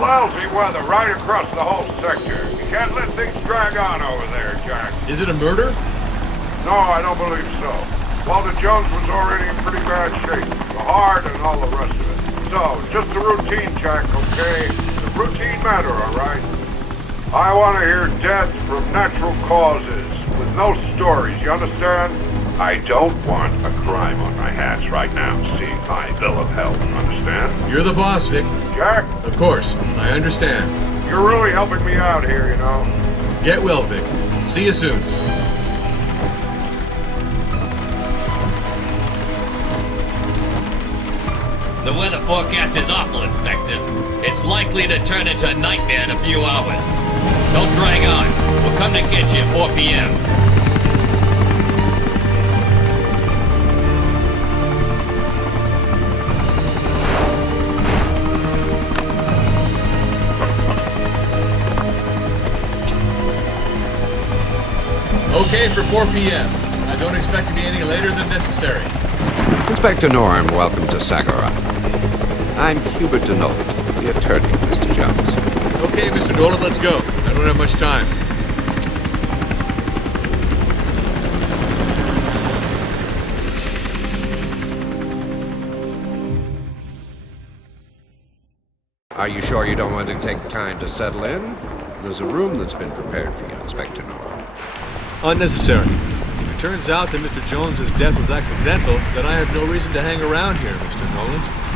lousy weather right across the whole sector. You can't let things drag on over there, Jack. Is it a murder? No, I don't believe so. Walter Jones was already in pretty bad shape. The heart and all the rest of it. So, just a routine, Jack, okay? A routine matter, all right? I want to hear death from natural causes, with no stories, you understand? I don't want a crime on my hands right now, seeing my bill of health, understand? You're the boss, Vic. Jack? Of course, I understand. You're really helping me out here, you know? Get well, Vic. See you soon. The weather forecast is awful, Inspector. It's likely to turn into a nightmare in a few hours. Don't drag on. We'll come to get you at 4 p.m. Okay for 4 p.m. I don't expect to be any later than necessary. Inspector Norm, welcome to Sakura. I'm Hubert Denault, the attorney, Mr. Jones. Okay, Mr. Nolan, let's go. I don't have much time. Are you sure you don't want to take time to settle in? There's a room that's been prepared for you, Inspector Norm. Unnecessary. If it turns out that Mr. Jones's death was accidental, then I have no reason to hang around here, Mr. Nolan.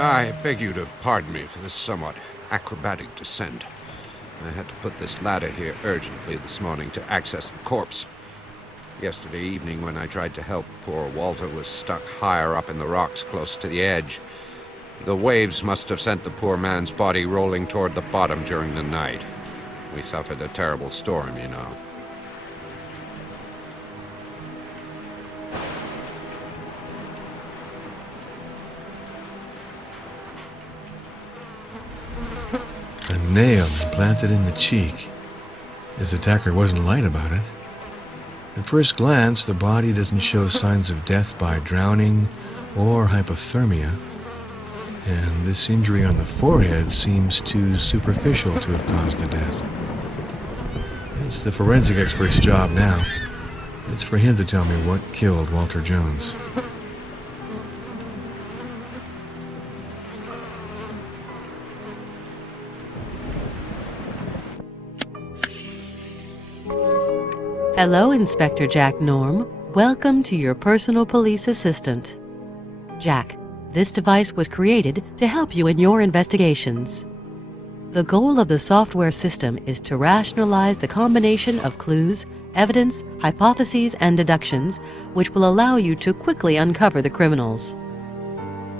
I beg you to pardon me for this somewhat acrobatic descent. I had to put this ladder here urgently this morning to access the corpse. Yesterday evening, when I tried to help, poor Walter was stuck higher up in the rocks close to the edge. The waves must have sent the poor man's body rolling toward the bottom during the night. We suffered a terrible storm, you know. A nail implanted in the cheek. His attacker wasn't light about it. At first glance, the body doesn't show signs of death by drowning or hypothermia. And this injury on the forehead seems too superficial to have caused the death. It's the forensic expert's job now. It's for him to tell me what killed Walter Jones. Hello, Inspector Jack Norm. Welcome to your personal police assistant. Jack, this device was created to help you in your investigations. The goal of the software system is to rationalize the combination of clues, evidence, hypotheses, and deductions, which will allow you to quickly uncover the criminals.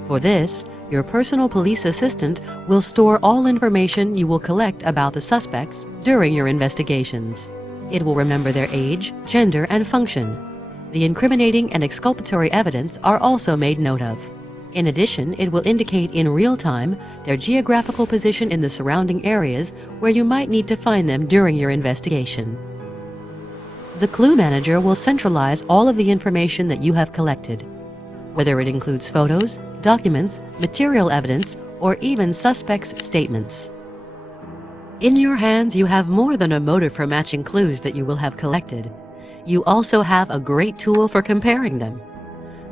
For this, your personal police assistant will store all information you will collect about the suspects during your investigations. It will remember their age, gender, and function. The incriminating and exculpatory evidence are also made note of. In addition, it will indicate in real time their geographical position in the surrounding areas where you might need to find them during your investigation. The Clue Manager will centralize all of the information that you have collected, whether it includes photos, documents, material evidence, or even suspects' statements. In your hands, you have more than a motive for matching clues that you will have collected. You also have a great tool for comparing them.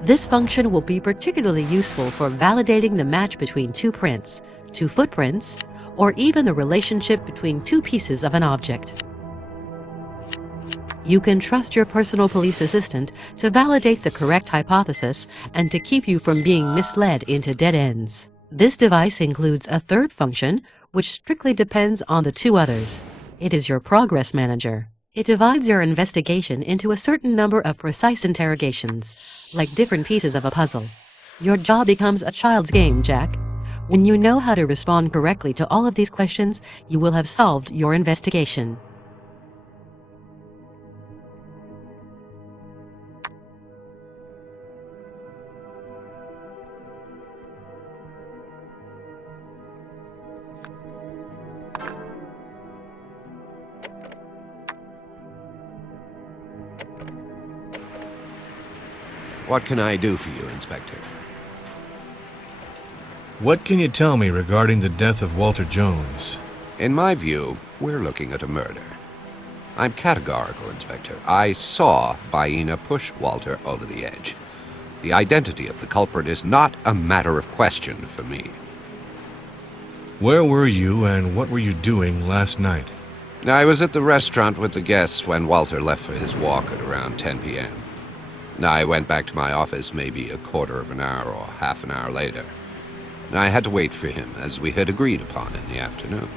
This function will be particularly useful for validating the match between two prints, two footprints, or even the relationship between two pieces of an object. You can trust your personal police assistant to validate the correct hypothesis and to keep you from being misled into dead ends. This device includes a third function, which strictly depends on the two others. It is your Progress Manager. It divides your investigation into a certain number of precise interrogations, like different pieces of a puzzle. Your job becomes a child's game, Jack. When you know how to respond correctly to all of these questions, you will have solved your investigation. What can I do for you, Inspector? What can you tell me regarding the death of Walter Jones? In my view, we're looking at a murder. I'm categorical, Inspector. I saw Baena push Walter over the edge. The identity of the culprit is not a matter of question for me. Where were you and what were you doing last night? I was at the restaurant with the guests when Walter left for his walk at around 10 p.m. I went back to my office maybe a quarter of an hour or half an hour later. I had to wait for him, as we had agreed upon in the afternoon.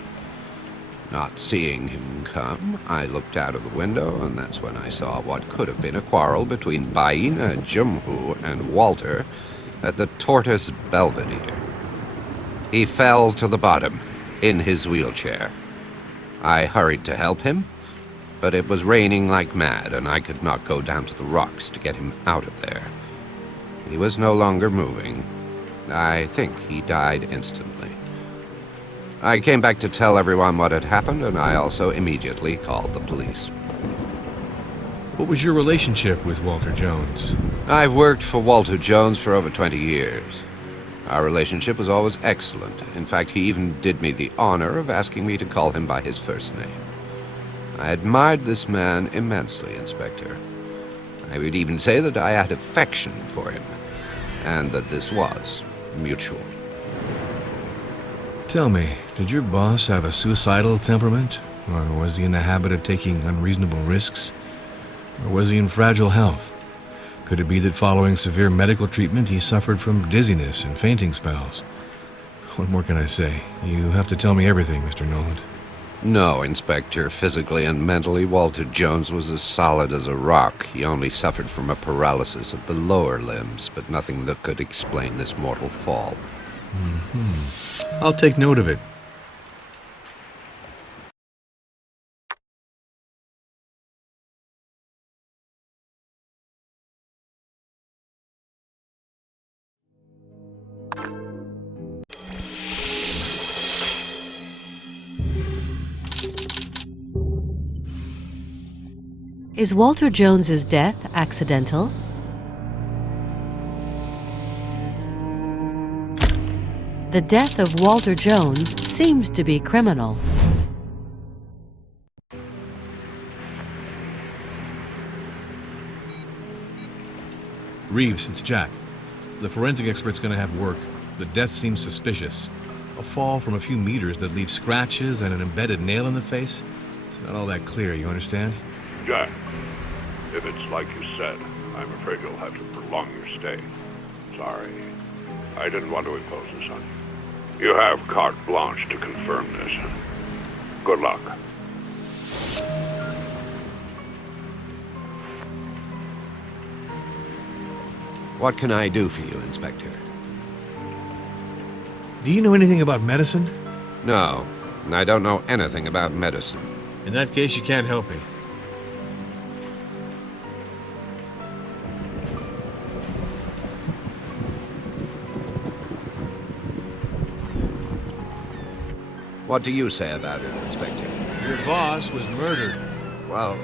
Not seeing him come, I looked out of the window, and that's when I saw what could have been a quarrel between Baena Jumhu and Walter at the Tortoise Belvedere. He fell to the bottom, in his wheelchair. I hurried to help him, but it was raining like mad, and I could not go down to the rocks to get him out of there. He was no longer moving. I think he died instantly. I came back to tell everyone what had happened, and I also immediately called the police. What was your relationship with Walter Jones? I've worked for Walter Jones for over 20 years. Our relationship was always excellent. In fact, he even did me the honor of asking me to call him by his first name. I admired this man immensely, Inspector. I would even say that I had affection for him, and that this was mutual. Tell me, did your boss have a suicidal temperament? Or was he in the habit of taking unreasonable risks? Or was he in fragile health? Could it be that following severe medical treatment he suffered from dizziness and fainting spells? What more can I say? You have to tell me everything, Mr. Noland. No, Inspector. Physically and mentally, Walter Jones was as solid as a rock. He only suffered from a paralysis of the lower limbs, but nothing that could explain this mortal fall. I'll take note of it. Is Walter Jones's death accidental? The death of Walter Jones seems to be criminal. Reeves, it's Jack. The forensic expert's gonna have work. The death seems suspicious. A fall from a few meters that leaves scratches and an embedded nail in the face? It's not all that clear, you understand? Jack, if it's like you said, I'm afraid you'll have to prolong your stay. Sorry. I didn't want to impose this on you. You have carte blanche to confirm this. Good luck. What can I do for you, Inspector? Do you know anything about medicine? No, I don't know anything about medicine. In that case, you can't help me. What do you say about it, Inspector? Your boss was murdered. Well,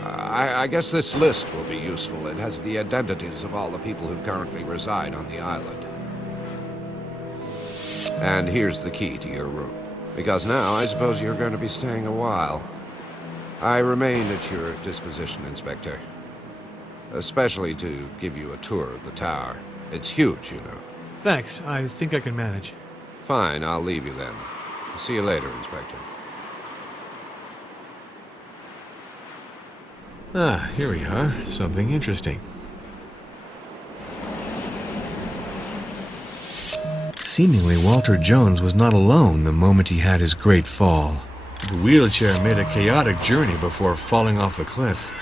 I guess this list will be useful. It has the identities of all the people who currently reside on the island. And here's the key to your room. Because now I suppose you're going to be staying a while. I remain at your disposition, Inspector. Especially to give you a tour of the tower. It's huge, you know. Thanks. I think I can manage. Fine, I'll leave you then. See you later, Inspector. Ah, here we are. Something interesting. Seemingly, Walter Jones was not alone the moment he had his great fall. The wheelchair made a chaotic journey before falling off the cliff.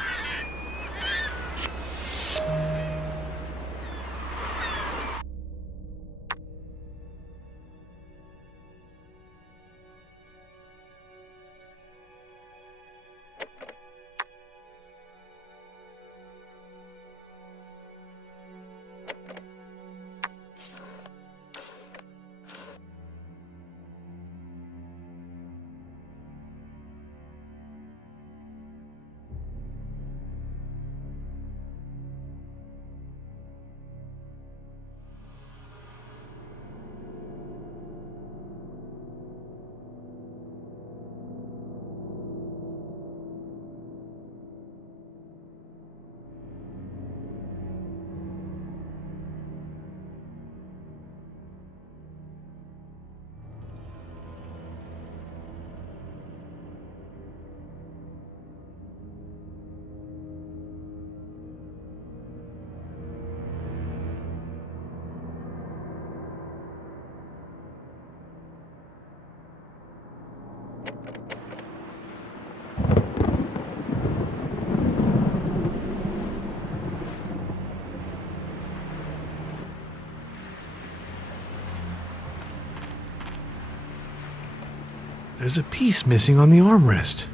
There's a piece missing on the armrest.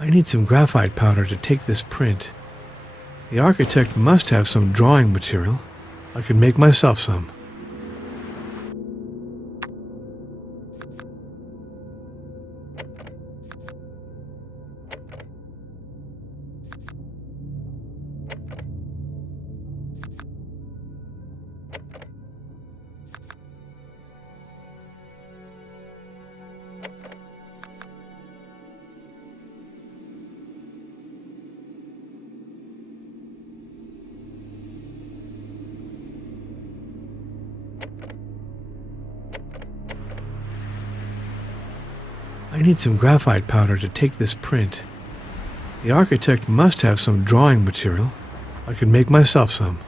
I need some graphite powder to take this print. The architect must have some drawing material. I could make myself some. I need some graphite powder to take this print. The architect must have some drawing material. I could make myself some.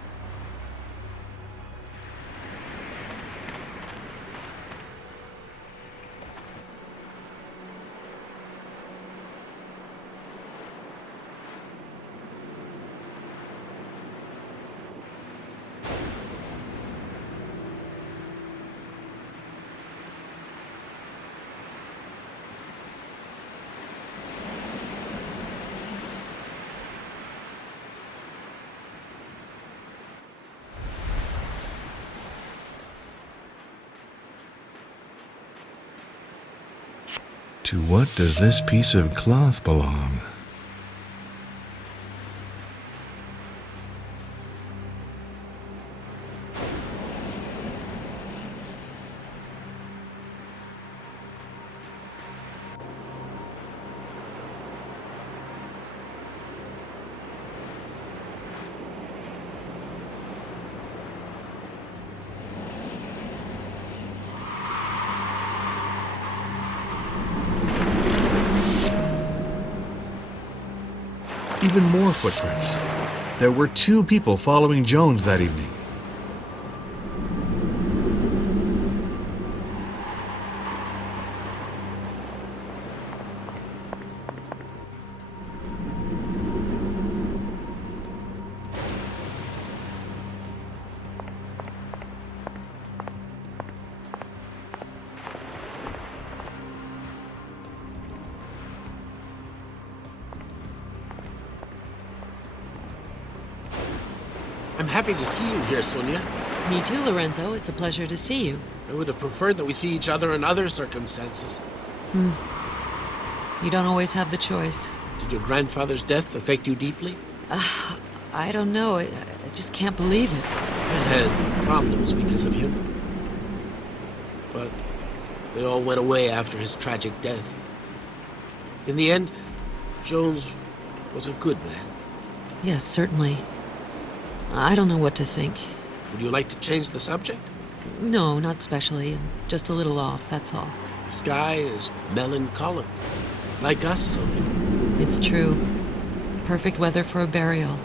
To what does this piece of cloth belong? Even more footprints. There were 2 people following Jones that evening. I'm happy to see you here, Sonia. Me too, Lorenzo. It's a pleasure to see you. I would have preferred that we see each other in other circumstances. You don't always have the choice. Did your grandfather's death affect you deeply? I don't know. I just can't believe it. I had problems because of him. But they all went away after his tragic death. In the end, Jones was a good man. Yes, certainly. I don't know what to think. Would you like to change the subject? No, not specially. I'm just a little off, that's all. The sky is melancholic. Like us, Sonia. It's true. Perfect weather for a burial.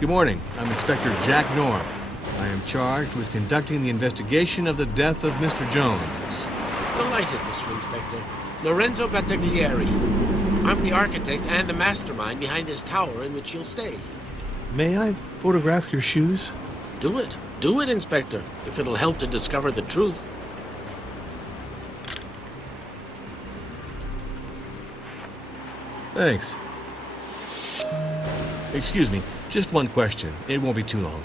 Good morning. I'm Inspector Jack Norm. I am charged with conducting the investigation of the death of Mr. Jones. Delighted, Mr. Inspector. Lorenzo Battaglieri. I'm the architect and the mastermind behind this tower in which you'll stay. May I photograph your shoes? Do it. Do it, Inspector, if it'll help to discover the truth. Thanks. Excuse me, just one question. It won't be too long.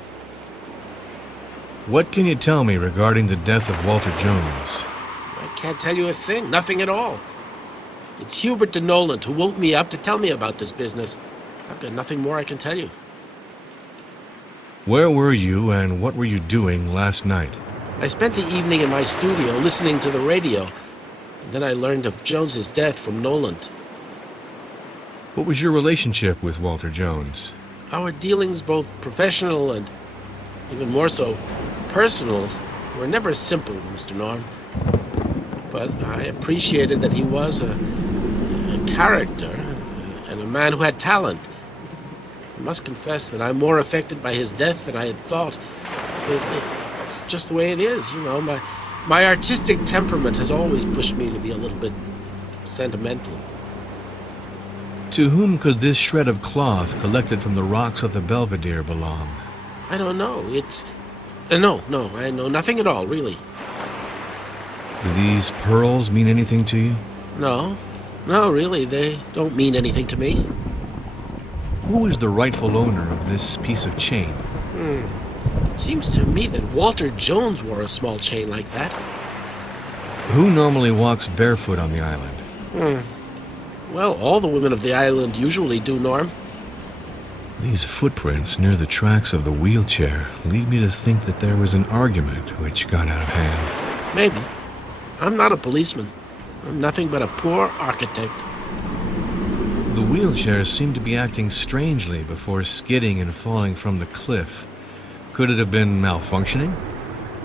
What can you tell me regarding the death of Walter Jones? I can't tell you a thing. Nothing at all. It's Hubert de Noland who woke me up to tell me about this business. I've got nothing more I can tell you. Where were you and what were you doing last night? I spent the evening in my studio listening to the radio. And then I learned of Jones's death from Noland. What was your relationship with Walter Jones? Our dealings, both professional and even more so personal, were never simple, Mr. Norm. But I appreciated that he was a character and a man who had talent. I must confess that I'm more affected by his death than I had thought. It's just the way it is, you know. My artistic temperament has always pushed me to be a little bit sentimental. To whom could this shred of cloth collected from the rocks of the Belvedere belong? I don't know. It's... no, I know nothing at all, really. Do these pearls mean anything to you? No, really, they don't mean anything to me. Who is the rightful owner of this piece of chain? It seems to me that Walter Jones wore a small chain like that. Who normally walks barefoot on the island? Well, all the women of the island usually do, Norm. These footprints near the tracks of the wheelchair lead me to think that there was an argument which got out of hand. Maybe. I'm not a policeman. I'm nothing but a poor architect. The wheelchairs seem to be acting strangely before skidding and falling from the cliff. Could it have been malfunctioning?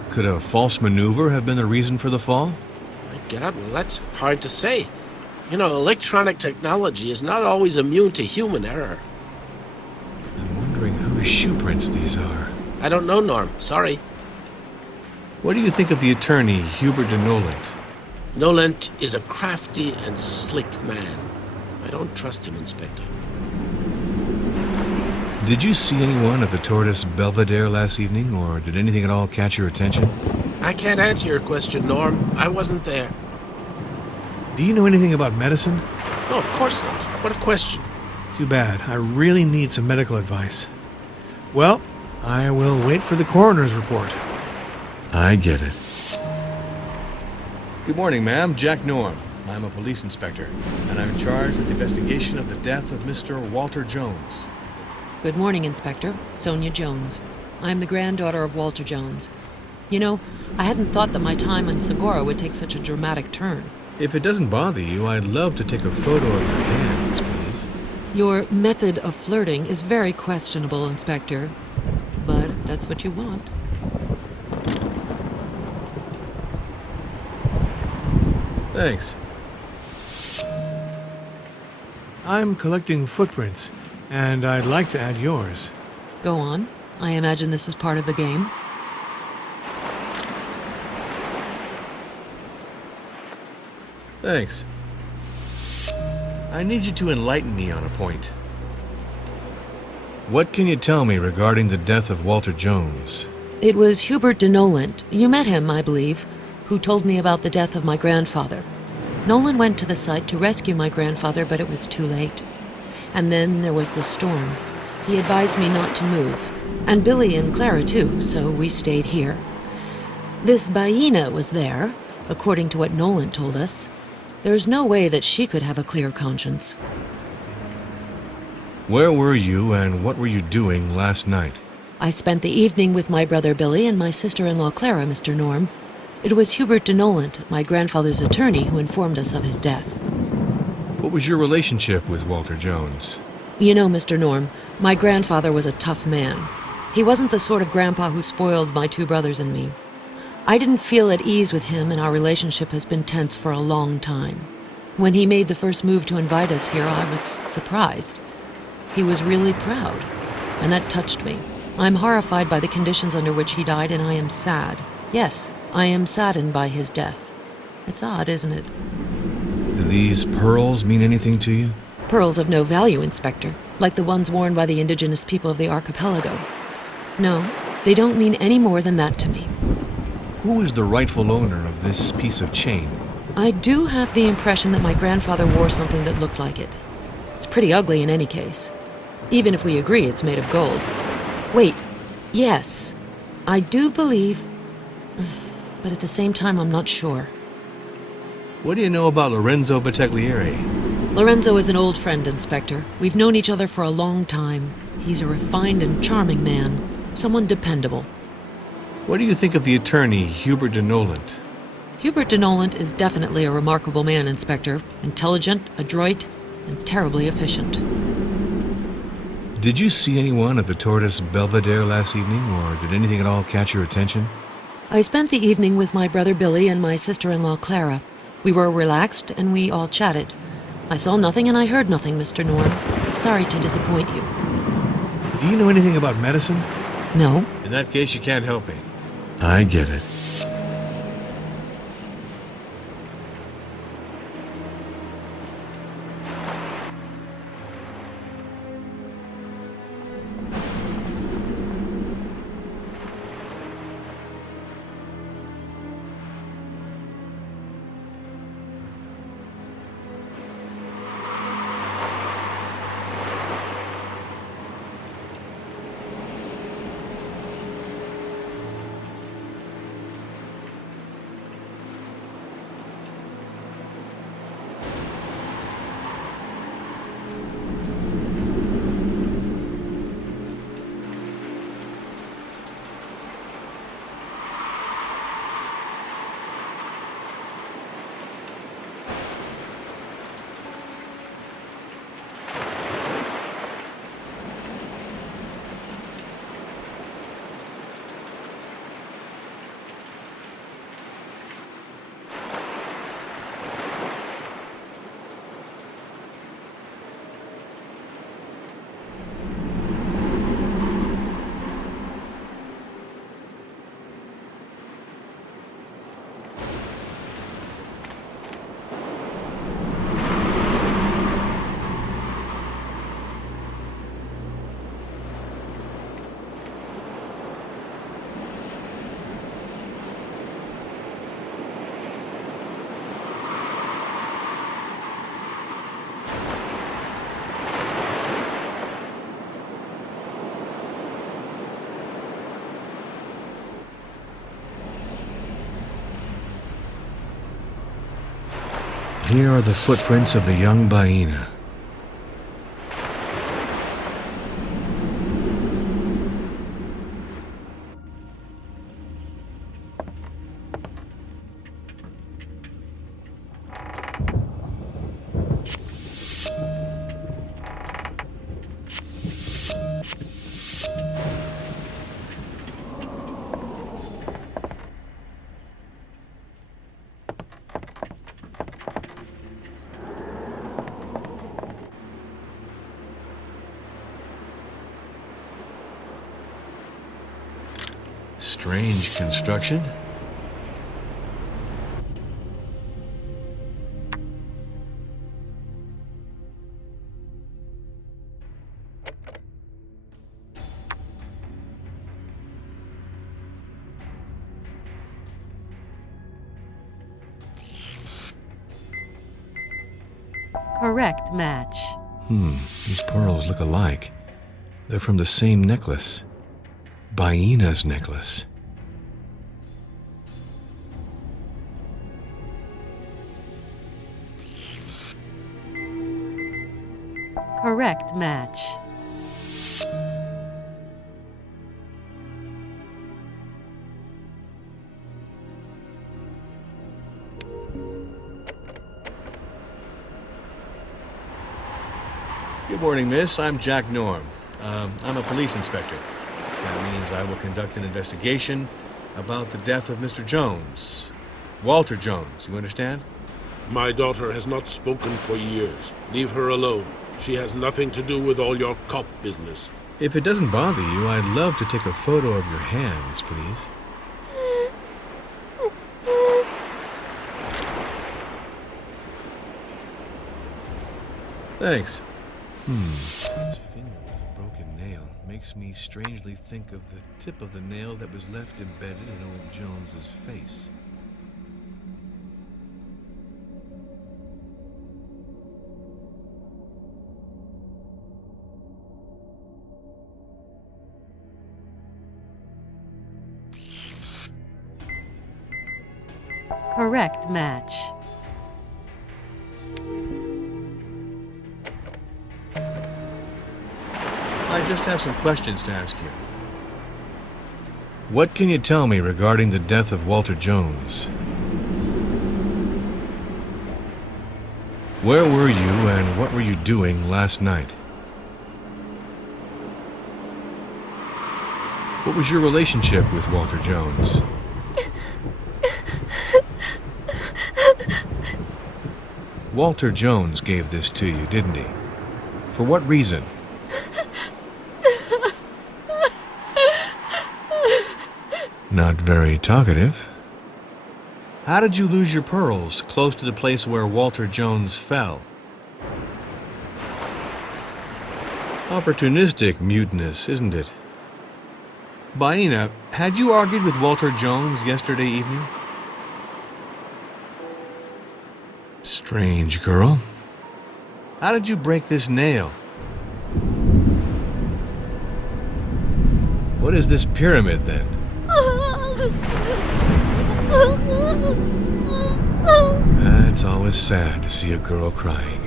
Could a false maneuver have been the reason for the fall? My God, well, that's hard to say. You know, electronic technology is not always immune to human error. I'm wondering whose shoe prints these are. I don't know, Norm. Sorry. What do you think of the attorney, Hubert de Nolent? Nolent is a crafty and slick man. I don't trust him, Inspector. Did you see anyone at the Tortoise Belvedere last evening, or did anything at all catch your attention? I can't answer your question, Norm. I wasn't there. Do you know anything about medicine? No, of course not. What a question. Too bad. I really need some medical advice. Well, I will wait for the coroner's report. I get it. Good morning, ma'am. Jack Norm. I'm a police inspector, and I'm charged with the investigation of the death of Mr. Walter Jones. Good morning, Inspector. Sonia Jones. I'm the granddaughter of Walter Jones. You know, I hadn't thought that my time on Segura would take such a dramatic turn. If it doesn't bother you, I'd love to take a photo of your hands, please. Your method of flirting is very questionable, Inspector. But if that's what you want. Thanks. I'm collecting footprints, and I'd like to add yours. Go on. I imagine this is part of the game. Thanks. I need you to enlighten me on a point. What can you tell me regarding the death of Walter Jones? It was Hubert de Nolent. You met him, I believe, who told me about the death of my grandfather. Nolan went to the site to rescue my grandfather, but it was too late. And then there was the storm. He advised me not to move. And Billy and Clara, too, so we stayed here. This Baina was there, according to what Nolan told us. There's no way that she could have a clear conscience. Where were you and what were you doing last night? I spent the evening with my brother Billy and my sister-in-law Clara, Mr. Norm. It was Hubert de Nolent, my grandfather's attorney, who informed us of his death. What was your relationship with Walter Jones? You know, Mr. Norm, my grandfather was a tough man. He wasn't the sort of grandpa who spoiled my two brothers and me. I didn't feel at ease with him, and our relationship has been tense for a long time. When he made the first move to invite us here, I was surprised. He was really proud, and that touched me. I'm horrified by the conditions under which he died, and I am sad. Yes, I am saddened by his death. It's odd, isn't it? Do these pearls mean anything to you? Pearls of no value, Inspector, like the ones worn by the indigenous people of the archipelago. No, they don't mean any more than that to me. Who is the rightful owner of this piece of chain? I do have the impression that my grandfather wore something that looked like it. It's pretty ugly in any case. Even if we agree it's made of gold. Wait, yes, I do believe... But at the same time, I'm not sure. What do you know about Lorenzo Battaglieri? Lorenzo is an old friend, Inspector. We've known each other for a long time. He's a refined and charming man. Someone dependable. What do you think of the attorney, Hubert de Nolent? Hubert de Nolent is definitely a remarkable man, Inspector. Intelligent, adroit, and terribly efficient. Did you see anyone at the Tortoise Belvedere last evening, or did anything at all catch your attention? I spent the evening with my brother Billy and my sister-in-law Clara. We were relaxed and we all chatted. I saw nothing and I heard nothing, Mr. Norm. Sorry to disappoint you. Do you know anything about medicine? No. In that case, you can't help me. I get it. Here are the footprints of the young Baina. Strange construction. Correct match. These pearls look alike. They're from the same necklace. Baina's necklace. Correct match. Good morning, miss. I'm Jack Norm. I'm a police inspector. That means I will conduct an investigation about the death of Mr. Jones. Walter Jones, you understand? My daughter has not spoken for years. Leave her alone. She has nothing to do with all your cop business. If it doesn't bother you, I'd love to take a photo of your hands, please. Thanks. This finger with a broken nail makes me strangely think of the tip of the nail that was left embedded in old Jones's face. Correct match. I just have some questions to ask you. What can you tell me regarding the death of Walter Jones? Where were you and what were you doing last night? What was your relationship with Walter Jones? Walter Jones gave this to you, didn't he? For what reason? Not very talkative. How did you lose your pearls close to the place where Walter Jones fell? Opportunistic muteness, isn't it? Baina, had you argued with Walter Jones yesterday evening? Strange girl. How did you break this nail? What is this pyramid, then? It's always sad to see a girl crying.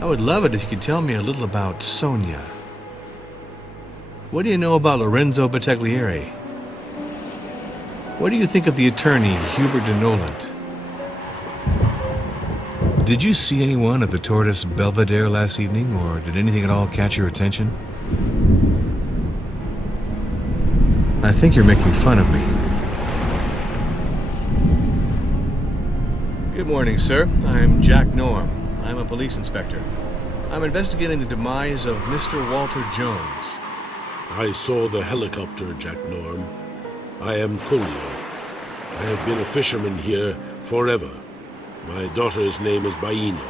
I would love it if you could tell me a little about Sonia. What do you know about Lorenzo Battaglieri? What do you think of the attorney, Hubert de Nolant? Did you see anyone at the Tortoise Belvedere last evening, or did anything at all catch your attention? I think you're making fun of me. Good morning, sir. I'm Jack Norm. I'm a police inspector. I'm investigating the demise of Mr. Walter Jones. I saw the helicopter, Jack Norm. I am Coolio. I have been a fisherman here forever. My daughter's name is Baina.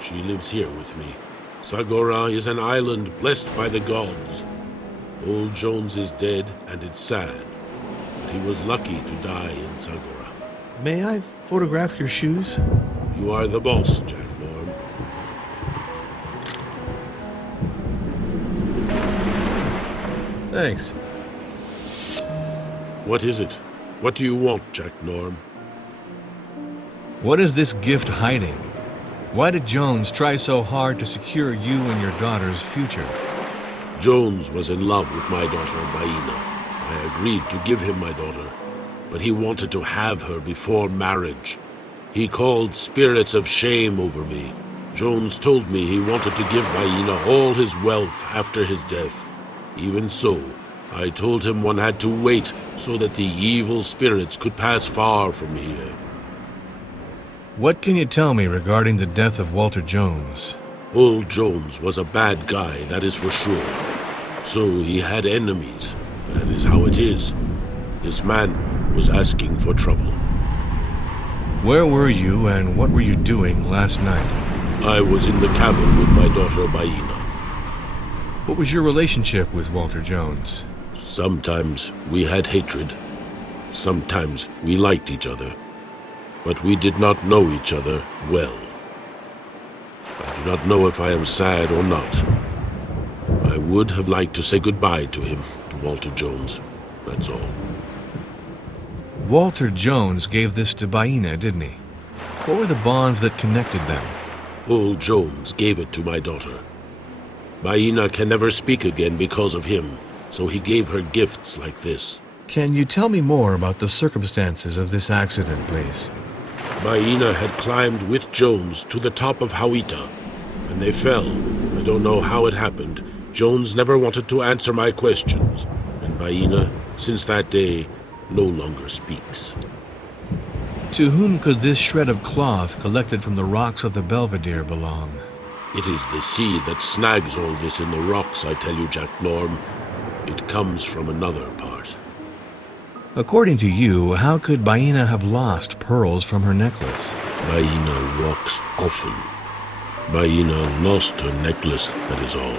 She lives here with me. Sagora is an island blessed by the gods. Old Jones is dead, and it's sad. But he was lucky to die in Sagora. May I photograph your shoes? You are the boss, Jack Norm. Thanks. What is it? What do you want, Jack Norm? What is this gift hiding? Why did Jones try so hard to secure you and your daughter's future? Jones was in love with my daughter, Baina. I agreed to give him my daughter, but he wanted to have her before marriage. He called spirits of shame over me. Jones told me he wanted to give Baina all his wealth after his death. Even so, I told him one had to wait so that the evil spirits could pass far from here. What can you tell me regarding the death of Walter Jones? Old Jones was a bad guy, that is for sure. So he had enemies. That is how it is. This man was asking for trouble. Where were you and what were you doing last night? I was in the cabin with my daughter Baina. What was your relationship with Walter Jones? Sometimes we had hatred. Sometimes we liked each other. But we did not know each other well. I do not know if I am sad or not. I would have liked to say goodbye to him, to Walter Jones. That's all. Walter Jones gave this to Baina, didn't he? What were the bonds that connected them? Old Jones gave it to my daughter. Baina can never speak again because of him, so he gave her gifts like this. Can you tell me more about the circumstances of this accident, please? Baina had climbed with Jones to the top of Hawita, and they fell. I don't know how it happened. Jones never wanted to answer my questions, and Baina, since that day, no longer speaks. To whom could this shred of cloth collected from the rocks of the Belvedere belong? It is the sea that snags all this in the rocks, I tell you, Jack Norm. It comes from another part. According to you, how could Baina have lost pearls from her necklace? Baina walks often. Baina lost her necklace, that is all.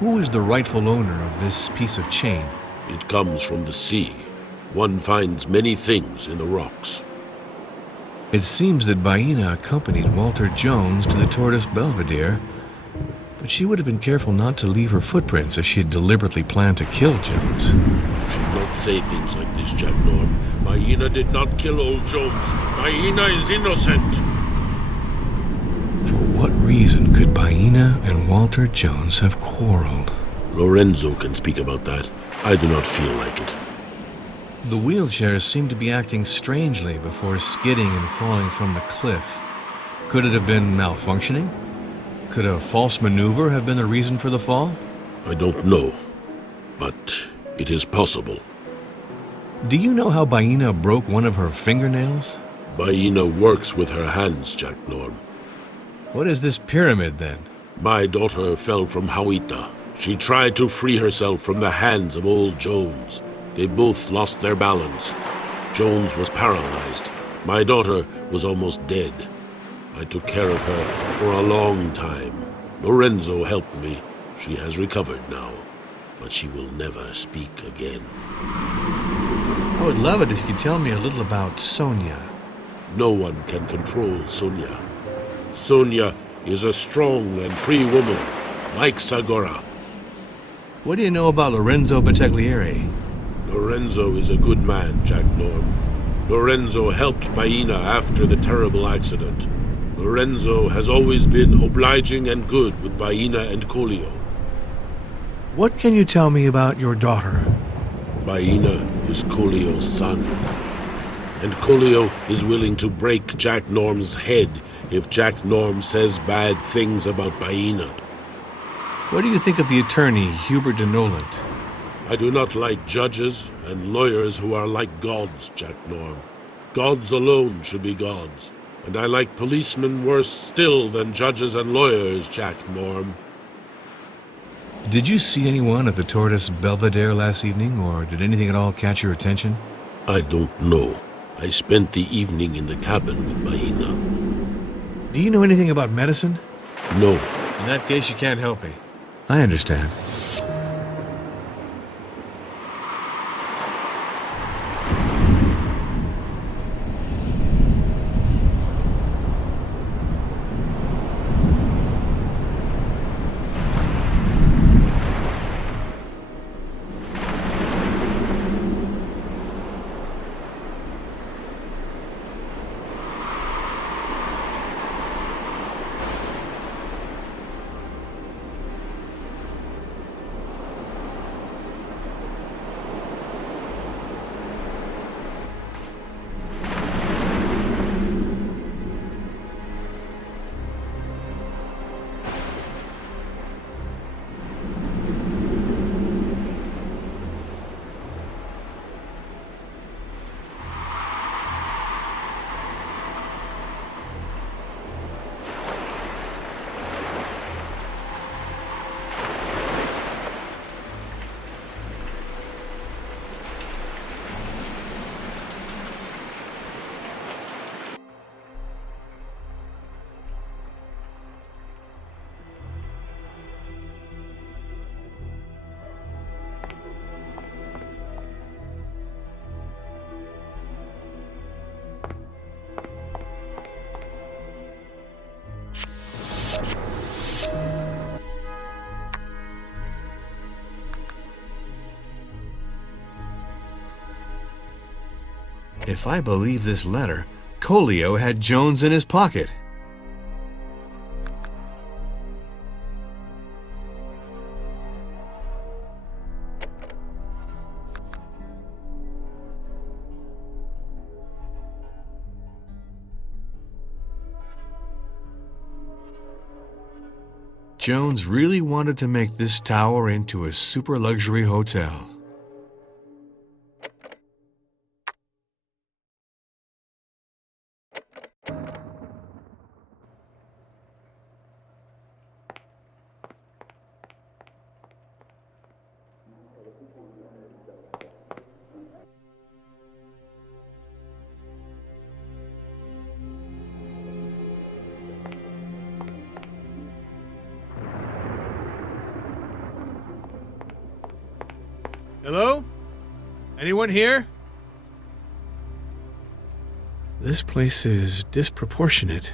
Who is the rightful owner of this piece of chain? It comes from the sea. One finds many things in the rocks. It seems that Baina accompanied Walter Jones to the Tortoise Belvedere, but she would have been careful not to leave her footprints if she had deliberately planned to kill Jones. You should not say things like this, Jack Norm. Baina did not kill old Jones. Baina is innocent. For what reason could Baina and Walter Jones have quarreled? Lorenzo can speak about that. I do not feel like it. The wheelchairs seemed to be acting strangely before skidding and falling from the cliff. Could it have been malfunctioning? Could a false maneuver have been the reason for the fall? I don't know, but it is possible. Do you know how Baina broke one of her fingernails? Baina works with her hands, Jack Norm. What is this pyramid, then? My daughter fell from Hawita. She tried to free herself from the hands of old Jones. They both lost their balance. Jones was paralyzed. My daughter was almost dead. I took care of her for a long time. Lorenzo helped me. She has recovered now, but she will never speak again. I would love it if you could tell me a little about Sonia. No one can control Sonia. Sonia is a strong and free woman, like Sagora. What do you know about Lorenzo Battaglieri? Lorenzo is a good man, Jack Norm. Lorenzo helped Baina after the terrible accident. Lorenzo has always been obliging and good with Baina and Colio. What can you tell me about your daughter? Baina is Colio's son. And Colio is willing to break Jack Norm's head if Jack Norm says bad things about Baina. What do you think of the attorney, Hubert de Nolant? I do not like judges and lawyers who are like gods, Jack Norm. Gods alone should be gods. And I like policemen worse still than judges and lawyers, Jack Norm. Did you see anyone at the Tortoise Belvedere last evening, or did anything at all catch your attention? I don't know. I spent the evening in the cabin with Baina. Do you know anything about medicine? No. In that case, you can't help me. I understand. If I believe this letter, Colio had Jones in his pocket. Jones really wanted to make this tower into a super luxury hotel. Hello? Anyone here? This place is disproportionate.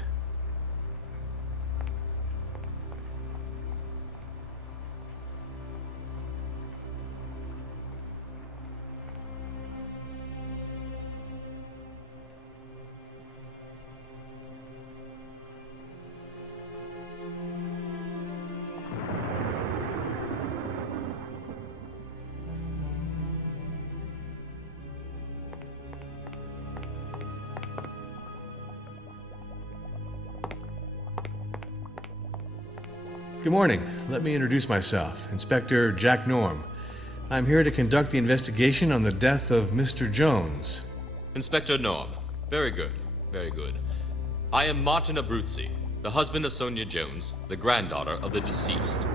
Good morning. Let me introduce myself, Inspector Jack Norm. I'm here to conduct the investigation on the death of Mr. Jones. Inspector Norm. Very good. Very good. I am Martin Abruzzi, the husband of Sonia Jones, the granddaughter of the deceased.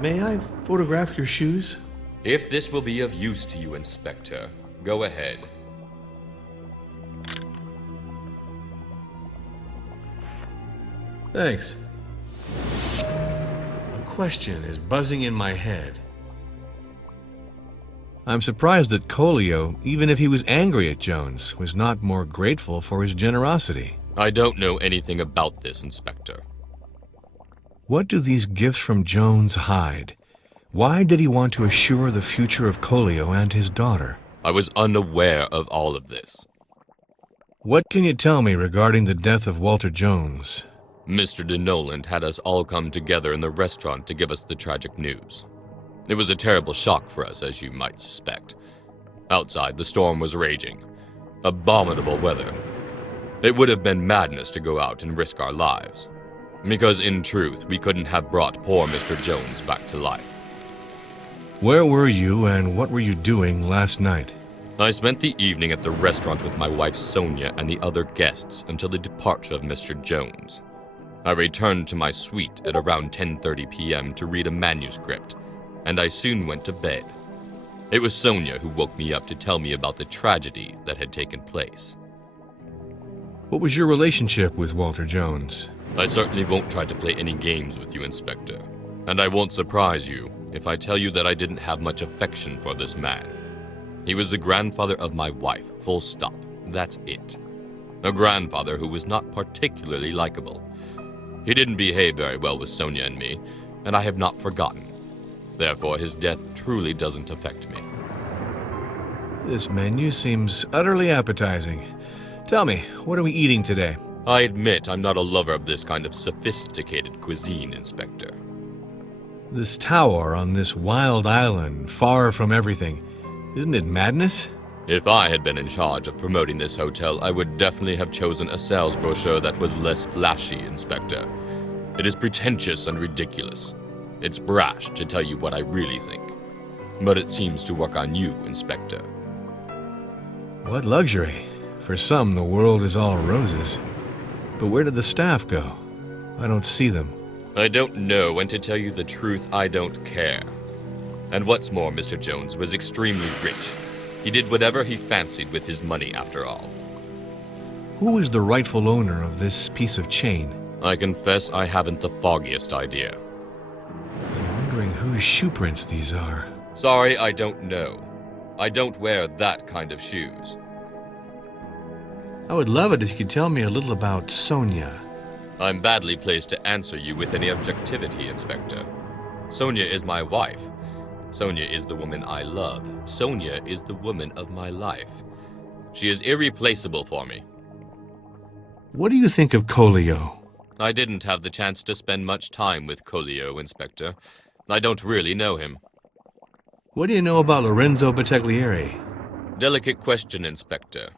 May I photograph your shoes? If this will be of use to you, Inspector, go ahead. Thanks. A question is buzzing in my head. I'm surprised that Colio, even if he was angry at Jones, was not more grateful for his generosity. I don't know anything about this, Inspector. What do these gifts from Jones hide? Why did he want to assure the future of Colio and his daughter? I was unaware of all of this. What can you tell me regarding the death of Walter Jones? Mr. de Noland had us all come together in the restaurant to give us the tragic news. It was a terrible shock for us, as you might suspect. Outside, the storm was raging. Abominable weather. It would have been madness to go out and risk our lives. Because in truth, we couldn't have brought poor Mr. Jones back to life. Where were you and what were you doing last night? I spent the evening at the restaurant with my wife Sonia and the other guests until the departure of Mr. Jones. I returned to my suite at around 10:30 p.m. to read a manuscript, and I soon went to bed. It was Sonia who woke me up to tell me about the tragedy that had taken place. What was your relationship with Walter Jones? I certainly won't try to play any games with you, Inspector. And I won't surprise you if I tell you that I didn't have much affection for this man. He was the grandfather of my wife, full stop. That's it. A grandfather who was not particularly likable. He didn't behave very well with Sonia and me, and I have not forgotten. Therefore, his death truly doesn't affect me. This menu seems utterly appetizing. Tell me, what are we eating today? I admit I'm not a lover of this kind of sophisticated cuisine, Inspector. This tower on this wild island, far from everything, isn't it madness? If I had been in charge of promoting this hotel, I would definitely have chosen a sales brochure that was less flashy, Inspector. It is pretentious and ridiculous. It's brash to tell you what I really think. But it seems to work on you, Inspector. What luxury. For some, the world is all roses. But where did the staff go? I don't see them. I don't know, and to tell you the truth, I don't care. And what's more, Mr. Jones was extremely rich. He did whatever he fancied with his money, after all. Who is the rightful owner of this piece of chain? I confess I haven't the foggiest idea. I'm wondering whose shoe prints these are. Sorry, I don't know. I don't wear that kind of shoes. I would love it if you could tell me a little about Sonia. I'm badly placed to answer you with any objectivity, Inspector. Sonia is my wife. Sonia is the woman I love. Sonia is the woman of my life. She is irreplaceable for me. What do you think of Colio? I didn't have the chance to spend much time with Colio, Inspector. I don't really know him. What do you know about Lorenzo Battaglieri? Delicate question, Inspector.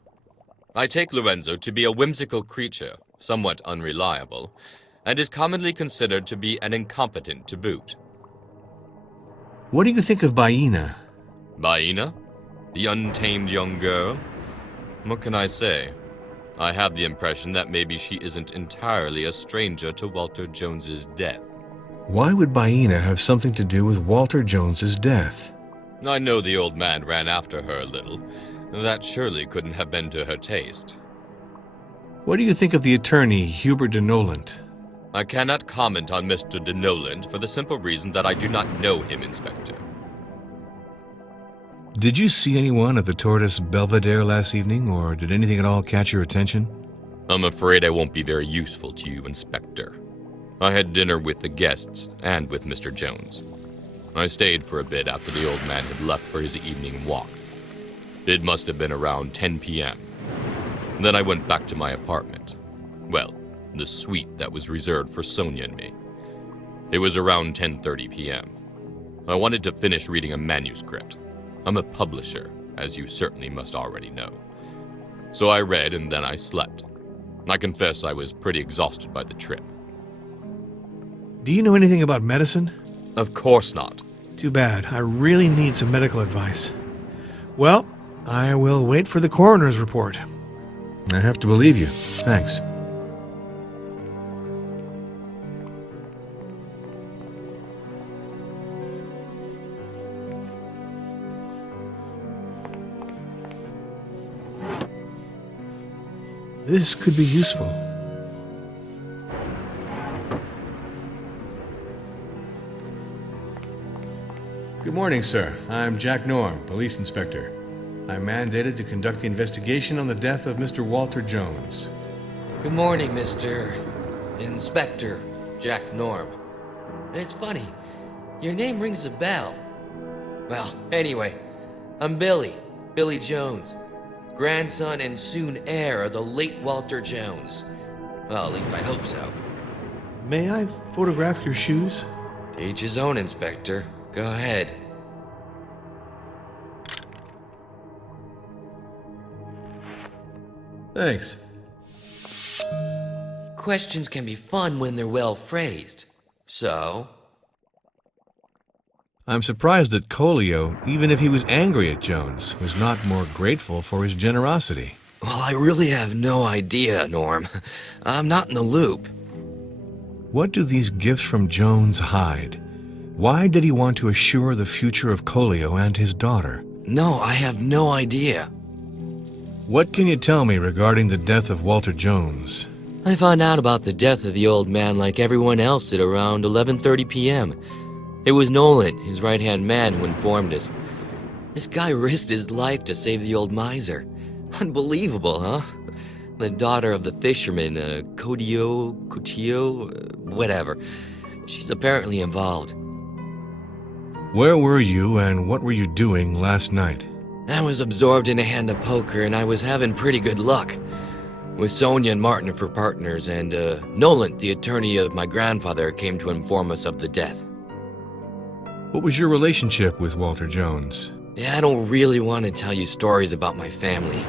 I take Lorenzo to be a whimsical creature, somewhat unreliable, and is commonly considered to be an incompetent to boot. What do you think of Baina? Baina? The untamed young girl? What can I say? I have the impression that maybe she isn't entirely a stranger to Walter Jones's death. Why would Baina have something to do with Walter Jones's death? I know the old man ran after her a little. That surely couldn't have been to her taste. What do you think of the attorney, Hubert de Noland? I cannot comment on Mr. de Noland for the simple reason that I do not know him, Inspector. Did you see anyone at the Tortoise Belvedere last evening, or did anything at all catch your attention? I'm afraid I won't be very useful to you, Inspector. I had dinner with the guests and with Mr. Jones. I stayed for a bit after the old man had left for his evening walk. It must have been around 10 p.m. Then I went back to my apartment. Well, the suite that was reserved for Sonia and me. It was around 10:30 p.m. I wanted to finish reading a manuscript. I'm a publisher, as you certainly must already know. So I read and then I slept. I confess I was pretty exhausted by the trip. Do you know anything about medicine? Of course not. Too bad. I really need some medical advice. Well, I will wait for the coroner's report. I have to believe you. Thanks. This could be useful. Good morning, sir. I'm Jack Norm, police inspector. I'm mandated to conduct the investigation on the death of Mr. Walter Jones. Good morning, Mr. Inspector Jack Norm. It's funny, your name rings a bell. Well, anyway, I'm Billy Jones, grandson and soon heir of the late Walter Jones. Well, at least I hope so. May I photograph your shoes? To each his own, Inspector. Go ahead. Thanks. Questions can be fun when they're well phrased. So? I'm surprised that Colio, even if he was angry at Jones, was not more grateful for his generosity. Well, I really have no idea, Norm. I'm not in the loop. What do these gifts from Jones hide? Why did he want to assure the future of Colio and his daughter? No, I have no idea. What can you tell me regarding the death of Walter Jones? I found out about the death of the old man like everyone else at around 11:30 p.m. It was Nolan, his right-hand man, who informed us. This guy risked his life to save the old miser. Unbelievable, huh? The daughter of the fisherman, Cotillo, whatever. She's apparently involved. Where were you and what were you doing last night? I was absorbed in a hand of poker and I was having pretty good luck. With Sonia and Martin for partners, and Nolan, the attorney of my grandfather, came to inform us of the death. What was your relationship with Walter Jones? Yeah, I don't really want to tell you stories about my family.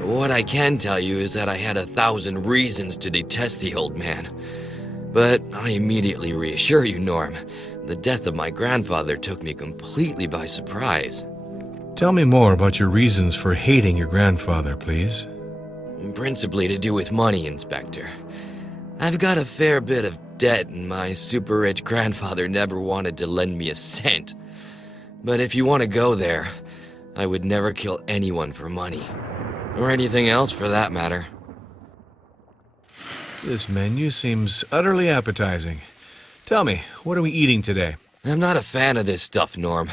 What I can tell you is that I had 1,000 reasons to detest the old man. But I immediately reassure you, Norm, the death of my grandfather took me completely by surprise. Tell me more about your reasons for hating your grandfather, please. Principally to do with money, Inspector. I've got a fair bit of debt and my super-rich grandfather never wanted to lend me a cent. But if you want to go there, I would never kill anyone for money. Or anything else for that matter. This menu seems utterly appetizing. Tell me, what are we eating today? I'm not a fan of this stuff, Norm.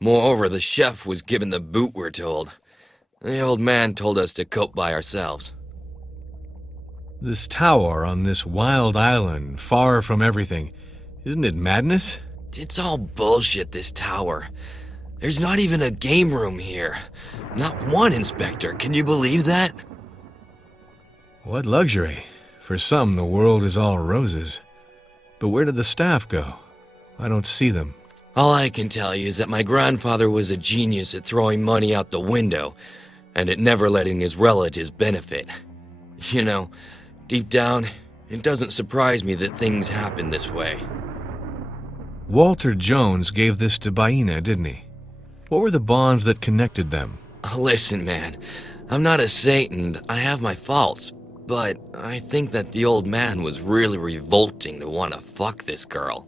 Moreover, the chef was given the boot, we're told. The old man told us to cope by ourselves. This tower on this wild island, far from everything, isn't it madness? It's all bullshit, this tower. There's not even a game room here. Not one, Inspector. Can you believe that? What luxury. For some, the world is all roses. But where did the staff go? I don't see them. All I can tell you is that my grandfather was a genius at throwing money out the window and at never letting his relatives benefit. You know, deep down, it doesn't surprise me that things happen this way. Walter Jones gave this to Baina, didn't he? What were the bonds that connected them? Listen, man, I'm not a saint and I have my faults, but I think that the old man was really revolting to want to fuck this girl.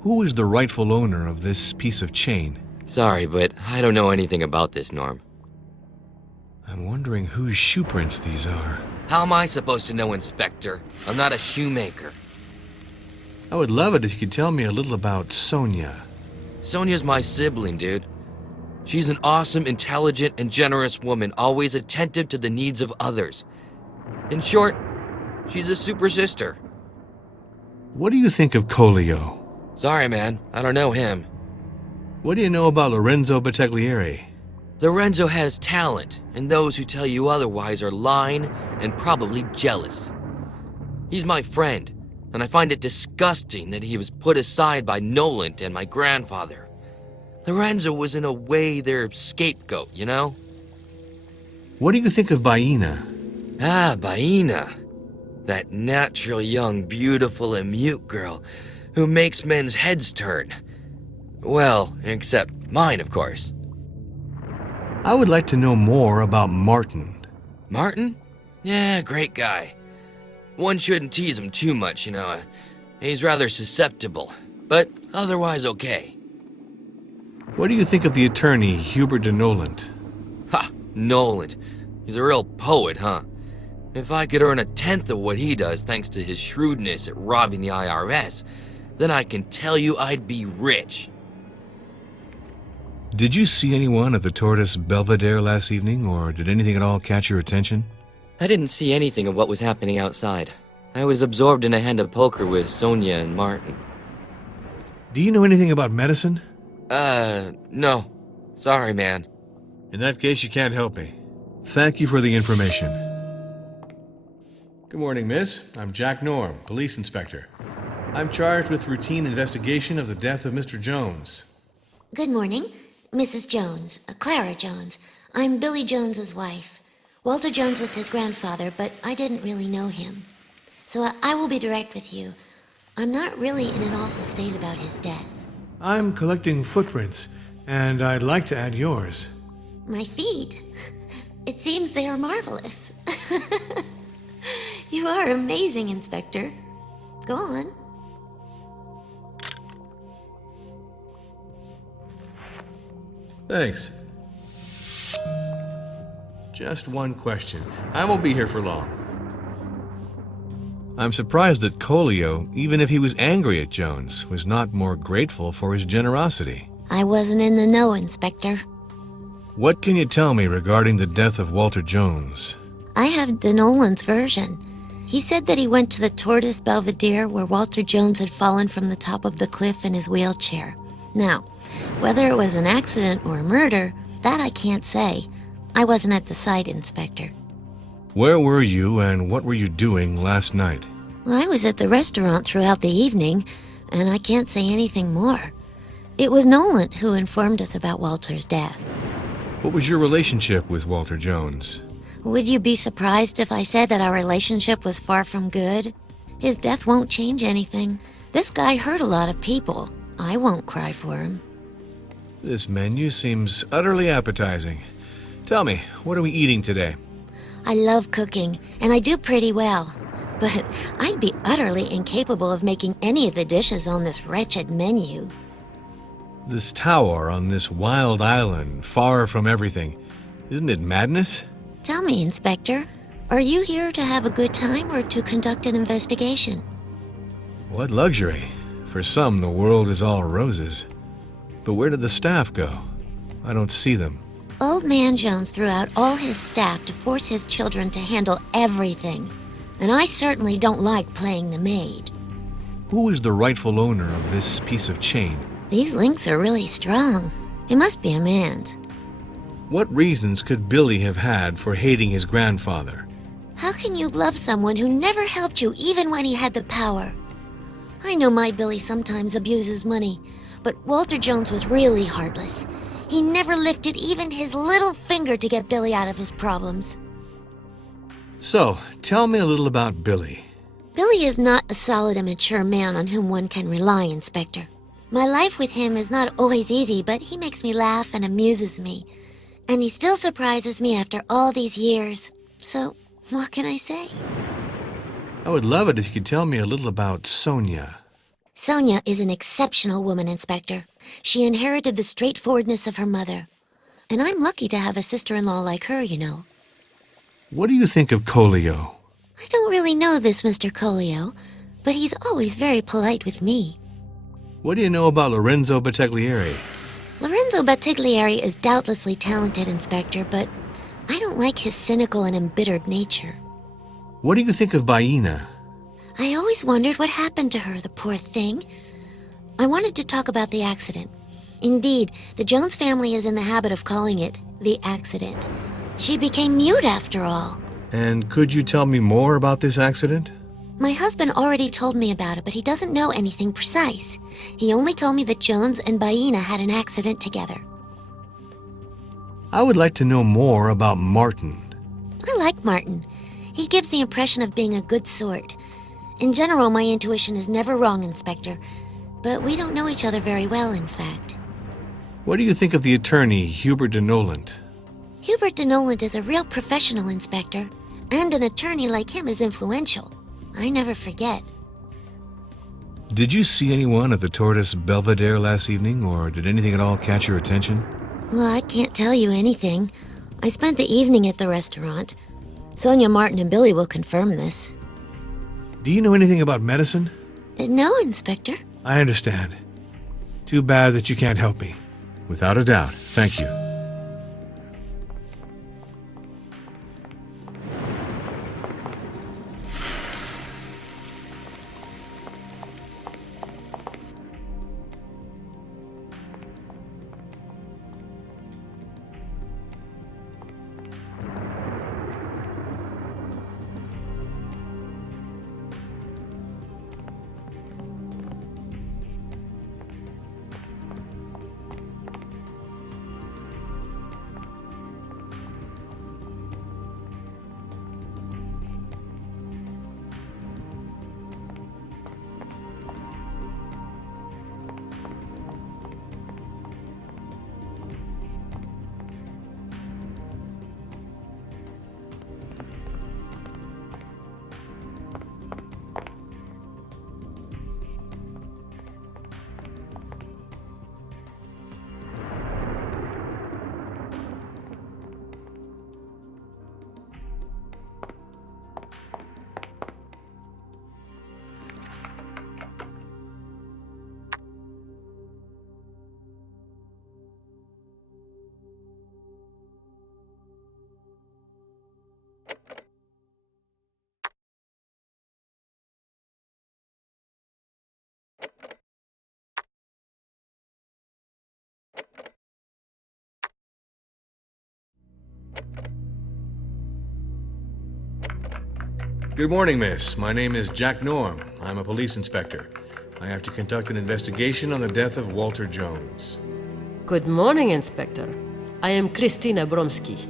Who is the rightful owner of this piece of chain? Sorry, but I don't know anything about this, Norm. I'm wondering whose shoe prints these are. How am I supposed to know, Inspector? I'm not a shoemaker. I would love it if you could tell me a little about Sonia. Sonia's my sibling, dude. She's an awesome, intelligent, and generous woman, always attentive to the needs of others. In short, she's a super sister. What do you think of Colio? Sorry, man, I don't know him. What do you know about Lorenzo Battaglieri? Lorenzo has talent, and those who tell you otherwise are lying and probably jealous. He's my friend, and I find it disgusting that he was put aside by Nolan and my grandfather. Lorenzo was in a way their scapegoat, you know? What do you think of Baina? Ah, Baina. That natural, young, beautiful, and mute girl who makes men's heads turn. Well, except mine, of course. I would like to know more about Martin. Martin? Yeah, great guy. One shouldn't tease him too much, you know. He's rather susceptible, but otherwise okay. What do you think of the attorney, Hubert de Noland? Ha! Nolan. He's a real poet, huh? If I could earn 1/10 of what he does thanks to his shrewdness at robbing the IRS, then I can tell you I'd be rich. Did you see anyone at the Tortoise Belvedere last evening, or did anything at all catch your attention? I didn't see anything of what was happening outside. I was absorbed in a hand of poker with Sonia and Martin. Do you know anything about medicine? No. Sorry, man. In that case, you can't help me. Thank you for the information. Good morning, miss. I'm Jack Norm, police inspector. I'm charged with routine investigation of the death of Mr. Jones. Good morning, Mrs. Jones, Clara Jones. I'm Billy Jones's wife. Walter Jones was his grandfather, but I didn't really know him. So I will be direct with you. I'm not really in an awful state about his death. I'm collecting footprints, and I'd like to add yours. My feet? It seems they are marvelous. You are amazing, Inspector. Go on. Thanks. Just one question. I won't be here for long. I'm surprised that Colio, even if he was angry at Jones, was not more grateful for his generosity. I wasn't in the know, Inspector. What can you tell me regarding the death of Walter Jones? I have De Nolan's version. He said that he went to the Tortoise Belvedere where Walter Jones had fallen from the top of the cliff in his wheelchair. Now, whether it was an accident or a murder, that I can't say. I wasn't at the site, Inspector. Where were you and what were you doing last night? Well, I was at the restaurant throughout the evening, and I can't say anything more. It was Nolan who informed us about Walter's death. What was your relationship with Walter Jones? Would you be surprised if I said that our relationship was far from good? His death won't change anything. This guy hurt a lot of people. I won't cry for him. This menu seems utterly appetizing. Tell me, what are we eating today? I love cooking, and I do pretty well. But I'd be utterly incapable of making any of the dishes on this wretched menu. This tower on this wild island, far from everything. Isn't it madness? Tell me, Inspector, are you here to have a good time or to conduct an investigation? What luxury. For some, the world is all roses. But where did the staff go? I don't see them. Old Man Jones threw out all his staff to force his children to handle everything. And I certainly don't like playing the maid. Who is the rightful owner of this piece of chain? These links are really strong. It must be a man's. What reasons could Billy have had for hating his grandfather? How can you love someone who never helped you even when he had the power? I know my Billy sometimes abuses money, but Walter Jones was really heartless. He never lifted even his little finger to get Billy out of his problems. So, tell me a little about Billy. Billy is not a solid and mature man on whom one can rely, Inspector. My life with him is not always easy, but he makes me laugh and amuses me. And he still surprises me after all these years. So, what can I say? I would love it if you could tell me a little about Sonia. Sonia is an exceptional woman, Inspector. She inherited the straightforwardness of her mother. And I'm lucky to have a sister-in-law like her, you know. What do you think of Colio? I don't really know this Mr. Colio, but he's always very polite with me. What do you know about Lorenzo Battaglieri? Lorenzo Battaglieri is doubtlessly talented, Inspector, but I don't like his cynical and embittered nature. What do you think of Baina? I always wondered what happened to her, the poor thing. I wanted to talk about the accident. Indeed, the Jones family is in the habit of calling it the accident. She became mute after all. And could you tell me more about this accident? My husband already told me about it, but he doesn't know anything precise. He only told me that Jones and Baina had an accident together. I would like to know more about Martin. I like Martin. He gives the impression of being a good sort. In general, my intuition is never wrong, Inspector. But we don't know each other very well, in fact. What do you think of the attorney, Hubert de Nolant? Hubert de Nolant is a real professional, Inspector. And an attorney like him is influential. I never forget. Did you see anyone at the Tortoise Belvedere last evening, or did anything at all catch your attention? Well, I can't tell you anything. I spent the evening at the restaurant. Sonia, Martin, and Billy will confirm this. Do you know anything about medicine? No, Inspector. I understand. Too bad that you can't help me. Without a doubt. Thank you. Good morning, miss. My name is Jack Norm. I'm a police inspector. I have to conduct an investigation on the death of Walter Jones. Good morning, Inspector. I am Christina Bromsky.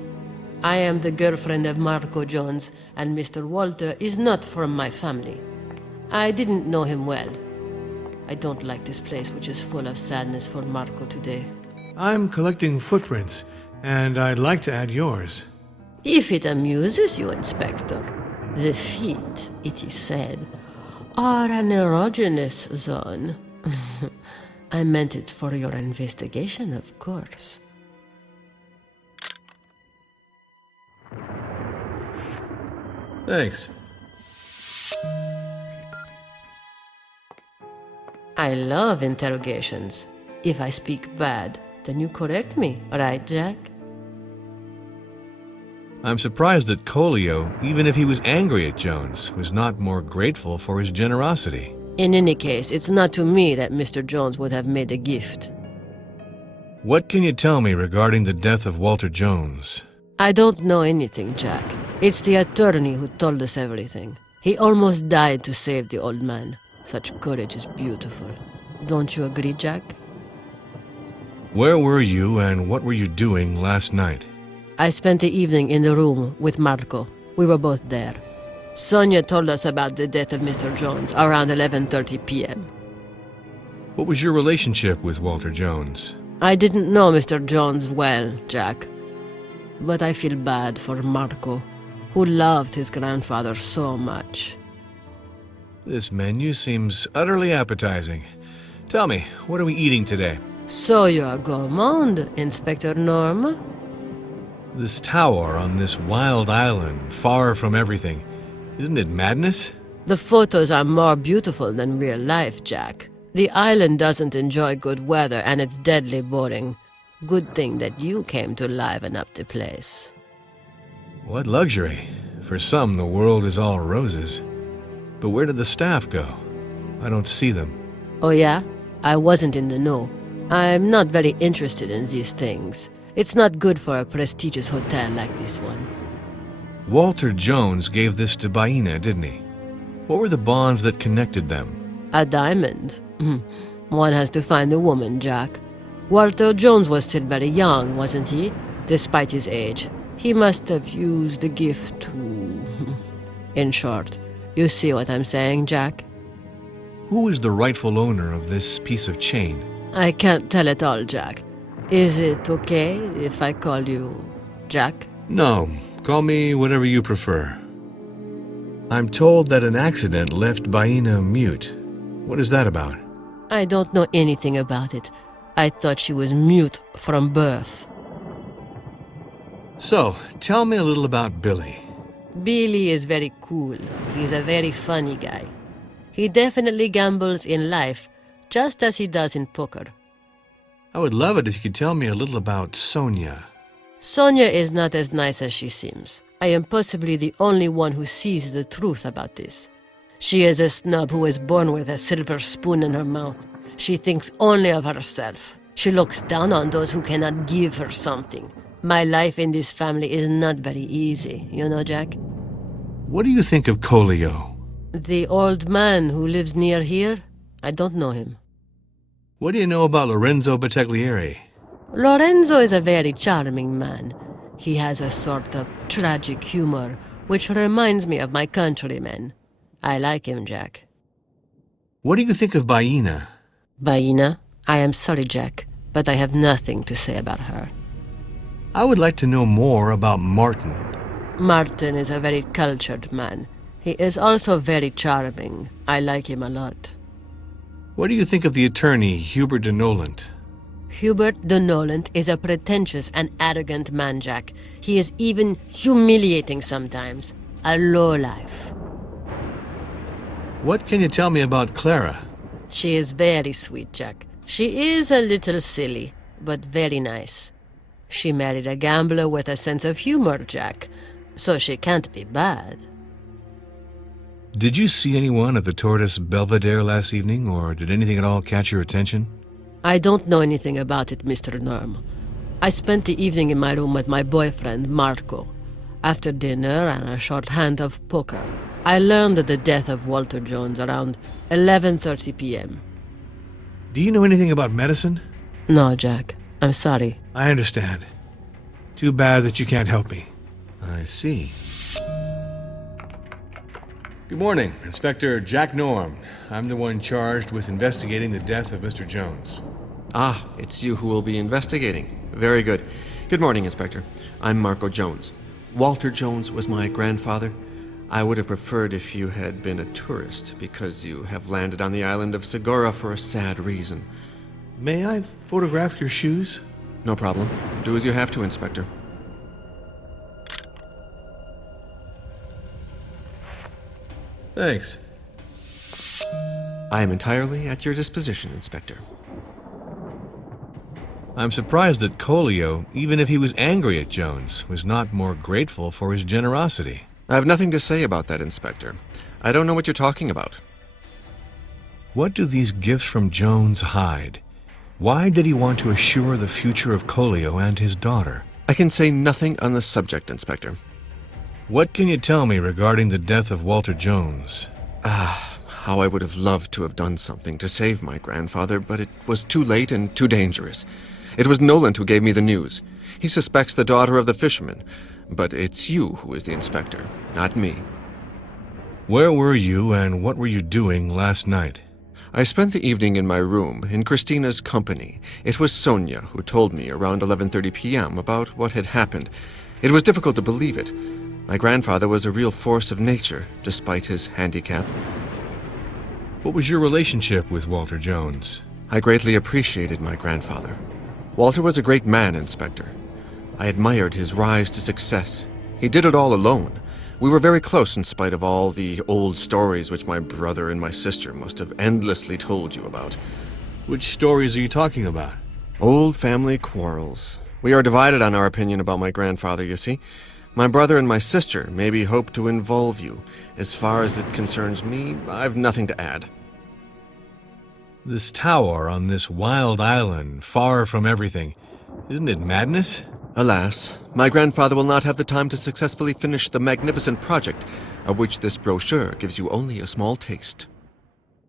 I am the girlfriend of Marco Jones, and Mr. Walter is not from my family. I didn't know him well. I don't like this place, which is full of sadness for Marco today. I'm collecting footprints, and I'd like to add yours. If it amuses you, Inspector, the feet, it is said, are an erogenous zone. I meant it for your investigation, of course. Thanks. I love interrogations. If I speak bad, then you correct me, right, Jack? I'm surprised that Colio, even if he was angry at Jones, was not more grateful for his generosity. In any case, it's not to me that Mr. Jones would have made a gift. What can you tell me regarding the death of Walter Jones? I don't know anything, Jack. It's the attorney who told us everything. He almost died to save the old man. Such courage is beautiful. Don't you agree, Jack? Where were you and what were you doing last night? I spent the evening in the room with Marco. We were both there. Sonia told us about the death of Mr. Jones around 11:30 p.m. What was your relationship with Walter Jones? I didn't know Mr. Jones well, Jack. But I feel bad for Marco, who loved his grandfather so much. This menu seems utterly appetizing. Tell me, what are we eating today? So you're gourmand, Inspector Norm? This tower on this wild island, far from everything. Isn't it madness? The photos are more beautiful than real life, Jack. The island doesn't enjoy good weather and it's deadly boring. Good thing that you came to liven up the place. What luxury. For some, the world is all roses. But where did the staff go? I don't see them. Oh yeah? I wasn't in the know. I'm not very interested in these things. It's not good for a prestigious hotel like this one. Walter Jones gave this to Baina, didn't he? What were the bonds that connected them? A diamond. One has to find the woman, Jack. Walter Jones was still very young, wasn't he? Despite his age. He must have used the gift to... In short, you see what I'm saying, Jack? Who is the rightful owner of this piece of chain? I can't tell it all, Jack. Is it okay if I call you Jack? No, call me whatever you prefer. I'm told that an accident left Baina mute. What is that about? I don't know anything about it. I thought she was mute from birth. So, tell me a little about Billy. Billy is very cool. He's a very funny guy. He definitely gambles in life, just as he does in poker. I would love it if you could tell me a little about Sonia. Sonia is not as nice as she seems. I am possibly the only one who sees the truth about this. She is a snub who was born with a silver spoon in her mouth. She thinks only of herself. She looks down on those who cannot give her something. My life in this family is not very easy, you know, Jack? What do you think of Colio? The old man who lives near here? I don't know him. What do you know about Lorenzo Battaglieri? Lorenzo is a very charming man. He has a sort of tragic humor, which reminds me of my countrymen. I like him, Jack. What do you think of Baina? Baina? I am sorry, Jack, but I have nothing to say about her. I would like to know more about Martin. Martin is a very cultured man. He is also very charming. I like him a lot. What do you think of the attorney, Hubert de Nolent? Hubert de Nolent is a pretentious and arrogant man, Jack. He is even humiliating sometimes. A lowlife. What can you tell me about Clara? She is very sweet, Jack. She is a little silly, but very nice. She married a gambler with a sense of humor, Jack, so she can't be bad. Did you see anyone at the Tortoise Belvedere last evening, or did anything at all catch your attention? I don't know anything about it, Mr. Norm. I spent the evening in my room with my boyfriend, Marco. After dinner and a short hand of poker, I learned of the death of Walter Jones around 11:30 p.m. Do you know anything about medicine? No, Jack. I'm sorry. I understand. Too bad that you can't help me. I see. Good morning, Inspector Jack Norm. I'm the one charged with investigating the death of Mr. Jones. Ah, it's you who will be investigating. Very good. Good morning, Inspector. I'm Marco Jones. Walter Jones was my grandfather. I would have preferred if you had been a tourist, because you have landed on the island of Segura for a sad reason. May I photograph your shoes? No problem. Do as you have to, Inspector. Thanks. I am entirely at your disposition, Inspector. I'm surprised that Colio, even if he was angry at Jones, was not more grateful for his generosity. I have nothing to say about that, Inspector. I don't know what you're talking about. What do these gifts from Jones hide? Why did he want to assure the future of Colio and his daughter? I can say nothing on the subject, Inspector. What can you tell me regarding the death of Walter Jones? How I would have loved to have done something to save my grandfather, but it was too late and too dangerous. It was Noland who gave me the news. He suspects the daughter of the fisherman, but it's you who is the inspector, not me. Where were you and what were you doing last night? I spent the evening in my room, in Christina's company. It was Sonia who told me around 11:30 p.m. about what had happened. It was difficult to believe it. My grandfather was a real force of nature, despite his handicap. What was your relationship with Walter Jones? I greatly appreciated my grandfather. Walter was a great man, Inspector. I admired his rise to success. He did it all alone. We were very close in spite of all the old stories which my brother and my sister must have endlessly told you about. Which stories are you talking about? Old family quarrels. We are divided on our opinion about my grandfather, you see. My brother and my sister maybe hope to involve you. As far as it concerns me, I've nothing to add. This tower on this wild island, far from everything, isn't it madness? Alas, my grandfather will not have the time to successfully finish the magnificent project, of which this brochure gives you only a small taste.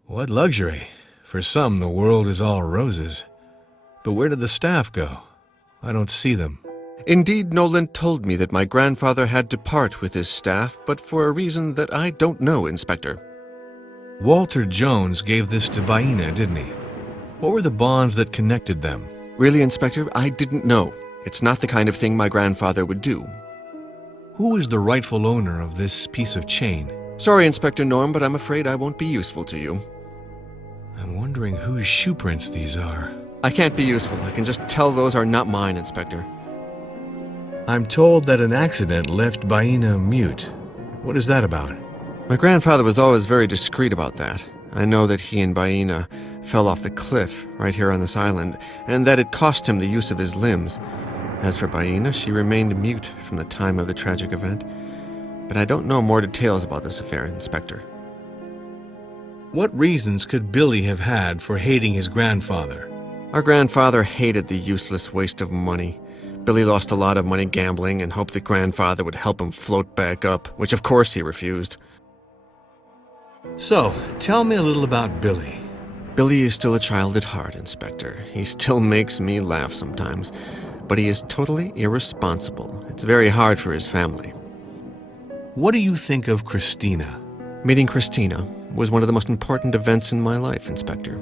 What luxury. For some, the world is all roses. But where did the staff go? I don't see them. Indeed, Nolan told me that my grandfather had to part with his staff, but for a reason that I don't know, Inspector. Walter Jones gave this to Baina, didn't he? What were the bonds that connected them? Really, Inspector, I didn't know. It's not the kind of thing my grandfather would do. Who is the rightful owner of this piece of chain? Sorry, Inspector Norm, but I'm afraid I won't be useful to you. I'm wondering whose shoe prints these are. I can't be useful. I can just tell those are not mine, Inspector. I'm told that an accident left Baina mute. What is that about? My grandfather was always very discreet about that. I know that he and Baina fell off the cliff right here on this island, and that it cost him the use of his limbs. As for Baina, she remained mute from the time of the tragic event. But I don't know more details about this affair, Inspector. What reasons could Billy have had for hating his grandfather? Our grandfather hated the useless waste of money. Billy lost a lot of money gambling and hoped that grandfather would help him float back up, which of course he refused. So, tell me a little about Billy. Billy is still a child at heart, Inspector. He still makes me laugh sometimes, but he is totally irresponsible. It's very hard for his family. What do you think of Christina? Meeting Christina was one of the most important events in my life, Inspector.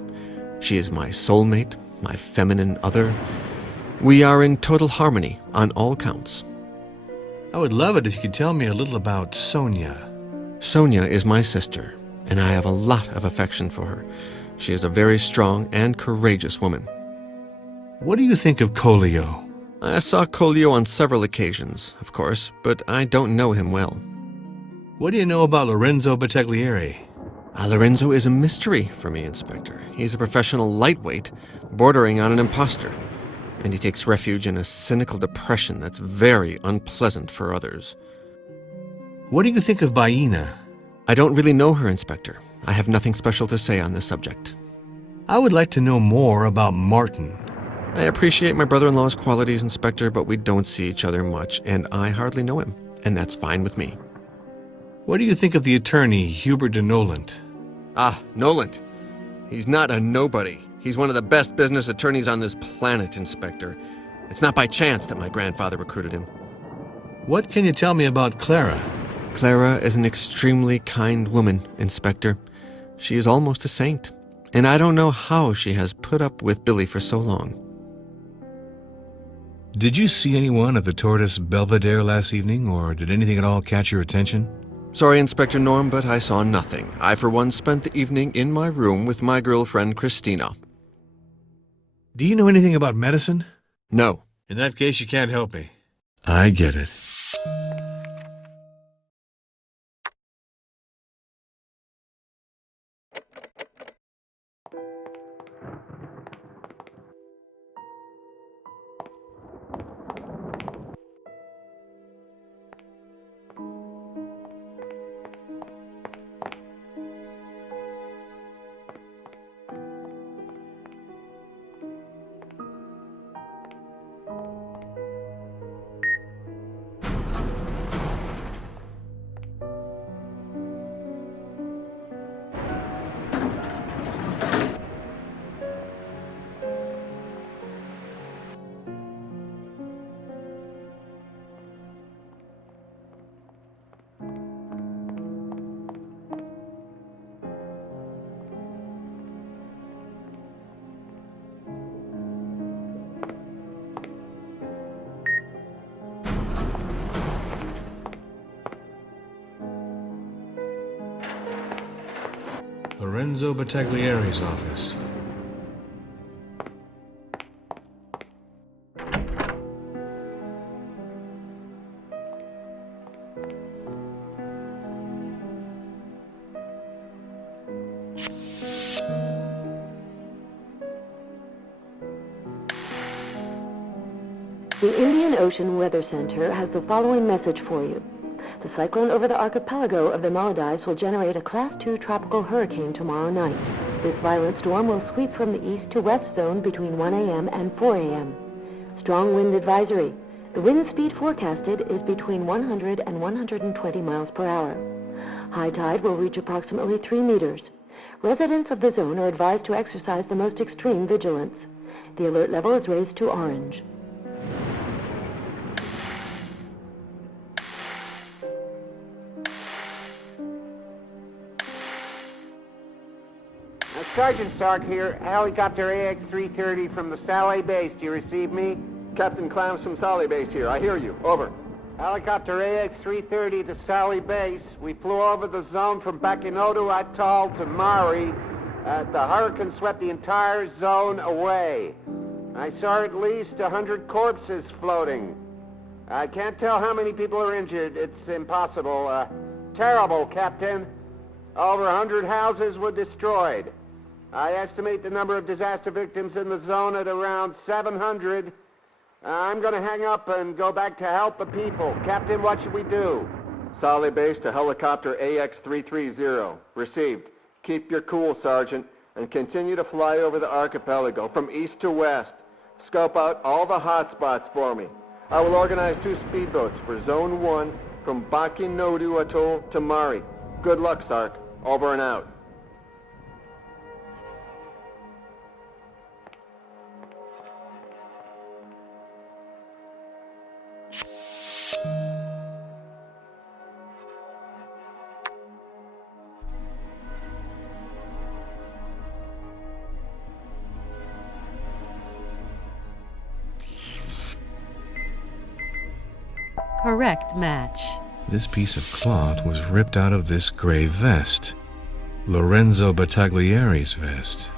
She is my soulmate, my feminine other. We are in total harmony on all counts. I would love it if you could tell me a little about Sonia. Sonia is my sister, and I have a lot of affection for her. She is a very strong and courageous woman. What do you think of Colio? I saw Colio on several occasions, of course, but I don't know him well. What do you know about Lorenzo Battaglieri? Lorenzo is a mystery for me, Inspector. He's a professional lightweight, bordering on an imposter, and he takes refuge in a cynical depression that's very unpleasant for others. What do you think of Baina? I don't really know her, Inspector. I have nothing special to say on this subject. I would like to know more about Martin. I appreciate my brother-in-law's qualities, Inspector, but we don't see each other much, and I hardly know him, and that's fine with me. What do you think of the attorney, Hubert de Noland? Noland. He's not a nobody. He's one of the best business attorneys on this planet, Inspector. It's not by chance that my grandfather recruited him. What can you tell me about Clara? Clara is an extremely kind woman, Inspector. She is almost a saint, and I don't know how she has put up with Billy for so long. Did you see anyone at the Tortoise Belvedere last evening, or did anything at all catch your attention? Sorry, Inspector Norm, but I saw nothing. I, for one, spent the evening in my room with my girlfriend, Christina. Do you know anything about medicine? No. In that case, you can't help me. I get it. Lorenzo Battaglieri's office. The Indian Ocean Weather Center has the following message for you. The cyclone over the archipelago of the Maldives will generate a Class 2 tropical hurricane tomorrow night. This violent storm will sweep from the east to west zone between 1 a.m. and 4 a.m. Strong wind advisory. The wind speed forecasted is between 100 and 120 miles per hour. High tide will reach approximately 3 meters. Residents of the zone are advised to exercise the most extreme vigilance. The alert level is raised to orange. Sergeant Sark here, helicopter AX-330 from the Salé base. Do you receive me? Captain Clams from Salé base here. I hear you. Over. Helicopter AX-330 to Salé base. We flew over the zone from Bakinodu Atoll to Mari. The hurricane swept the entire zone away. I saw at least 100 corpses floating. I can't tell how many people are injured. It's impossible. Terrible, Captain. Over 100 houses were destroyed. I estimate the number of disaster victims in the zone at around 700. I'm going to hang up and go back to help the people. Captain, what should we do? Salé base to helicopter AX-330. Received. Keep your cool, Sergeant, and continue to fly over the archipelago from east to west. Scope out all the hot spots for me. I will organize 2 speedboats for Zone 1 from Bakinodu Atoll to Mari. Good luck, Sark. Over and out. Correct match. This piece of cloth was ripped out of this gray vest. Lorenzo Battaglieri's vest.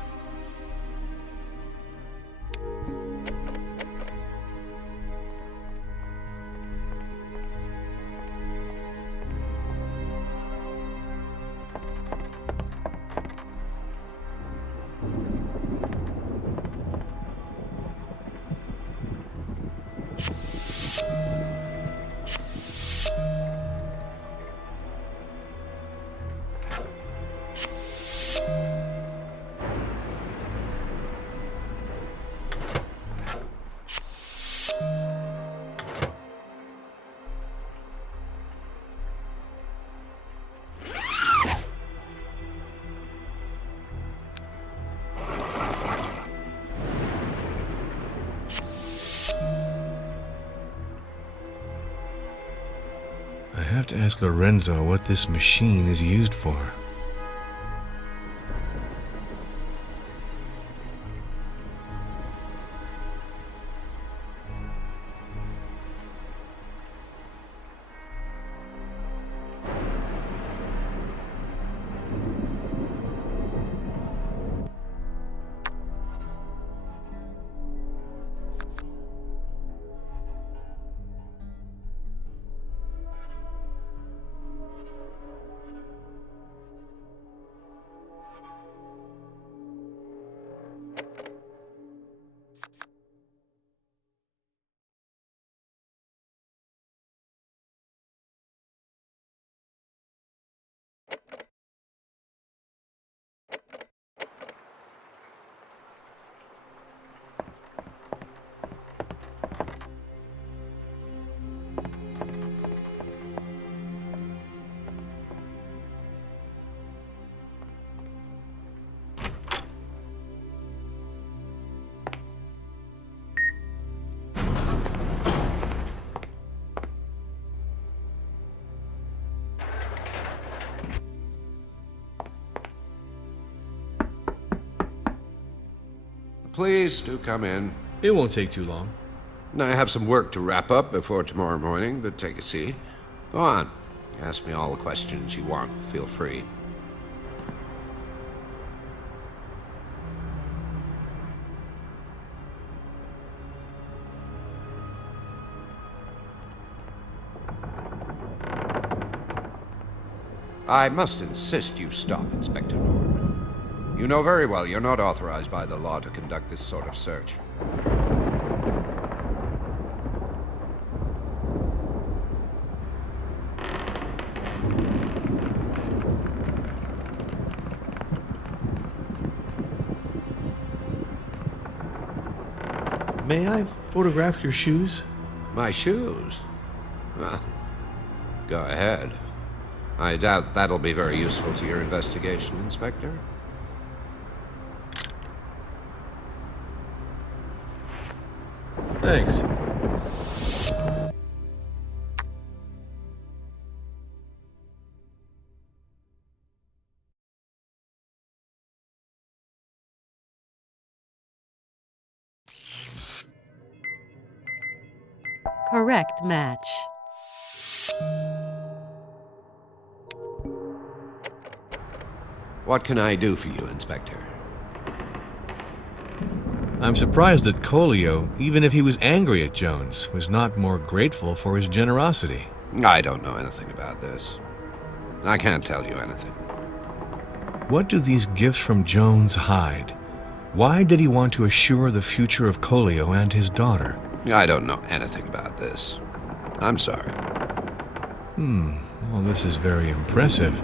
I have to ask Lorenzo what this machine is used for. Please do come in. It won't take too long. I have some work to wrap up before tomorrow morning, but take a seat. Go on. Ask me all the questions you want. Feel free. I must insist you stop, Inspector Norm. You know very well you're not authorized by the law to conduct this sort of search. May I photograph your shoes? My shoes? Well, go ahead. I doubt that'll be very useful to your investigation, Inspector. Thanks. Correct match. What can I do for you, Inspector? I'm surprised that Colio, even if he was angry at Jones, was not more grateful for his generosity. I don't know anything about this. I can't tell you anything. What do these gifts from Jones hide? Why did he want to assure the future of Colio and his daughter? I don't know anything about this. I'm sorry. Well, this is very impressive.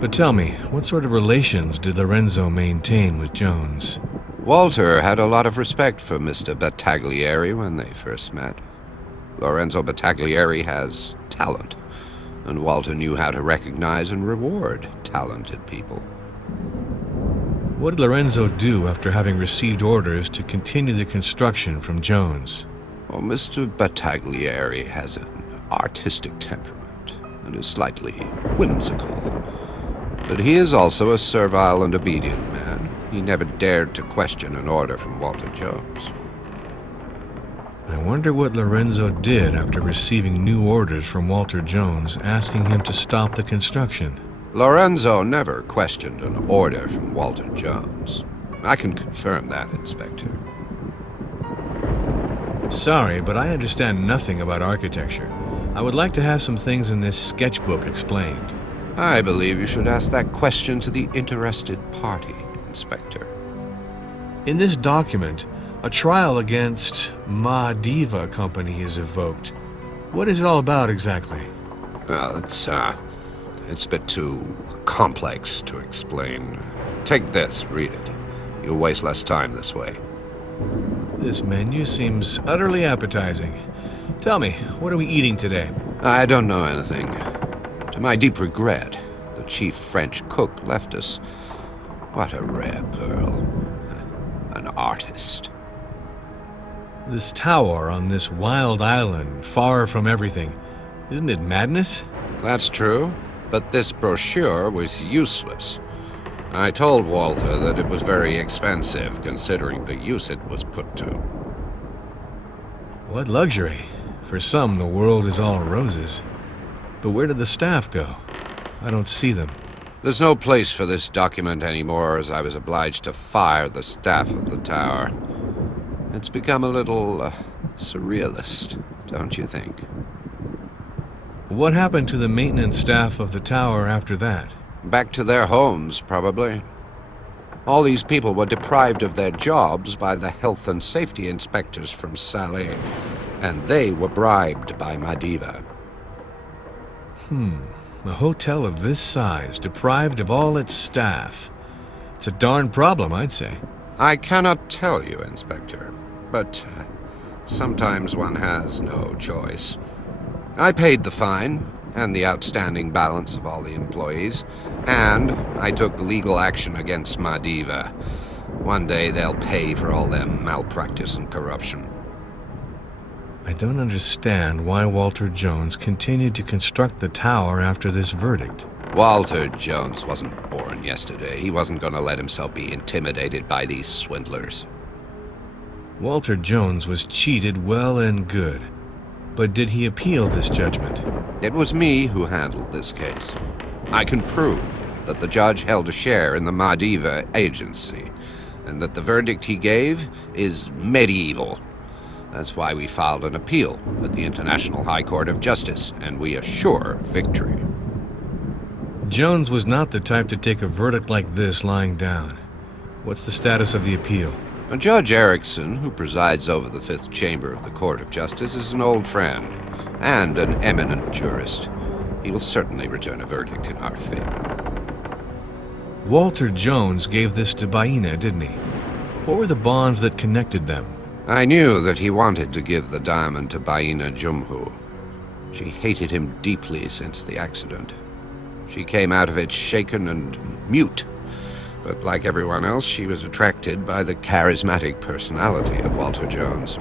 But tell me, what sort of relations did Lorenzo maintain with Jones? Walter had a lot of respect for Mr. Battaglieri when they first met. Lorenzo Battaglieri has talent, and Walter knew how to recognize and reward talented people. What did Lorenzo do after having received orders to continue the construction from Jones? Well, Mr. Battaglieri has an artistic temperament and is slightly whimsical. But he is also a servile and obedient man. He never dared to question an order from Walter Jones. I wonder what Lorenzo did after receiving new orders from Walter Jones asking him to stop the construction. Lorenzo never questioned an order from Walter Jones. I can confirm that, Inspector. Sorry, but I understand nothing about architecture. I would like to have some things in this sketchbook explained. I believe you should ask that question to the interested party, Inspector. In this document, a trial against Madiva Company is evoked. What is it all about exactly? Well, it's a bit too complex to explain. Take this, read it. You'll waste less time this way. This menu seems utterly appetizing. Tell me, what are we eating today? I don't know anything. To my deep regret, the chief French cook left us. What a rare pearl. An artist. This tower on this wild island, far from everything. Isn't it madness? That's true, but this brochure was useless. I told Walter that it was very expensive, considering the use it was put to. What luxury. For some, the world is all roses. But where did the staff go? I don't see them. There's no place for this document anymore, as I was obliged to fire the staff of the tower. It's become a little surrealist, don't you think? What happened to the maintenance staff of the tower after that? Back to their homes, probably. All these people were deprived of their jobs by the health and safety inspectors from Salé, and they were bribed by Madiva. A hotel of this size, deprived of all its staff. It's a darn problem, I'd say. I cannot tell you, Inspector, but sometimes one has no choice. I paid the fine and the outstanding balance of all the employees, and I took legal action against Madiva. One day they'll pay for all their malpractice and corruption. I don't understand why Walter Jones continued to construct the tower after this verdict. Walter Jones wasn't born yesterday. He wasn't going to let himself be intimidated by these swindlers. Walter Jones was cheated well and good. But did he appeal this judgment? It was me who handled this case. I can prove that the judge held a share in the Madiva agency, and that the verdict he gave is medieval. That's why we filed an appeal at the International High Court of Justice, and we assure victory. Jones was not the type to take a verdict like this lying down. What's the status of the appeal? Judge Erickson, who presides over the Fifth Chamber of the Court of Justice, is an old friend and an eminent jurist. He will certainly return a verdict in our favor. Walter Jones gave this to Baina, didn't he? What were the bonds that connected them? I knew that he wanted to give the diamond to Baina Jumhu. She hated him deeply since the accident. She came out of it shaken and mute. But like everyone else, she was attracted by the charismatic personality of Walter Jones.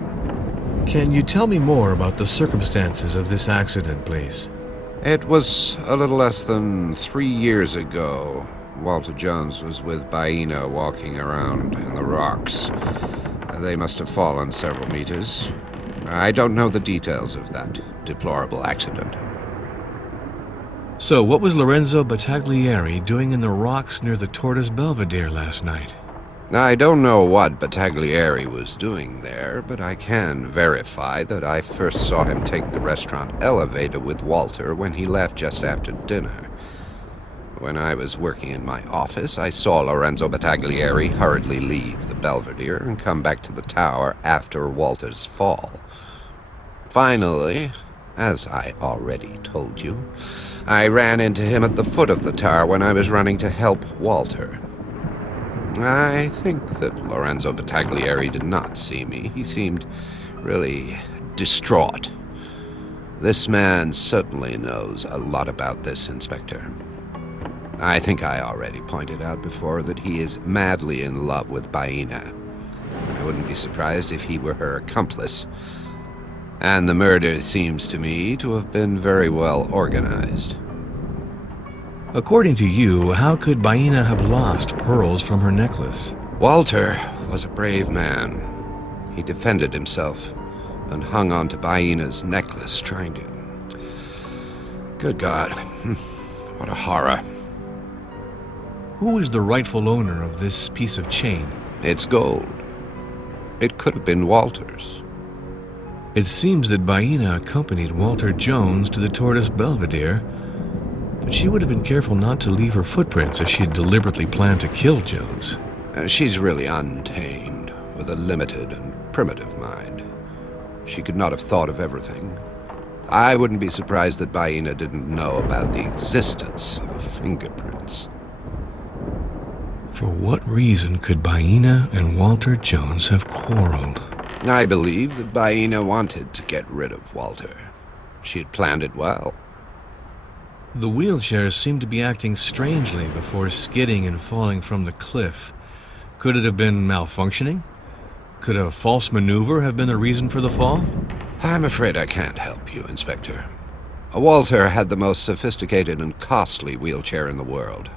Can you tell me more about the circumstances of this accident, please? It was a little less than 3 years ago. Walter Jones was with Baina walking around in the rocks. They must have fallen several meters. I don't know the details of that deplorable accident. So, what was Lorenzo Battaglieri doing in the rocks near the Tortoise Belvedere last night? I don't know what Battaglieri was doing there, but I can verify that I first saw him take the restaurant elevator with Walter when he left just after dinner. When I was working in my office, I saw Lorenzo Battaglieri hurriedly leave the Belvedere and come back to the tower after Walter's fall. Finally, as I already told you, I ran into him at the foot of the tower when I was running to help Walter. I think that Lorenzo Battaglieri did not see me. He seemed really distraught. This man certainly knows a lot about this, Inspector. I think I already pointed out before that he is madly in love with Baina. I wouldn't be surprised if he were her accomplice. And the murder seems to me to have been very well organized. According to you, how could Baina have lost pearls from her necklace? Walter was a brave man. He defended himself and hung on to Baina's necklace, trying to... Good God, what a horror. Who is the rightful owner of this piece of chain? It's gold. It could have been Walter's. It seems that Baina accompanied Walter Jones to the Tortoise Belvedere, but she would have been careful not to leave her footprints if she had deliberately planned to kill Jones. She's really untamed, with a limited and primitive mind. She could not have thought of everything. I wouldn't be surprised that Baina didn't know about the existence of fingerprints. For what reason could Baina and Walter Jones have quarreled? I believe that Baina wanted to get rid of Walter. She had planned it well. The wheelchairs seemed to be acting strangely before skidding and falling from the cliff. Could it have been malfunctioning? Could a false maneuver have been the reason for the fall? I'm afraid I can't help you, Inspector. Walter had the most sophisticated and costly wheelchair in the world.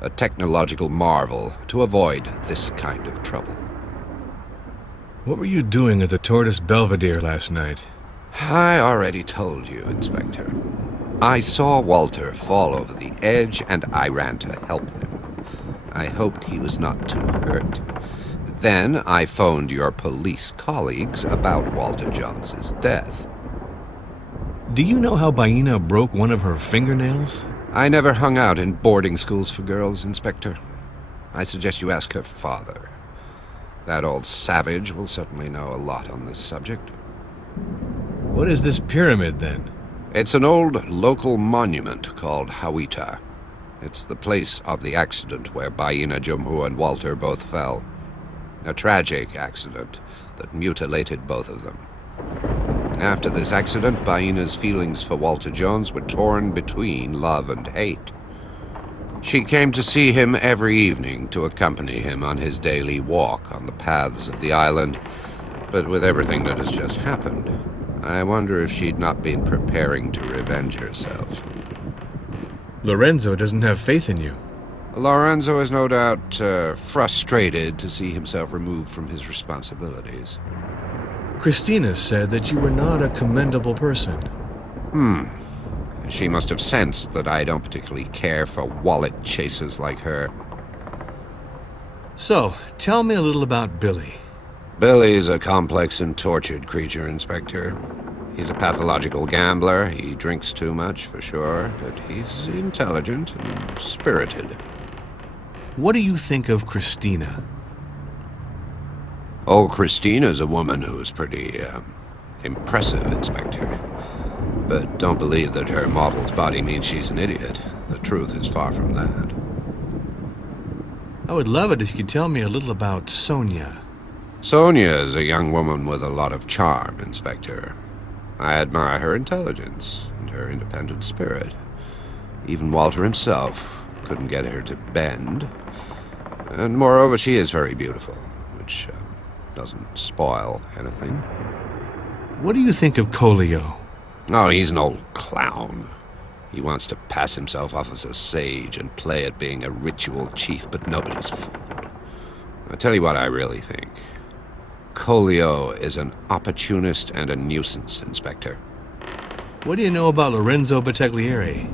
A technological marvel to avoid this kind of trouble. What were you doing at the Tortoise Belvedere last night? I already told you, Inspector. I saw Walter fall over the edge and I ran to help him. I hoped he was not too hurt. Then I phoned your police colleagues about Walter Jones's death. Do you know how Baina broke one of her fingernails? I never hung out in boarding schools for girls, Inspector. I suggest you ask her father. That old savage will certainly know a lot on this subject. What is this pyramid, then? It's an old local monument called Hawita. It's the place of the accident where Baina Jumhu and Walter both fell. A tragic accident that mutilated both of them. After this accident, Baina's feelings for Walter Jones were torn between love and hate. She came to see him every evening to accompany him on his daily walk on the paths of the island. But with everything that has just happened, I wonder if she'd not been preparing to revenge herself. Lorenzo doesn't have faith in you. Lorenzo is no doubt frustrated to see himself removed from his responsibilities. Christina said that you were not a commendable person. She must have sensed that I don't particularly care for wallet chasers like her. So, tell me a little about Billy. Billy's a complex and tortured creature, Inspector. He's a pathological gambler. He drinks too much, for sure, but he's intelligent and spirited. What do you think of Christina? Oh, Christina's a woman who's pretty, impressive, Inspector. But don't believe that her model's body means she's an idiot. The truth is far from that. I would love it if you could tell me a little about Sonia. Sonia is a young woman with a lot of charm, Inspector. I admire her intelligence and her independent spirit. Even Walter himself couldn't get her to bend. And moreover, she is very beautiful, which doesn't spoil anything. What do you think of Colio? Oh, he's an old clown. He wants to pass himself off as a sage and play at being a ritual chief, but nobody's fool. I'll tell you what I really think. Colio is an opportunist and a nuisance, Inspector. What do you know about Lorenzo Battaglieri?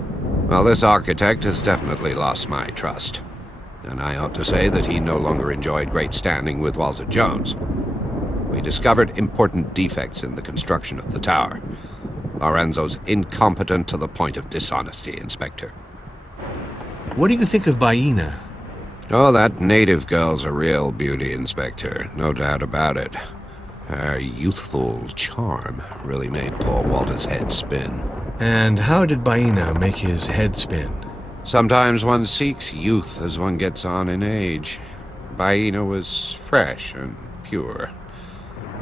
Well, this architect has definitely lost my trust. And I ought to say that he no longer enjoyed great standing with Walter Jones. We discovered important defects in the construction of the tower. Lorenzo's incompetent to the point of dishonesty, Inspector. What do you think of Baina? Oh, that native girl's a real beauty, Inspector. No doubt about it. Her youthful charm really made poor Walter's head spin. And how did Baina make his head spin? Sometimes one seeks youth as one gets on in age. Baina was fresh and pure.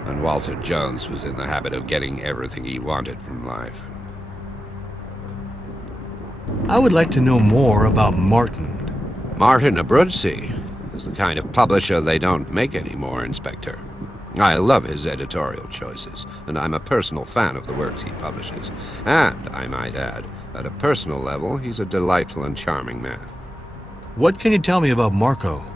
And Walter Jones was in the habit of getting everything he wanted from life. I would like to know more about Martin. Martin Abruzzi is the kind of publisher they don't make anymore, Inspector. I love his editorial choices, and I'm a personal fan of the works he publishes. And, I might add, at a personal level, he's a delightful and charming man. What can you tell me about Marco?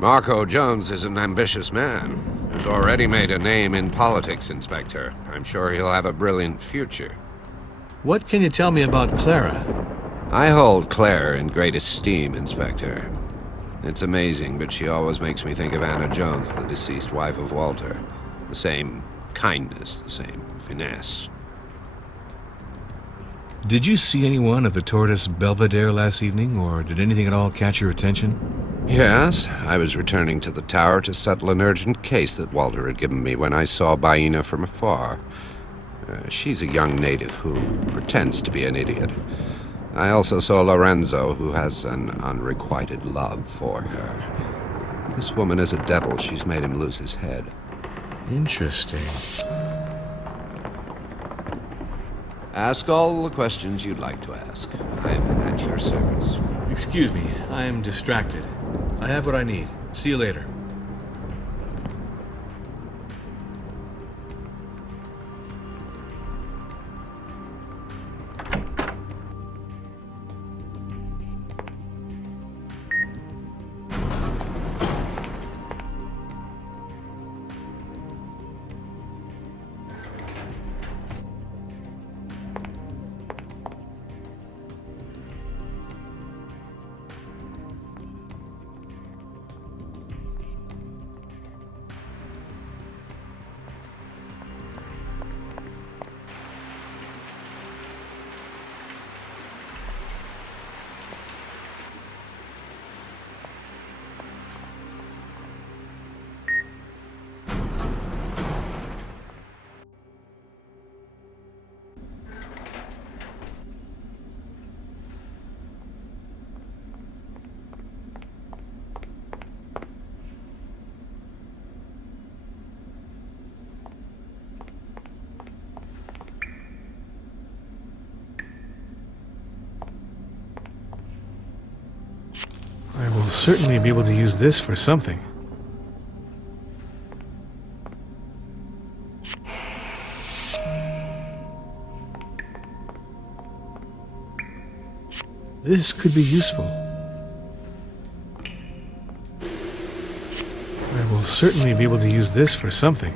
Marco Jones is an ambitious man who's already made a name in politics, Inspector. I'm sure he'll have a brilliant future. What can you tell me about Clara? I hold Claire in great esteem, Inspector. It's amazing, but she always makes me think of Anna Jones, the deceased wife of Walter. The same kindness, the same finesse. Did you see anyone at the Tortoise Belvedere last evening, or did anything at all catch your attention? Yes, I was returning to the tower to settle an urgent case that Walter had given me when I saw Baina from afar. She's a young native who pretends to be an idiot. I also saw Lorenzo, who has an unrequited love for her. This woman is a devil. She's made him lose his head. Interesting. Ask all the questions you'd like to ask. I'm at your service. Excuse me, I am distracted. I have what I need. See you later. I will certainly be able to use this for something. This could be useful. I will certainly be able to use this for something.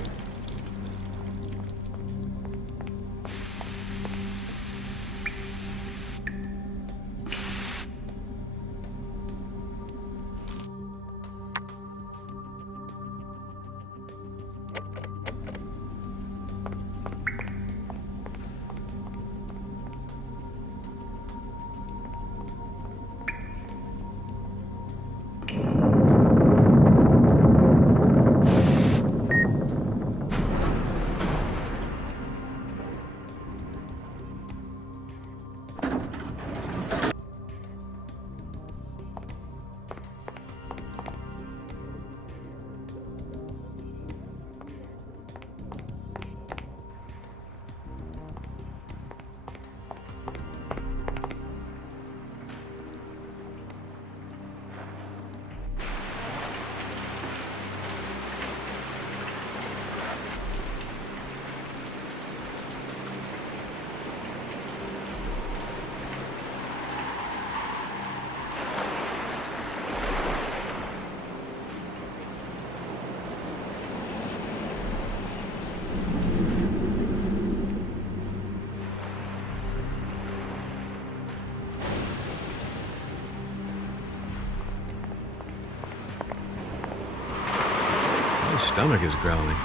My stomach is growling.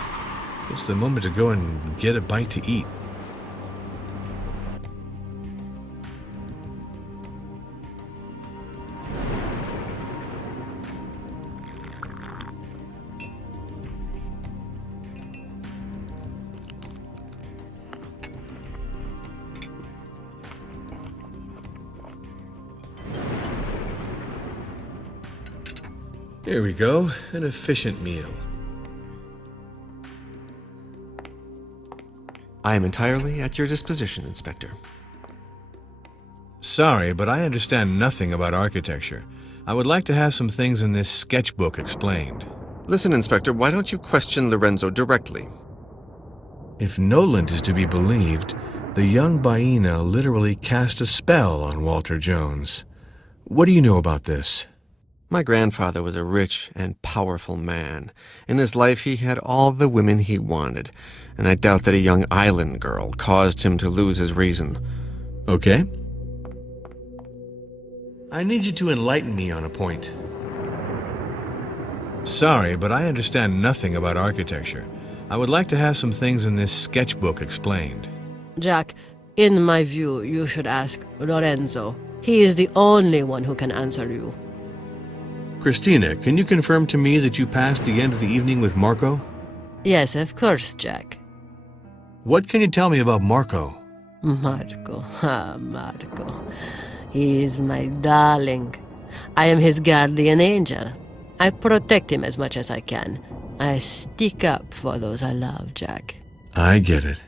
It's the moment to go and get a bite to eat. Here we go, an efficient meal. I am entirely at your disposition, Inspector. Sorry, but I understand nothing about architecture. I would like to have some things in this sketchbook explained. Listen, Inspector, why don't you question Lorenzo directly? If Noland is to be believed, the young Baina literally cast a spell on Walter Jones. What do you know about this? My grandfather was a rich and powerful man. In his life, he had all the women he wanted, and I doubt that a young island girl caused him to lose his reason. Okay. I need you to enlighten me on a point. Sorry, but I understand nothing about architecture. I would like to have some things in this sketchbook explained. Jack, in my view, you should ask Lorenzo. He is the only one who can answer you. Christina, can you confirm to me that you passed the end of the evening with Marco? Yes, of course, Jack. What can you tell me about Marco? Marco. He is my darling. I am his guardian angel. I protect him as much as I can. I stick up for those I love, Jack. I get it.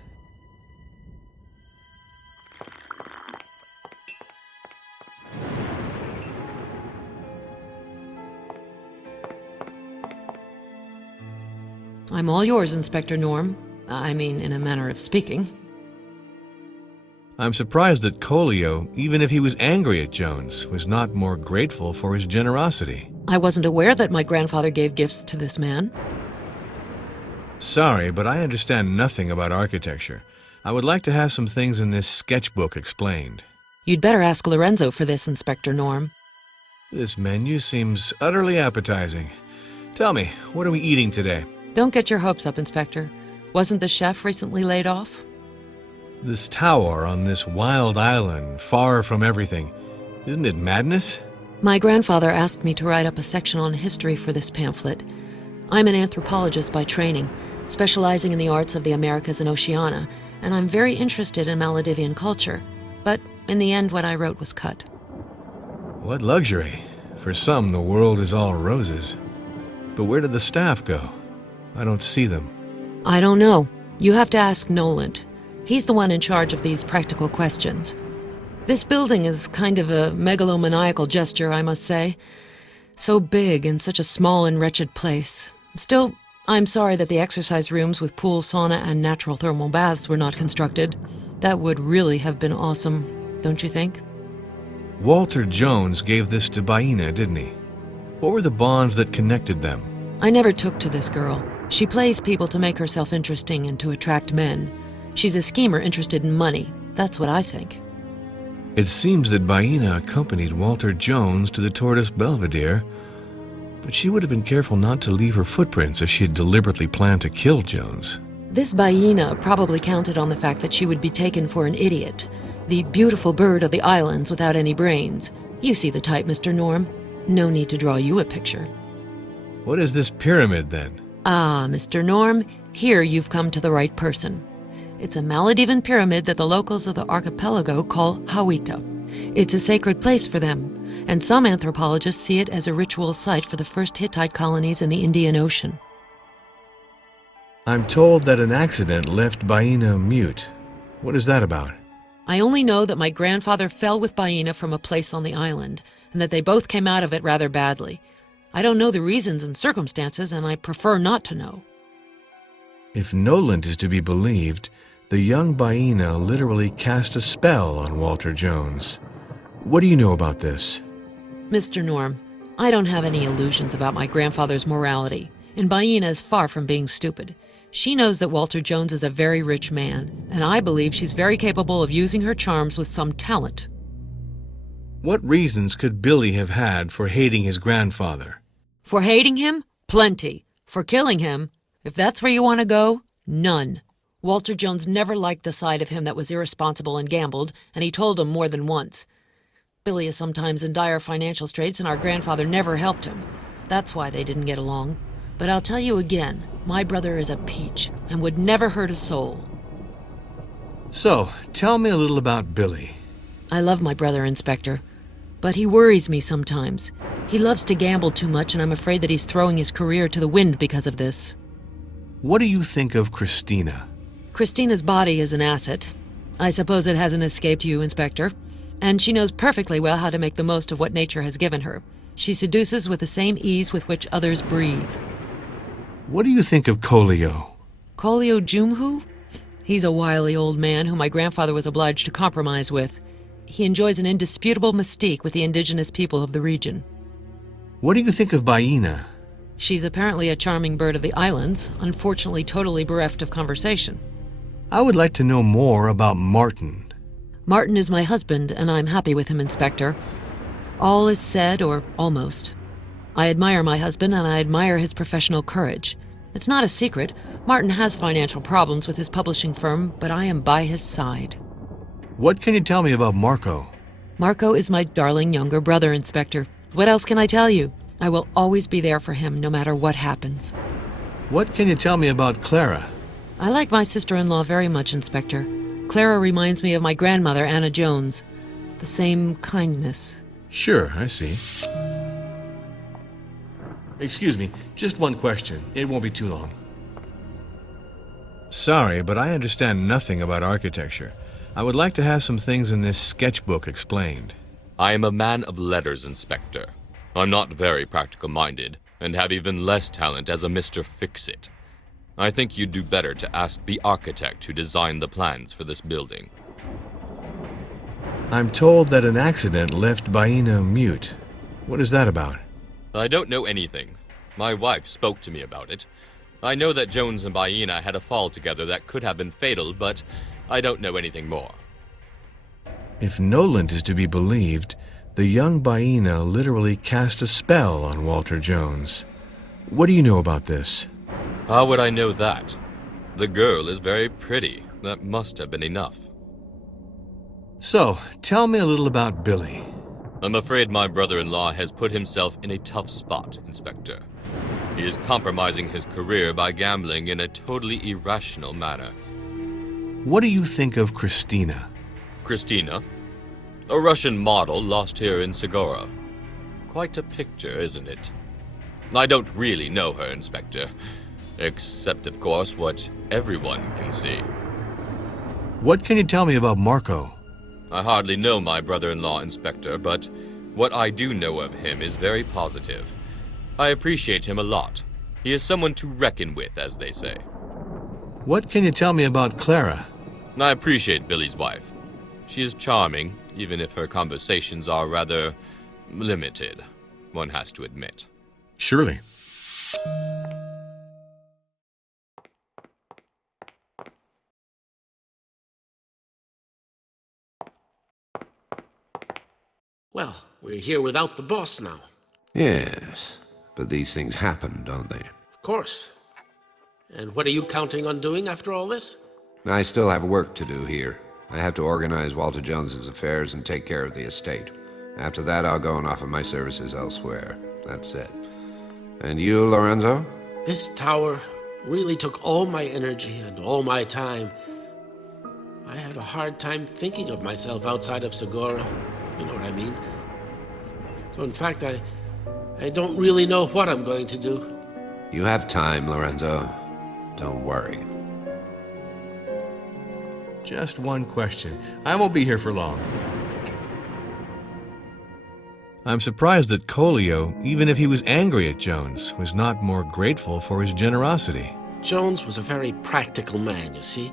I'm all yours, Inspector Norm. I mean, in a manner of speaking. I'm surprised that Colio, even if he was angry at Jones, was not more grateful for his generosity. I wasn't aware that my grandfather gave gifts to this man. Sorry, but I understand nothing about architecture. I would like to have some things in this sketchbook explained. You'd better ask Lorenzo for this, Inspector Norm. This menu seems utterly appetizing. Tell me, what are we eating today? Don't get your hopes up, Inspector. Wasn't the chef recently laid off? This tower on this wild island, far from everything. Isn't it madness? My grandfather asked me to write up a section on history for this pamphlet. I'm an anthropologist by training, specializing in the arts of the Americas and Oceania, and I'm very interested in Maldivian culture. But in the end, what I wrote was cut. What luxury. For some, the world is all roses. But where did the staff go? I don't see them. I don't know. You have to ask Noland. He's the one in charge of these practical questions. This building is kind of a megalomaniacal gesture, I must say. So big in such a small and wretched place. Still, I'm sorry that the exercise rooms with pool, sauna, and natural thermal baths were not constructed. That would really have been awesome, don't you think? Walter Jones gave this to Baina, didn't he? What were the bonds that connected them? I never took to this girl. She plays people to make herself interesting and to attract men. She's a schemer interested in money. That's what I think. It seems that Baina accompanied Walter Jones to the Tortoise Belvedere, but she would have been careful not to leave her footprints if she had deliberately planned to kill Jones. This Baina probably counted on the fact that she would be taken for an idiot, the beautiful bird of the islands without any brains. You see the type, Mr. Norm. No need to draw you a picture. What is this pyramid, then? Ah, Mr. Norm, here you've come to the right person. It's a Maldivian pyramid that the locals of the archipelago call Hawita. It's a sacred place for them, and some anthropologists see it as a ritual site for the first Hittite colonies in the Indian Ocean. I'm told that an accident left Baina mute. What is that about? I only know that my grandfather fell with Baina from a place on the island, and that they both came out of it rather badly. I don't know the reasons and circumstances, and I prefer not to know. If Noland is to be believed, the young Baina literally cast a spell on Walter Jones. What do you know about this? Mr. Norm, I don't have any illusions about my grandfather's morality, and Baina is far from being stupid. She knows that Walter Jones is a very rich man, and I believe she's very capable of using her charms with some talent. What reasons could Billy have had for hating his grandfather? For hating him? Plenty. For killing him? If that's where you want to go, none. Walter Jones never liked the side of him that was irresponsible and gambled, and he told him more than once. Billy is sometimes in dire financial straits, and our grandfather never helped him. That's why they didn't get along. But I'll tell you again, my brother is a peach, and would never hurt a soul. So, tell me a little about Billy. I love my brother, Inspector, but he worries me sometimes. He loves to gamble too much, and I'm afraid that he's throwing his career to the wind because of this. What do you think of Christina? Christina's body is an asset. I suppose it hasn't escaped you, Inspector. And she knows perfectly well how to make the most of what nature has given her. She seduces with the same ease with which others breathe. What do you think of Kolio? Kolio Jumhu? He's a wily old man whom my grandfather was obliged to compromise with. He enjoys an indisputable mystique with the indigenous people of the region. What do you think of Baina? She's apparently a charming bird of the islands, unfortunately totally bereft of conversation. I would like to know more about Martin. Martin is my husband, and I'm happy with him, Inspector. All is said, or almost. I admire my husband, and I admire his professional courage. It's not a secret. Martin has financial problems with his publishing firm, but I am by his side. What can you tell me about Marco? Marco is my darling younger brother, Inspector. What else can I tell you? I will always be there for him, no matter what happens. What can you tell me about Clara? I like my sister-in-law very much, Inspector. Clara reminds me of my grandmother, Anna Jones. The same kindness. Sure, I see. Excuse me, just one question. It won't be too long. Sorry, but I understand nothing about architecture. I would like to have some things in this sketchbook explained. I am a man of letters, Inspector. I'm not very practical-minded, and have even less talent as a Mr. Fix-It. I think you'd do better to ask the architect who designed the plans for this building. I'm told that an accident left Baina mute. What is that about? I don't know anything. My wife spoke to me about it. I know that Jones and Baina had a fall together that could have been fatal, but I don't know anything more. If Noland is to be believed, the young Baina literally cast a spell on Walter Jones. What do you know about this? How would I know that? The girl is very pretty. That must have been enough. So, tell me a little about Billy. I'm afraid my brother-in-law has put himself in a tough spot, Inspector. He is compromising his career by gambling in a totally irrational manner. What do you think of Christina? Christina? A Russian model lost here in Segura. Quite a picture, isn't it? I don't really know her, Inspector. Except, of course, what everyone can see. What can you tell me about Marco? I hardly know my brother-in-law, Inspector, but what I do know of him is very positive. I appreciate him a lot. He is someone to reckon with, as they say. What can you tell me about Clara? I appreciate Billy's wife. She is charming, even if her conversations are rather limited, one has to admit. Surely. Well, we're here without the boss now. Yes, but these things happen, don't they? Of course. And what are you counting on doing after all this? I still have work to do here. I have to organize Walter Jones's affairs and take care of the estate. After that, I'll go and offer my services elsewhere. That's it. And you, Lorenzo? This tower really took all my energy and all my time. I have a hard time thinking of myself outside of Segura. You know what I mean? So in fact, I don't really know what I'm going to do. You have time, Lorenzo. Don't worry. Just one question. I won't be here for long. I'm surprised that Kolio, even if he was angry at Jones, was not more grateful for his generosity. Jones was a very practical man, you see,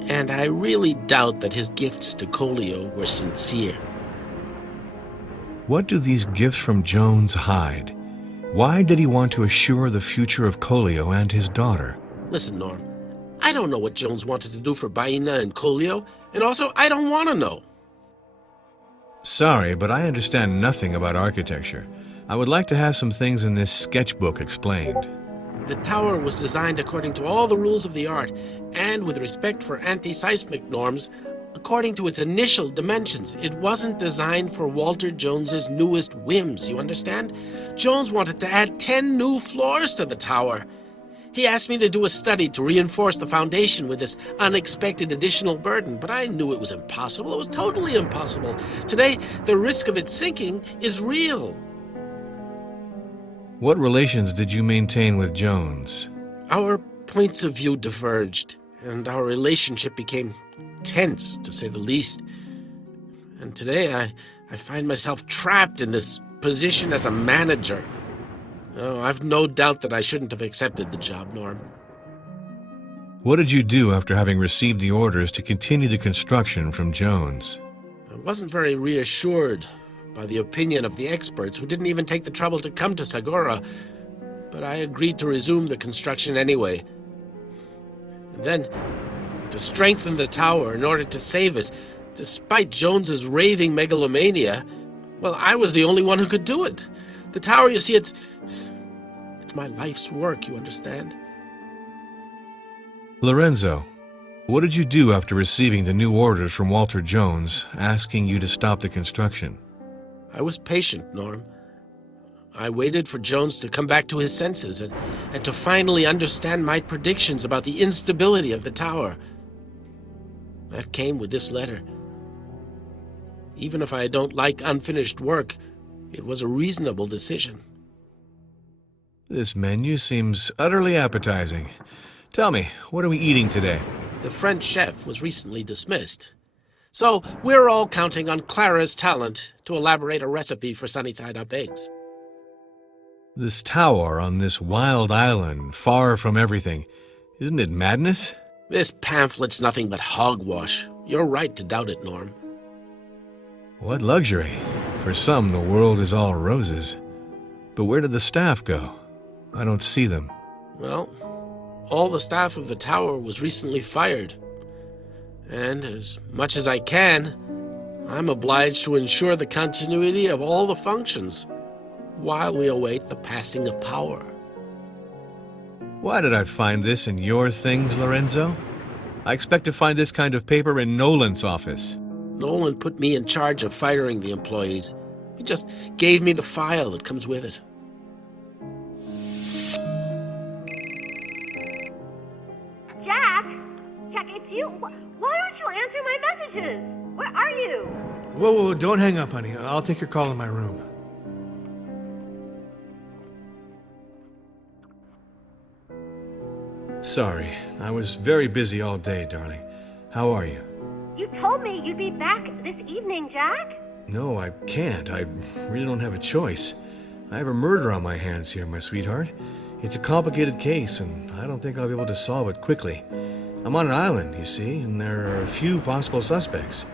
and I really doubt that his gifts to Kolio were sincere. What do these gifts from Jones hide? Why did he want to assure the future of Kolio and his daughter? Listen, Norm, I don't know what Jones wanted to do for Baina and Kolio, and also I don't want to know. Sorry, but I understand nothing about architecture. I would like to have some things in this sketchbook explained. The tower was designed according to all the rules of the art, and with respect for anti-seismic norms, according to its initial dimensions. It wasn't designed for Walter Jones's newest whims, you understand? Jones wanted to add 10 new floors to the tower. He asked me to do a study to reinforce the foundation with this unexpected additional burden, but I knew it was impossible. It was totally impossible. Today, the risk of it sinking is real. What relations did you maintain with Jones? Our points of view diverged, and our relationship became tense, to say the least. And today, I find myself trapped in this position as a manager. Oh, I've no doubt that I shouldn't have accepted the job, Norm. What did you do after having received the orders to continue the construction from Jones? I wasn't very reassured by the opinion of the experts, who didn't even take the trouble to come to Sagora, but I agreed to resume the construction anyway. And then, to strengthen the tower in order to save it, despite Jones's raving megalomania, well, I was the only one who could do it. The tower, you see, it's my life's work, you understand? Lorenzo, what did you do after receiving the new orders from Walter Jones asking you to stop the construction? I was patient, Norm. I waited for Jones to come back to his senses and to finally understand my predictions about the instability of the tower. That came with this letter. Even if I don't like unfinished work, it was a reasonable decision. This menu seems utterly appetizing. Tell me, what are we eating today? The French chef was recently dismissed. So we're all counting on Clara's talent to elaborate a recipe for sunny-side-up eggs. This tower on this wild island, far from everything, isn't it madness? This pamphlet's nothing but hogwash. You're right to doubt it, Norm. What luxury. For some, the world is all roses. But where did the staff go? I don't see them. Well, all the staff of the tower was recently fired. And as much as I can, I'm obliged to ensure the continuity of all the functions while we await the passing of power. Why did I find this in your things, Lorenzo? I expect to find this kind of paper in Nolan's office. Nolan put me in charge of firing the employees. He just gave me the file that comes with it. Jack, it's you. Why don't you answer my messages? Where are you? Whoa, don't hang up, honey. I'll take your call in my room. Sorry, I was very busy all day, darling. How are you? You told me you'd be back this evening, Jack. No, I can't. I really don't have a choice. I have a murder on my hands here, my sweetheart. It's a complicated case, and I don't think I'll be able to solve it quickly. I'm on an island, you see, and there are a few possible suspects.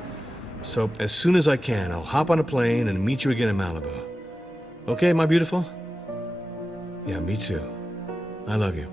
So as soon as I can, I'll hop on a plane and meet you again in Malibu. Okay, my beautiful? Yeah, me too. I love you.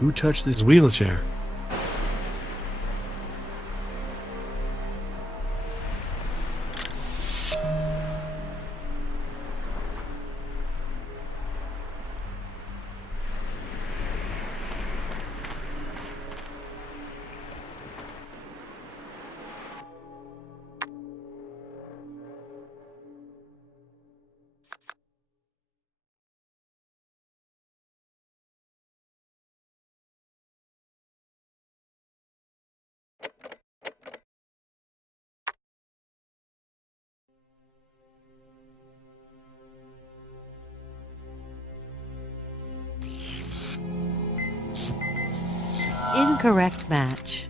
Who touched this wheelchair? Incorrect match.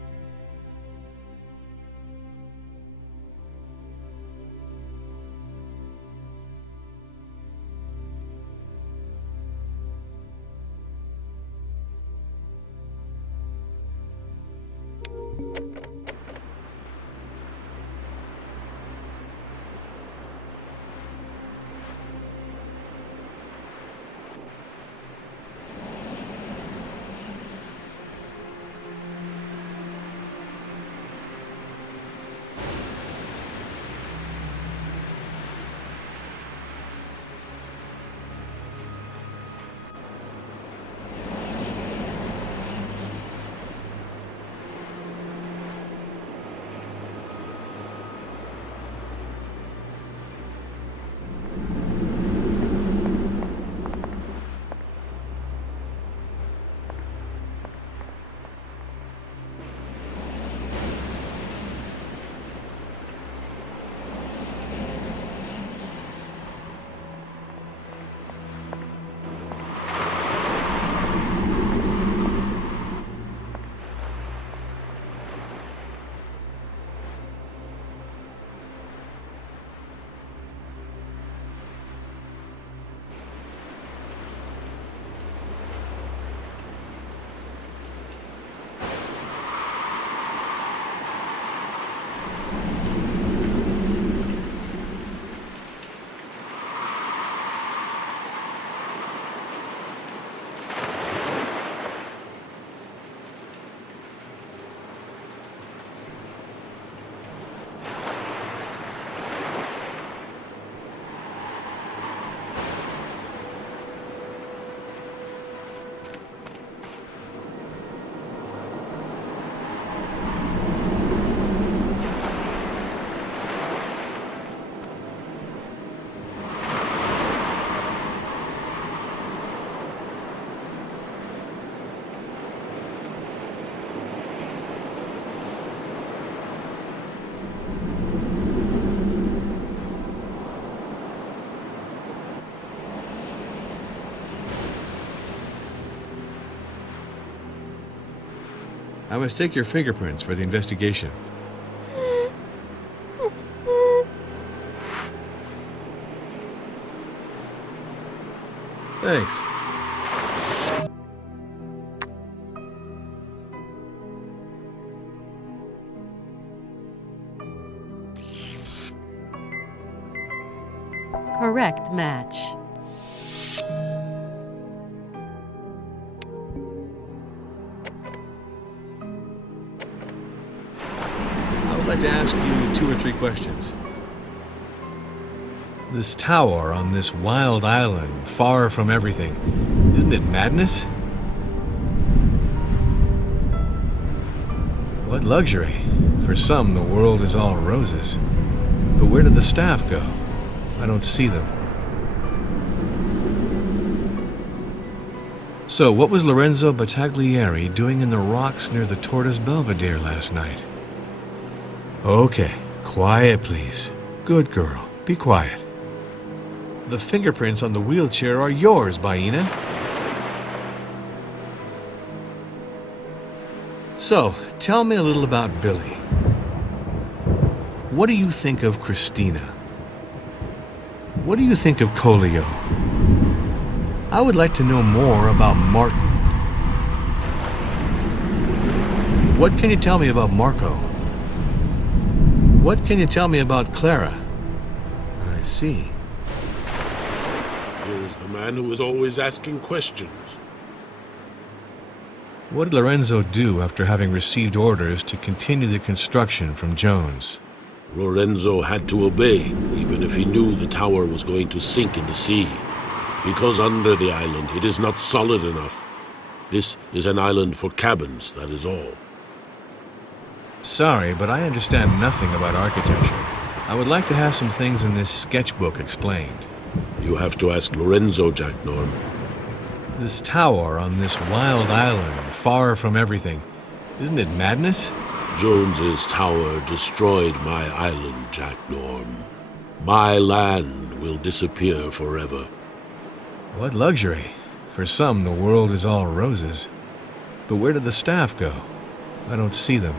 I must take your fingerprints for the investigation. Thanks. Correct match. I would like to ask you 2 or 3 questions. This tower on this wild island, far from everything, isn't it madness? What luxury. For some, the world is all roses. But where did the staff go? I don't see them. So, what was Lorenzo Battaglieri doing in the rocks near the Tortoise Belvedere last night? Okay, quiet please. Good girl, be quiet. The fingerprints on the wheelchair are yours, Baina. So, tell me a little about Billy. What do you think of Christina? What do you think of Colio? I would like to know more about Martin. What can you tell me about Marco? What can you tell me about Clara? I see. Here's the man who is always asking questions. What did Lorenzo do after having received orders to continue the construction from Jones? Lorenzo had to obey, even if he knew the tower was going to sink in the sea. Because under the island it is not solid enough. This is an island for cabins, that is all. Sorry, but I understand nothing about architecture. I would like to have some things in this sketchbook explained. You have to ask Lorenzo, Jack Norm. This tower on this wild island, far from everything. Isn't it madness? Jones's tower destroyed my island, Jack Norm. My land will disappear forever. What luxury. For some, the world is all roses. But where did the staff go? I don't see them.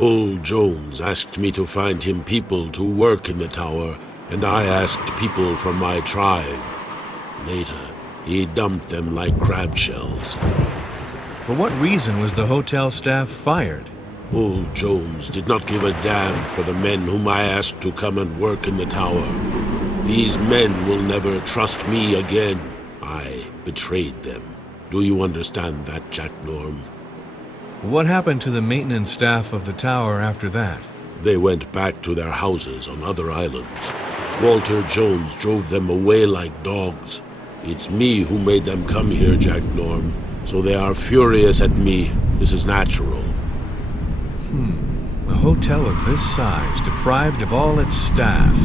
Old Jones asked me to find him people to work in the tower, and I asked people from my tribe. Later, he dumped them like crab shells. For what reason was the hotel staff fired? Old Jones did not give a damn for the men whom I asked to come and work in the tower. These men will never trust me again. I betrayed them. Do you understand that, Jack Norm? What happened to the maintenance staff of the tower after that? They went back to their houses on other islands. Walter Jones drove them away like dogs. It's me who made them come here, Jack Norm. So they are furious at me. This is natural. A hotel of this size, deprived of all its staff.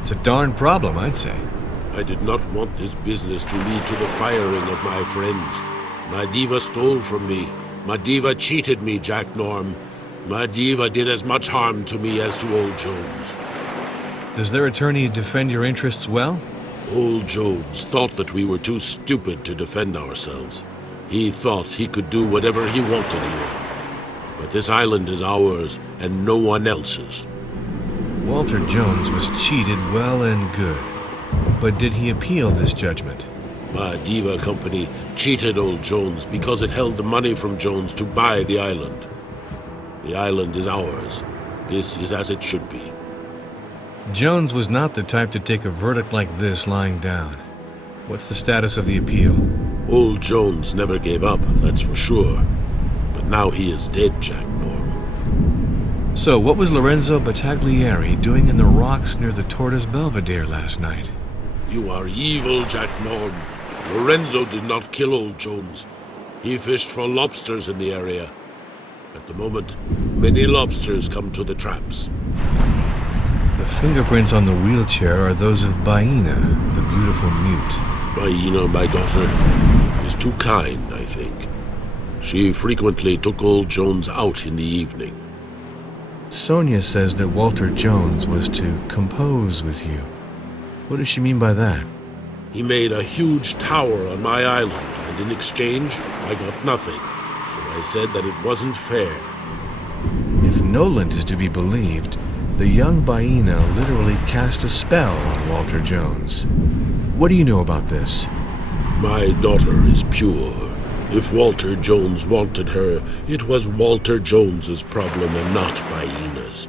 It's a darn problem, I'd say. I did not want this business to lead to the firing of my friends. My diva stole from me. My diva cheated me, Jack Norm. My diva did as much harm to me as to Old Jones. Does their attorney defend your interests well? Old Jones thought that we were too stupid to defend ourselves. He thought he could do whatever he wanted here. But this island is ours, and no one else's. Walter Jones was cheated well and good. But did he appeal this judgment? My diva company cheated Old Jones because it held the money from Jones to buy the island. The island is ours. This is as it should be. Jones was not the type to take a verdict like this lying down. What's the status of the appeal? Old Jones never gave up, that's for sure. But now he is dead, Jack Norm. So, what was Lorenzo Battaglieri doing in the rocks near the Tortoise Belvedere last night? You are evil, Jack Norm. Lorenzo did not kill Old Jones. He fished for lobsters in the area. At the moment, many lobsters come to the traps. The fingerprints on the wheelchair are those of Baina, the beautiful mute. Baina, my daughter, is too kind, I think. She frequently took Old Jones out in the evening. Sonia says that Walter Jones was to compose with you. What does she mean by that? He made a huge tower on my island, and in exchange, I got nothing. So I said that it wasn't fair. If Noland is to be believed, the young Baina literally cast a spell on Walter Jones. What do you know about this? My daughter is pure. If Walter Jones wanted her, it was Walter Jones's problem and not Baina's.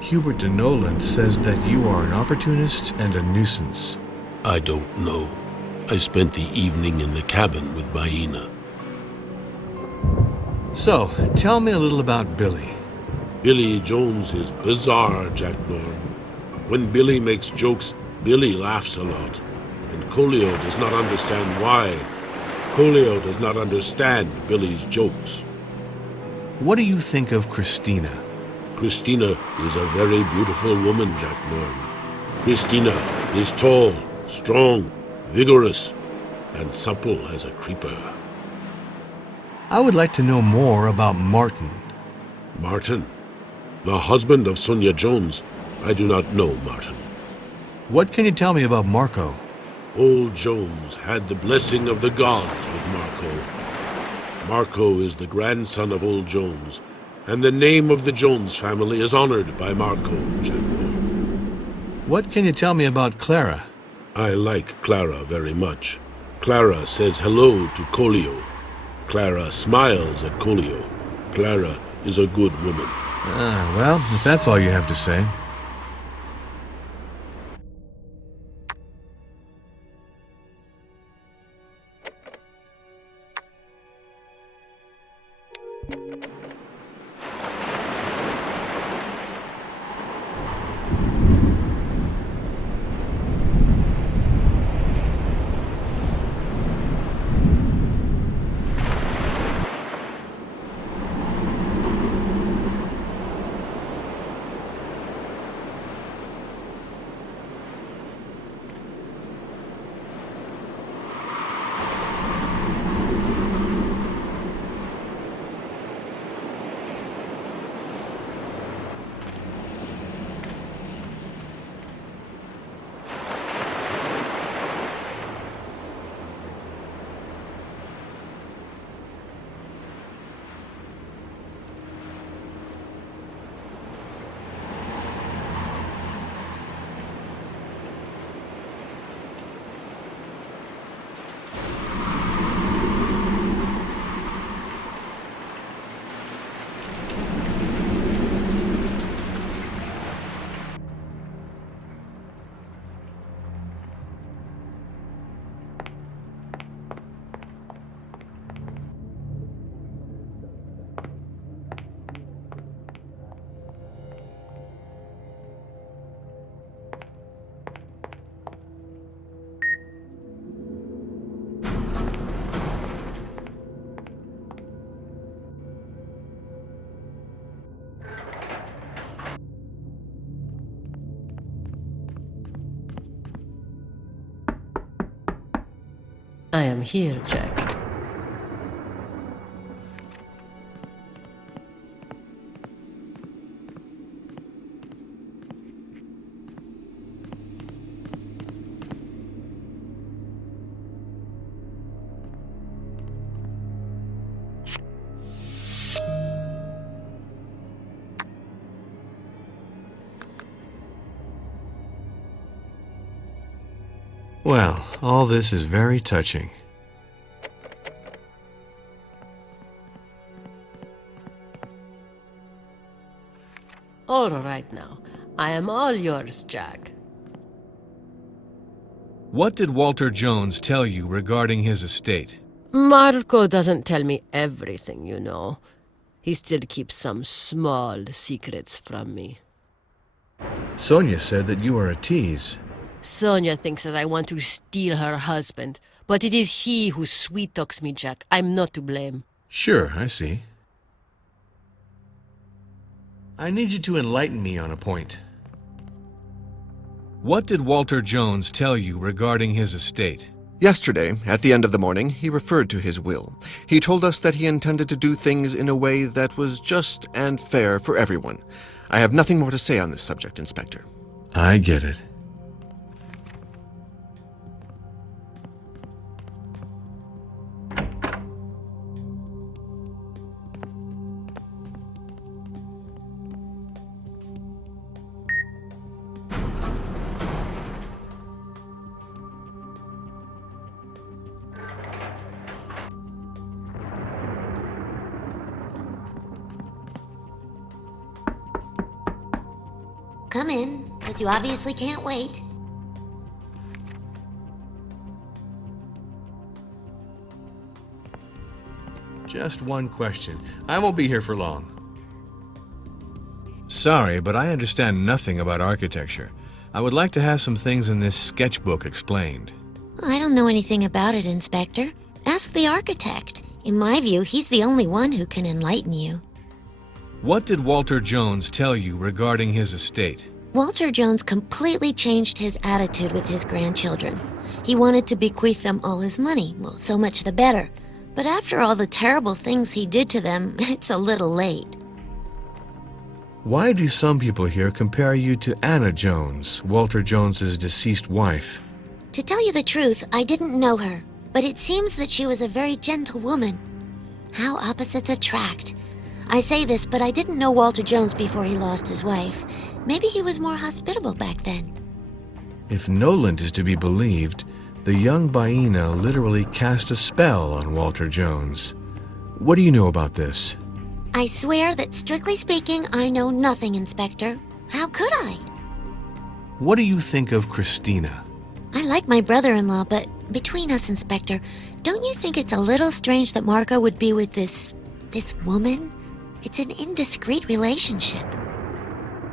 Hubert de Noland says that you are an opportunist and a nuisance. I don't know. I spent the evening in the cabin with Baina. So, tell me a little about Billy. Billy Jones is bizarre, Jack Norm. When Billy makes jokes, Billy laughs a lot. And Colio does not understand why. Colio does not understand Billy's jokes. What do you think of Christina? Christina is a very beautiful woman, Jack Norm. Christina is tall, strong, vigorous, and supple as a creeper. I would like to know more about Martin. Martin? The husband of Sonia Jones. I do not know Martin. What can you tell me about Marco? Old Jones had the blessing of the gods with Marco. Marco is the grandson of Old Jones, and the name of the Jones family is honored by Marco, Jack Norm. What can you tell me about Clara? I like Clara very much. Clara says hello to Colio. Clara smiles at Colio. Clara is a good woman. Well, if that's all you have to say. I am here, Jack. Well, all this is very touching. All right now. I am all yours, Jack. What did Walter Jones tell you regarding his estate? Marco doesn't tell me everything, you know. He still keeps some small secrets from me. Sonia said that you are a tease. Sonia thinks that I want to steal her husband, but it is he who sweet-talks me, Jack. I'm not to blame. Sure, I see. I need you to enlighten me on a point. What did Walter Jones tell you regarding his estate? Yesterday, at the end of the morning, he referred to his will. He told us that he intended to do things in a way that was just and fair for everyone. I have nothing more to say on this subject, Inspector. I get it. Come in, because you obviously can't wait. Just one question. I won't be here for long. Sorry, but I understand nothing about architecture. I would like to have some things in this sketchbook explained. I don't know anything about it, Inspector. Ask the architect. In my view, he's the only one who can enlighten you. What did Walter Jones tell you regarding his estate? Walter Jones completely changed his attitude with his grandchildren. He wanted to bequeath them all his money. Well, so much the better. But after all the terrible things he did to them, it's a little late. Why do some people here compare you to Anna Jones, Walter Jones's deceased wife? To tell you the truth, I didn't know her, but it seems that she was a very gentle woman. How opposites attract. I say this, but I didn't know Walter Jones before he lost his wife. Maybe he was more hospitable back then. If Noland is to be believed, the young Baina literally cast a spell on Walter Jones. What do you know about this? I swear that, strictly speaking, I know nothing, Inspector. How could I? What do you think of Christina? I like my brother-in-law, but between us, Inspector, don't you think it's a little strange that Marco would be with this woman? It's an indiscreet relationship.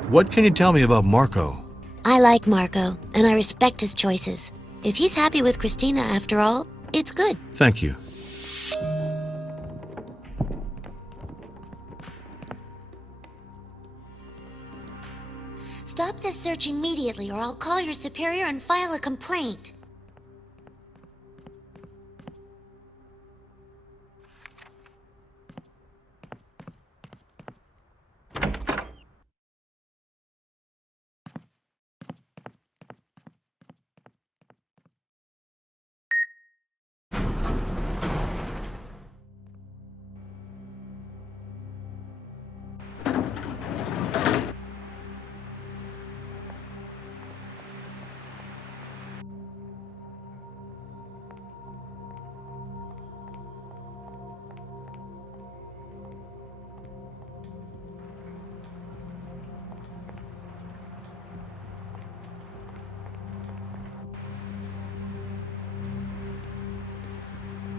What can you tell me about Marco? I like Marco, and I respect his choices. If he's happy with Christina after all, it's good. Thank you. Stop this search immediately, or I'll call your superior and file a complaint.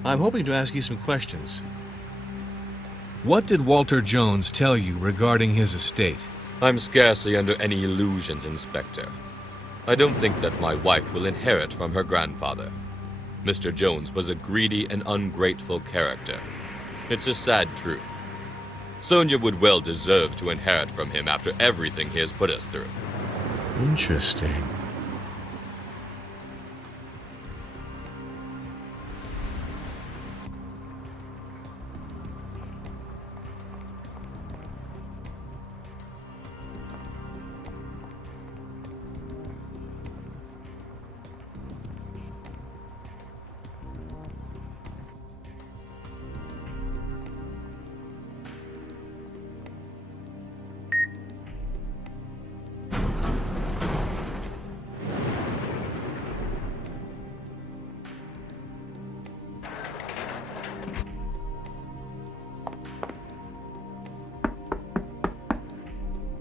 I'm hoping to ask you some questions. What did Walter Jones tell you regarding his estate? I'm scarcely under any illusions, Inspector. I don't think that my wife will inherit from her grandfather. Mr. Jones was a greedy and ungrateful character. It's a sad truth. Sonia would well deserve to inherit from him after everything he has put us through. Interesting.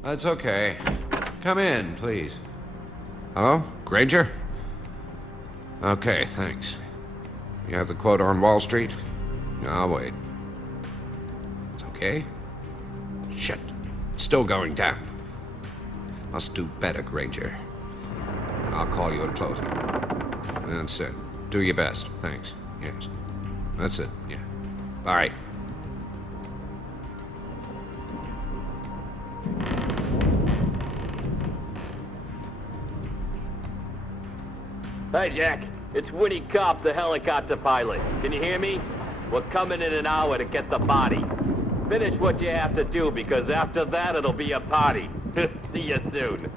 That's okay. Come in, please. Hello? Granger? Okay, thanks. You have the quote on Wall Street? I'll wait. It's okay? Shit. Still going down. Must do better, Granger. I'll call you at closing. That's it. Do your best. Thanks. Yes. That's it. Yeah. All right. Hey, Jack. It's Woody Cobb, the helicopter pilot. Can you hear me? We're coming in an hour to get the body. Finish what you have to do, because after that, it'll be a party. See you soon.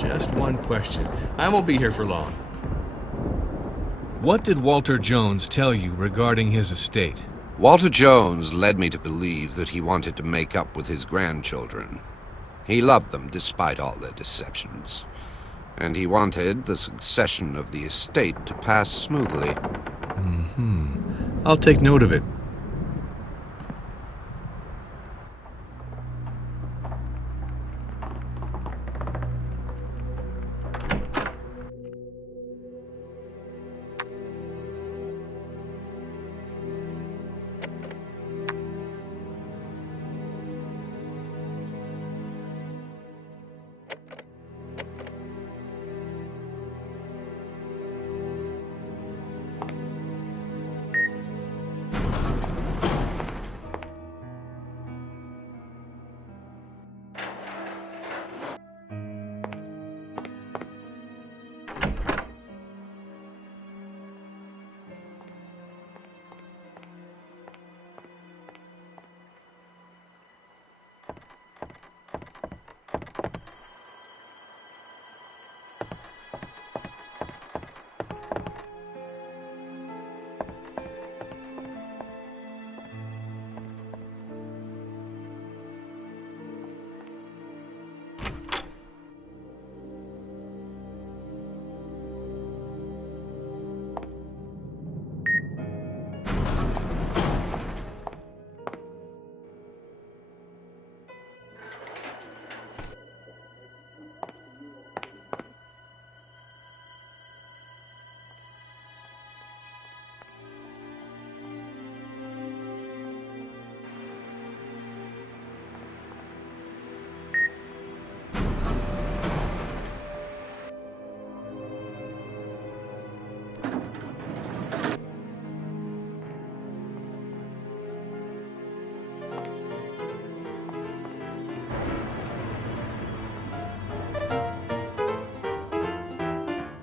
Just one question. I won't be here for long. What did Walter Jones tell you regarding his estate? Walter Jones led me to believe that he wanted to make up with his grandchildren. He loved them despite all their deceptions. And he wanted the succession of the estate to pass smoothly. I'll take note of it.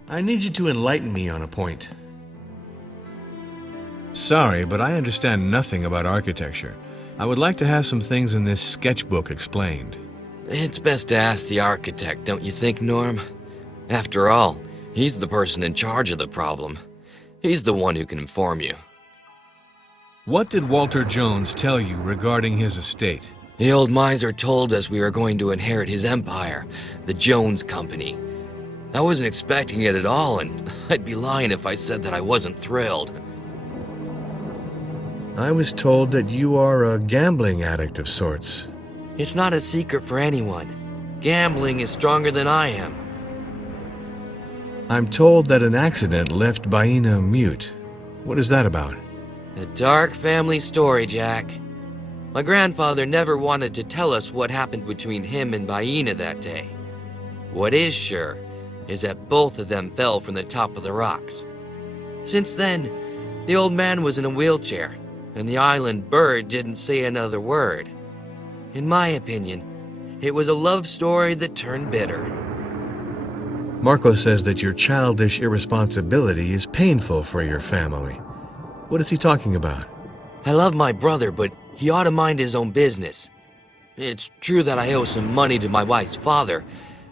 I need you to enlighten me on a point. Sorry, but I understand nothing about architecture. I would like to have some things in this sketchbook explained. It's best to ask the architect, don't you think, Norm? After all, he's the person in charge of the problem. He's the one who can inform you. What did Walter Jones tell you regarding his estate? The old miser told us we were going to inherit his empire, the Jones Company. I wasn't expecting it at all, and I'd be lying if I said that I wasn't thrilled. I was told that you are a gambling addict of sorts. It's not a secret for anyone. Gambling is stronger than I am. I'm told that an accident left Baina mute. What is that about? A dark family story, Jack. My grandfather never wanted to tell us what happened between him and Baina that day. What is sure is that both of them fell from the top of the rocks. Since then, the old man was in a wheelchair, and the island bird didn't say another word. In my opinion, it was a love story that turned bitter. Marco says that your childish irresponsibility is painful for your family. What is he talking about? I love my brother, but he ought to mind his own business. It's true that I owe some money to my wife's father,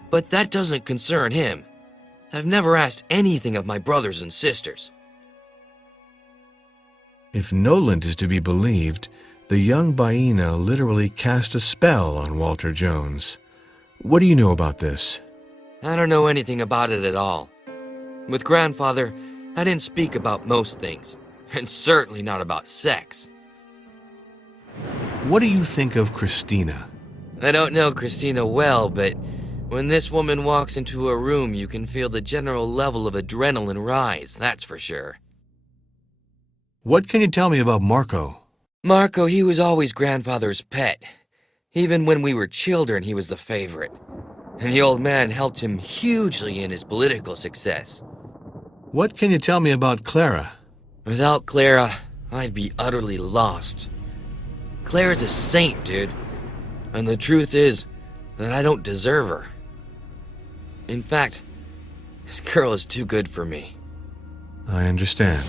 but that doesn't concern him. I've never asked anything of my brothers and sisters. If Noland is to be believed, the young Baina literally cast a spell on Walter Jones. What do you know about this? I don't know anything about it at all. With Grandfather, I didn't speak about most things, and certainly not about sex. What do you think of Christina? I don't know Christina well, but when this woman walks into a room, you can feel the general level of adrenaline rise, that's for sure. What can you tell me about Marco? Marco, he was always grandfather's pet. Even when we were children, he was the favorite. And the old man helped him hugely in his political success. What can you tell me about Clara? Without Clara, I'd be utterly lost. Clara's a saint, dude. And the truth is that I don't deserve her. In fact, this girl is too good for me. I understand.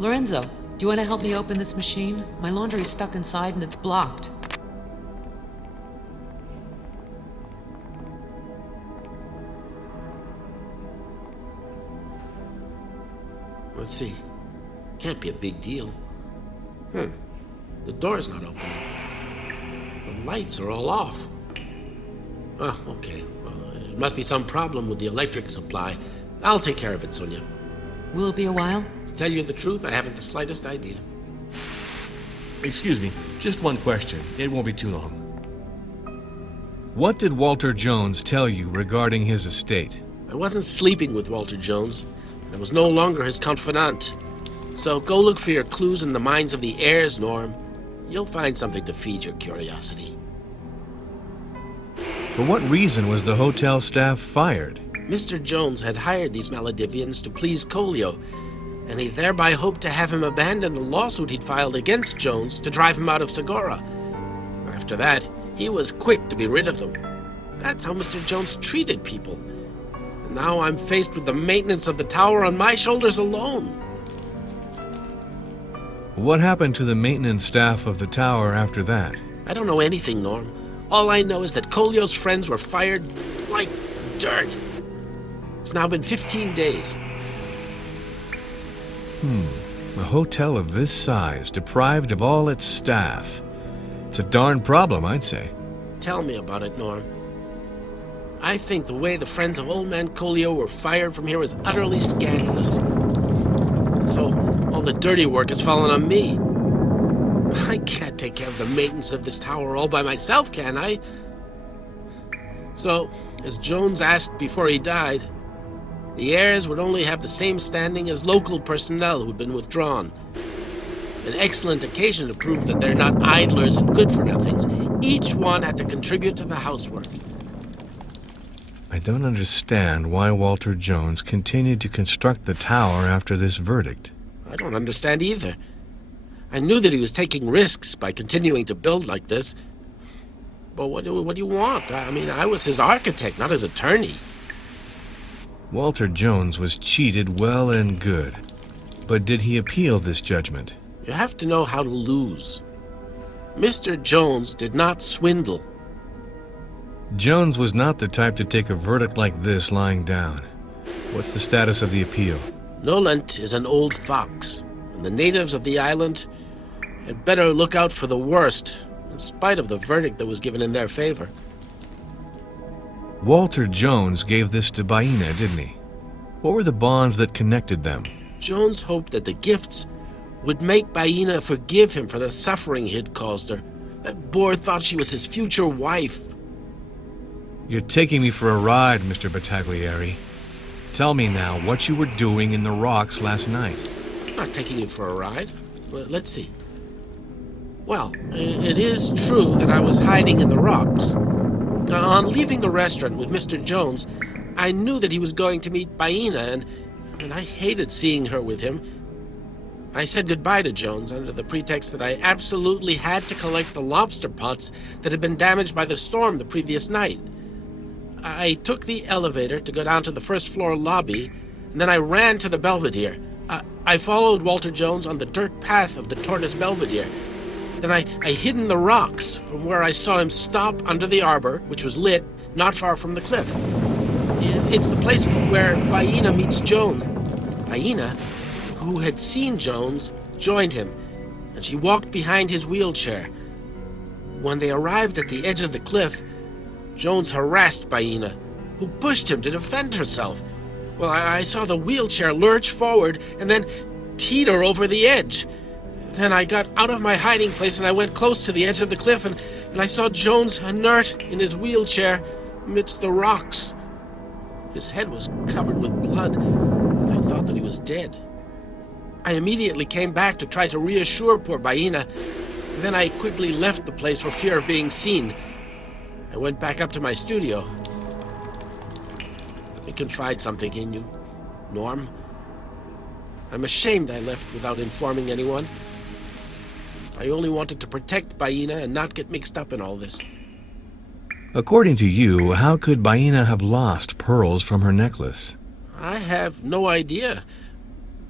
Lorenzo, do you want to help me open this machine? My laundry's stuck inside and it's blocked. Let's see. Can't be a big deal. The door's not opening. The lights are all off. Oh, okay. Well, it must be some problem with the electric supply. I'll take care of it, Sonia. Will it be a while? To tell you the truth, I haven't the slightest idea. Excuse me, just one question. It won't be too long. What did Walter Jones tell you regarding his estate? I wasn't sleeping with Walter Jones. I was no longer his confidant. So go look for your clues in the minds of the heirs, Norm. You'll find something to feed your curiosity. For what reason was the hotel staff fired? Mr. Jones had hired these Maledivians to please Collio, and he thereby hoped to have him abandon the lawsuit he'd filed against Jones to drive him out of Segura. After that, he was quick to be rid of them. That's how Mr. Jones treated people. And now I'm faced with the maintenance of the tower on my shoulders alone. What happened to the maintenance staff of the tower after that? I don't know anything, Norm. All I know is that Collio's friends were fired like dirt. It's now been 15 days. A hotel of this size, deprived of all its staff. It's a darn problem, I'd say. Tell me about it, Norm. I think the way the friends of Old Man Collio were fired from here is utterly scandalous. So, all the dirty work has fallen on me. I can't take care of the maintenance of this tower all by myself, can I? So, as Jones asked before he died, the heirs would only have the same standing as local personnel who'd been withdrawn. An excellent occasion to prove that they're not idlers and good-for-nothings. Each one had to contribute to the housework. I don't understand why Walter Jones continued to construct the tower after this verdict. I don't understand either. I knew that he was taking risks by continuing to build like this. But what do you want? I mean, I was his architect, not his attorney. Walter Jones was cheated well and good. But did he appeal this judgment? You have to know how to lose. Mr. Jones did not swindle. Jones was not the type to take a verdict like this lying down. What's the status of the appeal? Nolent is an old fox, and the natives of the island had better look out for the worst, in spite of the verdict that was given in their favor. Walter Jones gave this to Baina, didn't he? What were the bonds that connected them? Jones hoped that the gifts would make Baina forgive him for the suffering he'd caused her. That boor thought she was his future wife. You're taking me for a ride, Mr. Battaglieri. Tell me now what you were doing in the rocks last night. I'm not taking you for a ride. But let's see. Well, it is true that I was hiding in the rocks. On leaving the restaurant with Mr. Jones, I knew that he was going to meet Baina, and I hated seeing her with him. I said goodbye to Jones under the pretext that I absolutely had to collect the lobster pots that had been damaged by the storm the previous night. I took the elevator to go down to the first floor lobby, and then I ran to the Belvedere. I followed Walter Jones on the dirt path of the Tortoise Belvedere. Then I hid in the rocks from where I saw him stop under the arbor, which was lit not far from the cliff. It's the place where Baina meets Jones. Baina, who had seen Jones, joined him, and she walked behind his wheelchair. When they arrived at the edge of the cliff, Jones harassed Baina, who pushed him to defend herself. Well, I saw the wheelchair lurch forward and then teeter over the edge. Then I got out of my hiding place and I went close to the edge of the cliff and I saw Jones inert in his wheelchair amidst the rocks. His head was covered with blood, and I thought that he was dead. I immediately came back to try to reassure poor Baina. Then I quickly left the place for fear of being seen. I went back up to my studio. Let me confide something in you, Norm. I'm ashamed I left without informing anyone. I only wanted to protect Baina and not get mixed up in all this. According to you, how could Baina have lost pearls from her necklace? I have no idea.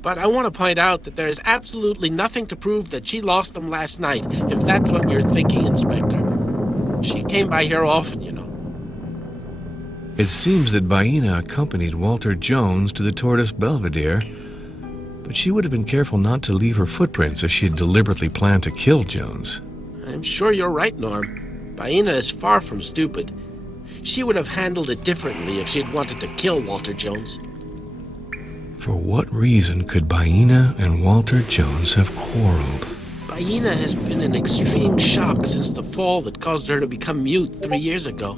But I want to point out that there is absolutely nothing to prove that she lost them last night, if that's what you're thinking, Inspector. She came by here often, you know. It seems that Baina accompanied Walter Jones to the Tortoise Belvedere, but she would have been careful not to leave her footprints if she had deliberately planned to kill Jones. I'm sure you're right, Norm. Baina is far from stupid. She would have handled it differently if she'd wanted to kill Walter Jones. For what reason could Baina and Walter Jones have quarreled? Baina has been in extreme shock since the fall that caused her to become mute 3 years ago.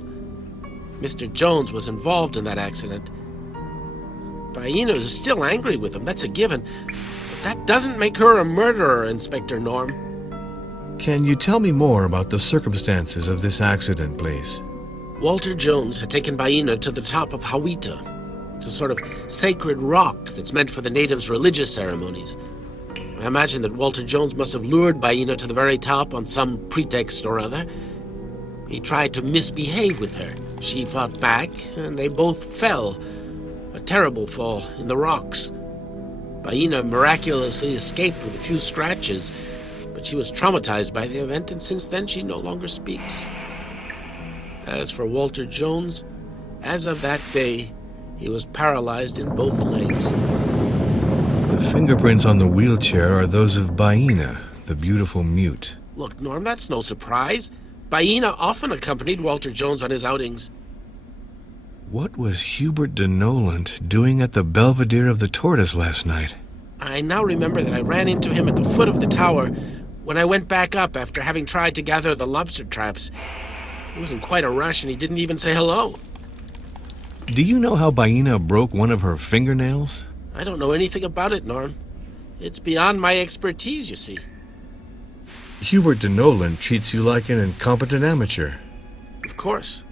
Mr. Jones was involved in that accident. Baina is still angry with him, that's a given. But that doesn't make her a murderer, Inspector Norm. Can you tell me more about the circumstances of this accident, please? Walter Jones had taken Baina to the top of Hawita. It's a sort of sacred rock that's meant for the natives' religious ceremonies. I imagine that Walter Jones must have lured Baina to the very top on some pretext or other. He tried to misbehave with her. She fought back, and they both fell. A terrible fall in the rocks. Baina miraculously escaped with a few scratches, but she was traumatized by the event, and since then she no longer speaks. As for Walter Jones, as of that day, he was paralyzed in both legs. The fingerprints on the wheelchair are those of Baina, the beautiful mute. Look, Norm, that's no surprise. Baina often accompanied Walter Jones on his outings. What was Hubert de Noland doing at the Belvedere of the Tortoise last night? I now remember that I ran into him at the foot of the tower when I went back up after having tried to gather the lobster traps. It was in quite a rush, and he didn't even say hello. Do you know how Baina broke one of her fingernails? I don't know anything about it, Norm. It's beyond my expertise, you see. Hubert de Noland treats you like an incompetent amateur. Of course.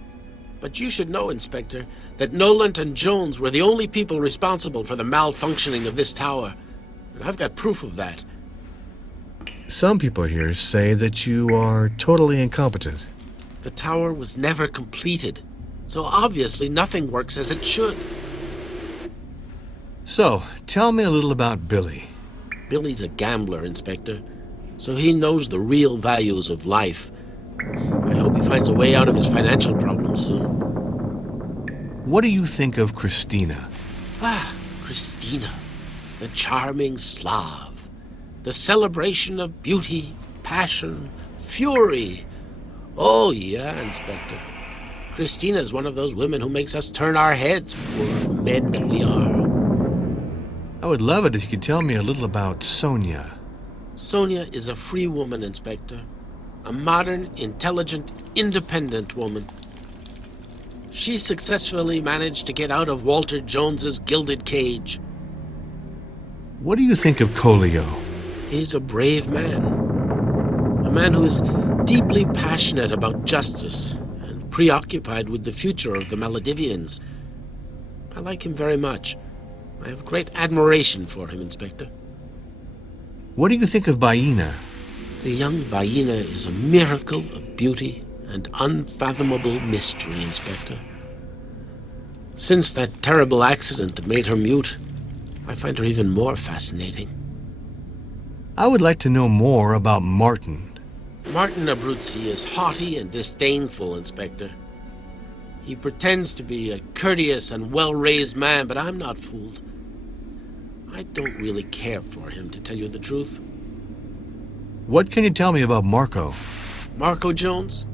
But you should know, Inspector, that Noland and Jones were the only people responsible for the malfunctioning of this tower. And I've got proof of that. Some people here say that you are totally incompetent. The tower was never completed, so obviously nothing works as it should. So, tell me a little about Billy. Billy's a gambler, Inspector, so he knows the real values of life. I hope he finds a way out of his financial problems soon. What do you think of Christina? Ah, Christina, the charming Slav. The celebration of beauty, passion, fury. Oh, yeah, Inspector. Christina is one of those women who makes us turn our heads, poor men that we are. I would love it if you could tell me a little about Sonia. Sonia is a free woman, Inspector. A modern, intelligent, independent woman. She successfully managed to get out of Walter Jones's gilded cage. What do you think of Colio? He's a brave man. A man who is deeply passionate about justice and preoccupied with the future of the Maledivians. I like him very much. I have great admiration for him, Inspector. What do you think of Baina? The young Baina is a miracle of beauty and unfathomable mystery, Inspector. Since that terrible accident that made her mute, I find her even more fascinating. I would like to know more about Martin. Martin Abruzzi is haughty and disdainful, Inspector. He pretends to be a courteous and well-raised man, but I'm not fooled. I don't really care for him, to tell you the truth. What can you tell me about Marco? Marco Jones?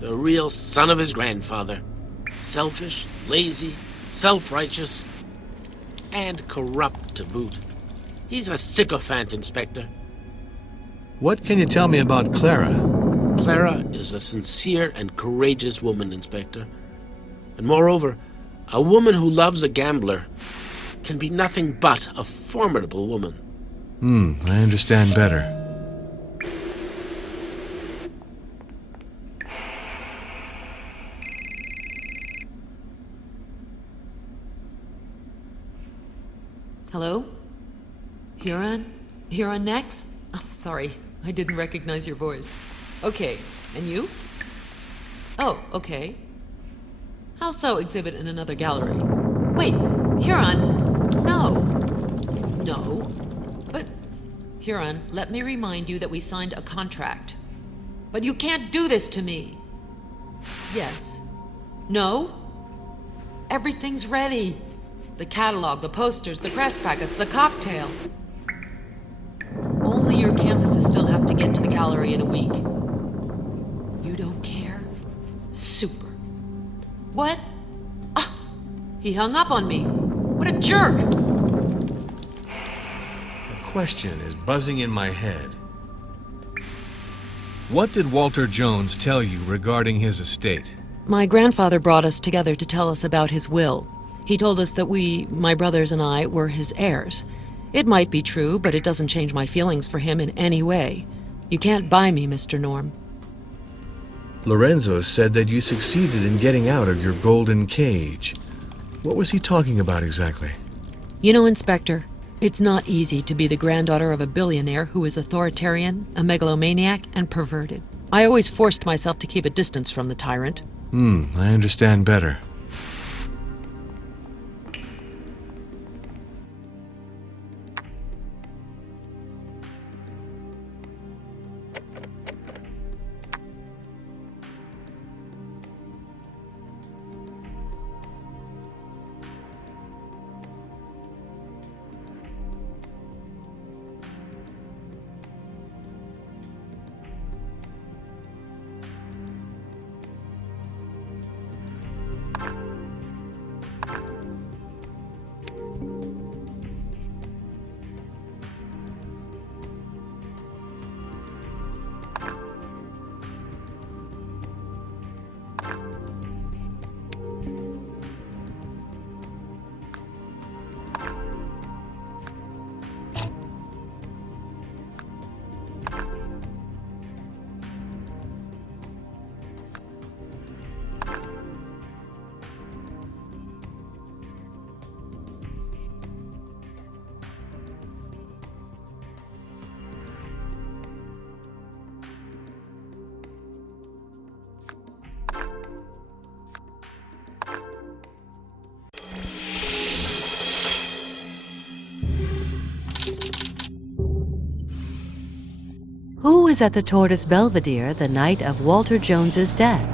The real son of his grandfather. Selfish, lazy, self-righteous, and corrupt to boot. He's a sycophant, Inspector. What can you tell me about Clara? Clara is a sincere and courageous woman, Inspector. And moreover, a woman who loves a gambler can be nothing but a formidable woman. I understand better. Hello? Huron? Huron Nex? Oh, sorry, I didn't recognize your voice. Okay, and you? Oh, okay. How so exhibit in another gallery? Wait, Huron? No. No. But, Huron, let me remind you that we signed a contract. But you can't do this to me. Yes. No? Everything's ready. The catalog, the posters, the press packets, the cocktail. Only your canvases still have to get to the gallery in a week. You don't care? Super. What? Ah, he hung up on me. What a jerk! A question is buzzing in my head. What did Walter Jones tell you regarding his estate? My grandfather brought us together to tell us about his will. He told us that we, my brothers and I, were his heirs. It might be true, but it doesn't change my feelings for him in any way. You can't buy me, Mr. Norm. Lorenzo said that you succeeded in getting out of your golden cage. What was he talking about exactly? You know, Inspector, it's not easy to be the granddaughter of a billionaire who is authoritarian, a megalomaniac, and perverted. I always forced myself to keep a distance from the tyrant. I understand better. Who was at the Tortoise Belvedere the night of Walter Jones's death?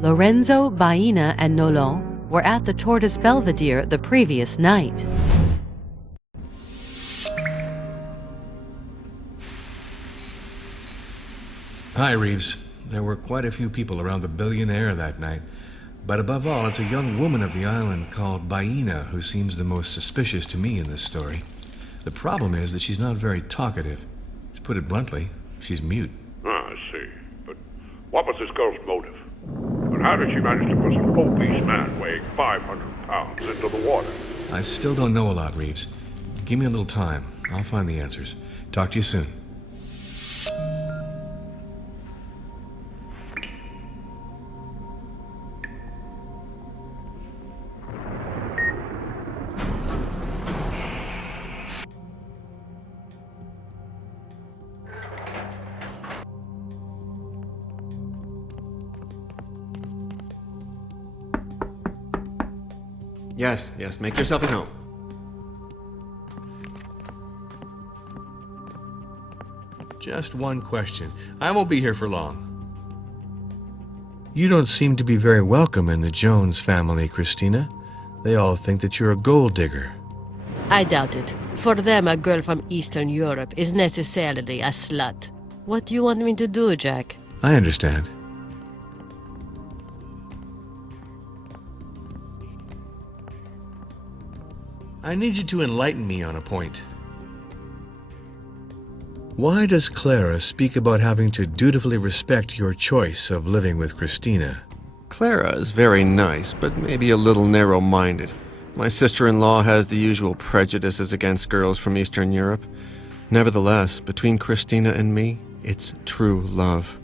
Lorenzo, Baena, and Nolan were at the Tortoise Belvedere the previous night. Hi, Reeves. There were quite a few people around the billionaire that night. But above all, it's a young woman of the island called Baena who seems the most suspicious to me in this story. The problem is that she's not very talkative. To put it bluntly, she's mute. I see. But what was this girl's motive? And how did she manage to push an obese man weighing 500 pounds into the water? I still don't know a lot, Reeves. Give me a little time. I'll find the answers. Talk to you soon. Yes, make yourself at home. Just one question. I won't be here for long. You don't seem to be very welcome in the Jones family, Christina. They all think that you're a gold digger. I doubt it. For them, a girl from Eastern Europe is necessarily a slut. What do you want me to do, Jack? I understand. I need you to enlighten me on a point. Why does Clara speak about having to dutifully respect your choice of living with Christina? Clara is very nice, but maybe a little narrow-minded. My sister-in-law has the usual prejudices against girls from Eastern Europe. Nevertheless, between Christina and me, it's true love.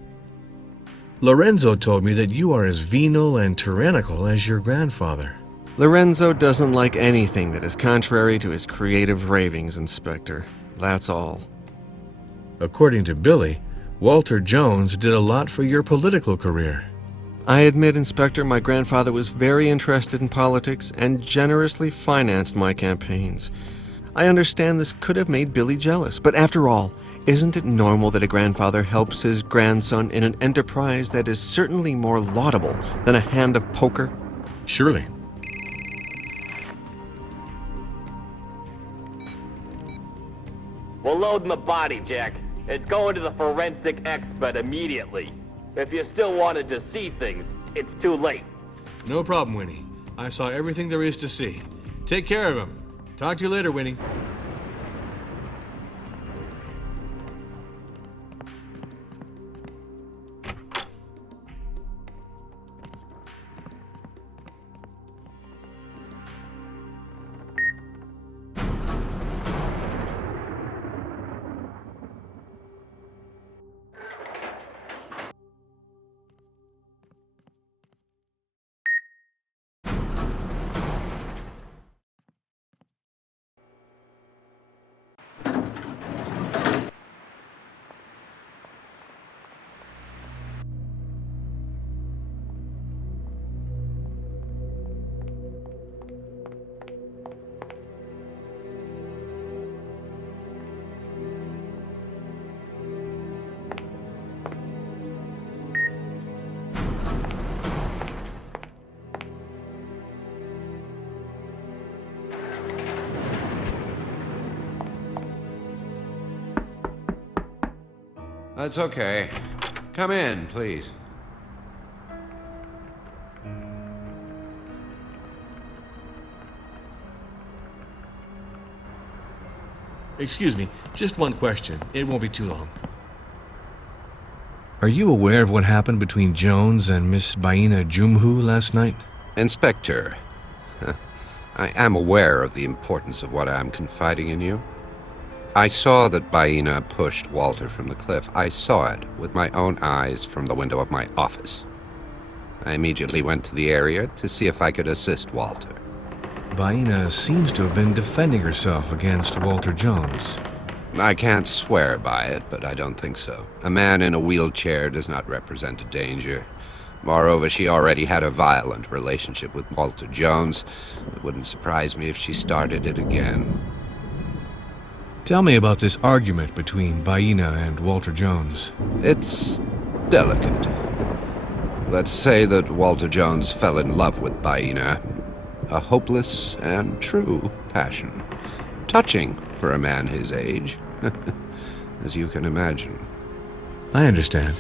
Lorenzo told me that you are as venal and tyrannical as your grandfather. Lorenzo doesn't like anything that is contrary to his creative ravings, Inspector. That's all. According to Billy, Walter Jones did a lot for your political career. I admit, Inspector, my grandfather was very interested in politics and generously financed my campaigns. I understand this could have made Billy jealous, but after all, isn't it normal that a grandfather helps his grandson in an enterprise that is certainly more laudable than a hand of poker? Surely. We're loading the body, Jack. It's going to the forensic expert immediately. If you still wanted to see things, it's too late. No problem, Winnie. I saw everything there is to see. Take care of him. Talk to you later, Winnie. That's okay. Come in, please. Excuse me, just one question. It won't be too long. Are you aware of what happened between Jones and Miss Baena Jumhu last night? Inspector, I am aware of the importance of what I am confiding in you. I saw that Baena pushed Walter from the cliff. I saw it with my own eyes from the window of my office. I immediately went to the area to see if I could assist Walter. Baena seems to have been defending herself against Walter Jones. I can't swear by it, but I don't think so. A man in a wheelchair does not represent a danger. Moreover, she already had a violent relationship with Walter Jones. It wouldn't surprise me if she started it again. Tell me about this argument between Baena and Walter Jones. It's delicate. Let's say that Walter Jones fell in love with Baina. A hopeless and true passion. Touching for a man his age, as you can imagine. I understand.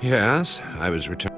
Yes, I was returning.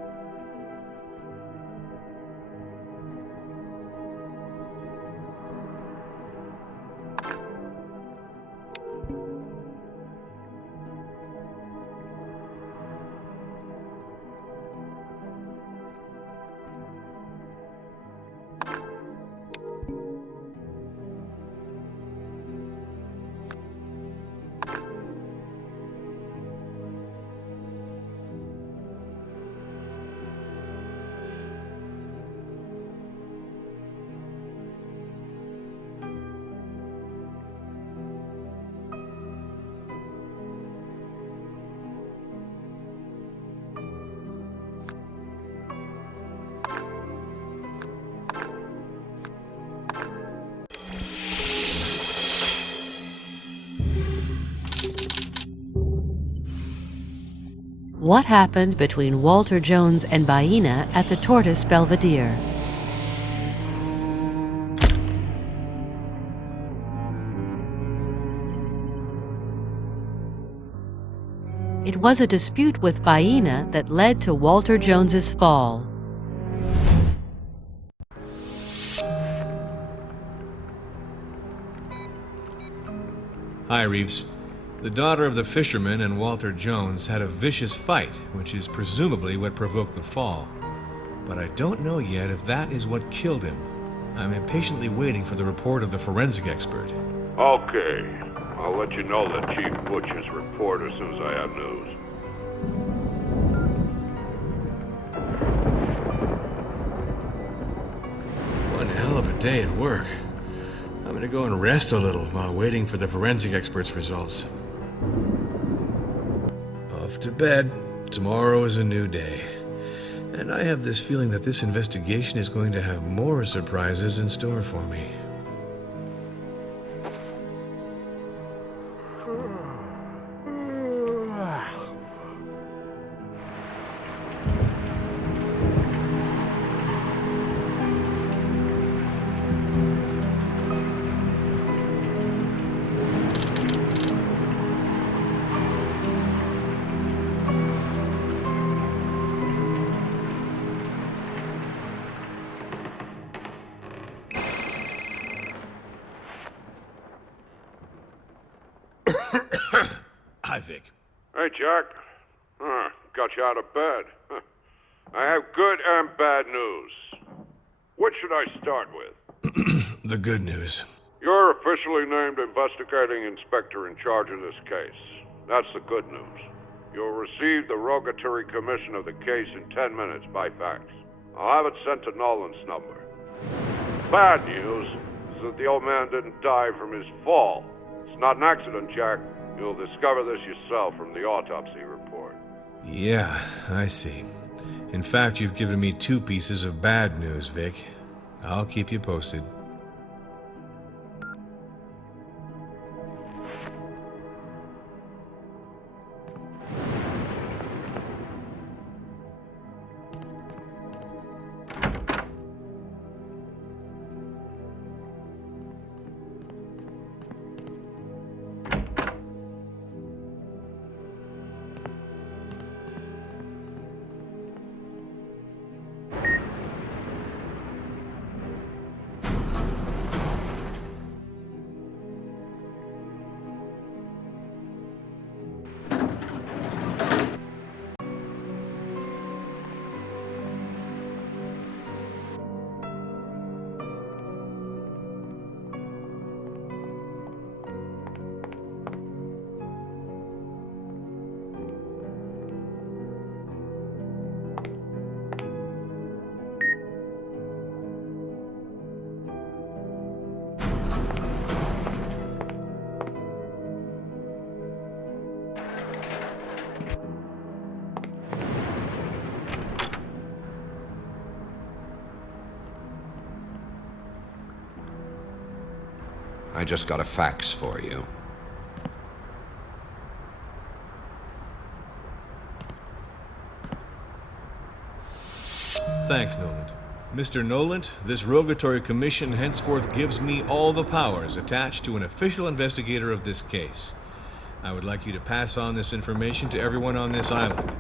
What happened between Walter Jones and Baina at the Tortoise Belvedere? It was a dispute with Baina that led to Walter Jones's fall. Hi, Reeves. The daughter of the fisherman and Walter Jones had a vicious fight, which is presumably what provoked the fall. But I don't know yet if that is what killed him. I'm impatiently waiting for the report of the forensic expert. Okay. I'll let you know the Chief Butcher's report as soon as I have news. One hell of a day at work. I'm gonna go and rest a little while waiting for the forensic expert's results. Off to bed. Tomorrow is a new day. And I have this feeling that this investigation is going to have more surprises in store for me. Hi, Vic. Hey, Jack. Got you out of bed. I have good and bad news. Which should I start with? The good news. You're officially named investigating inspector in charge of this case. That's the good news. You'll receive the rogatory commission of the case in 10 minutes by fax. I'll have it sent to Nolan's number. Bad news is that the old man didn't die from his fall. It's not an accident, Jack. You'll discover this yourself from the autopsy report. Yeah, I see. In fact, you've given me 2 pieces of bad news, Vic. I'll keep you posted. I just got a fax for you. Thanks, Noland. Mr. Noland, this rogatory commission henceforth gives me all the powers attached to an official investigator of this case. I would like you to pass on this information to everyone on this island.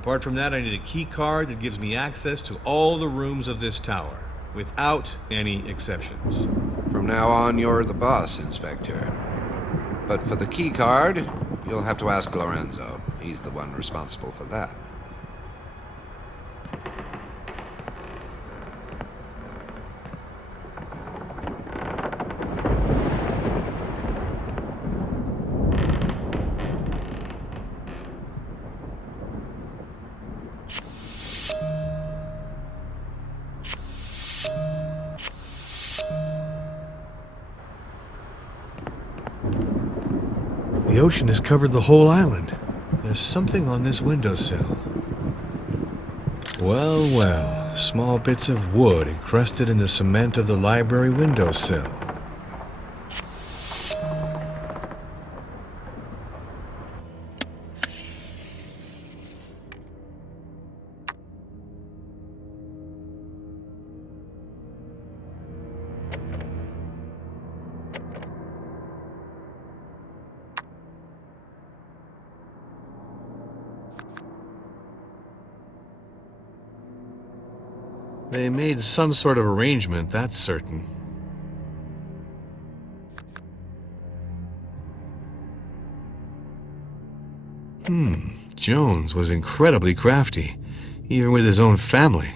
Apart from that, I need a key card that gives me access to all the rooms of this tower, without any exceptions. From now on, you're the boss, Inspector. But for the key card, you'll have to ask Lorenzo. He's the one responsible for that. The ocean has covered the whole island. There's something on this windowsill. Well, well, small bits of wood encrusted in the cement of the library windowsill. They made some sort of arrangement, that's certain. Jones was incredibly crafty, even with his own family.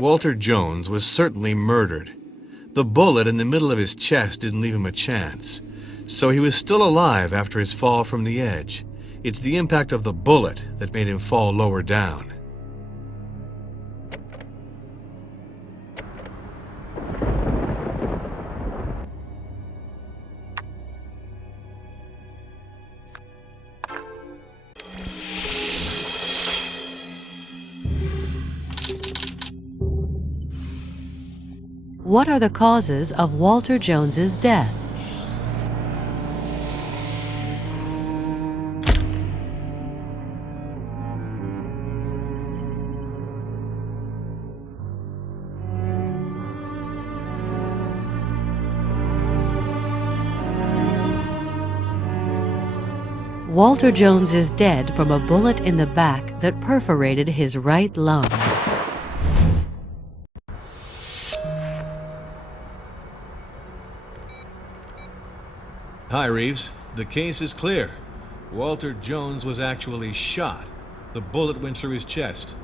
Walter Jones was certainly murdered. The bullet in the middle of his chest didn't leave him a chance, so he was still alive after his fall from the edge. It's the impact of the bullet that made him fall lower down. What are the causes of Walter Jones's death? Walter Jones is dead from a bullet in the back that perforated his right lung. Hi, Reeves. The case is clear. Walter Jones was actually shot. The bullet went through his chest.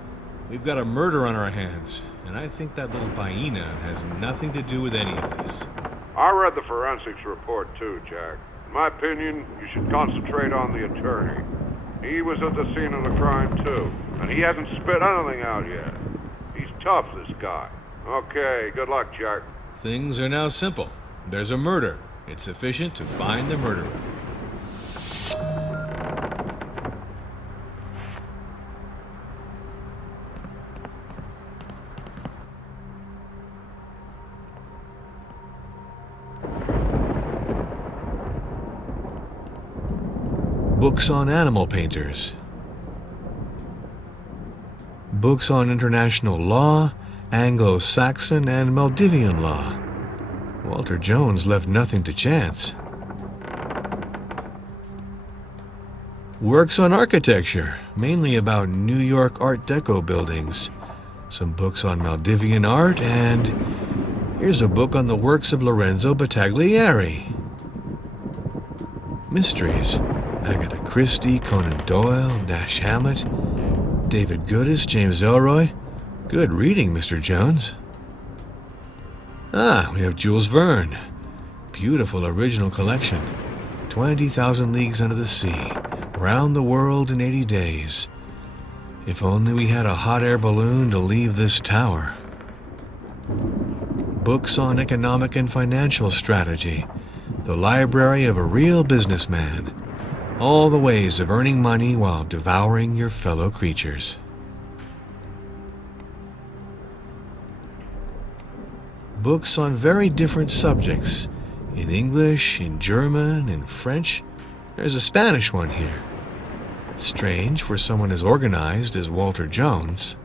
We've got a murder on our hands, and I think that little Baina has nothing to do with any of this. I read the forensics report too, Jack. In my opinion, you should concentrate on the attorney. He was at the scene of the crime too, and he hasn't spit anything out yet. He's tough, this guy. Okay, good luck, Jack. Things are now simple. There's a murder. It's sufficient to find the murderer. Books on animal painters. Books on international law, Anglo-Saxon and Maldivian law. Walter Jones left nothing to chance. Works on architecture, mainly about New York Art Deco buildings. Some books on Maldivian art, and here's a book on the works of Lorenzo Battaglieri. Mysteries. Agatha Christie, Conan Doyle, Dash Hammett, David Goodis, James Elroy. Good reading, Mr. Jones. Ah, we have Jules Verne. beautiful original collection. 20,000 Leagues Under the Sea. Round the world in 80 days. If only we had a hot air balloon to leave this tower. Books on economic and financial strategy. The library of a real businessman. All the ways of earning money while devouring your fellow creatures. Books on very different subjects. In English, in German, in French. There's a Spanish one here. It's strange for someone as organized as Walter Jones.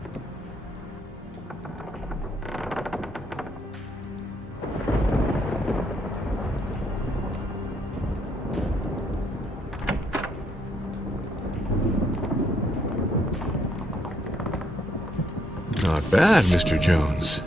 Not bad, Mr. Jones.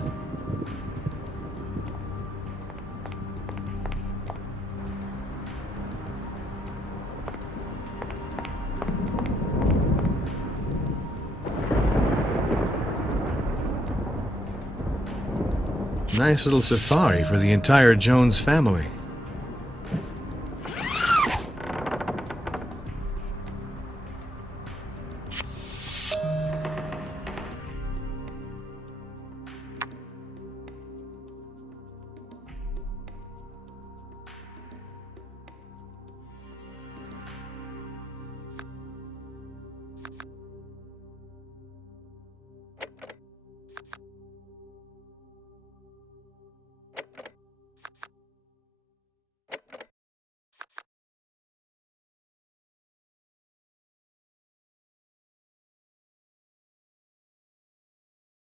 Nice little safari for the entire Jones family.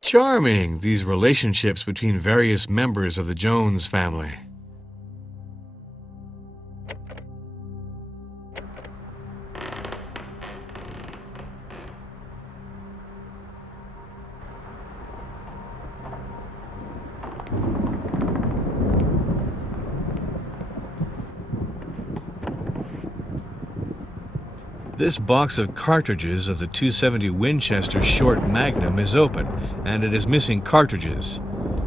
Charming, these relationships between various members of the Jones family. This box of cartridges of the .270 Winchester Short Magnum is open, and it is missing cartridges.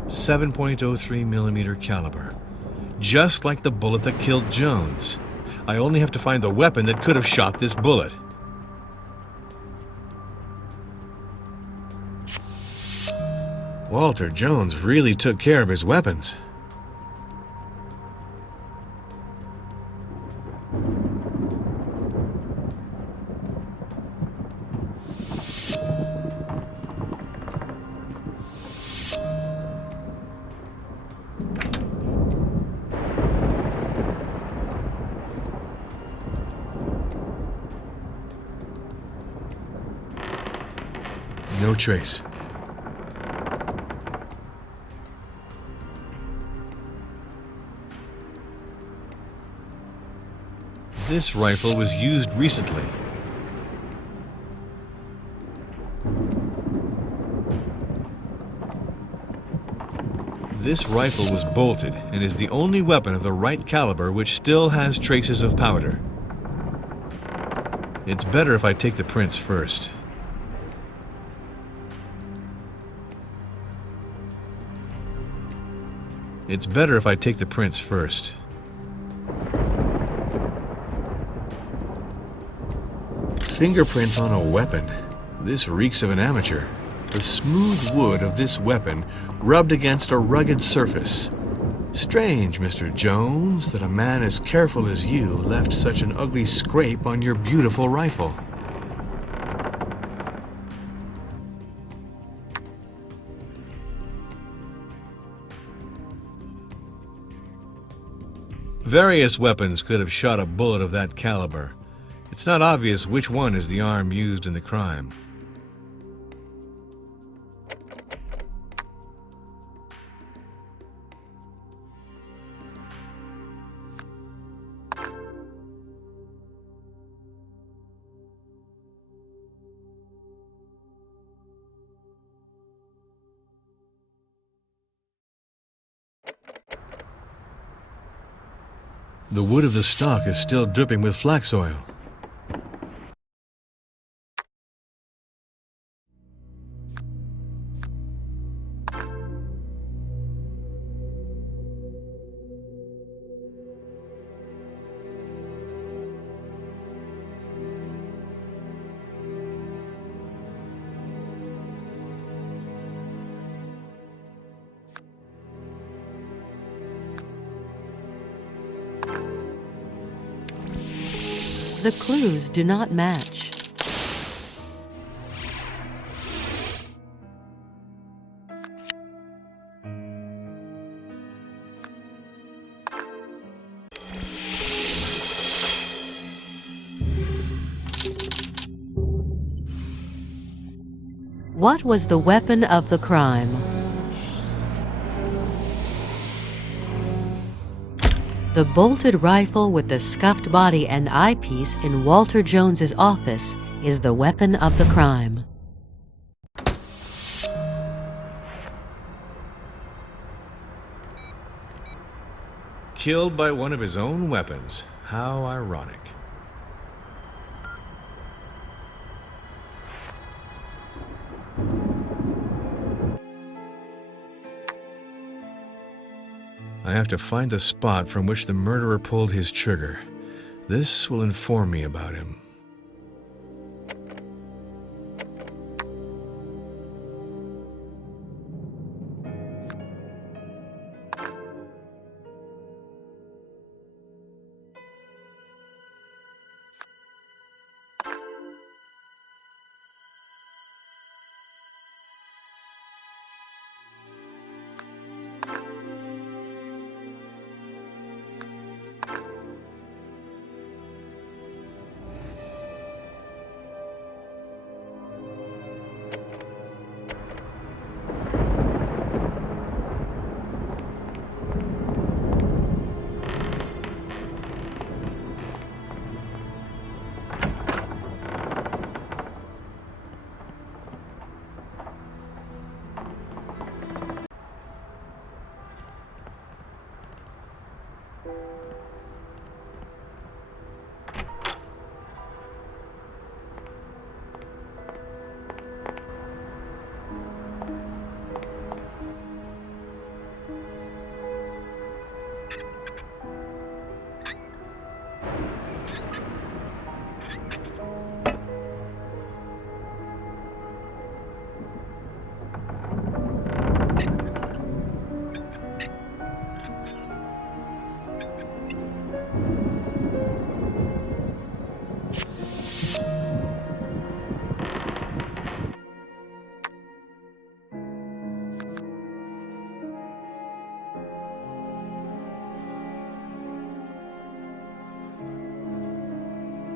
7.03mm caliber. Just like the bullet that killed Jones. I only have to find the weapon that could have shot this bullet. Walter Jones really took care of his weapons. No trace. This rifle was used recently. This rifle was bolted and is the only weapon of the right caliber which still has traces of powder. It's better if I take the prints first. It's better if I take the prints first. Fingerprints on a weapon. This reeks of an amateur. The smooth wood of this weapon rubbed against a rugged surface. Strange, Mr. Jones, that a man as careful as you left such an ugly scrape on your beautiful rifle. Various weapons could have shot a bullet of that caliber. It's not obvious which one is the arm used in the crime. The wood of the stock is still dripping with flax oil. The clues do not match. What was the weapon of the crime? The bolted rifle with the scuffed body and eyepiece in Walter Jones's office is the weapon of the crime. Killed by one of his own weapons. How ironic. I have to find the spot from which the murderer pulled his trigger. This will inform me about him.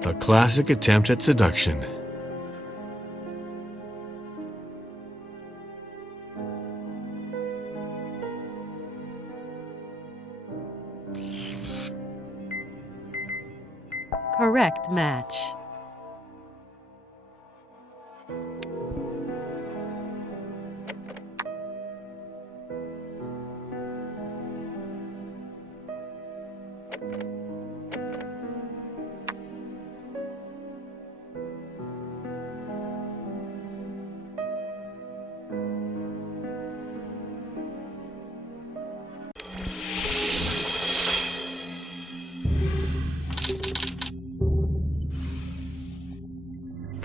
A classic attempt at seduction. Correct match.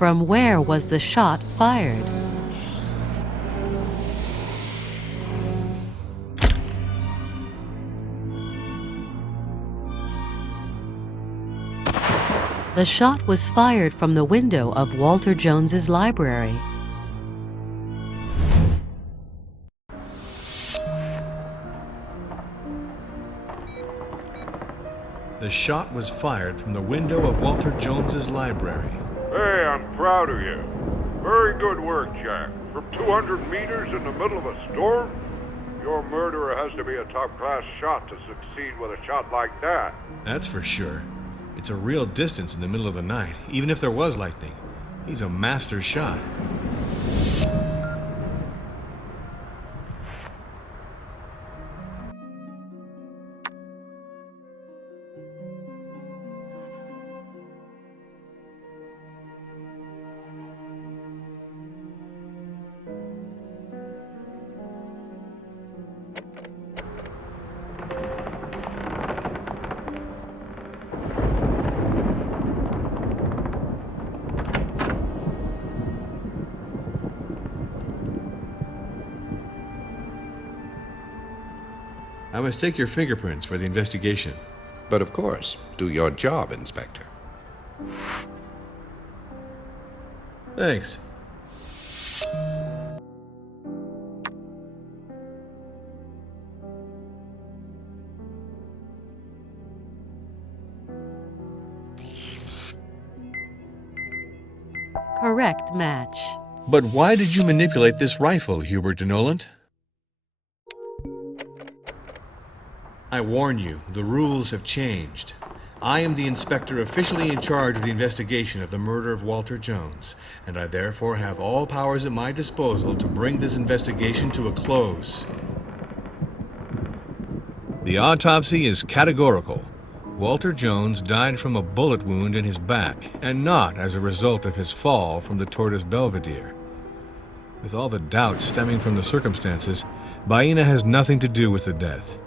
From where was the shot fired? The shot was fired from the window of Walter Jones's library. The shot was fired from the window of Walter Jones's library. Hey, I'm proud of you. Very good work, Jack. From 200 meters in the middle of a storm? Your murderer has to be a top-class shot to succeed with a shot like that. That's for sure. It's a real distance in the middle of the night, even if there was lightning. He's a master shot. I must take your fingerprints for the investigation. But of course, do your job, Inspector. Thanks. Correct match. But why did you manipulate this rifle, Hubert de Noland? I warn you, the rules have changed. I am the inspector officially in charge of the investigation of the murder of Walter Jones, and I therefore have all powers at my disposal to bring this investigation to a close. The autopsy is categorical. Walter Jones died from a bullet wound in his back, and not as a result of his fall from the Tortoise Belvedere. With all the doubts stemming from the circumstances, Baena has nothing to do with the death.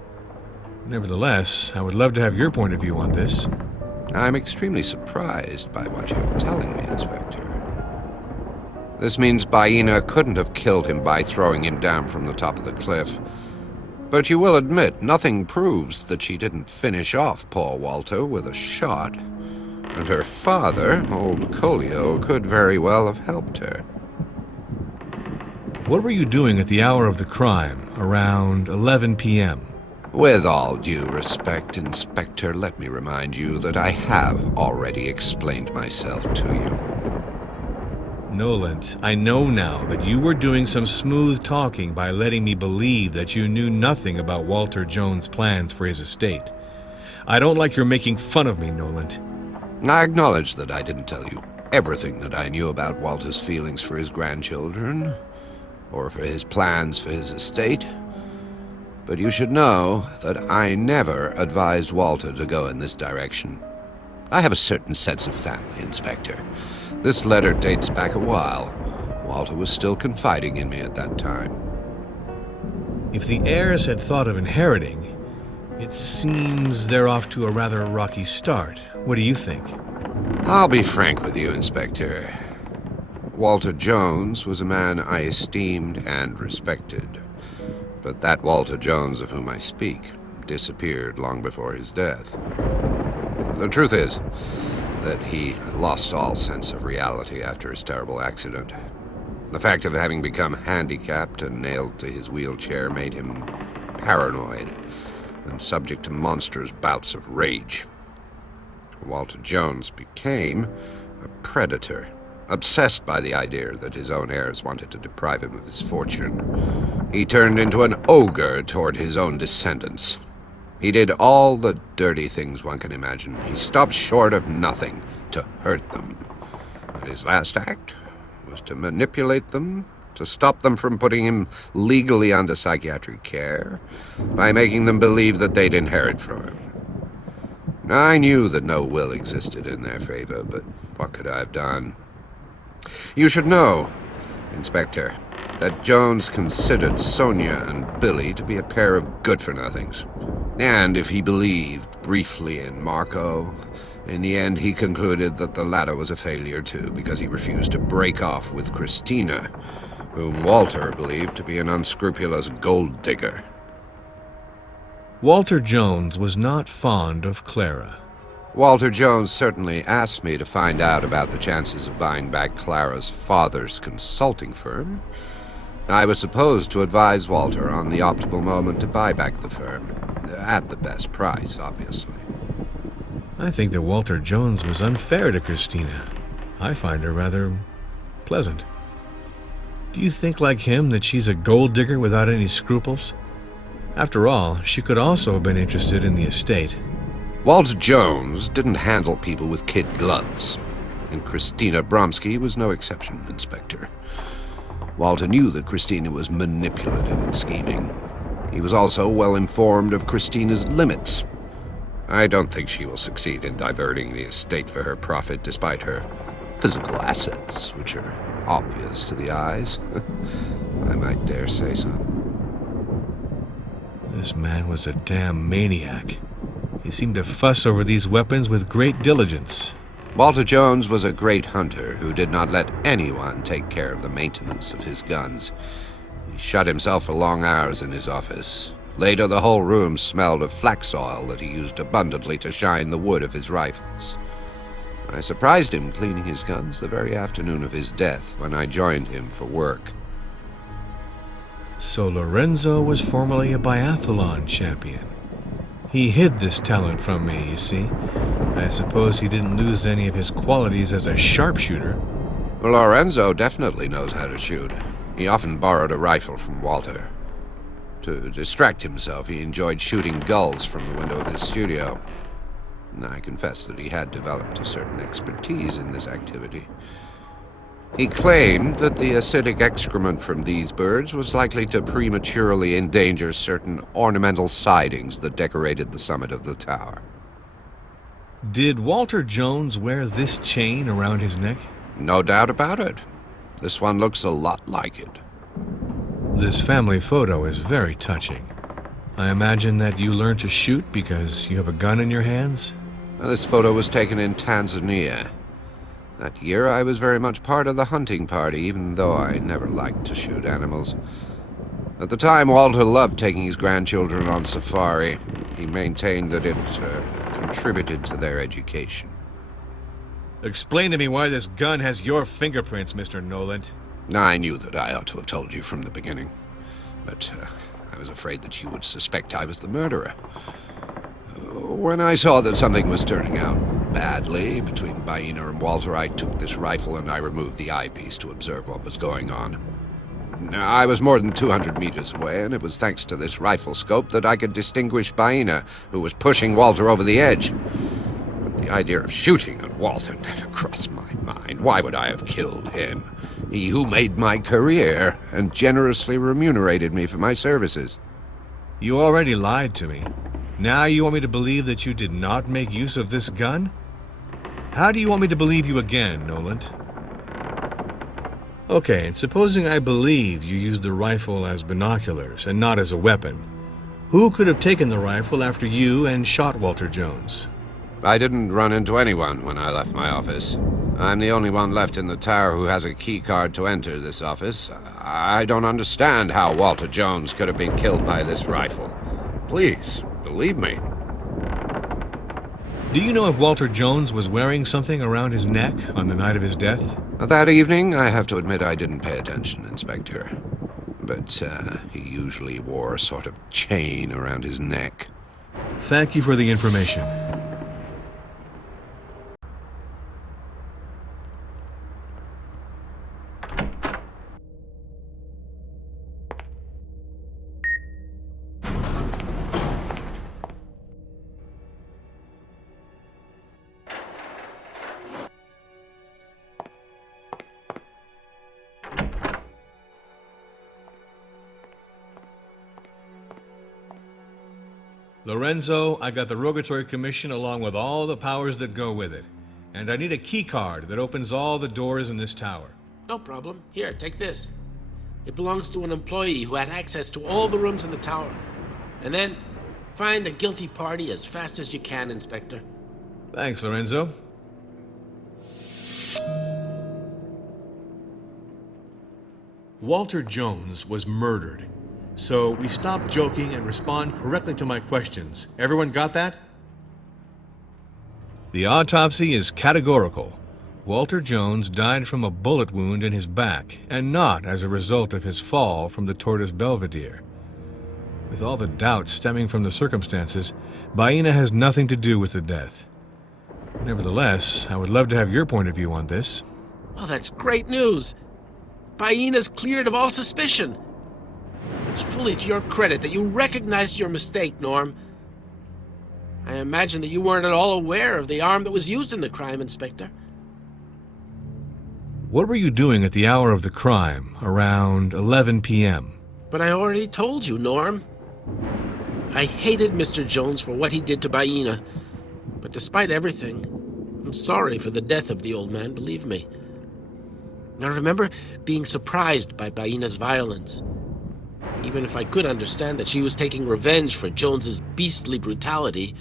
Nevertheless, I would love to have your point of view on this. I'm extremely surprised by what you're telling me, Inspector. This means Baena couldn't have killed him by throwing him down from the top of the cliff. But you will admit, nothing proves that she didn't finish off poor Walter with a shot. And her father, old Colio, could very well have helped her. What were you doing at the hour of the crime, around 11 p.m.? With all due respect, Inspector, let me remind you that I have already explained myself to you. Noland, I know now that you were doing some smooth talking by letting me believe that you knew nothing about Walter Jones' plans for his estate. I don't like your making fun of me, Noland. I acknowledge that I didn't tell you everything that I knew about Walter's feelings for his grandchildren, or for his plans for his estate. But you should know that I never advised Walter to go in this direction. I have a certain sense of family, Inspector. This letter dates back a while. Walter was still confiding in me at that time. If the heirs had thought of inheriting, it seems they're off to a rather rocky start. What do you think? I'll be frank with you, Inspector. Walter Jones was a man I esteemed and respected. But that Walter Jones of whom I speak disappeared long before his death. The truth is that he lost all sense of reality after his terrible accident. The fact of having become handicapped and nailed to his wheelchair made him paranoid and subject to monstrous bouts of rage. Walter Jones became a predator, obsessed by the idea that his own heirs wanted to deprive him of his fortune. He turned into an ogre toward his own descendants. He did all the dirty things one can imagine. He stopped short of nothing to hurt them. And his last act was to manipulate them, to stop them from putting him legally under psychiatric care, by making them believe that they'd inherit from him. I knew that no will existed in their favor, but what could I have done? You should know, Inspector, that Jones considered Sonia and Billy to be a pair of good-for-nothings. And if he believed briefly in Marco, in the end he concluded that the latter was a failure too, because he refused to break off with Christina, whom Walter believed to be an unscrupulous gold digger. Walter Jones was not fond of Clara. Walter Jones certainly asked me to find out about the chances of buying back Clara's father's consulting firm. I was supposed to advise Walter on the optimal moment to buy back the firm, at the best price, obviously. I think that Walter Jones was unfair to Christina. I find her rather pleasant. Do you think like him that she's a gold digger without any scruples? After all, she could also have been interested in the estate. Walter Jones didn't handle people with kid gloves, and Christina Bromsky was no exception, Inspector. Walter knew that Christina was manipulative and scheming. He was also well informed of Christina's limits. I don't think she will succeed in diverting the estate for her profit, despite her physical assets, which are obvious to the eyes, if I might dare say so. This man was a damn maniac. He seemed to fuss over these weapons with great diligence. Walter Jones was a great hunter who did not let anyone take care of the maintenance of his guns. He shut himself for long hours in his office. Later, the whole room smelled of flax oil that he used abundantly to shine the wood of his rifles. I surprised him cleaning his guns the very afternoon of his death when I joined him for work. So Lorenzo was formerly a biathlon champion. He hid this talent from me, you see. I suppose he didn't lose any of his qualities as a sharpshooter. Lorenzo definitely knows how to shoot. He often borrowed a rifle from Walter. To distract himself, he enjoyed shooting gulls from the window of his studio. I confess that he had developed a certain expertise in this activity. He claimed that the acidic excrement from these birds was likely to prematurely endanger certain ornamental sidings that decorated the summit of the tower. Did Walter Jones wear this chain around his neck? No doubt about it. This one looks a lot like it. This family photo is very touching. I imagine that you learned to shoot because you have a gun in your hands? This photo was taken in Tanzania. That year I was very much part of the hunting party, even though I never liked to shoot animals. At the time, Walter loved taking his grandchildren on safari. He maintained that it contributed to their education. Explain to me why this gun has your fingerprints, Mr. Noland. I knew that I ought to have told you from the beginning, but I was afraid that you would suspect I was the murderer. When I saw that something was turning out badly between Baina and Walter, I took this rifle and I removed the eyepiece to observe what was going on. Now, I was more than 200 meters away, and it was thanks to this rifle scope that I could distinguish Baina, who was pushing Walter over the edge. But the idea of shooting at Walter never crossed my mind. Why would I have killed him? He who made my career and generously remunerated me for my services. You already lied to me. Now you want me to believe that you did not make use of this gun? How do you want me to believe you again, Noland? Okay, and supposing I believe you used the rifle as binoculars and not as a weapon, who could have taken the rifle after you and shot Walter Jones? I didn't run into anyone when I left my office. I'm the only one left in the tower who has a key card to enter this office. I don't understand how Walter Jones could have been killed by this rifle. Please, believe me. Do you know if Walter Jones was wearing something around his neck on the night of his death? That evening, I have to admit I didn't pay attention, Inspector. But he usually wore a sort of chain around his neck. Thank you for the information. Lorenzo, I got the Rogatory Commission along with all the powers that go with it. And I need a key card that opens all the doors in this tower. No problem. Here, take this. It belongs to an employee who had access to all the rooms in the tower. And then, find the guilty party as fast as you can, Inspector. Thanks, Lorenzo. Walter Jones was murdered. So we stop joking and respond correctly to my questions. Everyone got that? The autopsy is categorical. Walter Jones died from a bullet wound in his back, and not as a result of his fall from the Tortoise Belvedere. With all the doubts stemming from the circumstances, Baina has nothing to do with the death. Nevertheless, I would love to have your point of view on this. Oh, that's great news. Baina's cleared of all suspicion. It's fully to your credit that you recognized your mistake, Norm. I imagine that you weren't at all aware of the arm that was used in the crime, Inspector. What were you doing at the hour of the crime, around 11 p.m.? But I already told you, Norm. I hated Mr. Jones for what he did to Baina. But despite everything, I'm sorry for the death of the old man, believe me. I remember being surprised by Baina's violence. Even if I could understand that she was taking revenge for Jones's beastly brutality.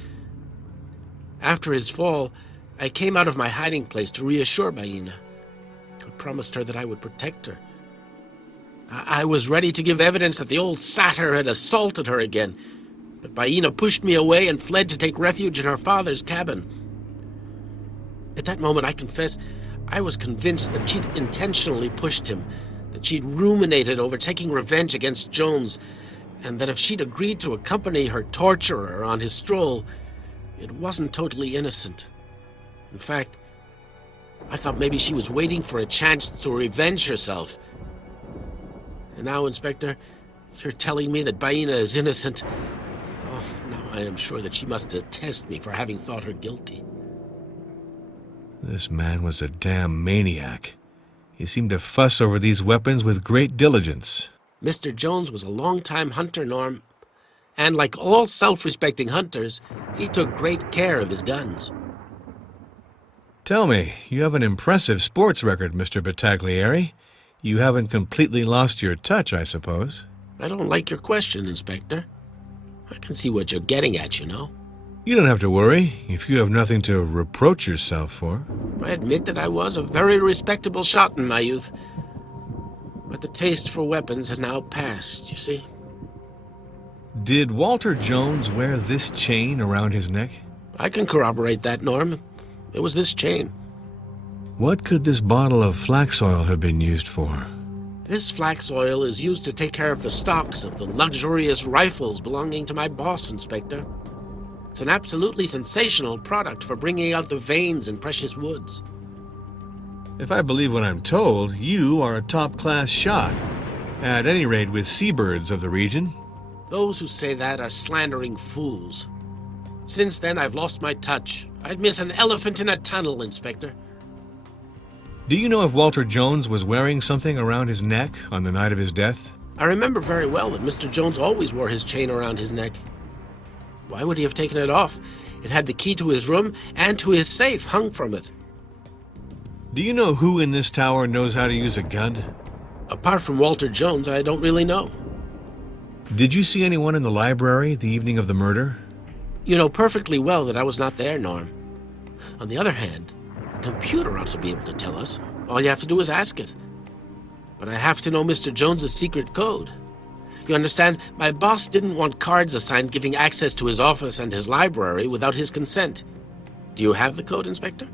After his fall, I came out of my hiding place to reassure Baina. I promised her that I would protect her. I was ready to give evidence that the old satyr had assaulted her again, but Baina pushed me away and fled to take refuge in her father's cabin. At that moment, I confess, I was convinced that she'd intentionally pushed him, that she'd ruminated over taking revenge against Jones, and that if she'd agreed to accompany her torturer on his stroll, it wasn't totally innocent. In fact, I thought maybe she was waiting for a chance to revenge herself. And now, Inspector, you're telling me that Baina is innocent. Oh, now I am sure that she must detest me for having thought her guilty. This man was a damn maniac. He seemed to fuss over these weapons with great diligence. Mr. Jones was a long-time hunter, Norm. And like all self-respecting hunters, he took great care of his guns. Tell me, you have an impressive sports record, Mr. Battaglieri. You haven't completely lost your touch, I suppose. I don't like your question, Inspector. I can see what you're getting at, you know. You don't have to worry if you have nothing to reproach yourself for. I admit that I was a very respectable shot in my youth. But the taste for weapons has now passed, you see. Did Walter Jones wear this chain around his neck? I can corroborate that, Norm. It was this chain. What could this bottle of flax oil have been used for? This flax oil is used to take care of the stocks of the luxurious rifles belonging to my boss, Inspector. It's an absolutely sensational product for bringing out the veins in precious woods. If I believe what I'm told, you are a top-class shot. At any rate, with seabirds of the region. Those who say that are slandering fools. Since then, I've lost my touch. I'd miss an elephant in a tunnel, Inspector. Do you know if Walter Jones was wearing something around his neck on the night of his death? I remember very well that Mr. Jones always wore his chain around his neck. Why would he have taken it off? It had the key to his room and to his safe hung from it. Do you know who in this tower knows how to use a gun? Apart from Walter Jones, I don't really know. Did you see anyone in the library the evening of the murder? You know perfectly well that I was not there, Norm. On the other hand, the computer ought to be able to tell us. All you have to do is ask it. But I have to know Mr. Jones's secret code. You understand, my boss didn't want cards assigned giving access to his office and his library without his consent. Do you have the code, Inspector?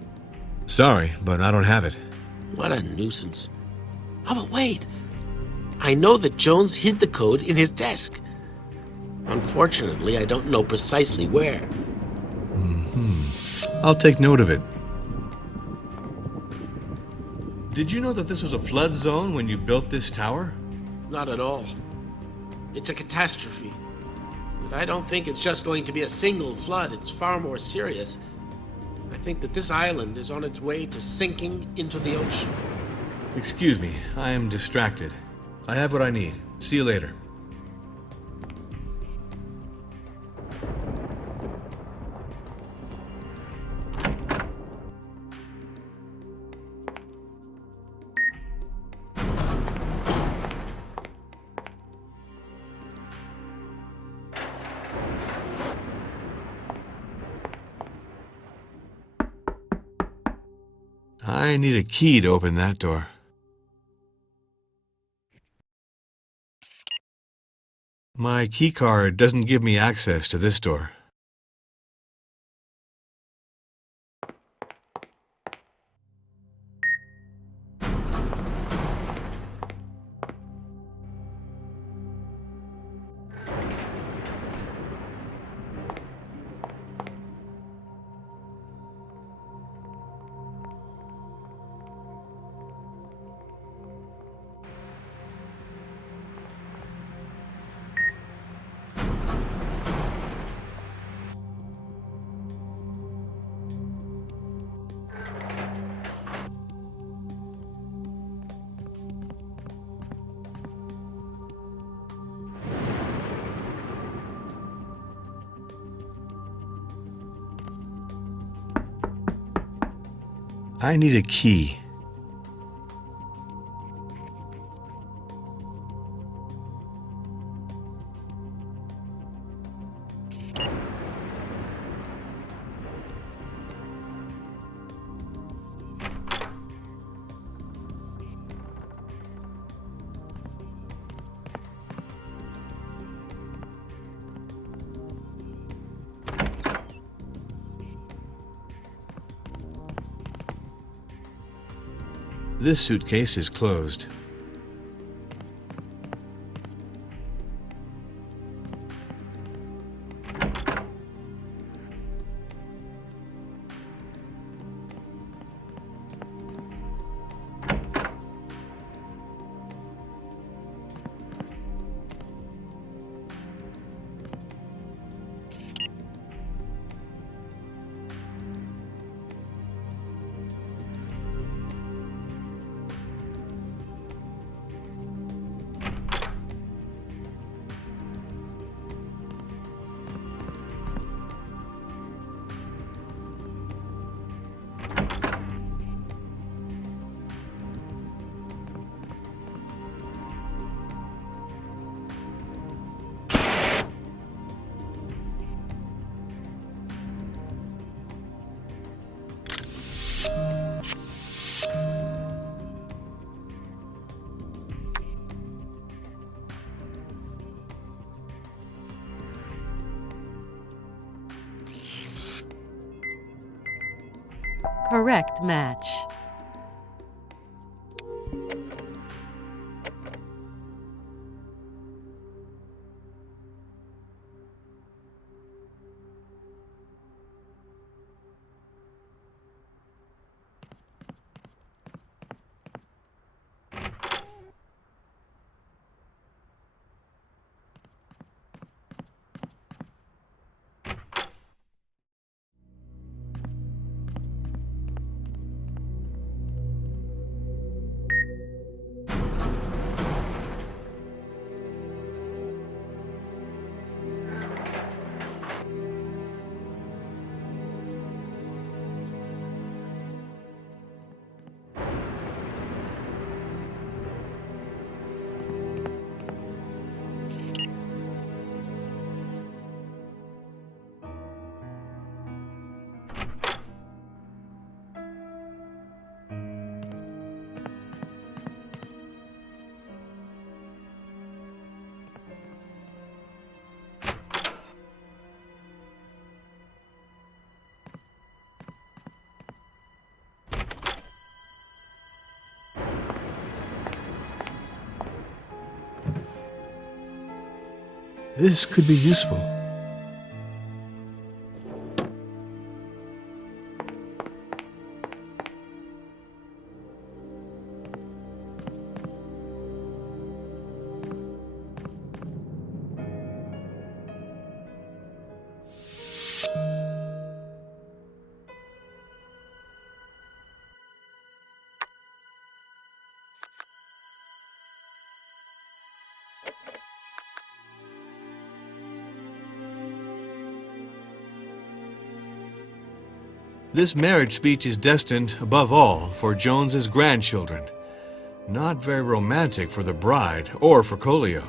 Sorry, but I don't have it. What a nuisance. Oh, but wait. I know that Jones hid the code in his desk. Unfortunately, I don't know precisely where. I'll take note of it. Did you know that this was a flood zone when you built this tower? Not at all. It's a catastrophe. But I don't think it's just going to be a single flood. It's far more serious. I think that this island is on its way to sinking into the ocean. Excuse me, I am distracted. I have what I need. See you later. I need a key to open that door. My keycard doesn't give me access to this door. I need a key. This suitcase is closed. Correct match. This could be useful. This marriage speech is destined, above all, for Jones's grandchildren. Not very romantic for the bride or for Colio.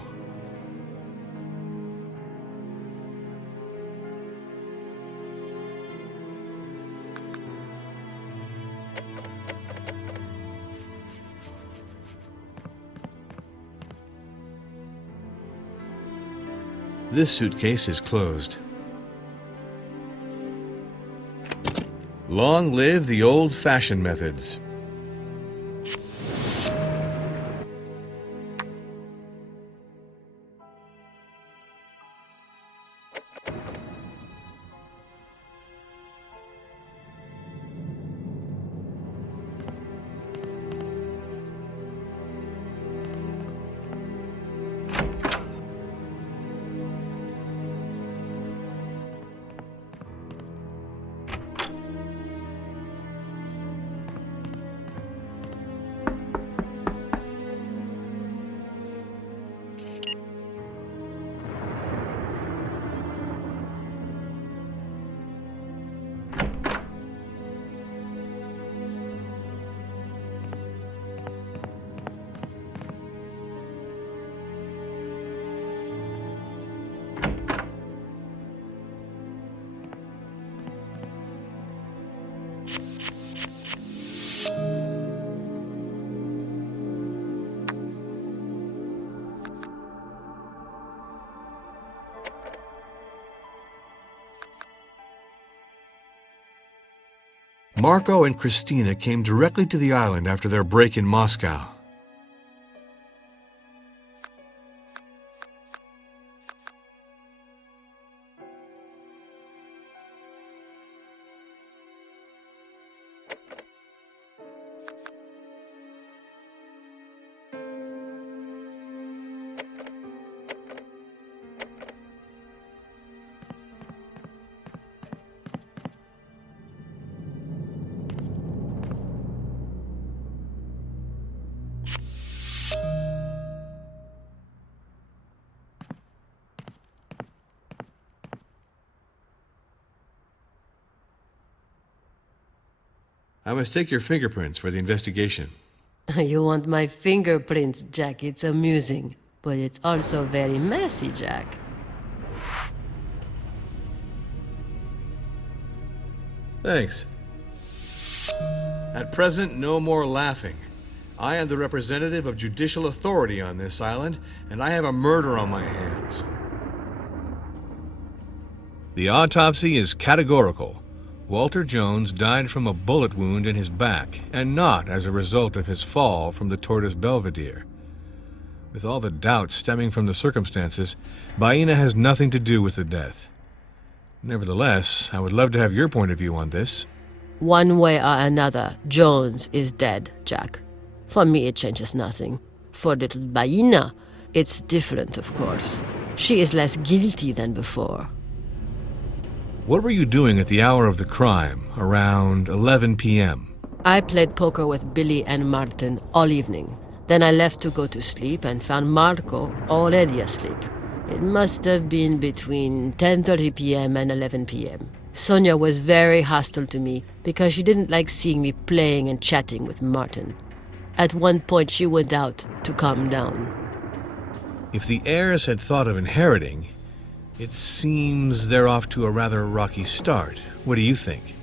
This suitcase is closed. Long live the old-fashioned methods. Marco and Christina came directly to the island after their break in Moscow. I must take your fingerprints for the investigation. You want my fingerprints, Jack. It's amusing. But it's also very messy, Jack. Thanks. At present, no more laughing. I am the representative of judicial authority on this island, and I have a murder on my hands. The autopsy is categorical. Walter Jones died from a bullet wound in his back, and not as a result of his fall from the Tortoise Belvedere. With all the doubts stemming from the circumstances, Baena has nothing to do with the death. Nevertheless, I would love to have your point of view on this. One way or another, Jones is dead, Jack. For me, it changes nothing. For little Baena, it's different, of course. She is less guilty than before. What were you doing at the hour of the crime, around 11 p.m.? I played poker with Billy and Martin all evening. Then I left to go to sleep and found Marco already asleep. It must have been between 10:30 p.m. and 11 p.m. Sonia was very hostile to me because she didn't like seeing me playing and chatting with Martin. At one point, she went out to calm down. If the heirs had thought of inheriting, it seems they're off to a rather rocky start. What do you think?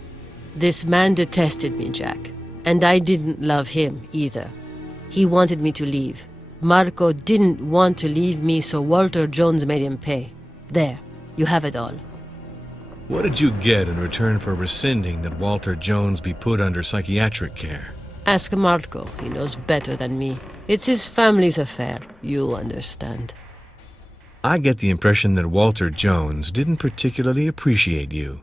This man detested me, Jack, and I didn't love him either. He wanted me to leave. Marco didn't want to leave me, so Walter Jones made him pay. There, you have it all. What did you get in return for rescinding that Walter Jones be put under psychiatric care? Ask Marco. He knows better than me. It's his family's affair. You understand. I get the impression that Walter Jones didn't particularly appreciate you.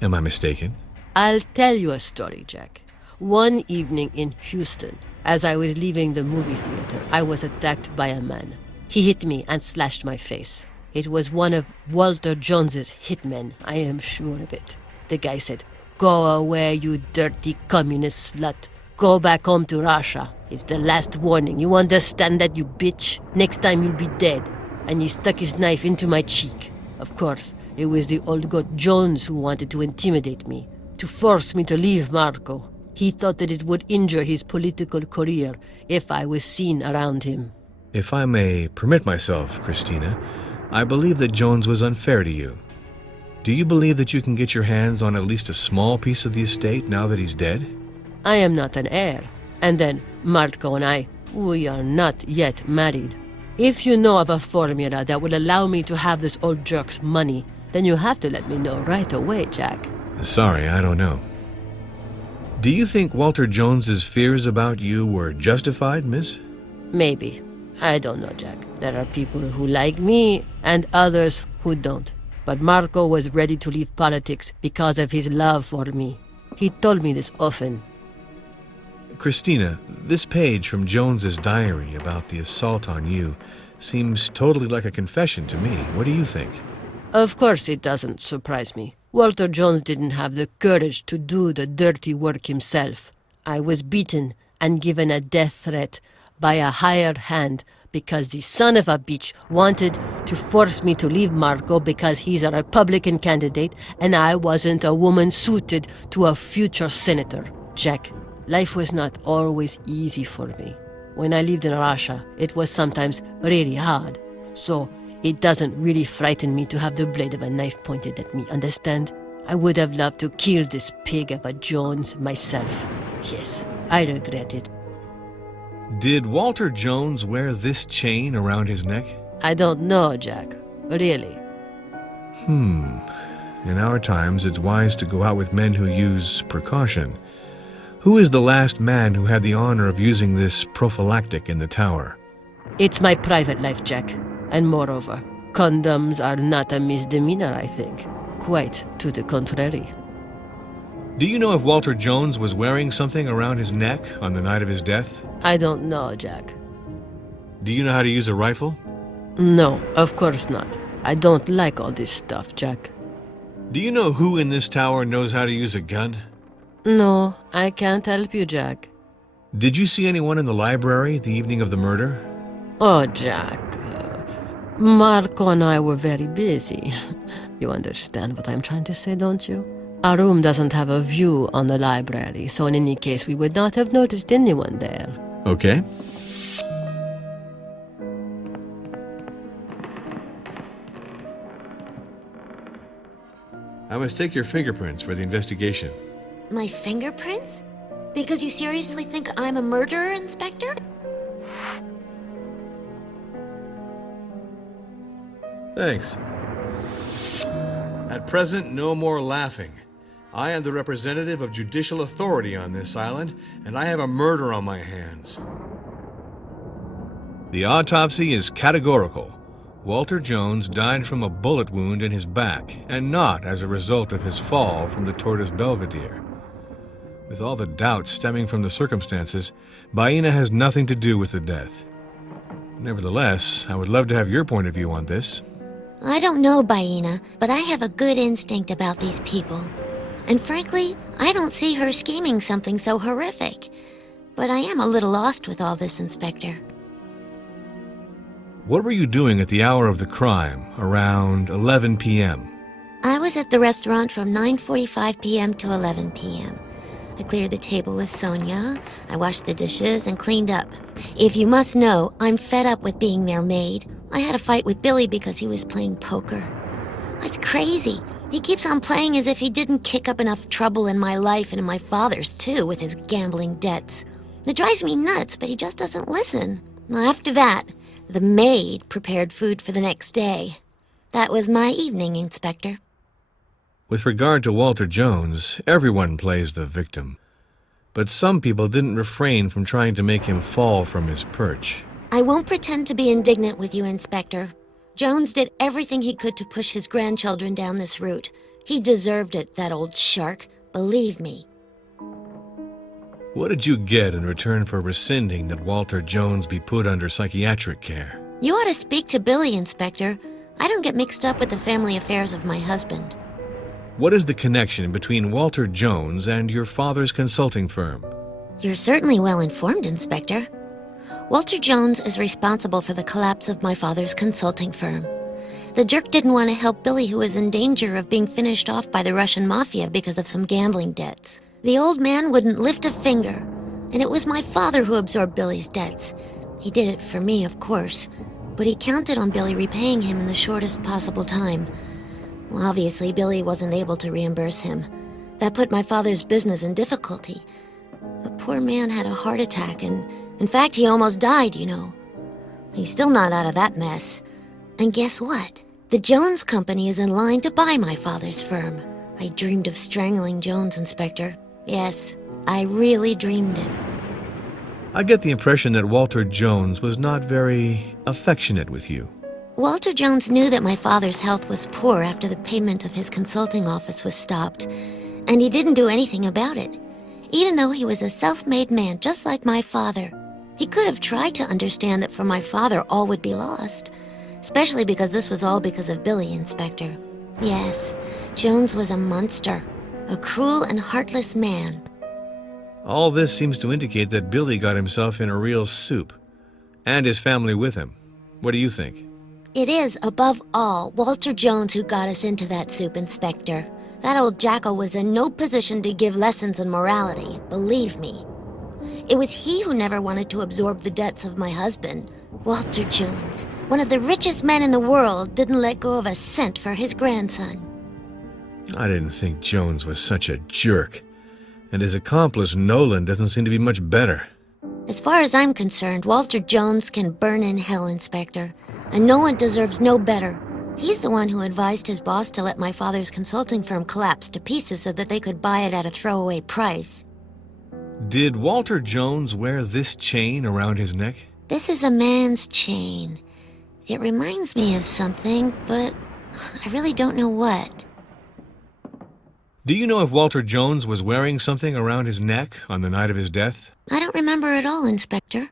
Am I mistaken? I'll tell you a story, Jack. One evening in Houston, as I was leaving the movie theater, I was attacked by a man. He hit me and slashed my face. It was one of Walter Jones's hitmen, I am sure of it. The guy said, "Go away, you dirty communist slut. Go back home to Russia. It's the last warning. You understand that, you bitch? Next time you'll be dead." And he stuck his knife into my cheek. Of course, it was the old goat Jones who wanted to intimidate me, to force me to leave Marco. He thought that it would injure his political career if I was seen around him. If I may permit myself, Christina, I believe that Jones was unfair to you. Do you believe that you can get your hands on at least a small piece of the estate now that he's dead? I am not an heir. And then, Marco and I, we are not yet married. If you know of a formula that will allow me to have this old jerk's money, then you have to let me know right away, Jack. Sorry, I don't know. Do you think Walter Jones's fears about you were justified, miss? Maybe. I don't know, Jack. There are people who like me and others who don't. But Marco was ready to leave politics because of his love for me. He told me this often. Christina, this page from Jones's diary about the assault on you seems totally like a confession to me. What do you think? Of course it doesn't surprise me. Walter Jones didn't have the courage to do the dirty work himself. I was beaten and given a death threat by a hired hand because the son of a bitch wanted to force me to leave Marco because he's a Republican candidate and I wasn't a woman suited to a future senator. Jack, life was not always easy for me. When I lived in Russia, it was sometimes really hard. So it doesn't really frighten me to have the blade of a knife pointed at me, understand? I would have loved to kill this pig of a Jones myself. Yes, I regret it. Did Walter Jones wear this chain around his neck? I don't know, Jack. Really. In our times, it's wise to go out with men who use precaution. Who is the last man who had the honor of using this prophylactic in the tower? It's my private life, Jack. And moreover, condoms are not a misdemeanor, I think. Quite to the contrary. Do you know if Walter Jones was wearing something around his neck on the night of his death? I don't know, Jack. Do you know how to use a rifle? No, of course not. I don't like all this stuff, Jack. Do you know who in this tower knows how to use a gun? No, I can't help you, Jack. Did you see anyone in the library the evening of the murder? Oh, Jack. Marco and I were very busy. You understand what I'm trying to say, don't you? Our room doesn't have a view on the library, so in any case, we would not have noticed anyone there. Okay. I must take your fingerprints for the investigation. My fingerprints? Because you seriously think I'm a murderer, Inspector? Thanks. At present, no more laughing. I am the representative of judicial authority on this island, and I have a murder on my hands. The autopsy is categorical. Walter Jones died from a bullet wound in his back, and not as a result of his fall from the Tortoise Belvedere. With all the doubts stemming from the circumstances, Baena has nothing to do with the death. Nevertheless, I would love to have your point of view on this. I don't know, Baena, but I have a good instinct about these people. And frankly, I don't see her scheming something so horrific. But I am a little lost with all this, Inspector. What were you doing at the hour of the crime, around 11 p.m.? I was at the restaurant from 9:45 p.m. to 11 p.m. I cleared the table with Sonia, I washed the dishes, and cleaned up. If you must know, I'm fed up with being their maid. I had a fight with Billy because he was playing poker. It's crazy. He keeps on playing as if he didn't kick up enough trouble in my life and in my father's, too, with his gambling debts. It drives me nuts, but he just doesn't listen. After that, the maid prepared food for the next day. That was my evening, Inspector. With regard to Walter Jones, everyone plays the victim. But some people didn't refrain from trying to make him fall from his perch. I won't pretend to be indignant with you, Inspector. Jones did everything he could to push his grandchildren down this route. He deserved it, that old shark. Believe me. What did you get in return for rescinding that Walter Jones be put under psychiatric care? You ought to speak to Billy, Inspector. I don't get mixed up with the family affairs of my husband. What is the connection between Walter Jones and your father's consulting firm? You're certainly well informed, Inspector. Walter Jones is responsible for the collapse of my father's consulting firm. The jerk didn't want to help Billy, who was in danger of being finished off by the Russian mafia because of some gambling debts. The old man wouldn't lift a finger, and it was my father who absorbed Billy's debts. He did it for me, of course, but he counted on Billy repaying him in the shortest possible time. Well, obviously, Billy wasn't able to reimburse him. That put my father's business in difficulty. The poor man had a heart attack, and in fact, he almost died, you know. He's still not out of that mess. And guess what? The Jones Company is in line to buy my father's firm. I dreamed of strangling Jones, Inspector. Yes, I really dreamed it. I get the impression that Walter Jones was not very affectionate with you. Walter Jones knew that my father's health was poor after the payment of his consulting office was stopped, and he didn't do anything about it. Even though he was a self-made man just like my father, he could have tried to understand that for my father all would be lost, especially because this was all because of Billy, Inspector. Yes, Jones was a monster, a cruel and heartless man. All this seems to indicate that Billy got himself in a real soup, and his family with him. What do you think? It is, above all, Walter Jones who got us into that soup, Inspector. That old jackal was in no position to give lessons in morality, believe me. It was he who never wanted to absorb the debts of my husband. Walter Jones, one of the richest men in the world, didn't let go of a cent for his grandson. I didn't think Jones was such a jerk. And his accomplice, Nolan, doesn't seem to be much better. As far as I'm concerned, Walter Jones can burn in hell, Inspector. And Nolan deserves no better. He's the one who advised his boss to let my father's consulting firm collapse to pieces so that they could buy it at a throwaway price. Did Walter Jones wear this chain around his neck? This is a man's chain. It reminds me of something, but I really don't know what. Do you know if Walter Jones was wearing something around his neck on the night of his death? I don't remember at all, Inspector.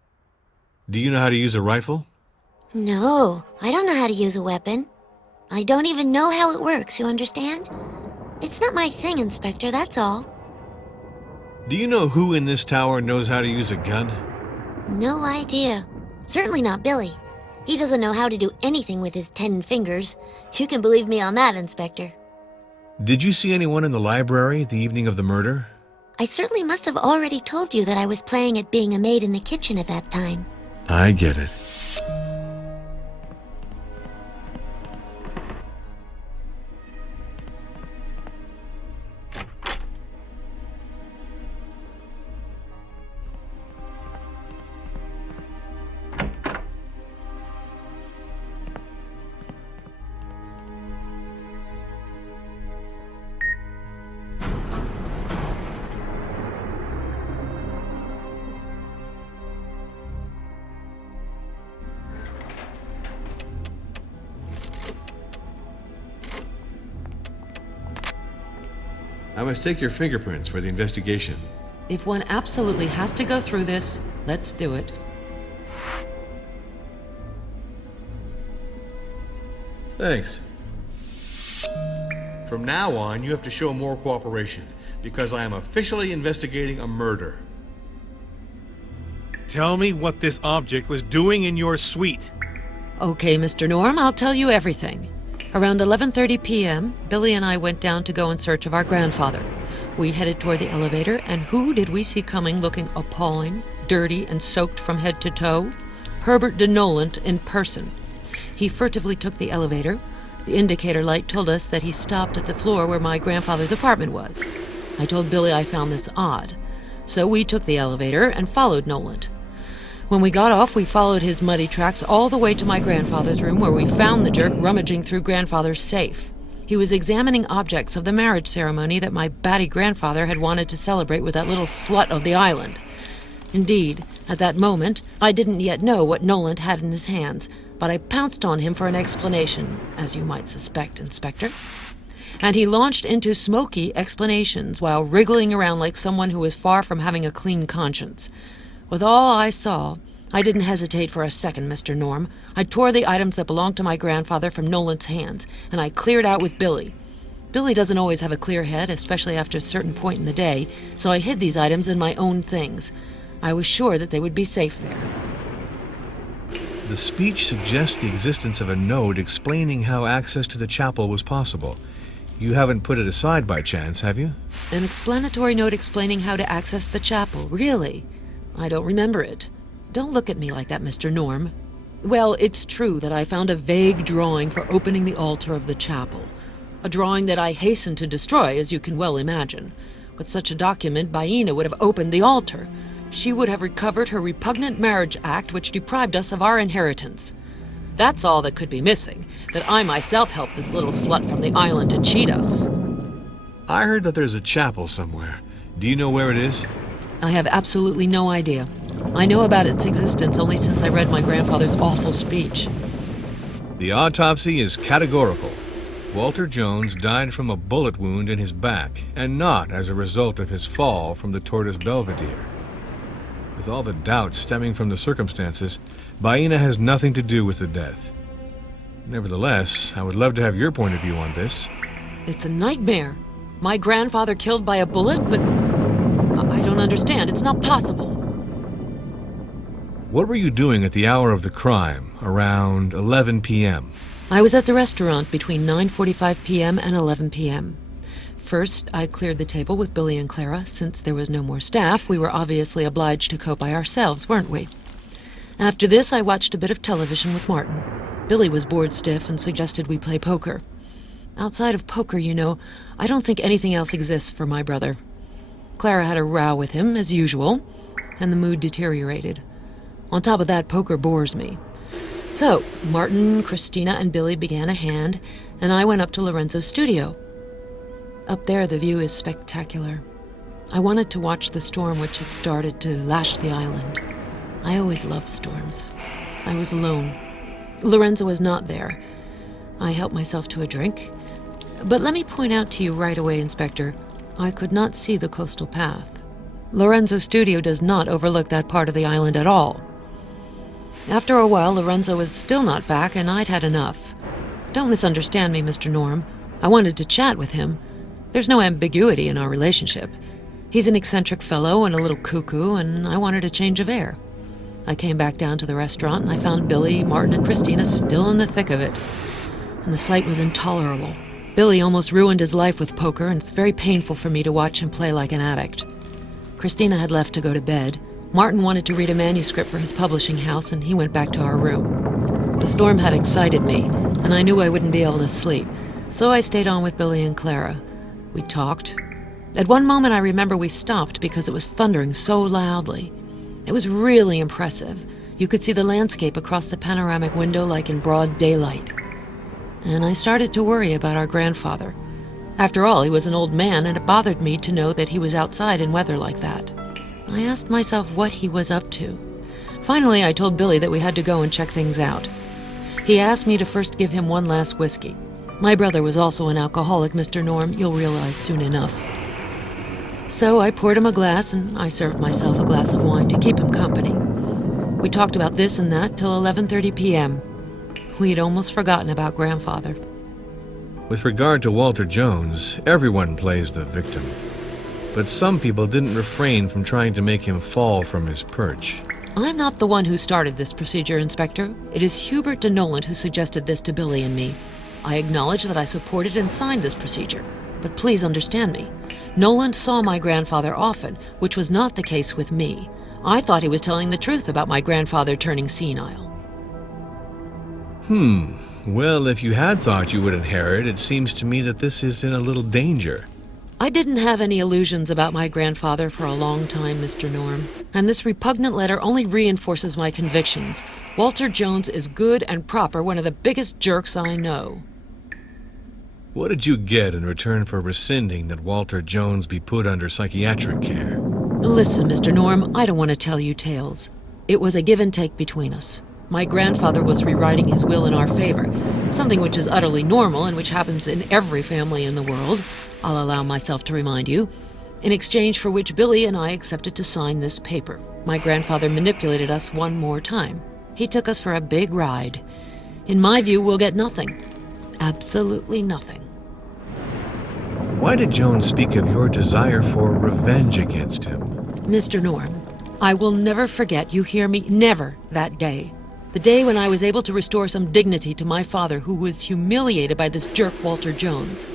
Do you know how to use a rifle? No, I don't know how to use a weapon. I don't even know how it works, you understand? It's not my thing, Inspector, that's all. Do you know who in this tower knows how to use a gun? No idea. Certainly not Billy. He doesn't know how to do anything with his 10 fingers. You can believe me on that, Inspector. Did you see anyone in the library the evening of the murder? I certainly must have already told you that I was playing at being a maid in the kitchen at that time. I get it. I must take your fingerprints for the investigation. If one absolutely has to go through this, let's do it. Thanks. From now on, you have to show more cooperation, because I am officially investigating a murder. Tell me what this object was doing in your suite. Okay, Mr. Norm, I'll tell you everything. Around 11:30 p.m., Billy and I went down to go in search of our grandfather. We headed toward the elevator, and who did we see coming looking appalling, dirty, and soaked from head to toe? Herbert de Nolant in person. He furtively took the elevator. The indicator light told us that he stopped at the floor where my grandfather's apartment was. I told Billy I found this odd. So we took the elevator and followed Nolant. When we got off, we followed his muddy tracks all the way to my grandfather's room, where we found the jerk rummaging through grandfather's safe. He was examining objects of the marriage ceremony that my batty grandfather had wanted to celebrate with that little slut of the island. Indeed, at that moment, I didn't yet know what Nolant had in his hands, but I pounced on him for an explanation, as you might suspect, Inspector. And he launched into smoky explanations while wriggling around like someone who was far from having a clean conscience. With all I saw, I didn't hesitate for a second, Mr. Norm. I tore the items that belonged to my grandfather from Nolan's hands, and I cleared out with Billy. Billy doesn't always have a clear head, especially after a certain point in the day, so I hid these items in my own things. I was sure that they would be safe there. The speech suggests the existence of a note explaining how access to the chapel was possible. You haven't put it aside by chance, have you? An explanatory note explaining how to access the chapel, really? I don't remember it. Don't look at me like that, Mr. Norm. Well, it's true that I found a vague drawing for opening the altar of the chapel. A drawing that I hastened to destroy, as you can well imagine. With such a document, Baina would have opened the altar. She would have recovered her repugnant marriage act, which deprived us of our inheritance. That's all that could be missing, that I myself helped this little slut from the island to cheat us. I heard that there's a chapel somewhere. Do you know where it is? I have absolutely no idea. I know about its existence only since I read my grandfather's awful speech. The autopsy is categorical. Walter Jones died from a bullet wound in his back, and not as a result of his fall from the Tortoise Belvedere. With all the doubts stemming from the circumstances, Baina has nothing to do with the death. Nevertheless, I would love to have your point of view on this. It's a nightmare. My grandfather killed by a bullet, but I don't understand. It's not possible. What were you doing at the hour of the crime, around 11 p.m.? I was at the restaurant between 9:45 p.m. and 11 p.m. First, I cleared the table with Billy and Clara. Since there was no more staff, we were obviously obliged to cope by ourselves, weren't we? After this, I watched a bit of television with Martin. Billy was bored stiff and suggested we play poker. Outside of poker, you know, I don't think anything else exists for my brother. Clara had a row with him, as usual, and the mood deteriorated. On top of that, poker bores me. So, Martin, Christina, and Billy began a hand, and I went up to Lorenzo's studio. Up there, the view is spectacular. I wanted to watch the storm which had started to lash the island. I always loved storms. I was alone. Lorenzo was not there. I helped myself to a drink. But let me point out to you right away, Inspector, I could not see the coastal path. Lorenzo's studio does not overlook that part of the island at all. After a while, Lorenzo was still not back, and I'd had enough. Don't misunderstand me, Mr. Norm. I wanted to chat with him. There's no ambiguity in our relationship. He's an eccentric fellow and a little cuckoo, and I wanted a change of air. I came back down to the restaurant, and I found Billy, Martin, and Christina still in the thick of it. And the sight was intolerable. Billy almost ruined his life with poker, and it's very painful for me to watch him play like an addict. Christina had left to go to bed. Martin wanted to read a manuscript for his publishing house, and he went back to our room. The storm had excited me, and I knew I wouldn't be able to sleep, so I stayed on with Billy and Clara. We talked. At one moment, I remember we stopped because it was thundering so loudly. It was really impressive. You could see the landscape across the panoramic window like in broad daylight. And I started to worry about our grandfather. After all, he was an old man, and it bothered me to know that he was outside in weather like that. I asked myself what he was up to. Finally, I told Billy that we had to go and check things out. He asked me to first give him one last whiskey. My brother was also an alcoholic, Mr. Norm, you'll realize soon enough. So I poured him a glass, and I served myself a glass of wine to keep him company. We talked about this and that till 11:30 p.m. We'd almost forgotten about Grandfather. With regard to Walter Jones, everyone plays the victim. But some people didn't refrain from trying to make him fall from his perch. I'm not the one who started this procedure, Inspector. It is Hubert de Noland who suggested this to Billy and me. I acknowledge that I supported and signed this procedure. But please understand me. Noland saw my grandfather often, which was not the case with me. I thought he was telling the truth about my grandfather turning senile. Well, if you had thought you would inherit, it seems to me that this is in a little danger. I didn't have any illusions about my grandfather for a long time, Mr. Norm. And this repugnant letter only reinforces my convictions. Walter Jones is good and proper, one of the biggest jerks I know. What did you get in return for rescinding that Walter Jones be put under psychiatric care? Listen, Mr. Norm, I don't want to tell you tales. It was a give and take between us. My grandfather was rewriting his will in our favor, something which is utterly normal and which happens in every family in the world, I'll allow myself to remind you, in exchange for which Billy and I accepted to sign this paper. My grandfather manipulated us one more time. He took us for a big ride. In my view, we'll get nothing. Absolutely nothing. Why did Jones speak of your desire for revenge against him? Mr. Norm, I will never forget, you hear me, never, that day. The day when I was able to restore some dignity to my father, who was humiliated by this jerk Walter Jones.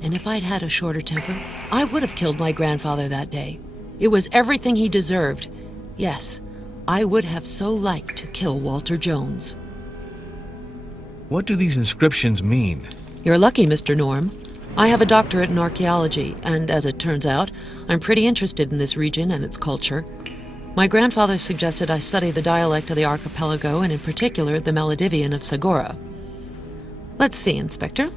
And if I'd had a shorter temper, I would have killed my grandfather that day. It was everything he deserved. Yes, I would have so liked to kill Walter Jones. What do these inscriptions mean? You're lucky, Mr. Norm. I have a doctorate in archaeology, and as it turns out, I'm pretty interested in this region and its culture. My grandfather suggested I study the dialect of the archipelago, and in particular, the Maledivian of Segura. Let's see, Inspector.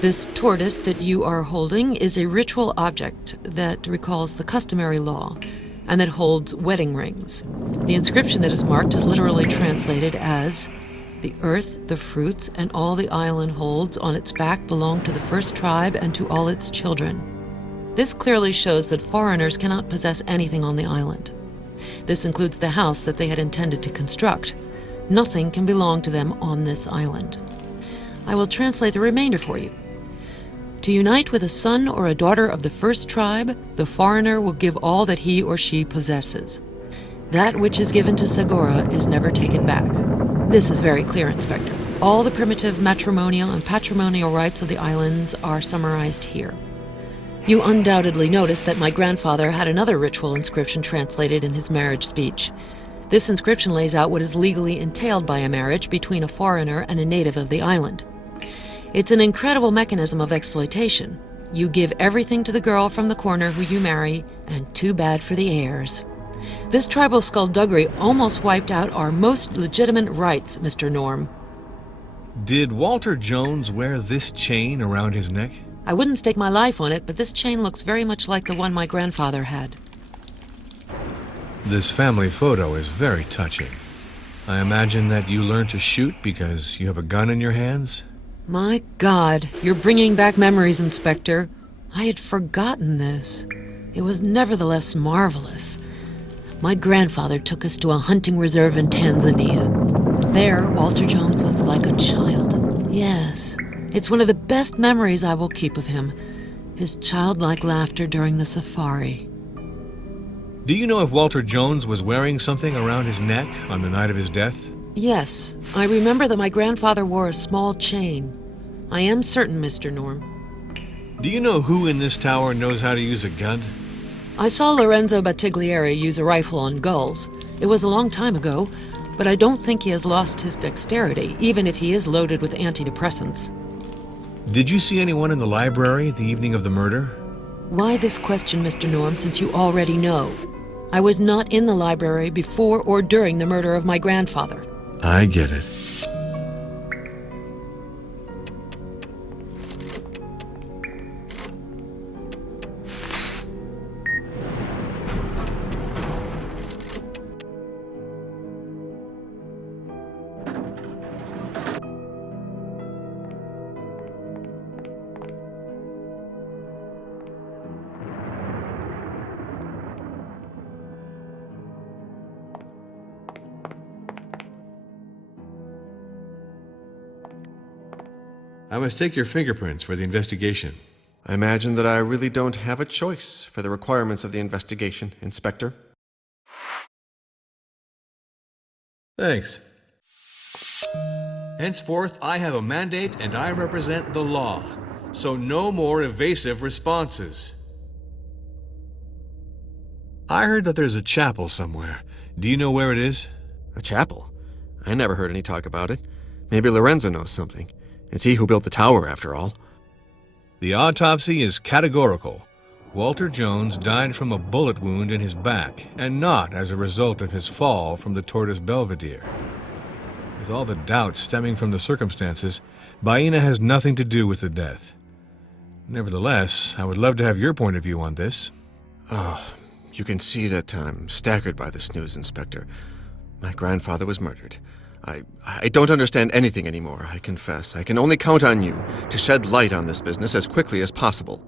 This tortoise that you are holding is a ritual object that recalls the customary law, and that holds wedding rings. The inscription that is marked is literally translated as, "The earth, the fruits, and all the island holds on its back belong to the first tribe and to all its children." This clearly shows that foreigners cannot possess anything on the island. This includes the house that they had intended to construct. Nothing can belong to them on this island. I will translate the remainder for you. To unite with a son or a daughter of the first tribe, the foreigner will give all that he or she possesses. That which is given to Segura is never taken back. This is very clear, Inspector. All the primitive matrimonial and patrimonial rights of the islands are summarized here. You undoubtedly noticed that my grandfather had another ritual inscription translated in his marriage speech. This inscription lays out what is legally entailed by a marriage between a foreigner and a native of the island. It's an incredible mechanism of exploitation. You give everything to the girl from the corner who you marry, and too bad for the heirs. This tribal skullduggery almost wiped out our most legitimate rights, Mr. Norm. Did Walter Jones wear this chain around his neck? I wouldn't stake my life on it, but this chain looks very much like the one my grandfather had. This family photo is very touching. I imagine that you learned to shoot because you have a gun in your hands? My God, you're bringing back memories, Inspector. I had forgotten this. It was nevertheless marvelous. My grandfather took us to a hunting reserve in Tanzania. There, Walter Jones was like a child. Yes, it's one of the best memories I will keep of him. His childlike laughter during the safari. Do you know if Walter Jones was wearing something around his neck on the night of his death? Yes, I remember that my grandfather wore a small chain. I am certain, Mr. Norm. Do you know who in this tower knows how to use a gun? I saw Lorenzo Battiglieri use a rifle on gulls. It was a long time ago, but I don't think he has lost his dexterity, even if he is loaded with antidepressants. Did you see anyone in the library the evening of the murder? Why this question, Mr. Norm, since you already know? I was not in the library before or during the murder of my grandfather. I get it. I must take your fingerprints for the investigation. I imagine that I really don't have a choice for the requirements of the investigation, Inspector. Thanks. Henceforth, I have a mandate and I represent the law, so no more evasive responses. I heard that there's a chapel somewhere. Do you know where it is? A chapel? I never heard any talk about it. Maybe Lorenzo knows something. It's he who built the tower, after all. The autopsy is categorical. Walter Jones died from a bullet wound in his back, and not as a result of his fall from the Tortoise Belvedere. With all the doubts stemming from the circumstances, Baena has nothing to do with the death. Nevertheless, I would love to have your point of view on this. Oh, you can see that I'm staggered by this news, Inspector. My grandfather was murdered. I don't understand anything anymore, I confess. I can only count on you to shed light on this business as quickly as possible.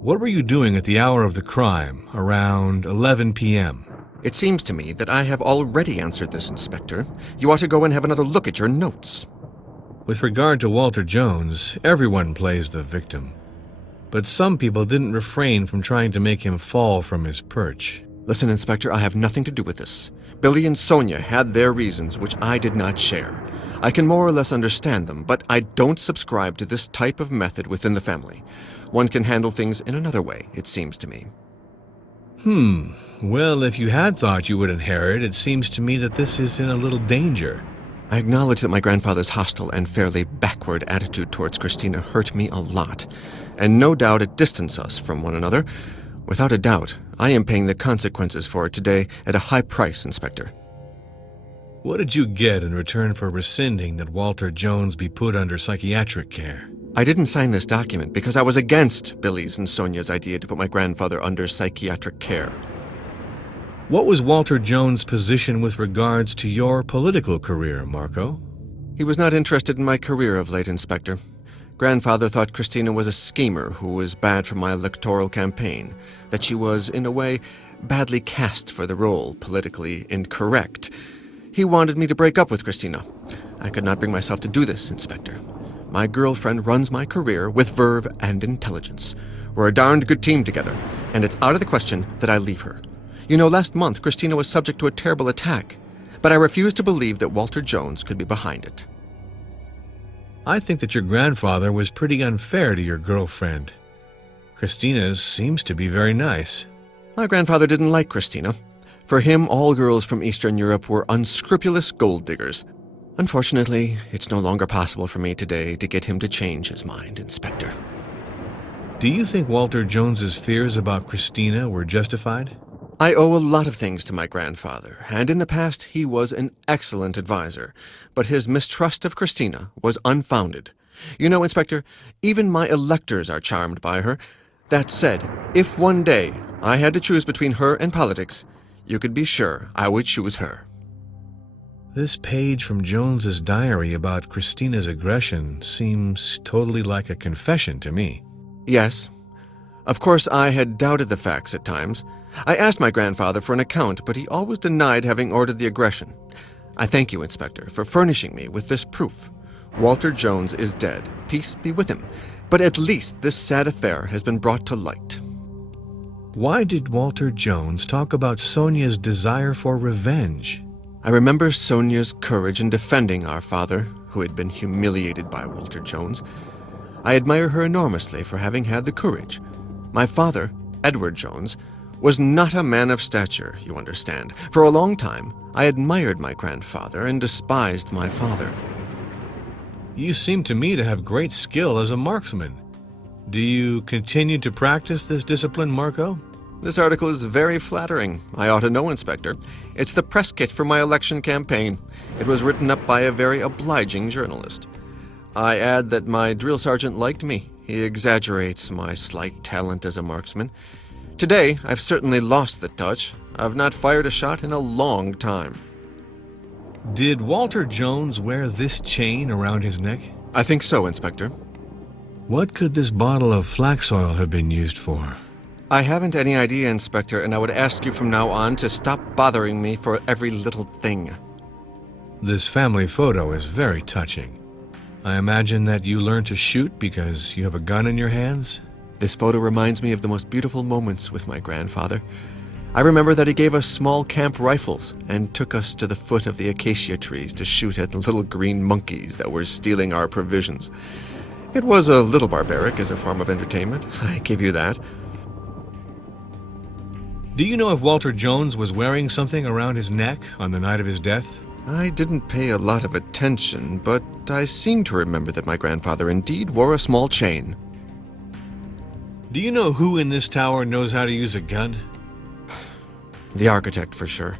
What were you doing at the hour of the crime, around 11 p.m.? It seems to me that I have already answered this, Inspector. You ought to go and have another look at your notes. With regard to Walter Jones, everyone plays the victim. But some people didn't refrain from trying to make him fall from his perch. Listen, Inspector, I have nothing to do with this. Billy and Sonia had their reasons, which I did not share. I can more or less understand them, but I don't subscribe to this type of method within the family. One can handle things in another way, it seems to me. Well, if you had thought you would inherit, it seems to me that this is in a little danger. I acknowledge that my grandfather's hostile and fairly backward attitude towards Christina hurt me a lot, and no doubt it distanced us from one another. Without a doubt, I am paying the consequences for it today at a high price, Inspector. What did you get in return for rescinding that Walter Jones be put under psychiatric care? I didn't sign this document because I was against Billy's and Sonia's idea to put my grandfather under psychiatric care. What was Walter Jones' position with regards to your political career, Marco? He was not interested in my career of late, Inspector. Grandfather thought Christina was a schemer who was bad for my electoral campaign, that she was, in a way, badly cast for the role, politically incorrect. He wanted me to break up with Christina. I could not bring myself to do this, Inspector. My girlfriend runs my career with verve and intelligence. We're a darned good team together, and it's out of the question that I leave her. You know, last month, Christina was subject to a terrible attack, but I refuse to believe that Walter Jones could be behind it. I think that your grandfather was pretty unfair to your girlfriend. Christina seems to be very nice. My grandfather didn't like Christina. For him, all girls from Eastern Europe were unscrupulous gold diggers. Unfortunately, it's no longer possible for me today to get him to change his mind, Inspector. Do you think Walter Jones's fears about Christina were justified? I owe a lot of things to my grandfather, and in the past he was an excellent advisor, but his mistrust of Christina was unfounded. You know, Inspector, even my electors are charmed by her. That said, if one day I had to choose between her and politics, you could be sure I would choose her. This page from Jones's diary about Christina's aggression seems totally like a confession to me. Yes. Of course, I had doubted the facts at times. I asked my grandfather for an account, but he always denied having ordered the aggression. I thank you, Inspector, for furnishing me with this proof. Walter Jones is dead. Peace be with him. But at least this sad affair has been brought to light. Why did Walter Jones talk about Sonia's desire for revenge? I remember Sonia's courage in defending our father, who had been humiliated by Walter Jones. I admire her enormously for having had the courage. My father, Edward Jones, was not a man of stature, you understand. For a long time, I admired my grandfather and despised my father. You seem to me to have great skill as a marksman. Do you continue to practice this discipline, Marco? This article is very flattering. I ought to know, Inspector. It's the press kit for my election campaign. It was written up by a very obliging journalist. I add that my drill sergeant liked me. He exaggerates my slight talent as a marksman. Today, I've certainly lost the touch. I've not fired a shot in a long time. Did Walter Jones wear this chain around his neck? I think so, Inspector. What could this bottle of flax oil have been used for? I haven't any idea, Inspector, and I would ask you from now on to stop bothering me for every little thing. This family photo is very touching. I imagine that you learned to shoot because you have a gun in your hands? This photo reminds me of the most beautiful moments with my grandfather. I remember that he gave us small camp rifles and took us to the foot of the acacia trees to shoot at the little green monkeys that were stealing our provisions. It was a little barbaric as a form of entertainment, I give you that. Do you know if Walter Jones was wearing something around his neck on the night of his death? I didn't pay a lot of attention, but I seem to remember that my grandfather indeed wore a small chain. Do you know who in this tower knows how to use a gun? The architect, for sure.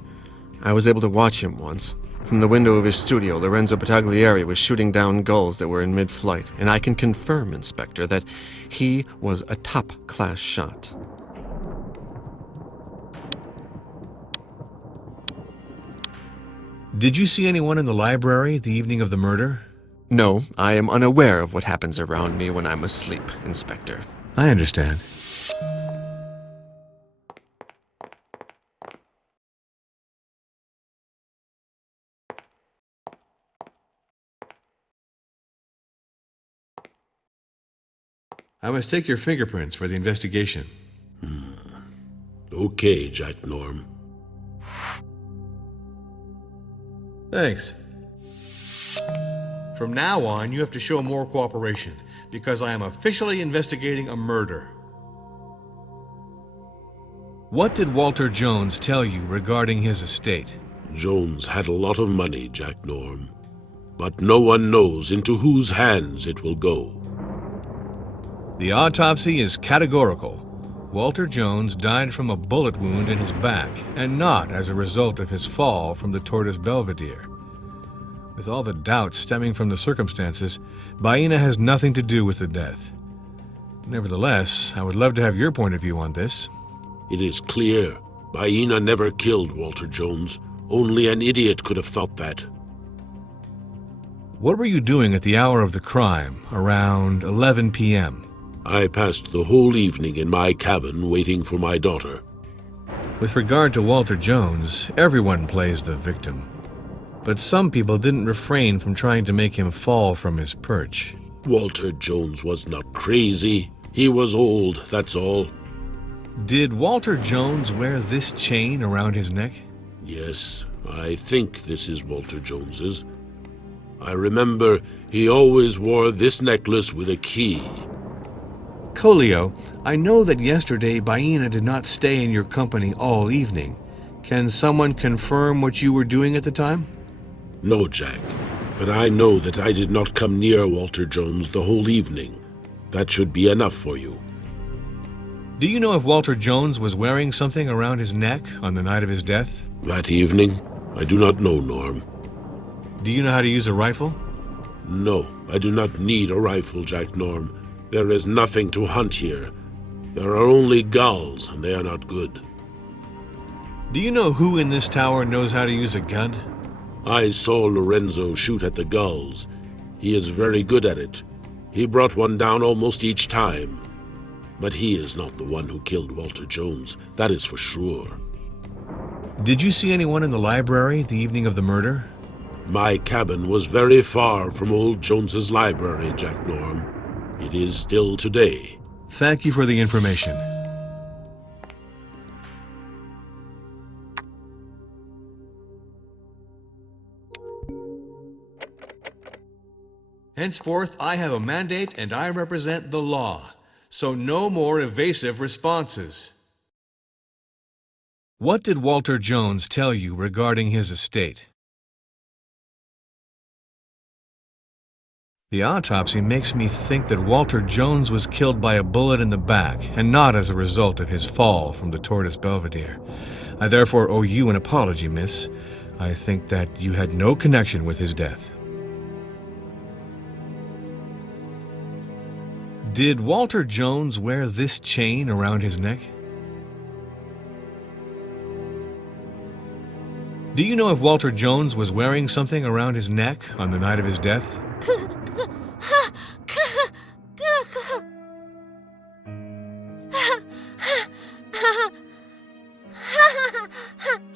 I was able to watch him once. From the window of his studio, Lorenzo Battaglieri was shooting down gulls that were in mid-flight, and I can confirm, Inspector, that he was a top-class shot. Did you see anyone in the library the evening of the murder? No, I am unaware of what happens around me when I'm asleep, Inspector. I understand. I must take your fingerprints for the investigation. Okay, Jack Norm. Thanks. From now on, you have to show more cooperation, because I am officially investigating a murder. What did Walter Jones tell you regarding his estate? Jones had a lot of money, Jack Norm. But no one knows into whose hands it will go. The autopsy is categorical. Walter Jones died from a bullet wound in his back, and not as a result of his fall from the Tortoise Belvedere. With all the doubts stemming from the circumstances, Baena has nothing to do with the death. Nevertheless, I would love to have your point of view on this. It is clear. Baena never killed Walter Jones. Only an idiot could have thought that. What were you doing at the hour of the crime, around 11 p.m.? I passed the whole evening in my cabin waiting for my daughter. With regard to Walter Jones, everyone plays the victim. But some people didn't refrain from trying to make him fall from his perch. Walter Jones was not crazy. He was old, that's all. Did Walter Jones wear this chain around his neck? Yes, I think this is Walter Jones's. I remember he always wore this necklace with a key. Colio, I know that yesterday Baena did not stay in your company all evening. Can someone confirm what you were doing at the time? No, Jack. But I know that I did not come near Walter Jones the whole evening. That should be enough for you. Do you know if Walter Jones was wearing something around his neck on the night of his death? That evening? I do not know, Norm. Do you know how to use a rifle? No, I do not need a rifle, Jack Norm. There is nothing to hunt here. There are only gulls, and they are not good. Do you know who in this tower knows how to use a gun? I saw Lorenzo shoot at the gulls. He is very good at it. He brought one down almost each time. But he is not the one who killed Walter Jones, that is for sure. Did you see anyone in the library the evening of the murder? My cabin was very far from old Jones's library, Jack Norm. It is still today. Thank you for the information. Henceforth, I have a mandate and I represent the law, so no more evasive responses. What did Walter Jones tell you regarding his estate? The autopsy makes me think that Walter Jones was killed by a bullet in the back and not as a result of his fall from the Tortoise Belvedere. I therefore owe you an apology, miss. I think that you had no connection with his death. Did Walter Jones wear this chain around his neck? Do you know if Walter Jones was wearing something around his neck on the night of his death?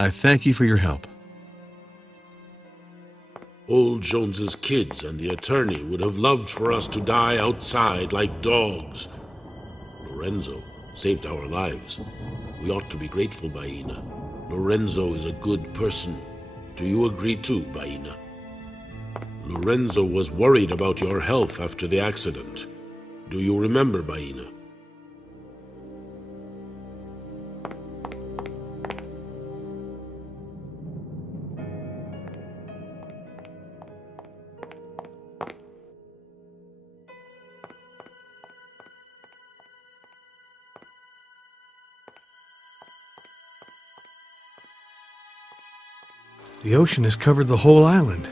I thank you for your help. Old Jones's kids and the attorney would have loved for us to die outside like dogs. Lorenzo saved our lives. We ought to be grateful, Baina. Lorenzo is a good person. Do you agree too, Baina? Lorenzo was worried about your health after the accident. Do you remember, Baina? The ocean has covered the whole island.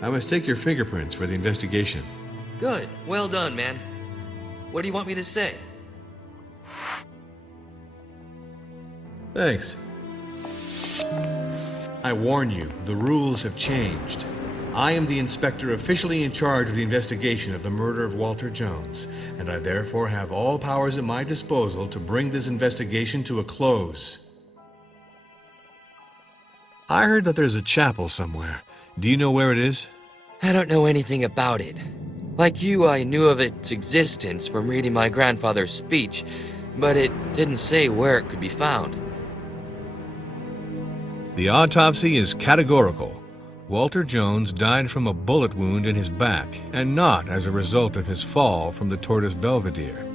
I must take your fingerprints for the investigation. Good. Well done, man. What do you want me to say? Thanks. I warn you, the rules have changed. I am the inspector officially in charge of the investigation of the murder of Walter Jones, and I therefore have all powers at my disposal to bring this investigation to a close. I heard that there's a chapel somewhere. Do you know where it is? I don't know anything about it. Like you, I knew of its existence from reading my grandfather's speech, but it didn't say where it could be found. The autopsy is categorical. Walter Jones died from a bullet wound in his back, and not as a result of his fall from the Tortoise Belvedere.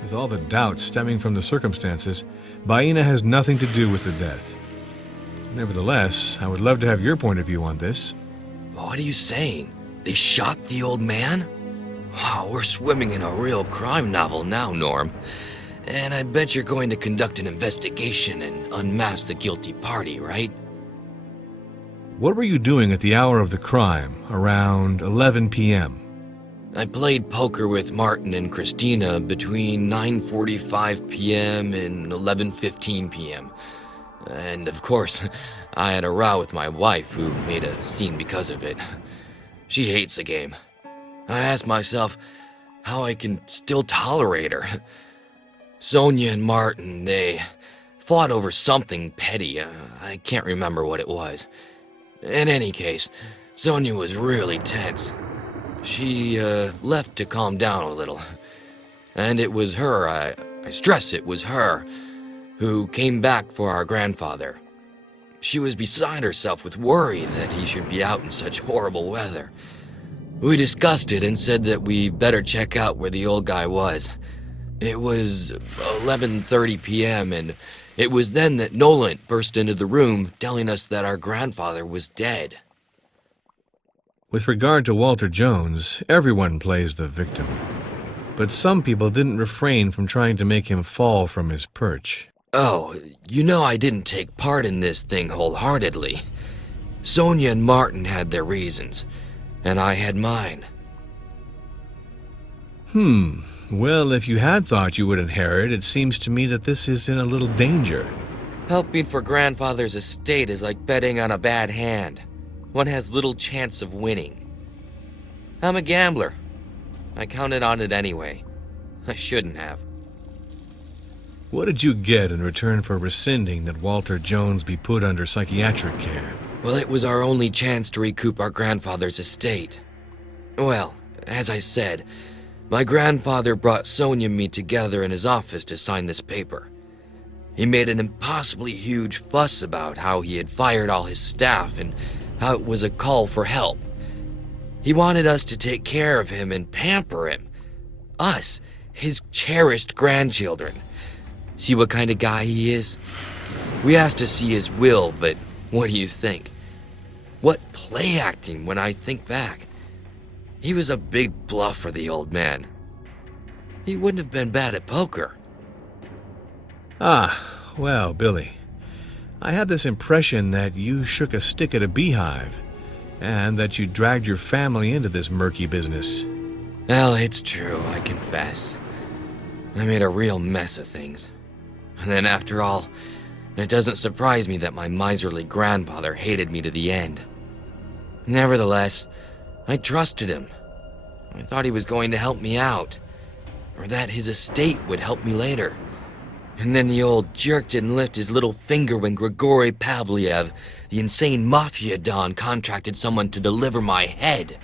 With all the doubts stemming from the circumstances, Baina has nothing to do with the death. Nevertheless, I would love to have your point of view on this. What are you saying? They shot the old man? Wow, we're swimming in a real crime novel now, Norm. And I bet you're going to conduct an investigation and unmask the guilty party, right? What were you doing at the hour of the crime, around 11 p.m.? I played poker with Martin and Christina between 9:45 p.m. and 11:15 p.m. And of course, I had a row with my wife, who made a scene because of it. She hates the game. I asked myself how I can still tolerate her. Sonia and Martin, they fought over something petty. I can't remember what it was. In any case, Sonia was really tense. She left to calm down a little. And it was her, I stress it was her, who came back for our grandfather. She was beside herself with worry that he should be out in such horrible weather. We discussed it and said that we better check out where the old guy was. It was 11:30 p.m., and it was then that Nolan burst into the room telling us that our grandfather was dead. With regard to Walter Jones, everyone plays the victim. But some people didn't refrain from trying to make him fall from his perch. Oh, you know I didn't take part in this thing wholeheartedly. Sonia and Martin had their reasons, and I had mine. Well, if you had thought you would inherit, it seems to me that this is in a little danger. Helping for grandfather's estate is like betting on a bad hand. One has little chance of winning. I'm a gambler. I counted on it anyway. I shouldn't have. What did you get in return for rescinding that Walter Jones be put under psychiatric care? Well, it was our only chance to recoup our grandfather's estate. Well, as I said, my grandfather brought Sonia and me together in his office to sign this paper. He made an impossibly huge fuss about how he had fired all his staff and how it was a call for help. He wanted us to take care of him and pamper him. Us, his cherished grandchildren. See what kind of guy he is? We asked to see his will, but what do you think? What play acting when I think back. He was a big bluffer, the old man. He wouldn't have been bad at poker. Well, Billy, I had this impression that you shook a stick at a beehive, and that you dragged your family into this murky business. Well, it's true, I confess. I made a real mess of things. And then after all, it doesn't surprise me that my miserly grandfather hated me to the end. Nevertheless, I trusted him. I thought he was going to help me out, or that his estate would help me later. And then the old jerk didn't lift his little finger when Grigory Pavliev, the insane mafia don, contracted someone to deliver my head.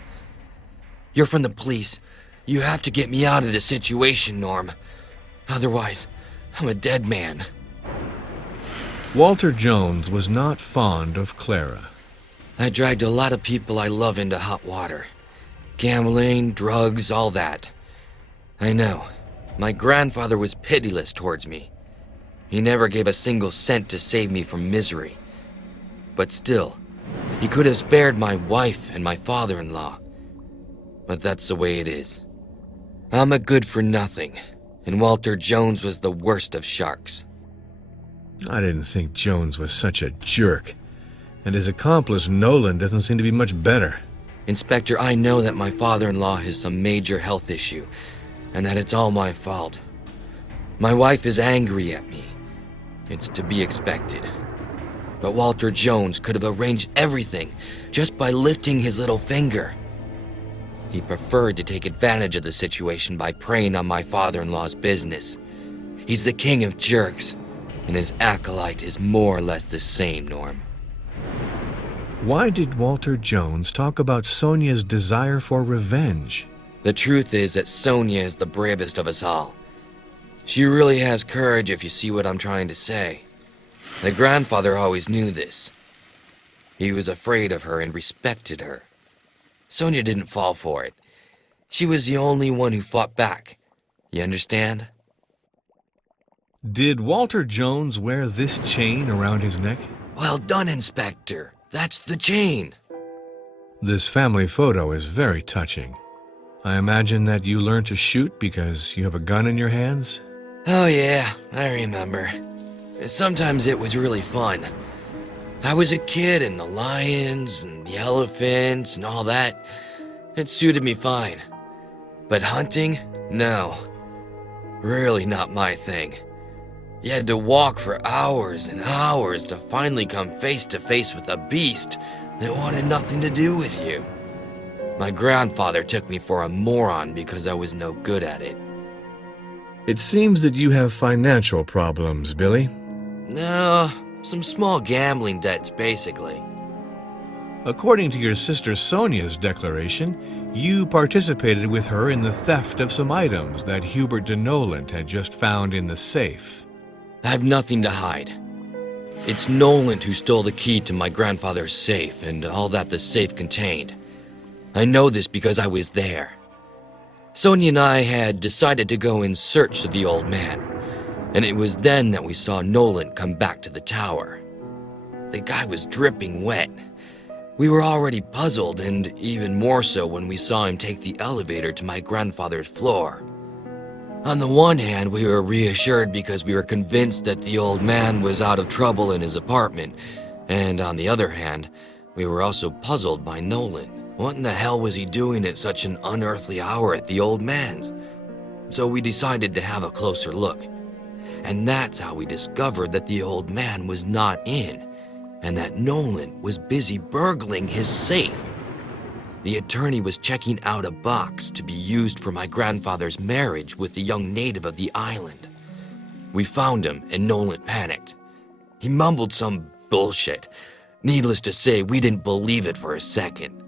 You're from the police. You have to get me out of this situation, Norm. Otherwise, I'm a dead man. Walter Jones was not fond of Clara. I dragged a lot of people I love into hot water. Gambling, drugs, all that. I know. My grandfather was pitiless towards me. He never gave a single cent to save me from misery. But still, he could have spared my wife and my father-in-law. But that's the way it is. I'm a good-for-nothing, and Walter Jones was the worst of sharks. I didn't think Jones was such a jerk. And his accomplice, Nolan, doesn't seem to be much better. Inspector, I know that my father-in-law has some major health issue, and that it's all my fault. My wife is angry at me. It's to be expected. But Walter Jones could have arranged everything just by lifting his little finger. He preferred to take advantage of the situation by preying on my father-in-law's business. He's the king of jerks, and his acolyte is more or less the same, Norm. Why did Walter Jones talk about Sonia's desire for revenge? The truth is that Sonia is the bravest of us all. She really has courage, if you see what I'm trying to say. My grandfather always knew this. He was afraid of her and respected her. Sonia didn't fall for it. She was the only one who fought back. You understand? Did Walter Jones wear this chain around his neck? Well done, Inspector. That's the chain. This family photo is very touching. I imagine that you learned to shoot because you have a gun in your hands? Oh yeah, I remember. Sometimes it was really fun. I was a kid and the lions and the elephants and all that. It suited me fine. But hunting? No. Really not my thing. You had to walk for hours and hours to finally come face to face with a beast that wanted nothing to do with you. My grandfather took me for a moron because I was no good at it. It seems that you have financial problems, Billy. No, some small gambling debts, basically. According to your sister Sonia's declaration, you participated with her in the theft of some items that Hubert de Noland had just found in the safe. I have nothing to hide. It's Noland who stole the key to my grandfather's safe and all that the safe contained. I know this because I was there. Sonia and I had decided to go in search of the old man, and it was then that we saw Nolan come back to the tower. The guy was dripping wet. We were already puzzled, and even more so when we saw him take the elevator to my grandfather's floor. On the one hand, we were reassured because we were convinced that the old man was out of trouble in his apartment, and on the other hand, we were also puzzled by Nolan. What in the hell was he doing at such an unearthly hour at the old man's? So we decided to have a closer look. And that's how we discovered that the old man was not in, and that Nolan was busy burgling his safe. The attorney was checking out a box to be used for my grandfather's marriage with the young native of the island. We found him, and Nolan panicked. He mumbled some bullshit. Needless to say, we didn't believe it for a second.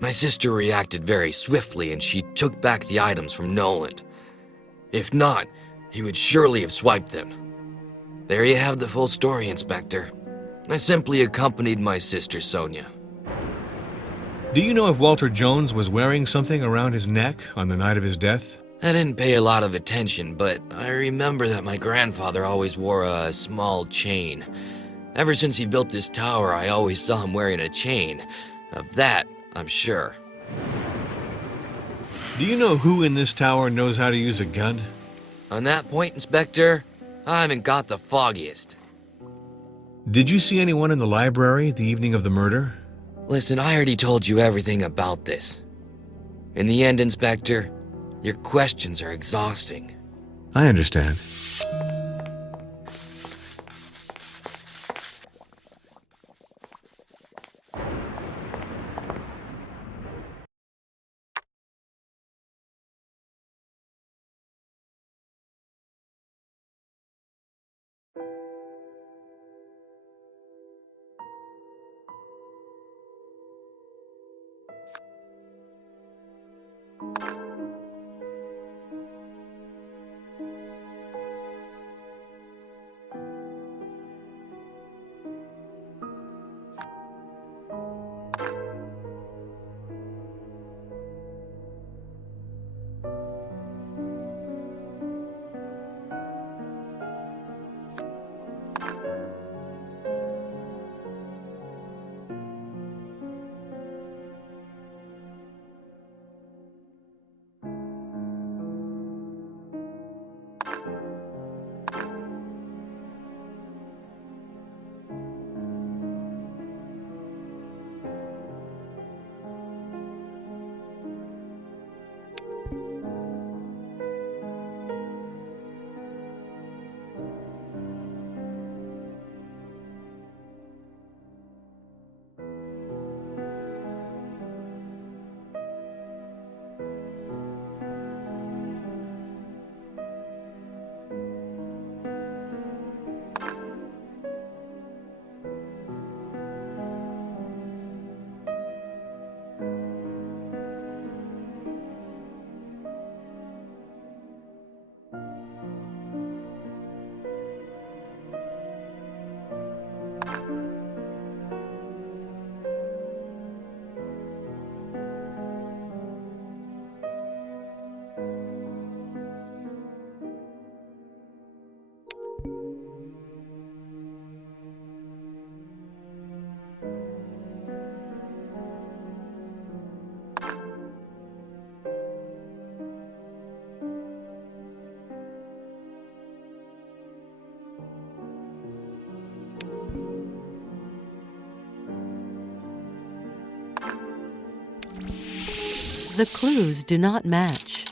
My sister reacted very swiftly, and she took back the items from Nolan. If not, he would surely have swiped them. There you have the full story, Inspector. I simply accompanied my sister, Sonia. Do you know if Walter Jones was wearing something around his neck on the night of his death? I didn't pay a lot of attention, but I remember that my grandfather always wore a small chain. Ever since he built this tower, I always saw him wearing a chain. Of that, I'm sure. Do you know who in this tower knows how to use a gun? On that point, Inspector, I haven't got the foggiest. Did you see anyone in the library the evening of the murder? Listen, I already told you everything about this. In the end, Inspector, your questions are exhausting. I understand. The clues do not match.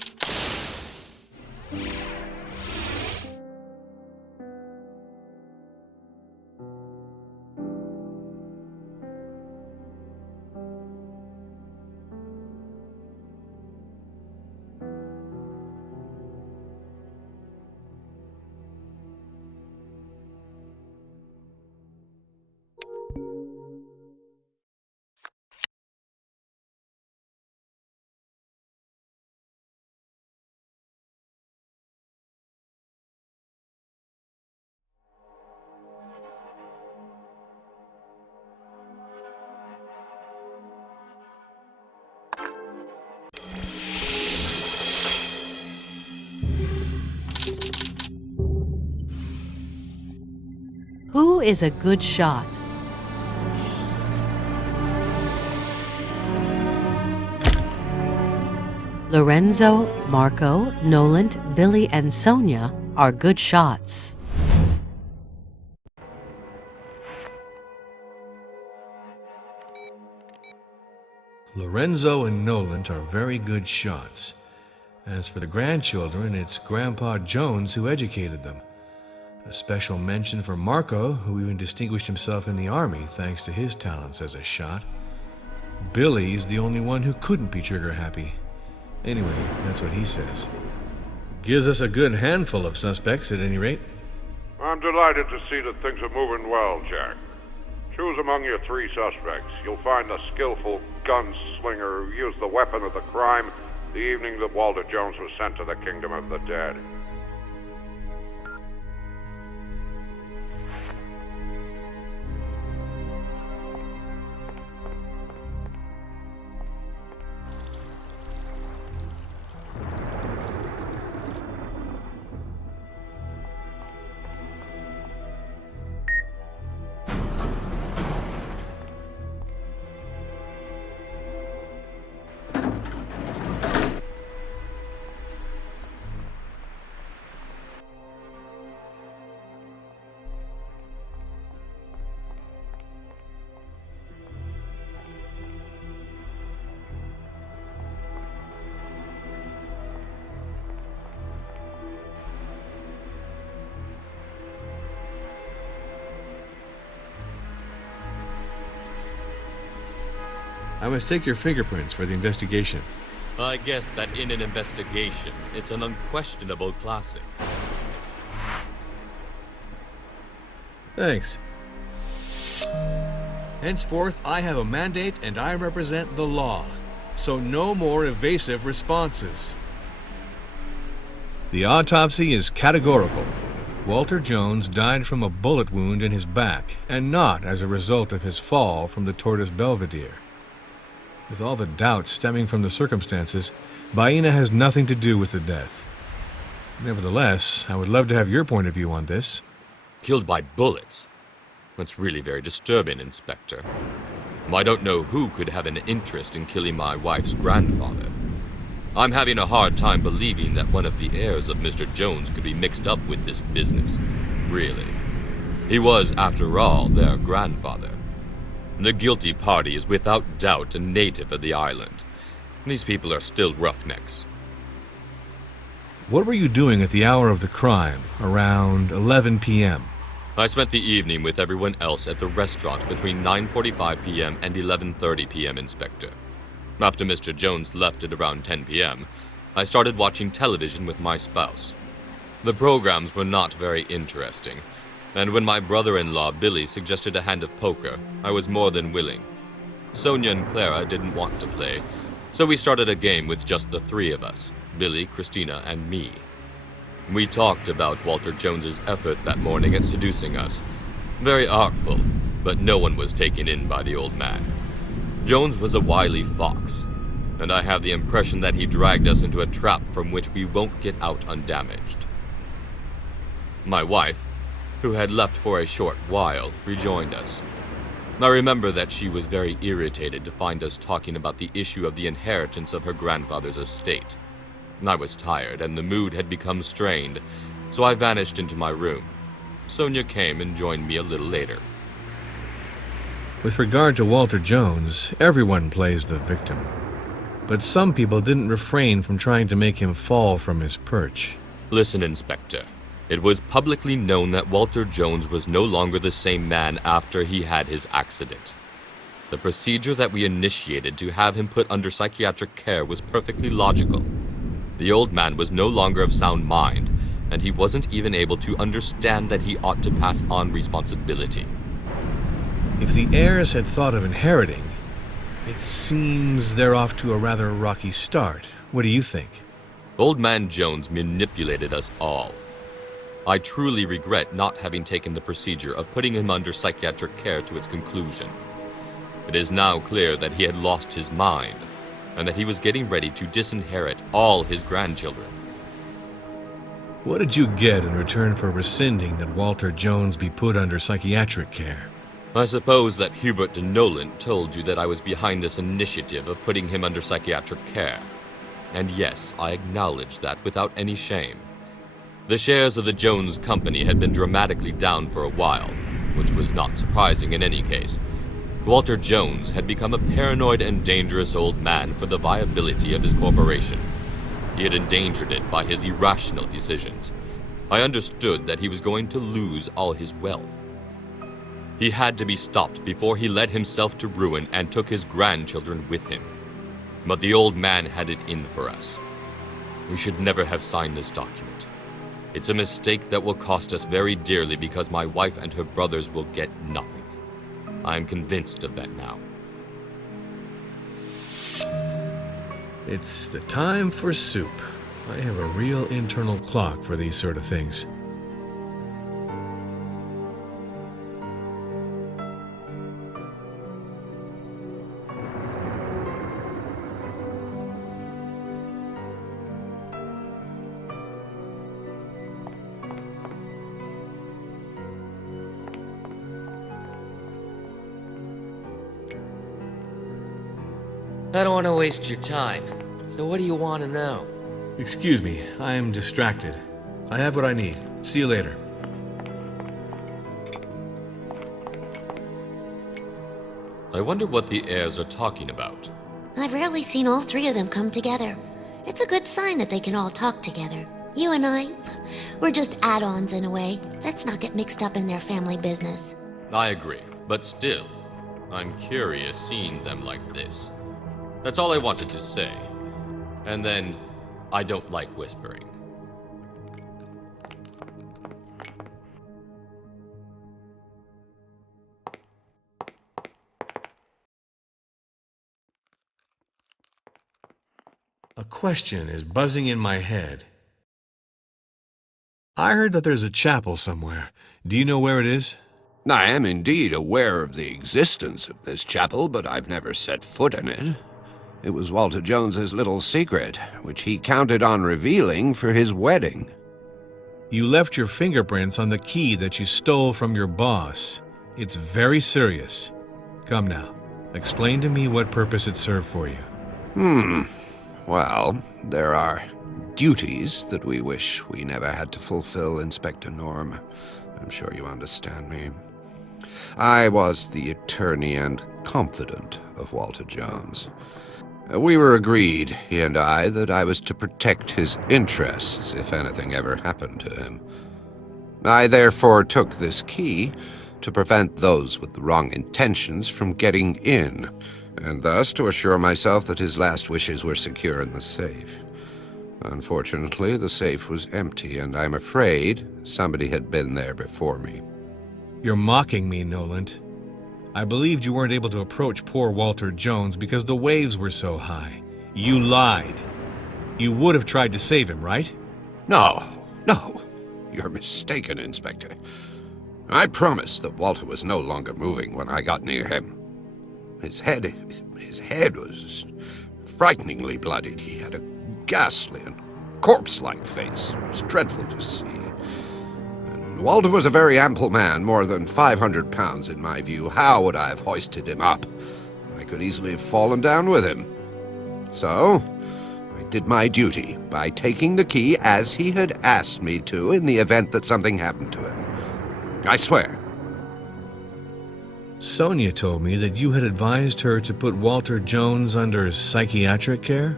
Who is a good shot? Lorenzo, Marco, Nolant, Billy, and Sonia are good shots. Lorenzo and Nolant are very good shots. As for the grandchildren, it's Grandpa Jones who educated them. A special mention for Marco, who even distinguished himself in the army thanks to his talents as a shot. Billy's the only one who couldn't be trigger happy. Anyway, that's what he says. Gives us a good handful of suspects at any rate. I'm delighted to see that things are moving well, Jack. Choose among your 3 suspects. You'll find a skillful gunslinger who used the weapon of the crime the evening that Walter Jones was sent to the Kingdom of the Dead. I must take your fingerprints for the investigation. I guess that in an investigation, it's an unquestionable classic. Thanks. Henceforth, I have a mandate and I represent the law. So no more evasive responses. The autopsy is categorical. Walter Jones died from a bullet wound in his back, and not as a result of his fall from the Tortoise Belvedere. With all the doubts stemming from the circumstances, Baena has nothing to do with the death. Nevertheless, I would love to have your point of view on this. Killed by bullets? That's really very disturbing, Inspector. I don't know who could have an interest in killing my wife's grandfather. I'm having a hard time believing that one of the heirs of Mr. Jones could be mixed up with this business. Really. He was, after all, their grandfather. The guilty party is without doubt a native of the island. These people are still roughnecks. What were you doing at the hour of the crime, around 11 p.m.? I spent the evening with everyone else at the restaurant between 9:45 p.m. and 11:30 p.m., Inspector. After Mr. Jones left at around 10 p.m., I started watching television with my spouse. The programs were not very interesting, and when my brother-in-law Billy suggested a hand of poker, I was more than willing. Sonia and Clara didn't want to play, so we started a game with just the 3 of us, Billy, Christina, and me. We talked about Walter Jones's effort that morning at seducing us. Very artful, but no one was taken in by the old man. Jones was a wily fox, and I have the impression that he dragged us into a trap from which we won't get out undamaged. My wife, who had left for a short while, rejoined us. I remember that she was very irritated to find us talking about the issue of the inheritance of her grandfather's estate. I was tired, and the mood had become strained, so I vanished into my room. Sonia came and joined me a little later. With regard to Walter Jones, everyone plays the victim. But some people didn't refrain from trying to make him fall from his perch. Listen, Inspector. It was publicly known that Walter Jones was no longer the same man after he had his accident. The procedure that we initiated to have him put under psychiatric care was perfectly logical. The old man was no longer of sound mind, and he wasn't even able to understand that he ought to pass on responsibility. If the heirs had thought of inheriting, it seems they're off to a rather rocky start. What do you think? Old man Jones manipulated us all. I truly regret not having taken the procedure of putting him under psychiatric care to its conclusion. It is now clear that he had lost his mind, and that he was getting ready to disinherit all his grandchildren. What did you get in return for rescinding that Walter Jones be put under psychiatric care? I suppose that Hubert de Nolan told you that I was behind this initiative of putting him under psychiatric care. And yes, I acknowledge that without any shame. The shares of the Jones Company had been dramatically down for a while, which was not surprising in any case. Walter Jones had become a paranoid and dangerous old man for the viability of his corporation. He had endangered it by his irrational decisions. I understood that he was going to lose all his wealth. He had to be stopped before he led himself to ruin and took his grandchildren with him. But the old man had it in for us. We should never have signed this document. It's a mistake that will cost us very dearly because my wife and her brothers will get nothing. I am convinced of that now. It's the time for soup. I have a real internal clock for these sort of things. I don't want to waste your time. So what do you want to know? Excuse me, I am distracted. I have what I need. See you later. I wonder what the heirs are talking about. I've rarely seen all three of them come together. It's a good sign that they can all talk together. You and I, we're just add-ons in a way. Let's not get mixed up in their family business. I agree, but still, I'm curious seeing them like this. That's all I wanted to say. And then, I don't like whispering. A question is buzzing in my head. I heard that there's a chapel somewhere. Do you know where it is? I am indeed aware of the existence of this chapel, but I've never set foot in it. It was Walter Jones's little secret, which he counted on revealing for his wedding. You left your fingerprints on the key that you stole from your boss. It's very serious. Come now, explain to me what purpose it served for you. Well, there are duties that we wish we never had to fulfill, Inspector Norm. I'm sure you understand me. I was the attorney and confidant of Walter Jones. We were agreed, he and I, that I was to protect his interests if anything ever happened to him. I therefore took this key to prevent those with the wrong intentions from getting in, and thus to assure myself that his last wishes were secure in the safe. Unfortunately, the safe was empty, and I'm afraid somebody had been there before me. You're mocking me, Noland. I believed you weren't able to approach poor Walter Jones because the waves were so high. You lied. You would have tried to save him, right? No. You're mistaken, Inspector. I promised that Walter was no longer moving when I got near him. His head was frighteningly bloodied. He had a ghastly and corpse-like face. It was dreadful to see. And Walter was a very ample man, more than 500 pounds in my view. How would I have hoisted him up? I could easily have fallen down with him. So, I did my duty by taking the key as he had asked me to in the event that something happened to him. I swear. Sonia told me that you had advised her to put Walter Jones under psychiatric care?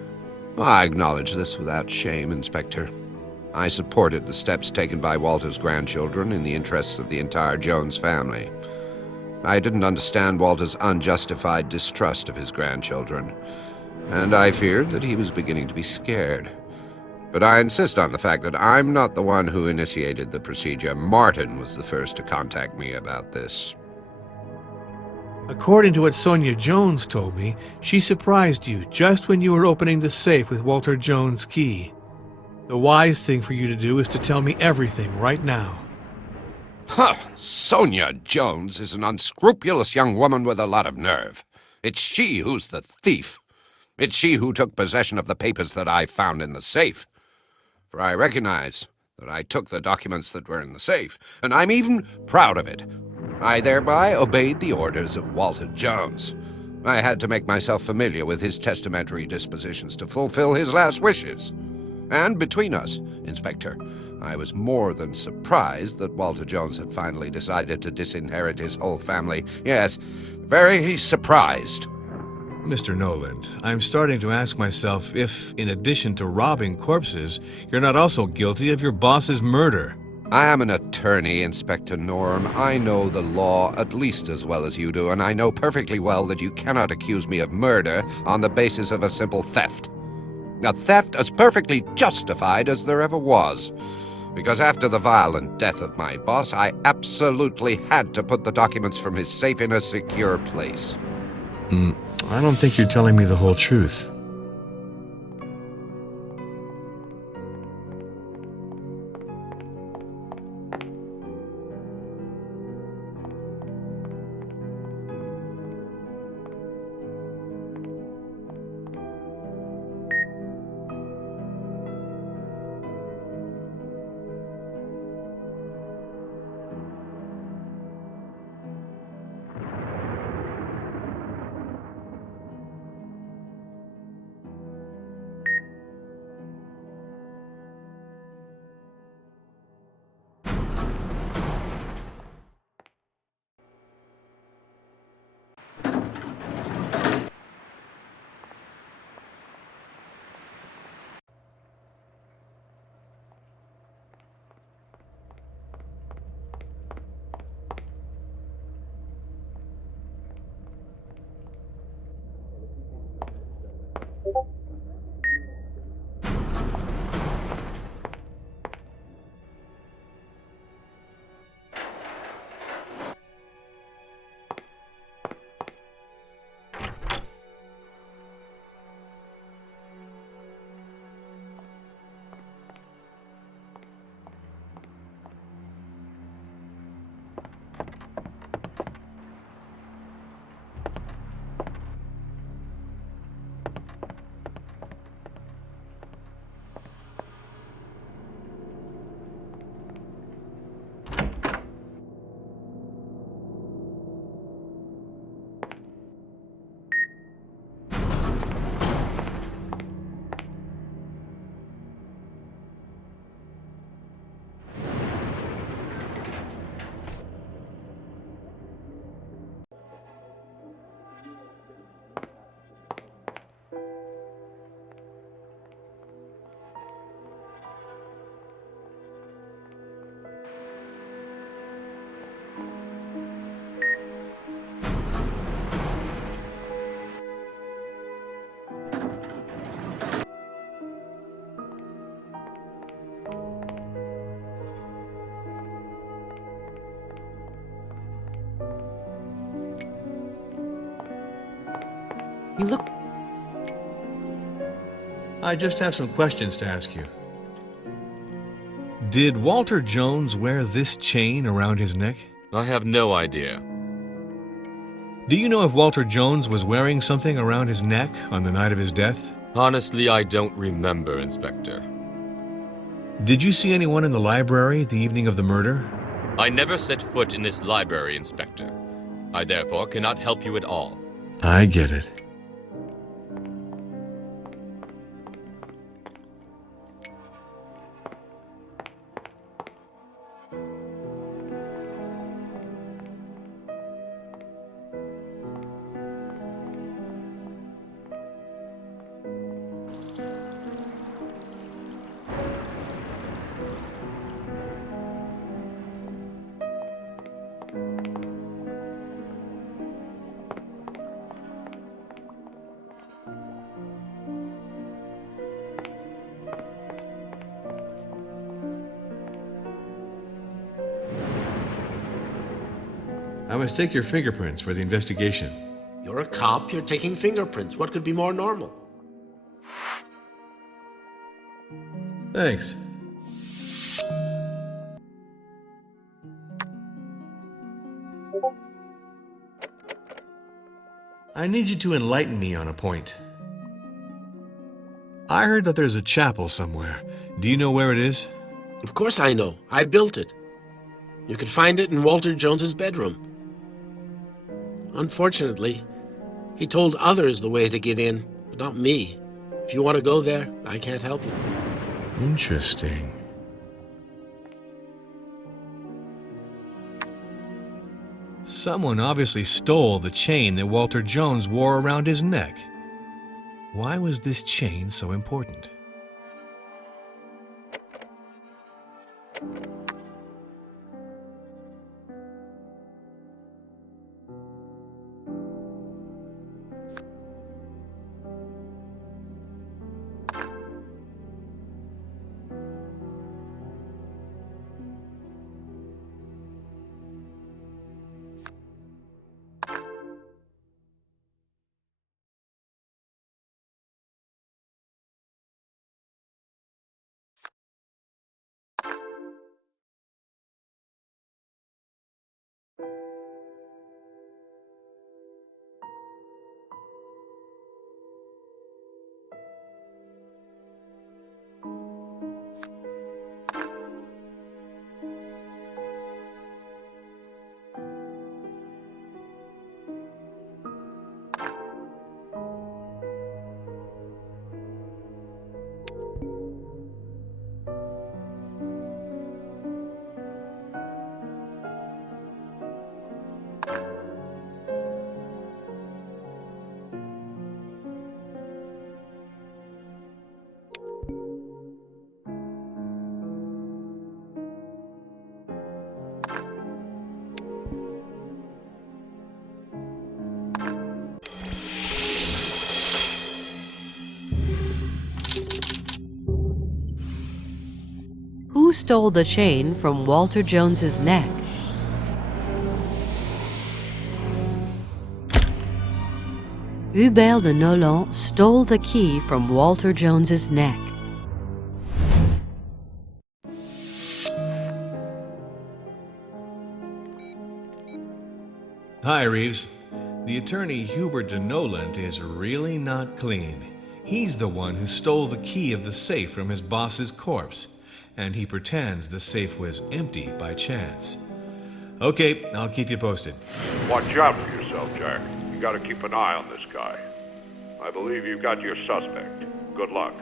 I acknowledge this without shame, Inspector. I supported the steps taken by Walter's grandchildren in the interests of the entire Jones family. I didn't understand Walter's unjustified distrust of his grandchildren, and I feared that he was beginning to be scared. But I insist on the fact that I'm not the one who initiated the procedure. Martin was the first to contact me about this. According to what Sonia Jones told me, she surprised you just when you were opening the safe with Walter Jones' key. The wise thing for you to do is to tell me everything right now. Huh! Sonia Jones is an unscrupulous young woman with a lot of nerve. It's she who's the thief. It's she who took possession of the papers that I found in the safe. For I recognize that I took the documents that were in the safe, and I'm even proud of it. I thereby obeyed the orders of Walter Jones. I had to make myself familiar with his testamentary dispositions to fulfill his last wishes. And between us, Inspector, I was more than surprised that Walter Jones had finally decided to disinherit his whole family. Yes, very surprised. Mr. Noland, I'm starting to ask myself if, in addition to robbing corpses, you're not also guilty of your boss's murder. I am an attorney, Inspector Norm. I know the law at least as well as you do, and I know perfectly well that you cannot accuse me of murder on the basis of a simple theft. A theft as perfectly justified as there ever was. Because after the violent death of my boss, I absolutely had to put the documents from his safe in a secure place. I don't think you're telling me the whole truth. You look... I just have some questions to ask you. Did Walter Jones wear this chain around his neck? I have no idea. Do you know if Walter Jones was wearing something around his neck on the night of his death? Honestly, I don't remember, Inspector. Did you see anyone in the library the evening of the murder? I never set foot in this library, Inspector. I therefore cannot help you at all. I get it. I must take your fingerprints for the investigation. You're a cop, you're taking fingerprints. What could be more normal? Thanks. I need you to enlighten me on a point. I heard that there's a chapel somewhere. Do you know where it is? Of course I know. I built it. You could find it in Walter Jones's bedroom. Unfortunately, he told others the way to get in, but not me. If you want to go there, I can't help you. Interesting. Someone obviously stole the chain that Walter Jones wore around his neck. Why was this chain so important? Who stole the chain from Walter Jones's neck? Hubert de Nolan stole the key from Walter Jones's neck. Hi, Reeves. The attorney Hubert de Noland is really not clean. He's the one who stole the key of the safe from his boss's corpse, and he pretends the safe was empty by chance. Okay, I'll keep you posted. Watch out for yourself, Jack. You gotta keep an eye on this guy. I believe you've got your suspect. Good luck.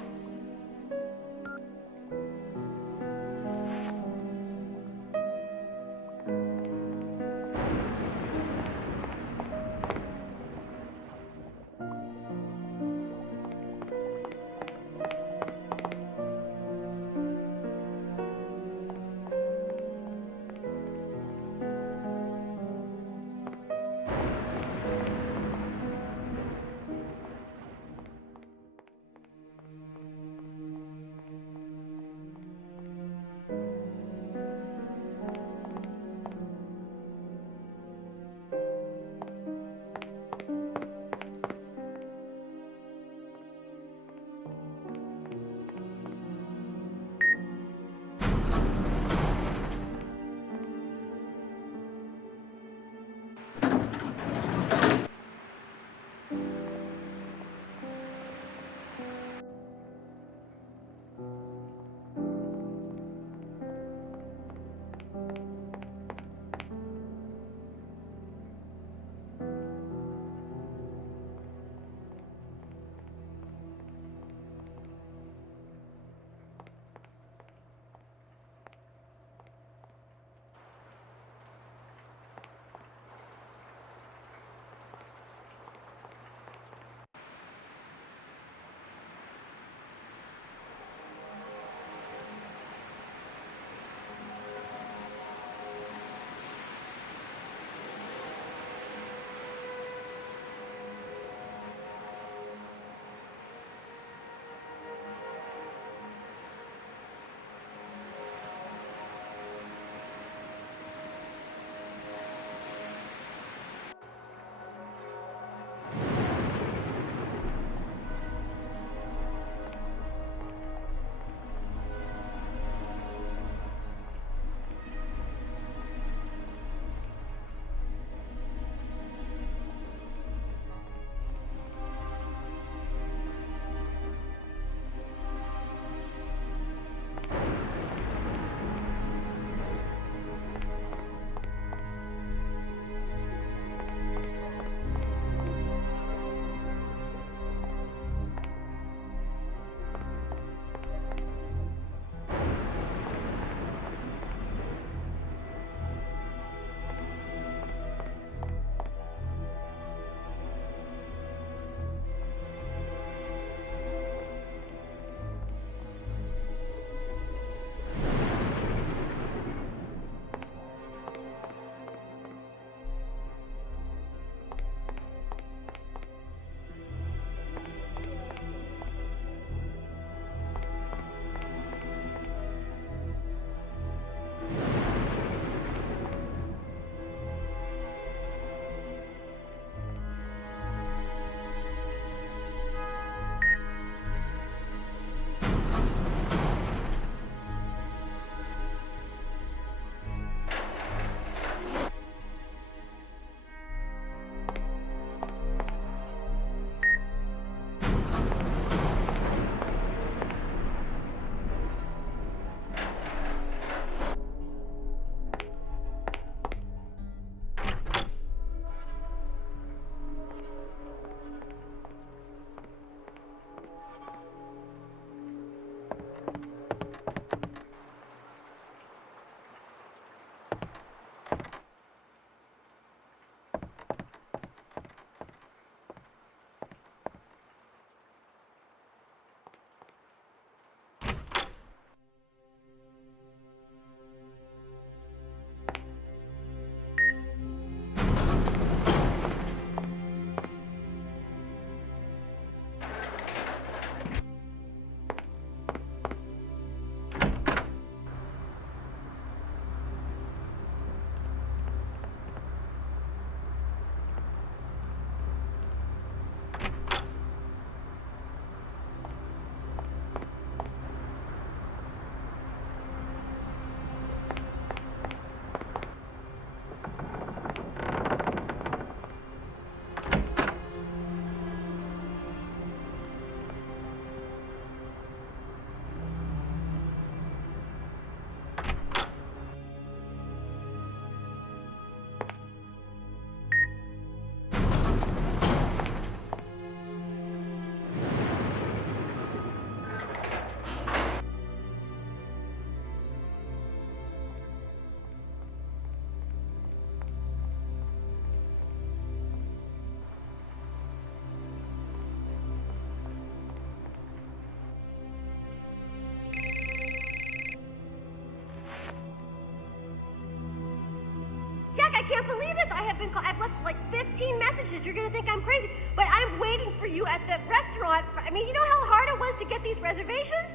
left like 15 messages. You're gonna think I'm crazy. But I'm waiting for you at the restaurant. I mean, you know how hard it was to get these reservations?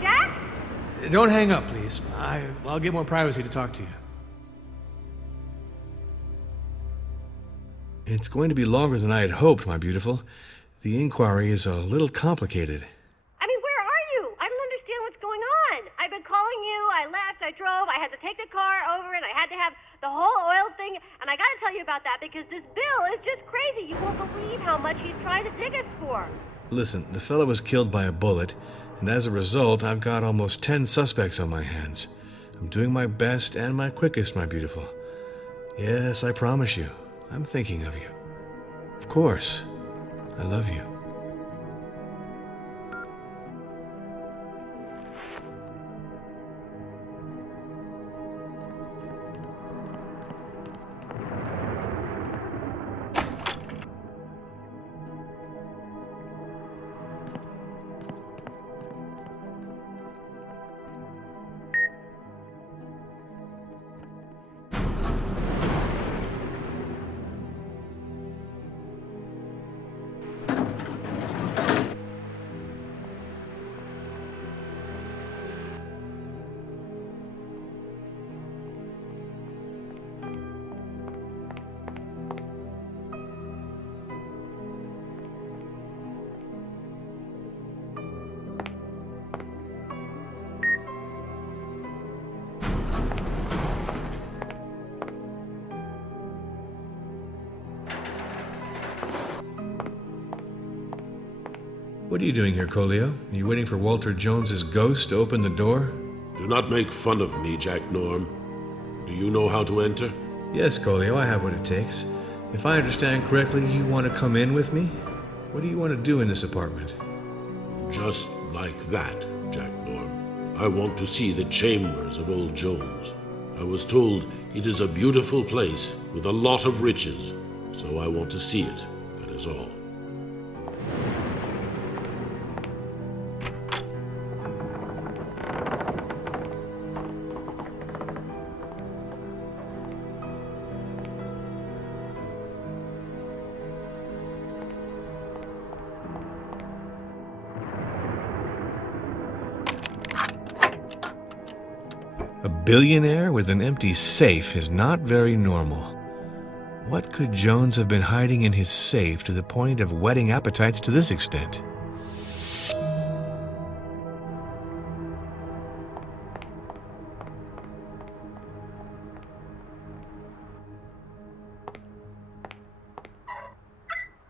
Jack? Don't hang up, please. I'll get more privacy to talk to you. It's going to be longer than I had hoped, my beautiful. The inquiry is a little complicated. I mean, where are you? I don't understand what's going on. I've been calling you. I left. I drove. I had to take the car over, and I had to have the whole oil thing. And I got to tell you about that because this bill is just crazy. You won't believe how much he's trying to dig us for. Listen, the fellow was killed by a bullet, and as a result, I've got almost 10 suspects on my hands. I'm doing my best and my quickest, my beautiful. Yes, I promise you, I'm thinking of you. Of course, I love you. What are you doing here, Colio? Are you waiting for Walter Jones's ghost to open the door? Do not make fun of me, Jack Norm. Do you know how to enter? Yes, Colio, I have what it takes. If I understand correctly, you want to come in with me? What do you want to do in this apartment? Just like that, Jack Norm. I want to see the chambers of old Jones. I was told it is a beautiful place with a lot of riches, so I want to see it, that is all. A billionaire with an empty safe is not very normal. What could Jones have been hiding in his safe to the point of whetting appetites to this extent?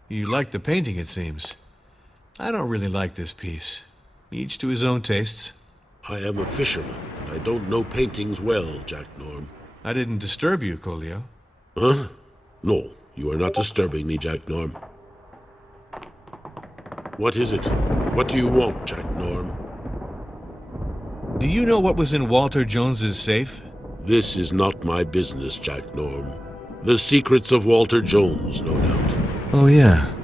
You like the painting, it seems. I don't really like this piece. Each to his own tastes. I am a fisherman, and I don't know paintings well, Jack Norm. I didn't disturb you, Colio. Huh? No, you are not disturbing me, Jack Norm. What is it? What do you want, Jack Norm? Do you know what was in Walter Jones's safe? This is not my business, Jack Norm. The secrets of Walter Jones, no doubt. Oh, yeah.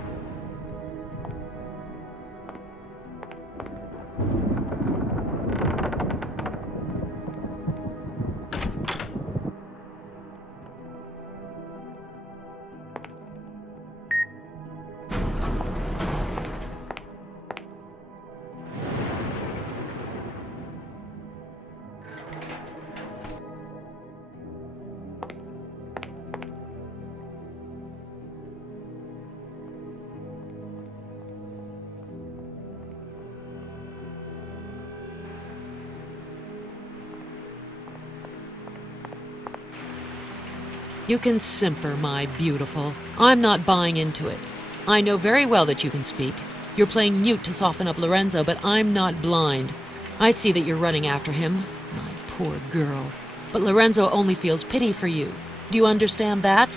You can simper, my beautiful. I'm not buying into it. I know very well that you can speak. You're playing mute to soften up Lorenzo, but I'm not blind. I see that you're running after him. My poor girl. But Lorenzo only feels pity for you. Do you understand that?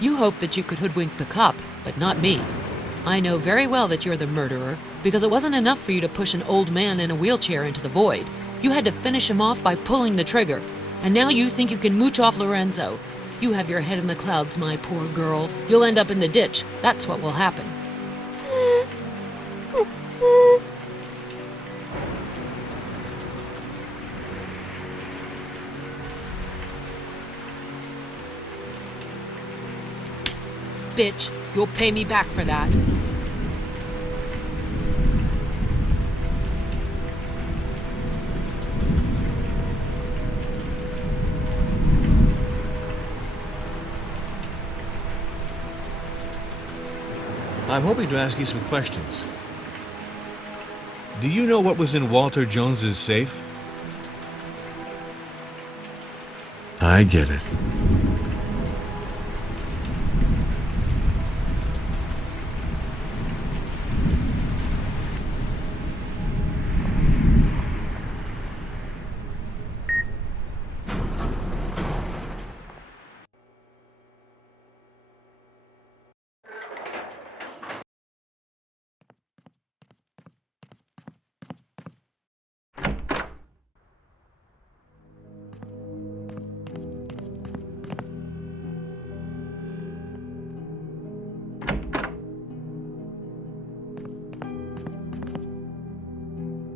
You hoped that you could hoodwink the cop, but not me. I know very well that you're the murderer, because it wasn't enough for you to push an old man in a wheelchair into the void. You had to finish him off by pulling the trigger. And now you think you can mooch off Lorenzo. You have your head in the clouds, my poor girl. You'll end up in the ditch. That's what will happen. bitch. You'll pay me back for that. I'm hoping to ask you some questions. Do you know what was in Walter Jones's safe? I get it.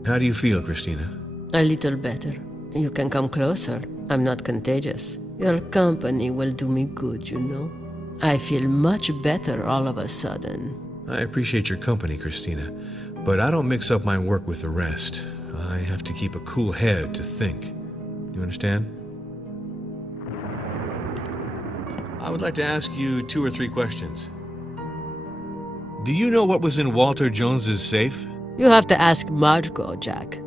How do you feel, Christina? A little better. You can come closer. I'm not contagious. Your company will do me good, you know. I feel much better all of a sudden. I appreciate your company, Christina, but I don't mix up my work with the rest. I have to keep a cool head to think. You understand? I would like to ask you 2 or 3 questions. Do you know what was in Walter Jones's safe? You have to ask Marco, Jack.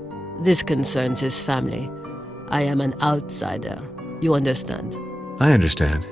This concerns his family. I am an outsider. You understand? I understand.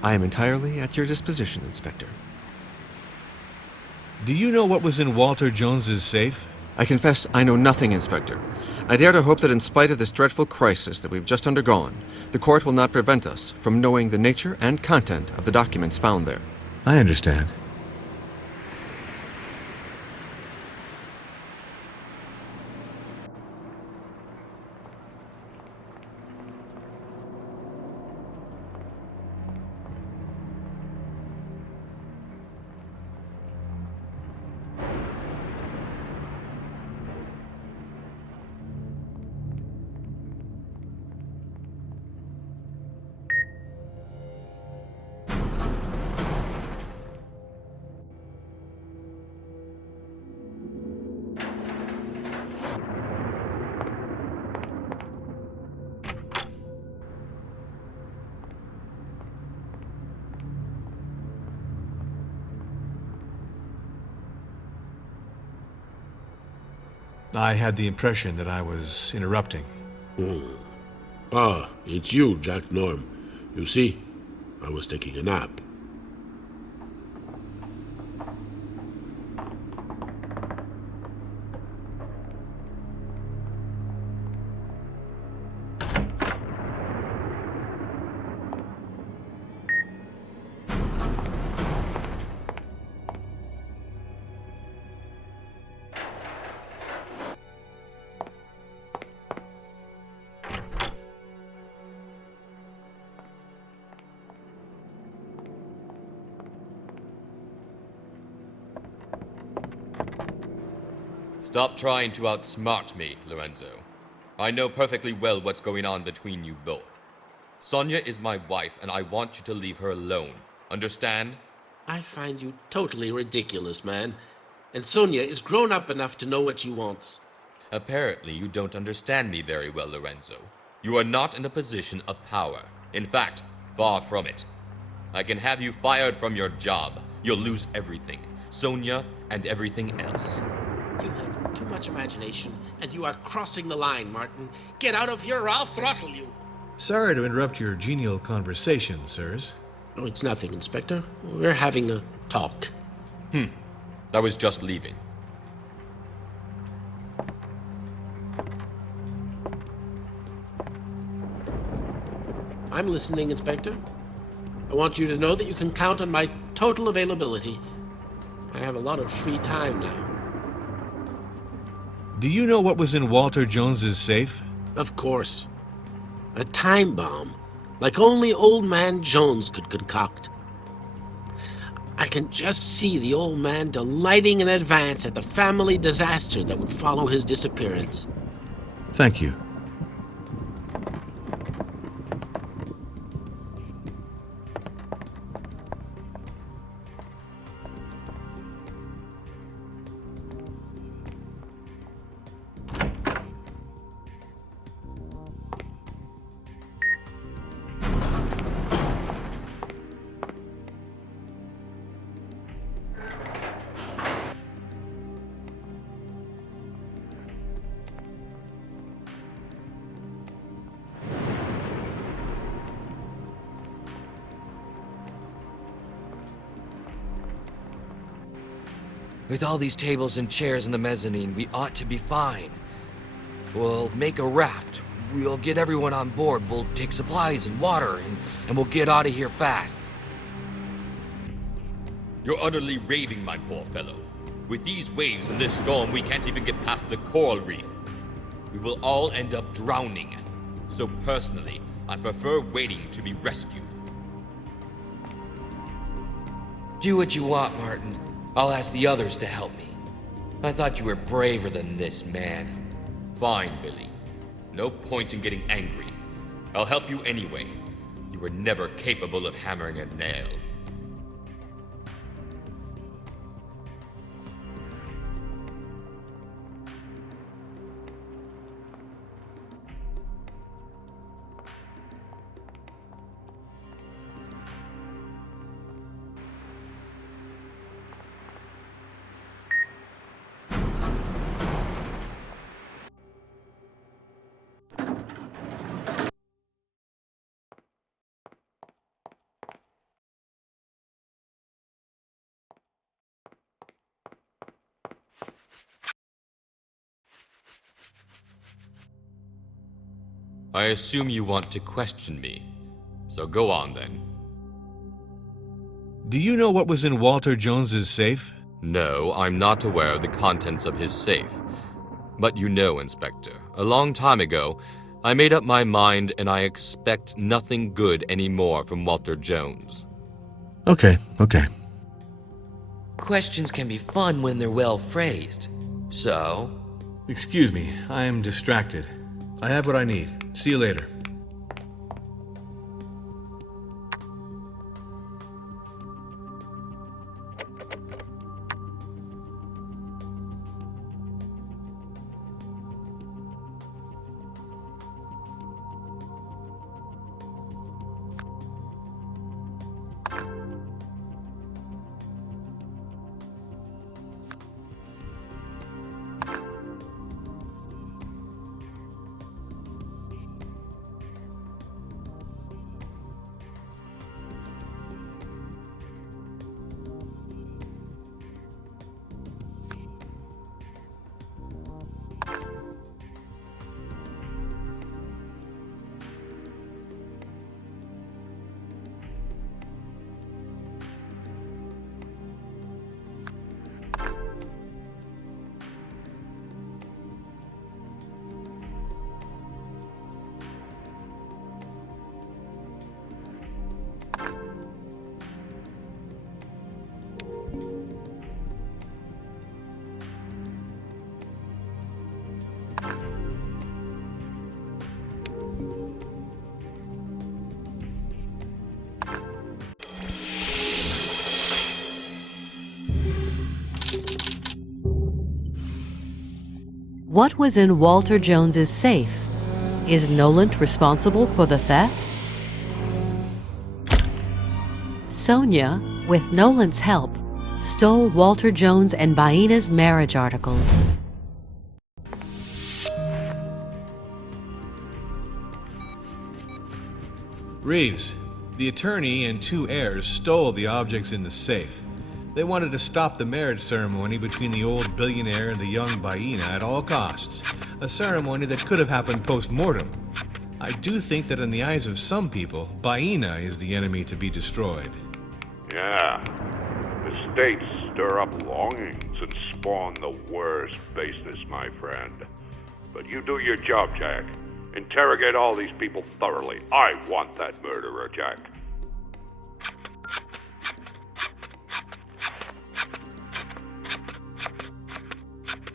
I am entirely at your disposition, Inspector. Do you know what was in Walter Jones's safe? I confess I know nothing, Inspector. I dare to hope that in spite of this dreadful crisis that we've just undergone, the court will not prevent us from knowing the nature and content of the documents found there. I understand. I had the impression that I was interrupting. Ah, it's you, Jack Norm. You see, I was taking a nap. Stop trying to outsmart me, Lorenzo. I know perfectly well what's going on between you both. Sonia is my wife, and I want you to leave her alone. Understand? I find you totally ridiculous, man. And Sonia is grown up enough to know what she wants. Apparently, you don't understand me very well, Lorenzo. You are not in a position of power. In fact, far from it. I can have you fired from your job. You'll lose everything. Sonia and everything else. You have too much imagination, and you are crossing the line, Martin. Get out of here or I'll throttle you. Sorry to interrupt your genial conversation, sirs. Oh, it's nothing, Inspector. We're having a talk. I was just leaving. I'm listening, Inspector. I want you to know that you can count on my total availability. I have a lot of free time now. Do you know what was in Walter Jones's safe? Of course. A time bomb, like only old man Jones could concoct. I can just see the old man delighting in advance at the family disaster that would follow his disappearance. Thank you. With all these tables and chairs in the mezzanine, we ought to be fine. We'll make a raft. We'll get everyone on board. We'll take supplies and water, and we'll get out of here fast. You're utterly raving, my poor fellow. With these waves and this storm, we can't even get past the coral reef. We will all end up drowning. So personally, I prefer waiting to be rescued. Do what you want, Martin. I'll ask the others to help me. I thought you were braver than this, man. Fine, Billy. No point in getting angry. I'll help you anyway. You were never capable of hammering a nail. I assume you want to question me. So go on then. Do you know what was in Walter Jones's safe? No, I'm not aware of the contents of his safe. But you know, Inspector, a long time ago, I made up my mind and I expect nothing good anymore from Walter Jones. Okay. Questions can be fun when they're well phrased. So? Excuse me, I am distracted. I have what I need. See you later. What was in Walter Jones's safe? Is Nolant responsible for the theft? Sonia, with Nolant's help, stole Walter Jones and Baina's marriage articles. Reeves, the attorney and 2 heirs stole the objects in the safe. They wanted to stop the marriage ceremony between the old billionaire and the young Baina at all costs, a ceremony that could have happened post-mortem. I do think that in the eyes of some people, Baina is the enemy to be destroyed. Yeah. Estates stir up longings and spawn the worst baseness, my friend. But you do your job, Jack. Interrogate all these people thoroughly. I want that murderer, Jack.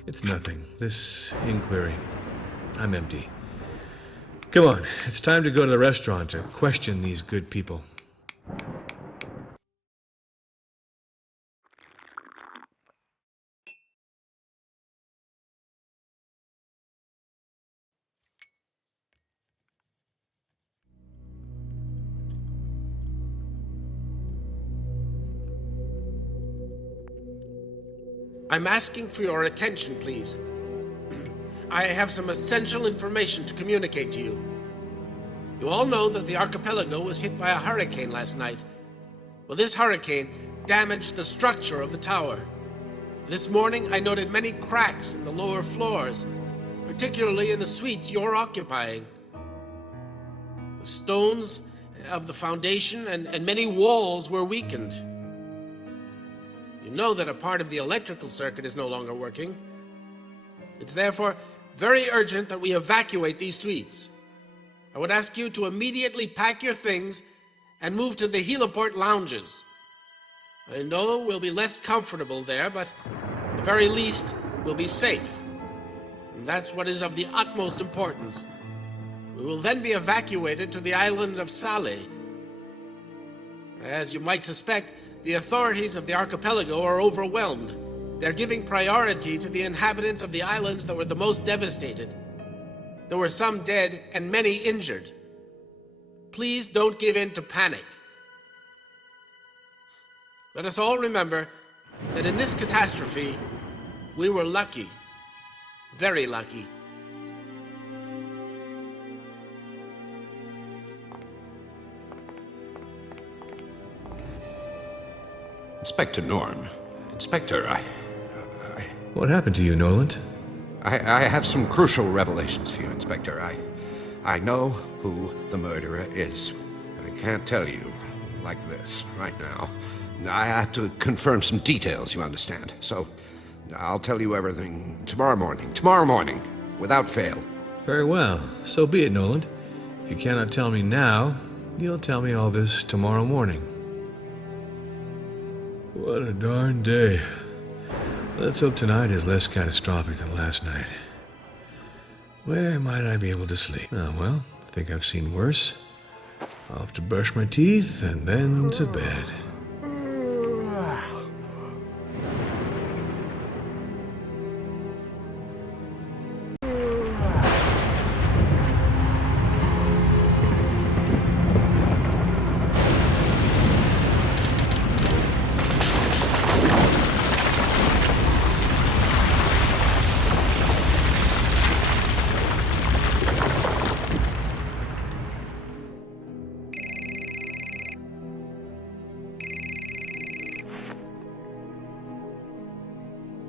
It's nothing. This inquiry. I'm empty. Come on, it's time to go to the restaurant to question these good people. I'm asking for your attention, please. I have some essential information to communicate to you. You all know that the archipelago was hit by a hurricane last night. Well, this hurricane damaged the structure of the tower. This morning, I noted many cracks in the lower floors, particularly in the suites you're occupying. The stones of the foundation and many walls were weakened. You know that a part of the electrical circuit is no longer working. It's therefore very urgent that we evacuate these suites. I would ask you to immediately pack your things and move to the heliport lounges. I know we'll be less comfortable there, but at the very least, we'll be safe. And that's what is of the utmost importance. We will then be evacuated to the island of Sale. As you might suspect, the authorities of the archipelago are overwhelmed. They're giving priority to the inhabitants of the islands that were the most devastated. There were some dead and many injured. Please don't give in to panic. Let us all remember that in this catastrophe, we were lucky, very lucky. Inspector Norm. Inspector, What happened to you, Nolant? I have some crucial revelations for you, Inspector. I know who the murderer is. I can't tell you like this right now. I have to confirm some details, you understand. So I'll tell you everything tomorrow morning, without fail. Very well. So be it, Nolant. If you cannot tell me now, you'll tell me all this tomorrow morning. What a darn day. Let's hope tonight is less catastrophic than last night. Where might I be able to sleep? Oh, well, I think I've seen worse. Off to brush my teeth and then to bed.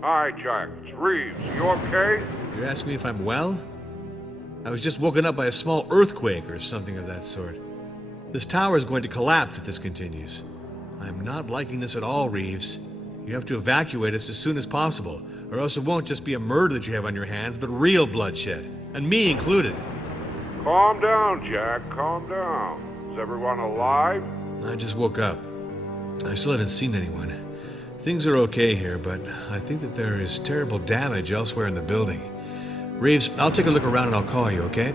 Hi, Jack. It's Reeves. You okay? You're asking me if I'm well? I was just woken up by a small earthquake or something of that sort. This tower is going to collapse if this continues. I'm not liking this at all, Reeves. You have to evacuate us as soon as possible, or else it won't just be a murder that you have on your hands, but real bloodshed, and me included. Calm down, Jack. Calm down. Is everyone alive? I just woke up. I still haven't seen anyone. Things are okay here, but I think that there is terrible damage elsewhere in the building. Reeves, I'll take a look around and I'll call you, okay?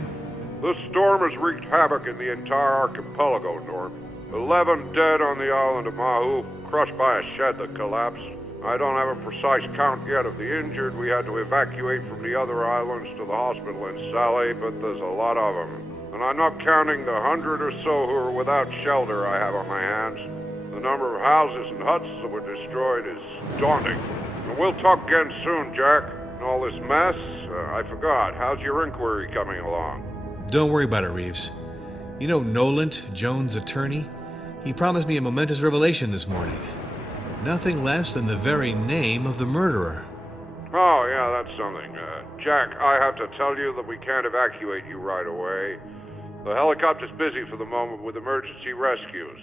The storm has wreaked havoc in the entire archipelago, Norm. 11 dead on the island of Mahu, crushed by a shed that collapsed. I don't have a precise count yet of the injured. We had to evacuate from the other islands to the hospital in Salé, but there's a lot of them. And I'm not counting the 100 or so who are without shelter I have on my hands. The number of houses and huts that were destroyed is daunting. And we'll talk again soon, Jack. And all this mess, I forgot. How's your inquiry coming along? Don't worry about it, Reeves. You know Nolant, Jones' attorney? He promised me a momentous revelation this morning. Nothing less than the very name of the murderer. Oh, yeah, that's something. Jack, I have to tell you that we can't evacuate you right away. The helicopter's busy for the moment with emergency rescues.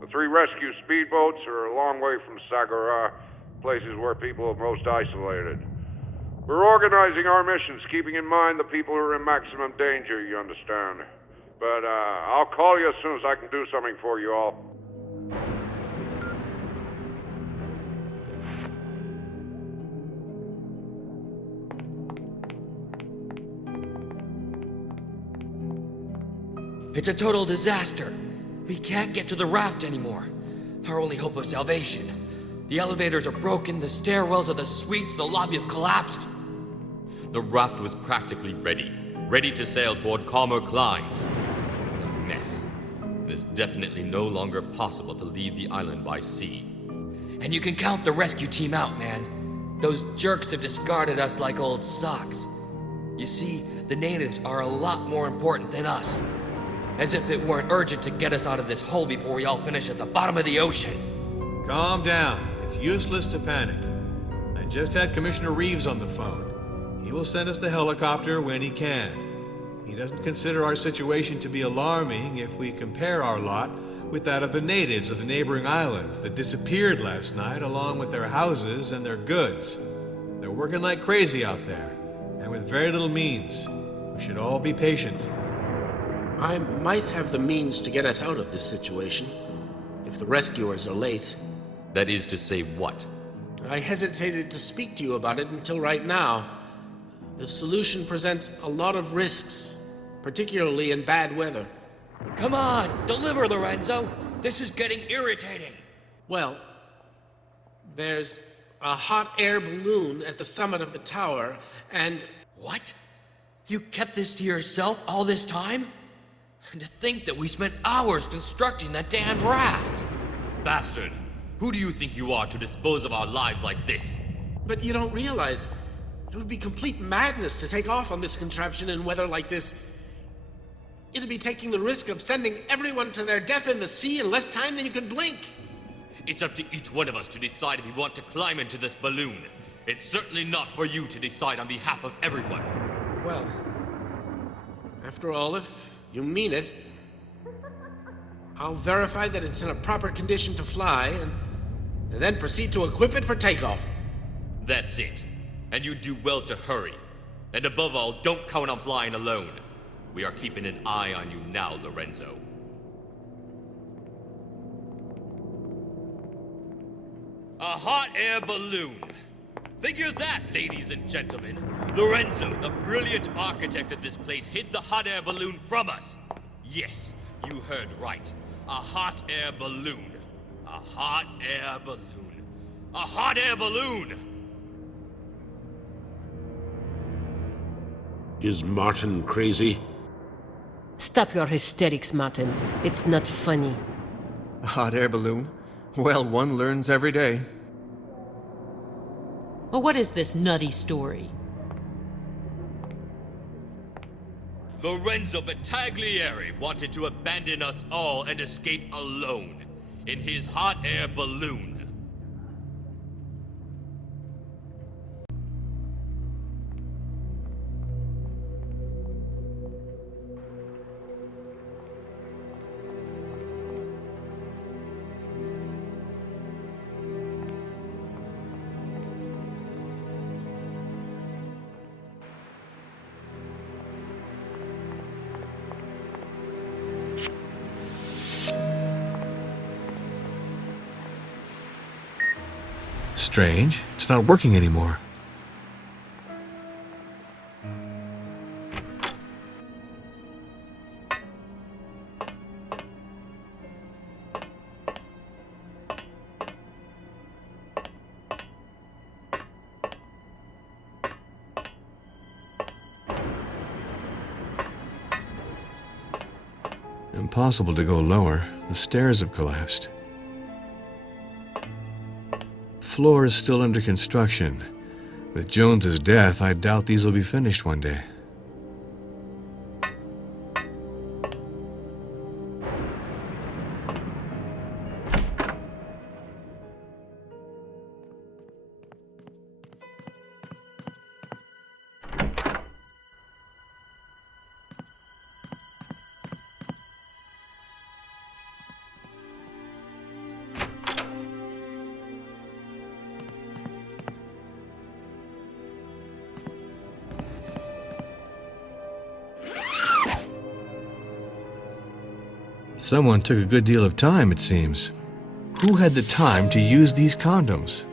The 3 rescue speedboats are a long way from Sagara, places where people are most isolated. We're organizing our missions, keeping in mind the people who are in maximum danger, you understand. But I'll call you as soon as I can do something for you all. It's a total disaster. We can't get to the raft anymore. Our only hope of salvation. The elevators are broken, the stairwells of the suites, the lobby have collapsed. The raft was practically ready to sail toward calmer climes. What a mess. It is definitely no longer possible to leave the island by sea. And you can count the rescue team out, man. Those jerks have discarded us like old socks. You see, the natives are a lot more important than us. As if it weren't urgent to get us out of this hole before we all finish at the bottom of the ocean. Calm down. It's useless to panic. I just had Commissioner Reeves on the phone. He will send us the helicopter when he can. He doesn't consider our situation to be alarming if we compare our lot with that of the natives of the neighboring islands that disappeared last night along with their houses and their goods. They're working like crazy out there, and with very little means. We should all be patient. I might have the means to get us out of this situation, if the rescuers are late. That is to say what? I hesitated to speak to you about it until right now. The solution presents a lot of risks, particularly in bad weather. Come on, deliver, Lorenzo. This is getting irritating. Well, there's a hot air balloon at the summit of the tower, and... What? You kept this to yourself all this time? And to think that we spent hours constructing that damned raft! Bastard! Who do you think you are to dispose of our lives like this? But you don't realize, it would be complete madness to take off on this contraption in weather like this. It'd be taking the risk of sending everyone to their death in the sea in less time than you could blink. It's up to each one of us to decide if we want to climb into this balloon. It's certainly not for you to decide on behalf of everyone. Well, after all, if you mean it, I'll verify that it's in a proper condition to fly, and then proceed to equip it for takeoff. That's it. And you do well to hurry. And above all, don't count on flying alone. We are keeping an eye on you now, Lorenzo. A hot air balloon. Figure that, ladies and gentlemen. Lorenzo, the brilliant architect of this place, hid the hot air balloon from us. Yes, you heard right. A hot air balloon. A hot air balloon. A hot air balloon! Is Martin crazy? Stop your hysterics, Martin. It's not funny. A hot air balloon? Well, one learns every day. Well, what is this nutty story? Lorenzo Battaglieri wanted to abandon us all and escape alone in his hot air balloon. Strange. It's not working anymore. impossible to go lower. The stairs have collapsed. Floor is still under construction. With Jones's death, I doubt these will be finished one day. Someone took a good deal of time, it seems. Who had the time to use these condoms?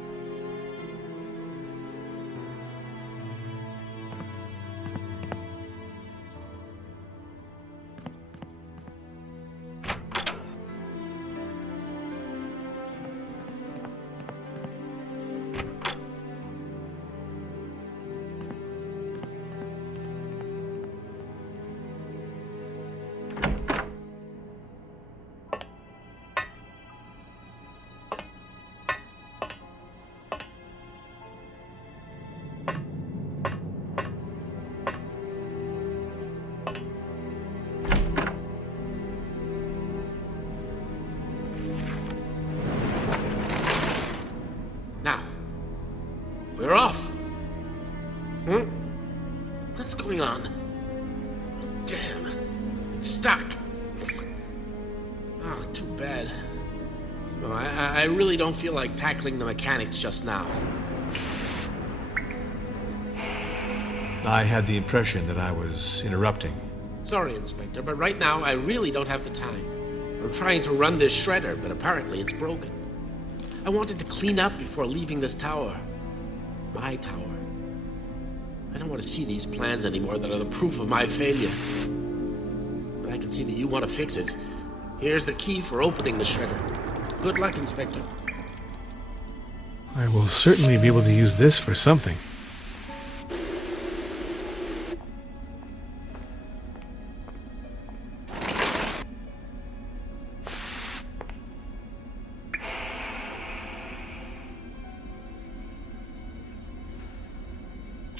Now, we're off. What's going on? Damn, it's stuck. Oh, too bad. No, I really don't feel like tackling the mechanics just now. I had the impression that I was interrupting. Sorry, Inspector, but right now I really don't have the time. I'm trying to run this shredder, but apparently it's broken. I wanted to clean up before leaving this tower. My tower. I don't want to see these plans anymore that are the proof of my failure. I can see that you want to fix it. Here's the key for opening the shredder. Good luck, Inspector. I will certainly be able to use this for something.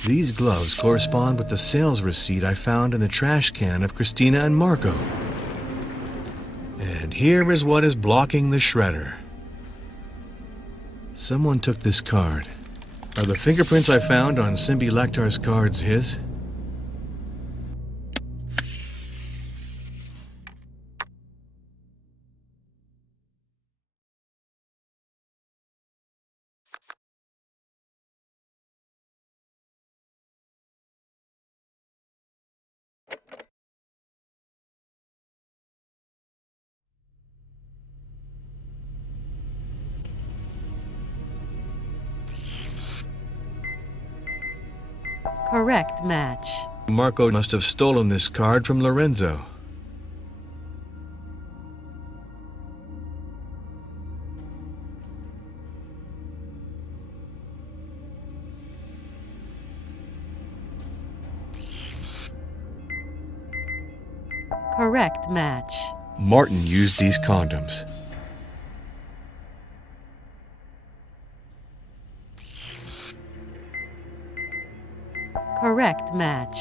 These gloves correspond with the sales receipt I found in the trash can of Christina and Marco. And here is what is blocking the shredder. Someone took this card. Are the fingerprints I found on Simbi Lektar's cards his? Correct match. Marco must have stolen this card from Lorenzo. Correct match. Martin used these condoms. Correct match.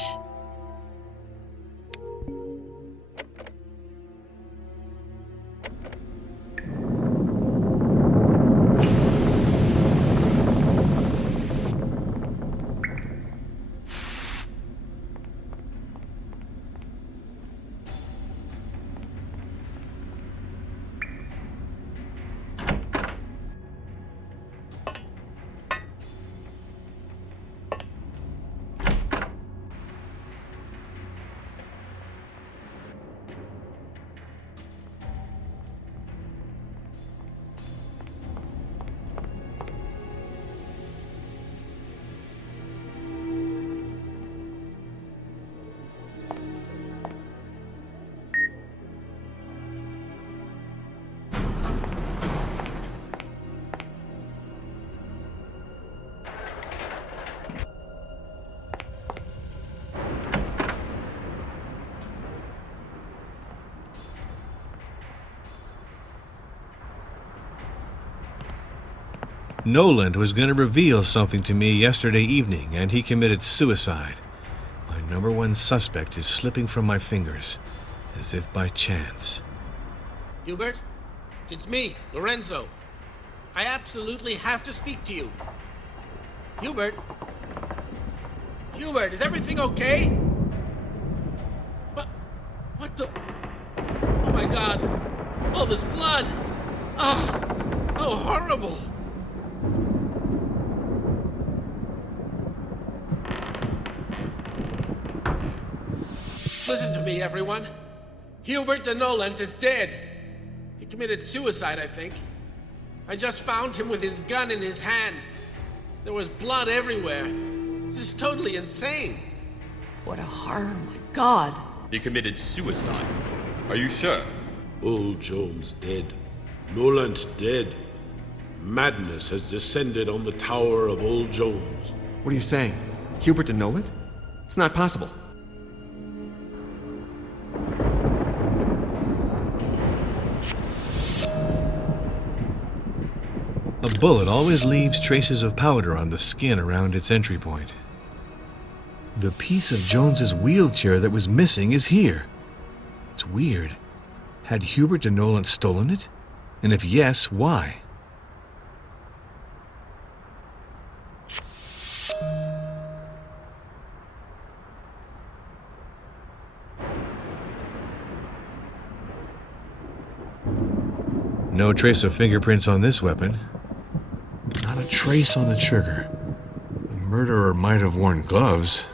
Noland was going to reveal something to me yesterday evening, and he committed suicide. My number one suspect is slipping from my fingers, as if by chance. Hubert? It's me, Lorenzo. I absolutely have to speak to you. Hubert? Hubert, is everything okay? What the... Oh my God. All this blood. Oh, horrible. Listen to me, everyone. Hubert de Noland is dead. He committed suicide, I think. I just found him with his gun in his hand. There was blood everywhere. This is totally insane. What a horror, my God. He committed suicide. Are you sure? Old Jones dead. Noland dead. Madness has descended on the tower of Old Jones. What are you saying? Hubert de Noland? It's not possible. A bullet always leaves traces of powder on the skin around its entry point. The piece of Jones's wheelchair that was missing is here. It's weird. Had Hubert de Noland stolen it? And if yes, why? No trace of fingerprints on this weapon. Not a trace on the trigger. The murderer might have worn gloves.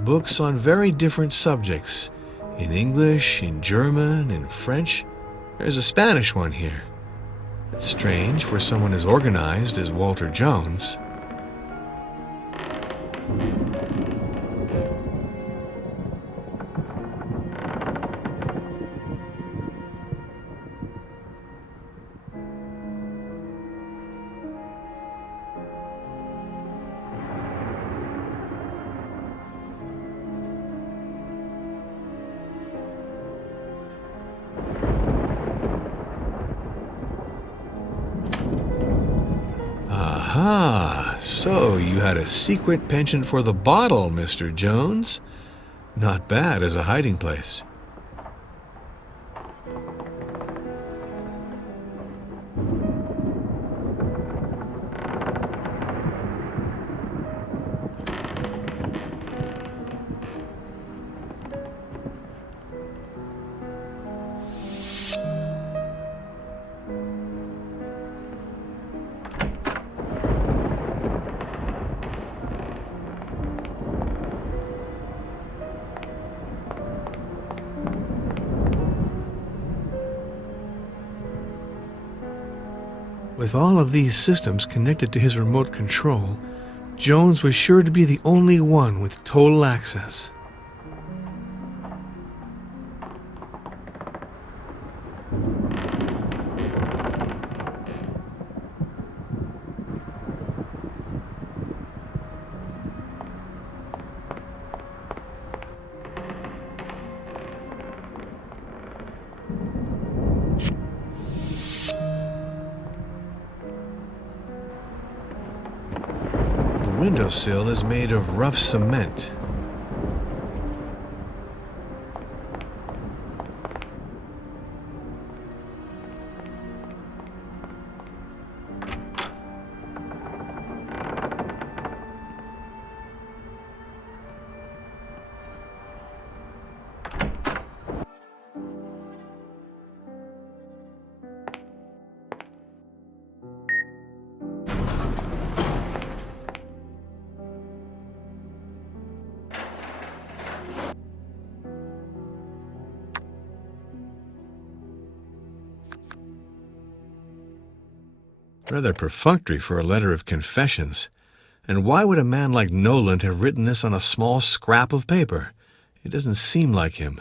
Books on very different subjects. In English, in German, in French. There's a Spanish one here. It's strange for someone as organized as Walter Jones. Aha! So you had a secret penchant for the bottle, Mr. Jones. Not bad as a hiding place. With all of these systems connected to his remote control, Jones was sure to be the only one with total access. The windowsill is made of rough cement. Rather perfunctory for a letter of confessions. And why would a man like Noland have written this on a small scrap of paper? It doesn't seem like him.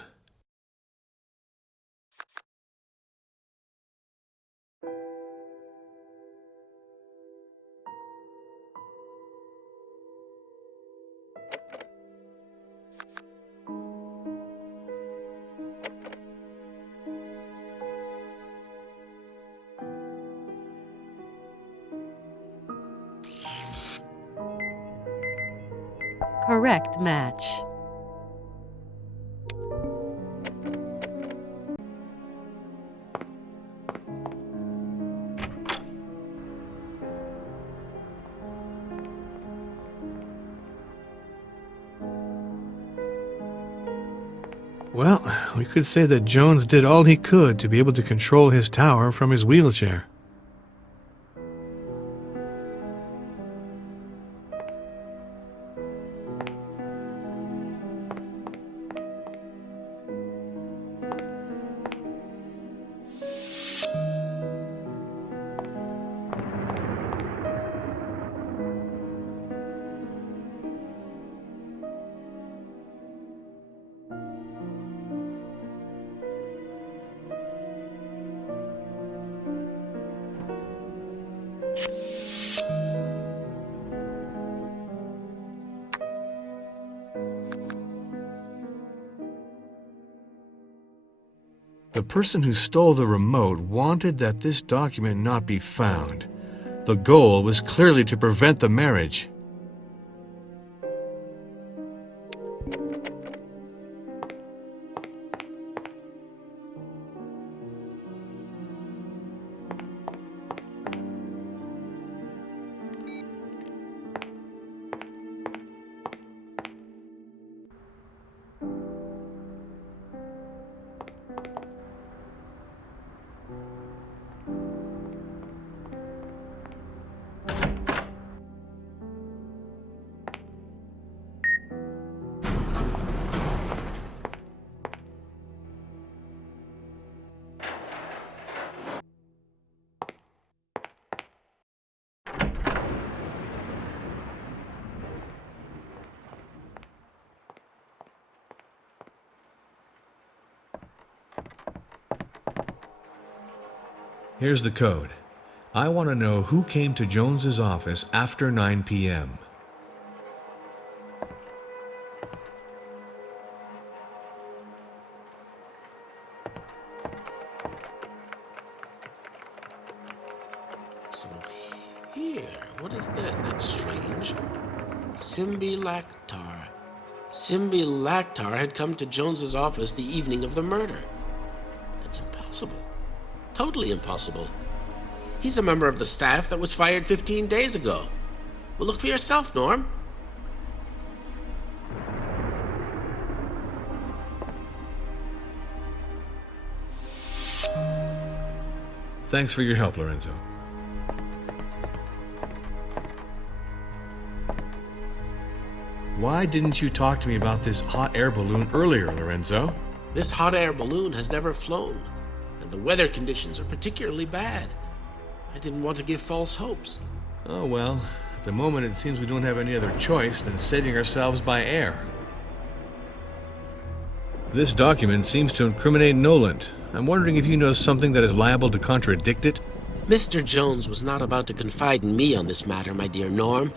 correct match. Well, we could say that Jones did all he could to be able to control his tower from his wheelchair. The person who stole the remote wanted that this document not be found. The goal was clearly to prevent the marriage. Here's the code. I want to know who came to Jones's office after 9 p.m. So here, what is this? That's strange. Simbi Lactar. Simbi Lactar had come to Jones's office the evening of the murder. That's impossible. Totally impossible. He's a member of the staff that was fired 15 days ago. Well, look for yourself, Norm. Thanks for your help, Lorenzo. Why didn't you talk to me about this hot air balloon earlier, Lorenzo? This hot air balloon has never flown, and the weather conditions are particularly bad. I didn't want to give false hopes. Oh, well, at the moment it seems we don't have any other choice than saving ourselves by air. This document seems to incriminate Noland. I'm wondering if you know something that is liable to contradict it? Mr. Jones was not about to confide in me on this matter, my dear Norm.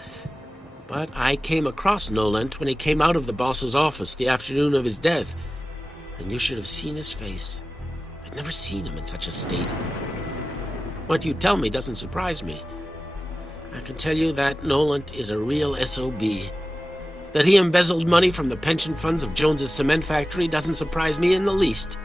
But I came across Noland when he came out of the boss's office the afternoon of his death, and you should have seen his face. I'd never seen him in such a state. What you tell me doesn't surprise me. I can tell you that Noland is a real SOB. That he embezzled money from the pension funds of Jones's cement factory doesn't surprise me in the least.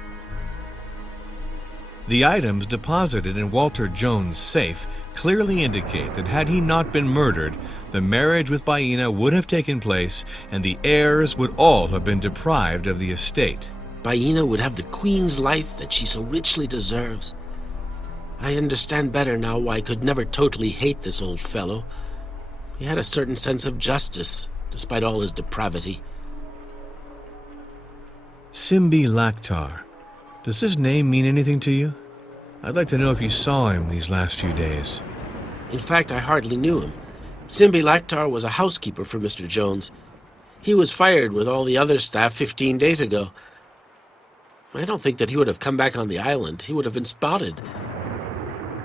The items deposited in Walter Jones' safe clearly indicate that had he not been murdered, the marriage with Baina would have taken place and the heirs would all have been deprived of the estate. Baina would have the queen's life that she so richly deserves. I understand better now why I could never totally hate this old fellow. He had a certain sense of justice, despite all his depravity. Simbi Lactar. Does this name mean anything to you? I'd like to know if you saw him these last few days. In fact, I hardly knew him. Simbi Lactar was a housekeeper for Mr. Jones. He was fired with all the other staff 15 days ago. I don't think that he would have come back on the island. He would have been spotted.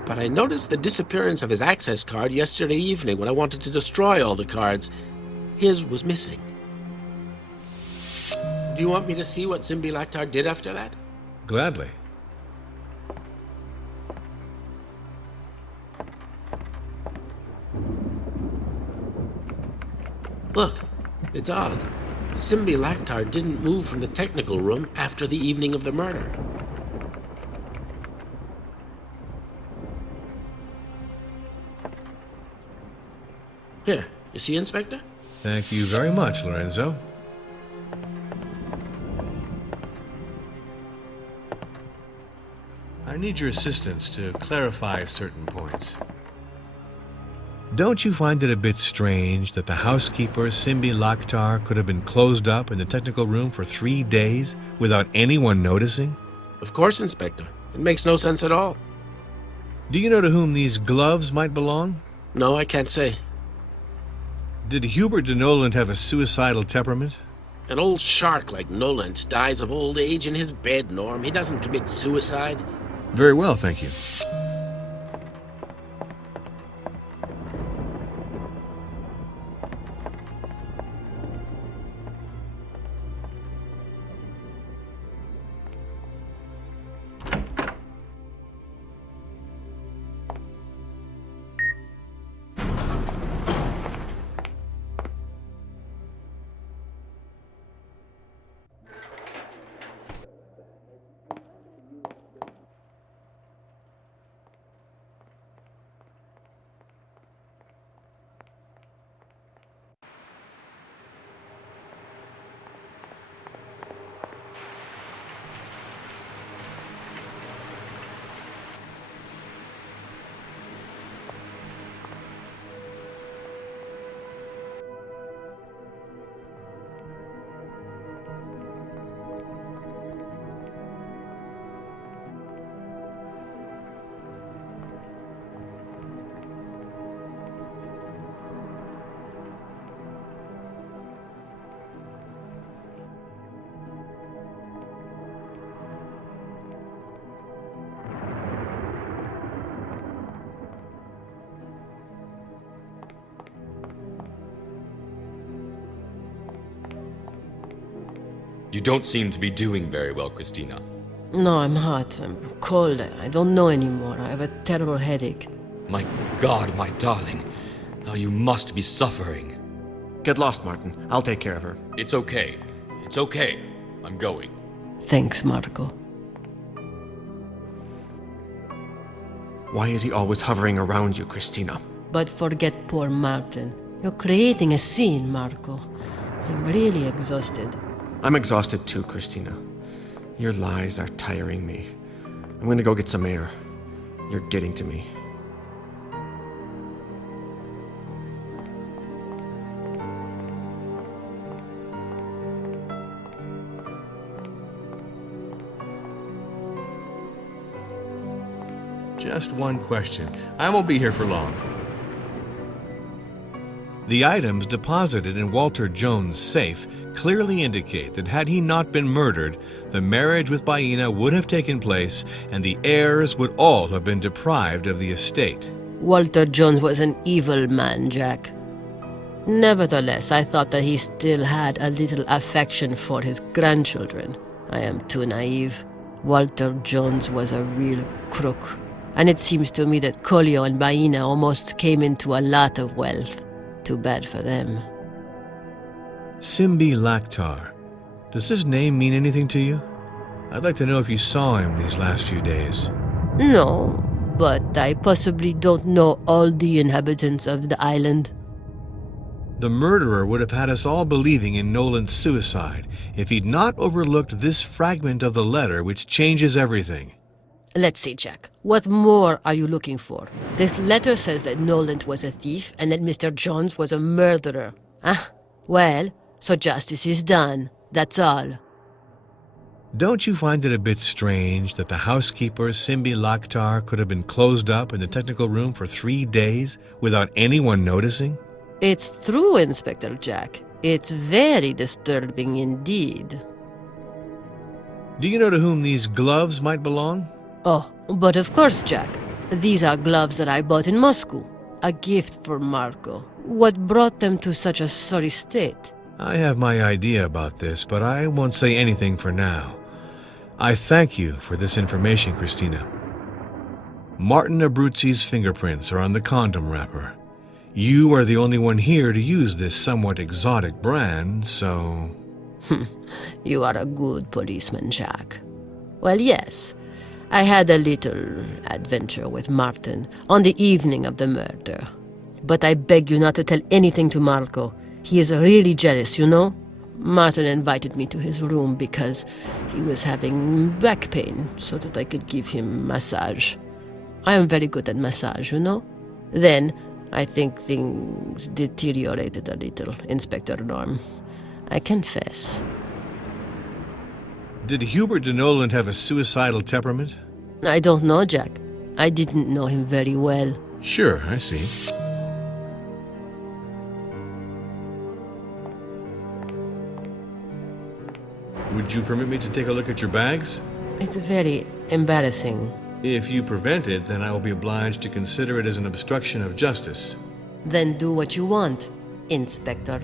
But I noticed the disappearance of his access card yesterday evening when I wanted to destroy all the cards. His was missing. Do you want me to see what Simbi Lactar did after that? Gladly. Look, It's odd. Simbi Laktar didn't move from the technical room after the evening of the murder. Here, you see, Inspector? Thank you very much, Lorenzo. I need your assistance to clarify certain points. Don't you find it a bit strange that the housekeeper, Simbi Laktar, could have been closed up in the technical room for 3 days without anyone noticing? Of course, Inspector. It makes no sense at all. Do you know to whom these gloves might belong? No, I can't say. Did Hubert de Noland have a suicidal temperament? An old shark like Noland dies of old age in his bed, Norm. He doesn't commit suicide. Very well, thank you. You don't seem to be doing very well, Christina. No, I'm hot. I'm cold. I don't know anymore. I have a terrible headache. My God, my darling. How you must be suffering. Get lost, Martin. I'll take care of her. It's okay. It's okay. I'm going. Thanks, Marco. Why is he always hovering around you, Christina? But forget poor Martin. You're creating a scene, Marco. I'm really exhausted. I'm exhausted too, Christina. Your lies are tiring me. I'm gonna go get some air. You're getting to me. Just one question. I won't be here for long. The items deposited in Walter Jones' safe clearly indicate that had he not been murdered, the marriage with Baina would have taken place and the heirs would all have been deprived of the estate. Walter Jones was an evil man, Jack. Nevertheless, I thought that he still had a little affection for his grandchildren. I am too naive. Walter Jones was a real crook. And it seems to me that Collio and Baina almost came into a lot of wealth. Too bad for them. Simbi Laktar. Does this name mean anything to you? I'd like to know if you saw him these last few days. No, but I possibly don't know all the inhabitants of the island. The murderer would have had us all believing in Nolan's suicide if he'd not overlooked this fragment of the letter which changes everything. Let's see, Jack. What more are you looking for? This letter says that Nolan was a thief and that Mr. Jones was a murderer. Ah, well, so justice is done. That's all. Don't you find it a bit strange that the housekeeper, Simbi Laktar, could have been closed up in the technical room for 3 days without anyone noticing? It's true, Inspector Jack. It's very disturbing indeed. Do you know to whom these gloves might belong? Oh, but of course, Jack. These are gloves that I bought in Moscow. A gift for Marco. What brought them to such a sorry state? I have my idea about this, but I won't say anything for now. I thank you for this information, Christina. Martin Abruzzi's fingerprints are on the condom wrapper. You are the only one here to use this somewhat exotic brand, so... You are a good policeman, Jack. Well, yes. I had a little adventure with Martin on the evening of the murder. But I beg you not to tell anything to Marco. He is really jealous, you know? Martin invited me to his room because he was having back pain so that I could give him massage. I am very good at massage, you know? Then, I think things deteriorated a little, Inspector Norm. I confess. Did Hubert de Noland have a suicidal temperament? I don't know, Jack. I didn't know him very well. Sure, I see. Would you permit me to take a look at your bags? It's very embarrassing. If you prevent it, then I will be obliged to consider it as an obstruction of justice. Then do what you want, Inspector.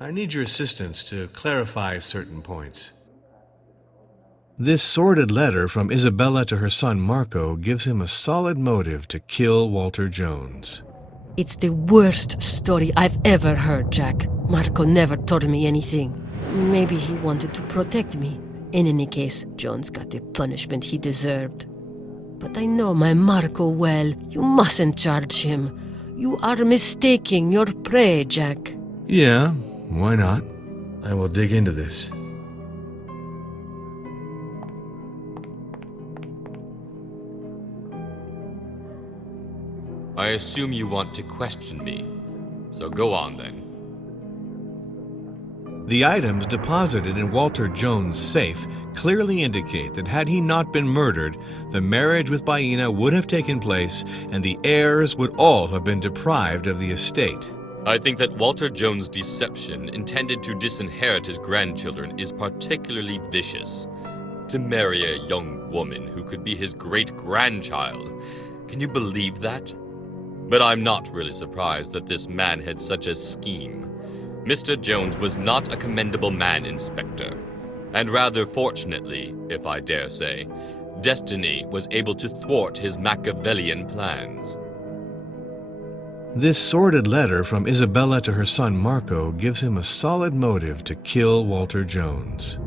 I need your assistance to clarify certain points. This sordid letter from Isabella to her son Marco gives him a solid motive to kill Walter Jones. It's the worst story I've ever heard, Jack. Marco never told me anything. Maybe he wanted to protect me. In any case, Jones got the punishment he deserved. But I know my Marco well. You mustn't charge him. You are mistaking your prey, Jack. Yeah, why not? I will dig into this. I assume you want to question me. So go on then. The items deposited in Walter Jones' safe clearly indicate that had he not been murdered, the marriage with Baina would have taken place and the heirs would all have been deprived of the estate. I think that Walter Jones' deception intended to disinherit his grandchildren is particularly vicious. To marry a young woman who could be his great-grandchild. Can you believe that? But I'm not really surprised that this man had such a scheme. Mr. Jones was not a commendable man, Inspector. And rather fortunately, if I dare say, destiny was able to thwart his Machiavellian plans. This sordid letter from Isabella to her son Marco gives him a solid motive to kill Walter Jones.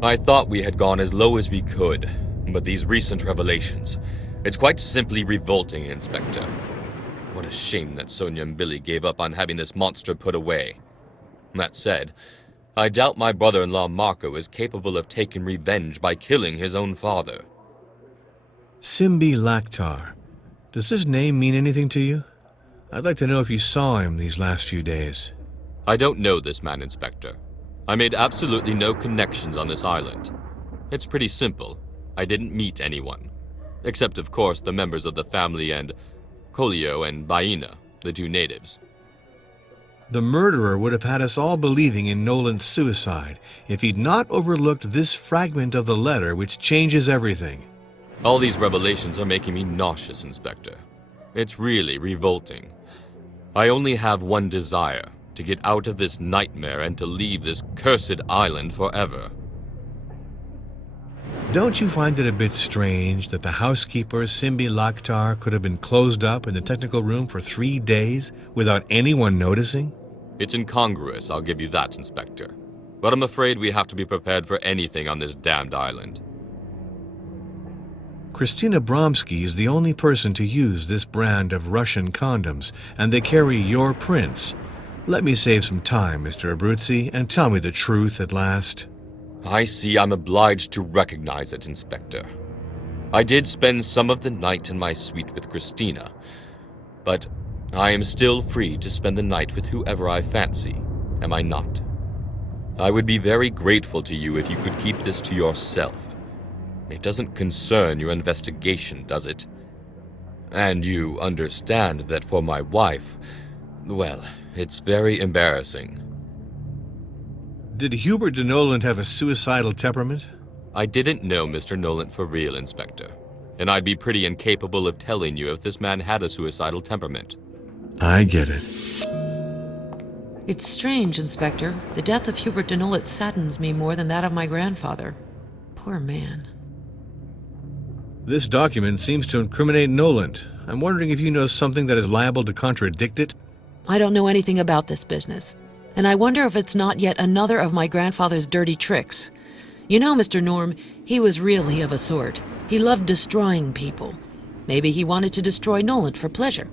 I thought we had gone as low as we could, but these recent revelations, it's quite simply revolting, Inspector. What a shame that Sonia and Billy gave up on having this monster put away. That said, I doubt my brother-in-law Marco is capable of taking revenge by killing his own father. Simbi Laktar. Does this name mean anything to you? I'd like to know if you saw him these last few days. I don't know this man, Inspector. I made absolutely no connections on this island. It's pretty simple. I didn't meet anyone. Except, of course, the members of the family and Colio and Baina, the two natives. The murderer would have had us all believing in Nolan's suicide if he'd not overlooked this fragment of the letter which changes everything. All these revelations are making me nauseous, Inspector. It's really revolting. I only have one desire, to get out of this nightmare and to leave this cursed island forever. Don't you find it a bit strange that the housekeeper, Simbi Laktar, could have been closed up in the technical room for 3 days without anyone noticing? It's incongruous, I'll give you that, Inspector. But I'm afraid we have to be prepared for anything on this damned island. Christina Bromsky is the only person to use this brand of Russian condoms, and they carry your prints. Let me save some time, Mr. Abruzzi, and tell me the truth at last. I see I'm obliged to recognize it, Inspector. I did spend some of the night in my suite with Christina, but I am still free to spend the night with whoever I fancy, am I not? I would be very grateful to you if you could keep this to yourself. It doesn't concern your investigation, does it? And you understand that for my wife, well, it's very embarrassing. Did Hubert de Noland have a suicidal temperament? I didn't know Mr. Nolan for real, Inspector. And I'd be pretty incapable of telling you if this man had a suicidal temperament. I get it. It's strange, Inspector. The death of Hubert de Noland saddens me more than that of my grandfather. Poor man. This document seems to incriminate Noland. I'm wondering if you know something that is liable to contradict it? I don't know anything about this business. And I wonder if it's not yet another of my grandfather's dirty tricks. You know, Mr. Norm, he was really of a sort. He loved destroying people. Maybe he wanted to destroy Noland for pleasure.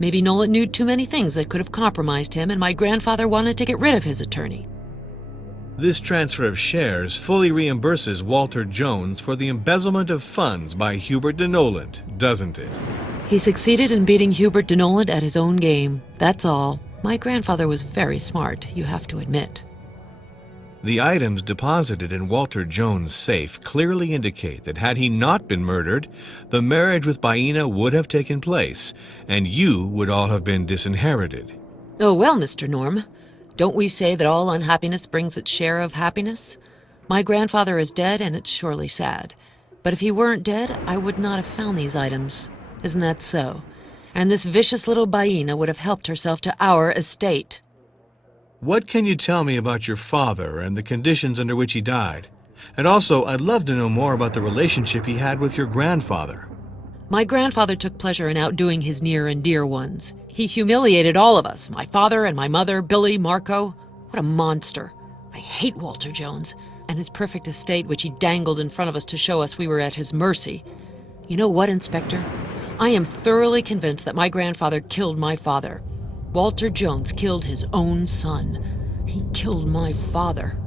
Maybe Noland knew too many things that could have compromised him, and my grandfather wanted to get rid of his attorney. This transfer of shares fully reimburses Walter Jones for the embezzlement of funds by Hubert de Noland, doesn't it? He succeeded in beating Hubert de Noland at his own game. That's all. My grandfather was very smart, you have to admit. The items deposited in Walter Jones' safe clearly indicate that had he not been murdered, the marriage with Baina would have taken place, and you would all have been disinherited. Oh, well, Mr. Norm. Don't we say that all unhappiness brings its share of happiness? My grandfather is dead, and it's surely sad. But if he weren't dead, I would not have found these items. Isn't that so? And this vicious little Baina would have helped herself to our estate. What can you tell me about your father and the conditions under which he died? And also, I'd love to know more about the relationship he had with your grandfather. My grandfather took pleasure in outdoing his near and dear ones. He humiliated all of us, my father and my mother, Billy, Marco. What a monster. I hate Walter Jones and his perfect estate which he dangled in front of us to show us we were at his mercy. You know what, Inspector? I am thoroughly convinced that my grandfather killed my father. Walter Jones killed his own son. He killed my father.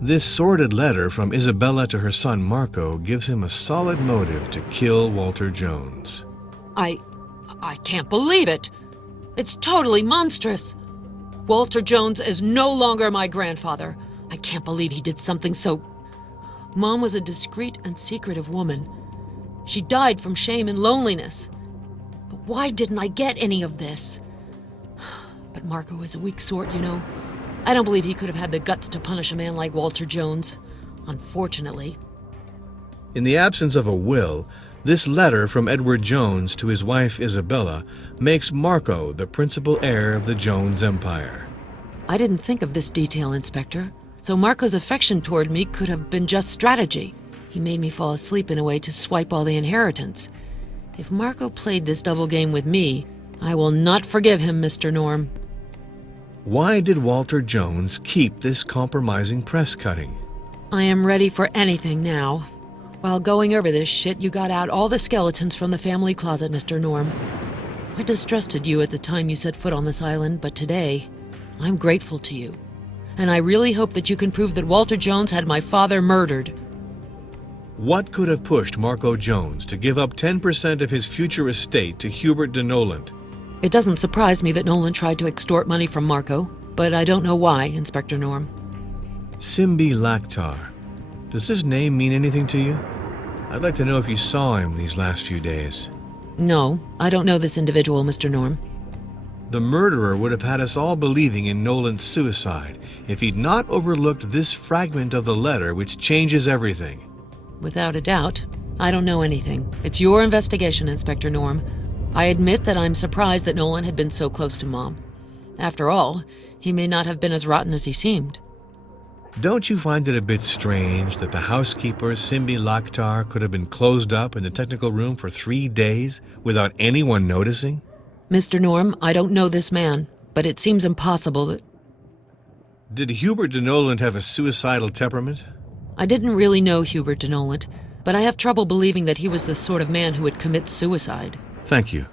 This sordid letter from Isabella to her son Marco gives him a solid motive to kill Walter Jones. I can't believe it. It's totally monstrous. Walter Jones is no longer my grandfather. I can't believe he did something so... Mom was a discreet and secretive woman. She died from shame and loneliness. But why didn't I get any of this? But Marco is a weak sort, you know. I don't believe he could have had the guts to punish a man like Walter Jones. Unfortunately. In the absence of a will, this letter from Edward Jones to his wife Isabella makes Marco the principal heir of the Jones empire. I didn't think of this detail, Inspector. So Marco's affection toward me could have been just strategy. He made me fall asleep in a way to swipe all the inheritance. If Marco played this double game with me, I will not forgive him, Mr. Norm. Why did Walter Jones keep this compromising press cutting? I am ready for anything now. While going over this shit, you got out all the skeletons from the family closet, Mr. Norm. I distrusted you at the time you set foot on this island, but today, I'm grateful to you. And I really hope that you can prove that Walter Jones had my father murdered. What could have pushed Marco Jones to give up 10% of his future estate to Hubert de Noland? It doesn't surprise me that Nolan tried to extort money from Marco, but I don't know why, Inspector Norm. Simbi Laktar. Does this name mean anything to you? I'd like to know if you saw him these last few days. No, I don't know this individual, Mr. Norm. The murderer would have had us all believing in Nolan's suicide if he'd not overlooked this fragment of the letter which changes everything. Without a doubt. I don't know anything. It's your investigation, Inspector Norm. I admit that I'm surprised that Nolan had been so close to Mom. After all, he may not have been as rotten as he seemed. Don't you find it a bit strange that the housekeeper, Simbi Laktar, could have been closed up in the technical room for 3 days without anyone noticing? Mr. Norm, I don't know this man, but it seems impossible that... Did Hubert de Noland have a suicidal temperament? I didn't really know Hubert de Noland, but I have trouble believing that he was the sort of man who would commit suicide. Thank you.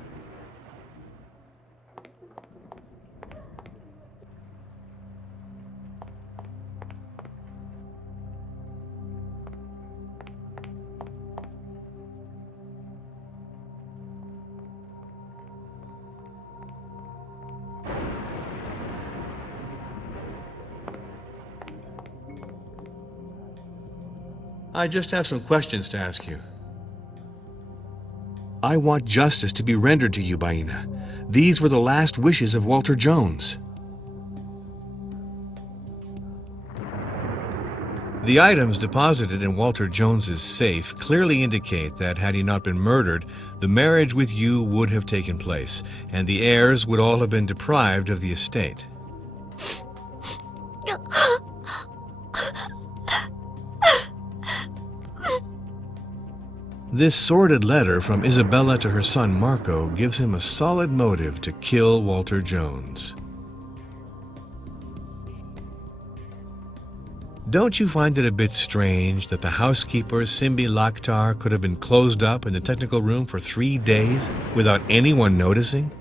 I just have some questions to ask you. I want justice to be rendered to you, Baina. These were the last wishes of Walter Jones. The items deposited in Walter Jones's safe clearly indicate that had he not been murdered, the marriage with you would have taken place, and the heirs would all have been deprived of the estate. This sordid letter from Isabella to her son Marco gives him a solid motive to kill Walter Jones. Don't you find it a bit strange that the housekeeper, Simbi Lakhtar, could have been closed up in the technical room for 3 days without anyone noticing?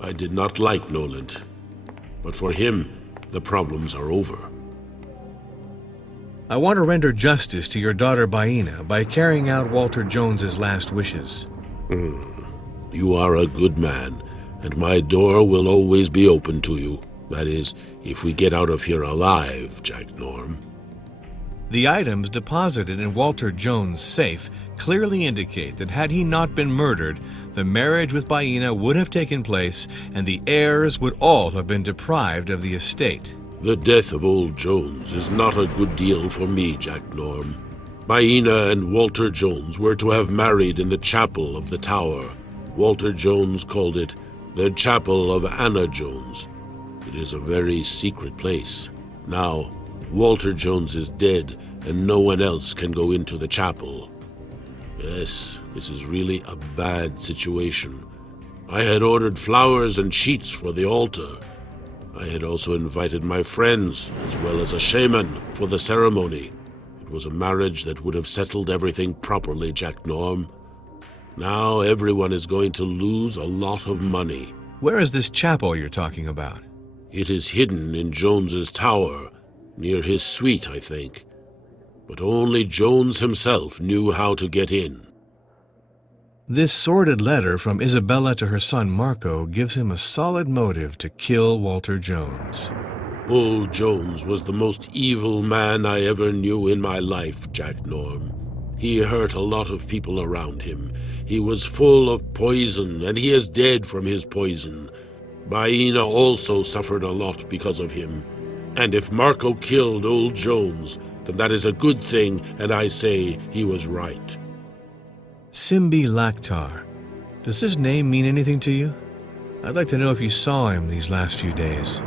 I did not like Noland, but for him, the problems are over. I want to render justice to your daughter Baina by carrying out Walter Jones's last wishes. You are a good man, and my door will always be open to you. That is, if we get out of here alive, Jack Norm. The items deposited in Walter Jones' safe clearly indicate that had he not been murdered, the marriage with Baina would have taken place and the heirs would all have been deprived of the estate. The death of old Jones is not a good deal for me, Jack Norm. Baina and Walter Jones were to have married in the chapel of the tower. Walter Jones called it the Chapel of Anna Jones. It is a very secret place. Now, Walter Jones is dead, and no one else can go into the chapel. Yes, this is really a bad situation. I had ordered flowers and sheets for the altar. I had also invited my friends, as well as a shaman, for the ceremony. It was a marriage that would have settled everything properly, Jack Norm. Now everyone is going to lose a lot of money. Where is this chapel you're talking about? It is hidden in Jones's tower, near his suite, I think. But only Jones himself knew how to get in. This sordid letter from Isabella to her son Marco gives him a solid motive to kill Walter Jones. Old Jones was the most evil man I ever knew in my life, Jack Norm. He hurt a lot of people around him. He was full of poison, and he is dead from his poison. Baina also suffered a lot because of him. And if Marco killed old Jones, then that is a good thing, and I say he was right. Simbi Lakhtar. Does this name mean anything to you? I'd like to know if you saw him these last few days.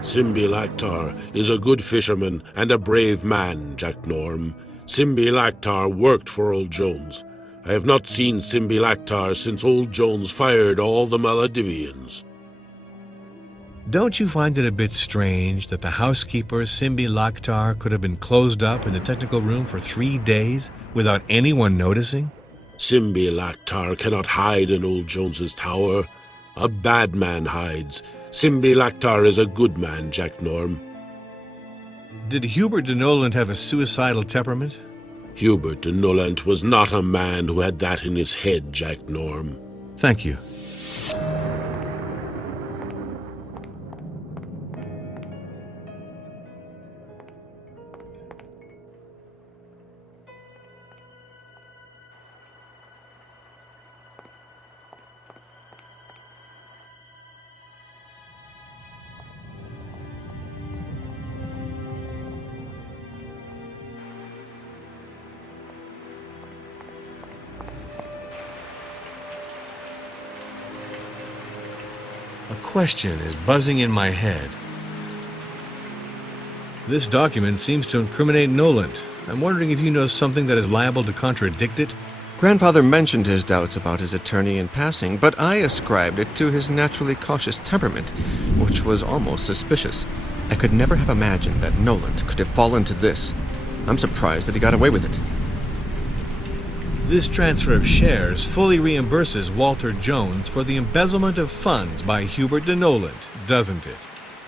Simbi Lakhtar is a good fisherman and a brave man, Jack Norm. Simbi Lakhtar worked for old Jones. I have not seen Simbi Lakhtar since old Jones fired all the Maledivians. Don't you find it a bit strange that the housekeeper, Simbi Lakhtar, could have been closed up in the technical room for 3 days without anyone noticing? Simbi Lakhtar cannot hide in old Jones's tower. A bad man hides. Simbi Lakhtar is a good man, Jack Norm. Did Hubert de Noland have a suicidal temperament? Hubert de Noland was not a man who had that in his head, Jack Norm. Thank you. A question is buzzing in my head. This document seems to incriminate Noland. I'm wondering if you know something that is liable to contradict it? Grandfather mentioned his doubts about his attorney in passing, but I ascribed it to his naturally cautious temperament, which was almost suspicious. I could never have imagined that Noland could have fallen to this. I'm surprised that he got away with it. This transfer of shares fully reimburses Walter Jones for the embezzlement of funds by Hubert de Noland, doesn't it?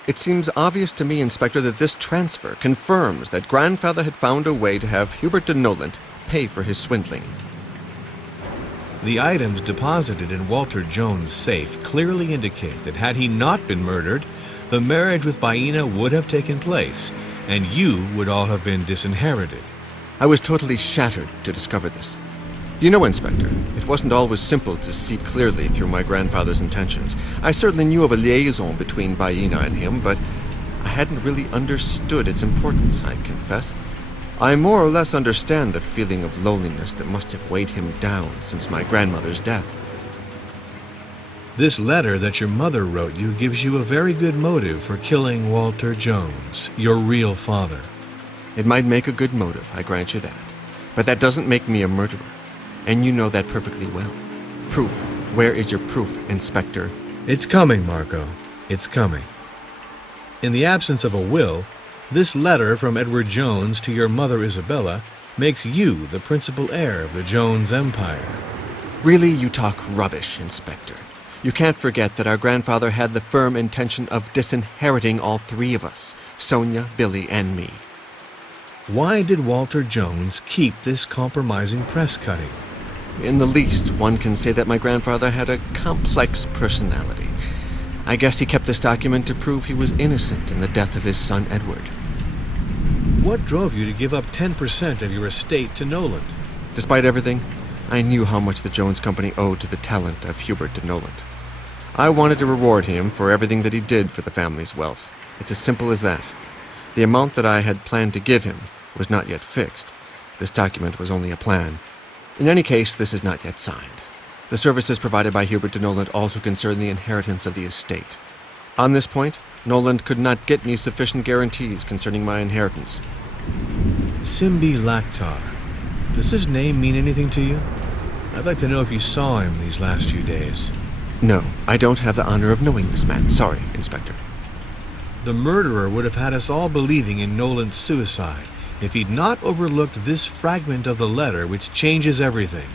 It seems obvious to me, Inspector, that this transfer confirms that Grandfather had found a way to have Hubert de Noland pay for his swindling. The items deposited in Walter Jones' safe clearly indicate that had he not been murdered, the marriage with Baina would have taken place, and you would all have been disinherited. I was totally shattered to discover this. You know, Inspector, it wasn't always simple to see clearly through my grandfather's intentions. I certainly knew of a liaison between Baina and him, but I hadn't really understood its importance, I confess. I more or less understand the feeling of loneliness that must have weighed him down since my grandmother's death. This letter that your mother wrote you gives you a very good motive for killing Walter Jones, your real father. It might make a good motive, I grant you that. But that doesn't make me a murderer. And you know that perfectly well. Proof. Where is your proof, Inspector? It's coming, Marco. It's coming. In the absence of a will, this letter from Edward Jones to your mother Isabella makes you the principal heir of the Jones empire. Really, you talk rubbish, Inspector. You can't forget that our grandfather had the firm intention of disinheriting all three of us, Sonia, Billy, and me. Why did Walter Jones keep this compromising press cutting? In the least, one can say that my grandfather had a complex personality. I guess he kept this document to prove he was innocent in the death of his son Edward. What drove you to give up 10% of your estate to Noland? Despite everything, I knew how much the Jones Company owed to the talent of Hubert de Noland. I wanted to reward him for everything that he did for the family's wealth. It's as simple as that. The amount that I had planned to give him was not yet fixed. This document was only a plan. In any case, this is not yet signed. The services provided by Hubert de Noland also concern the inheritance of the estate. On this point, Noland could not get me sufficient guarantees concerning my inheritance. Simbi Laktar. Does this name mean anything to you? I'd like to know if you saw him these last few days. No, I don't have the honor of knowing this man. Sorry, Inspector. The murderer would have had us all believing in Noland's suicide if he'd not overlooked this fragment of the letter which changes everything.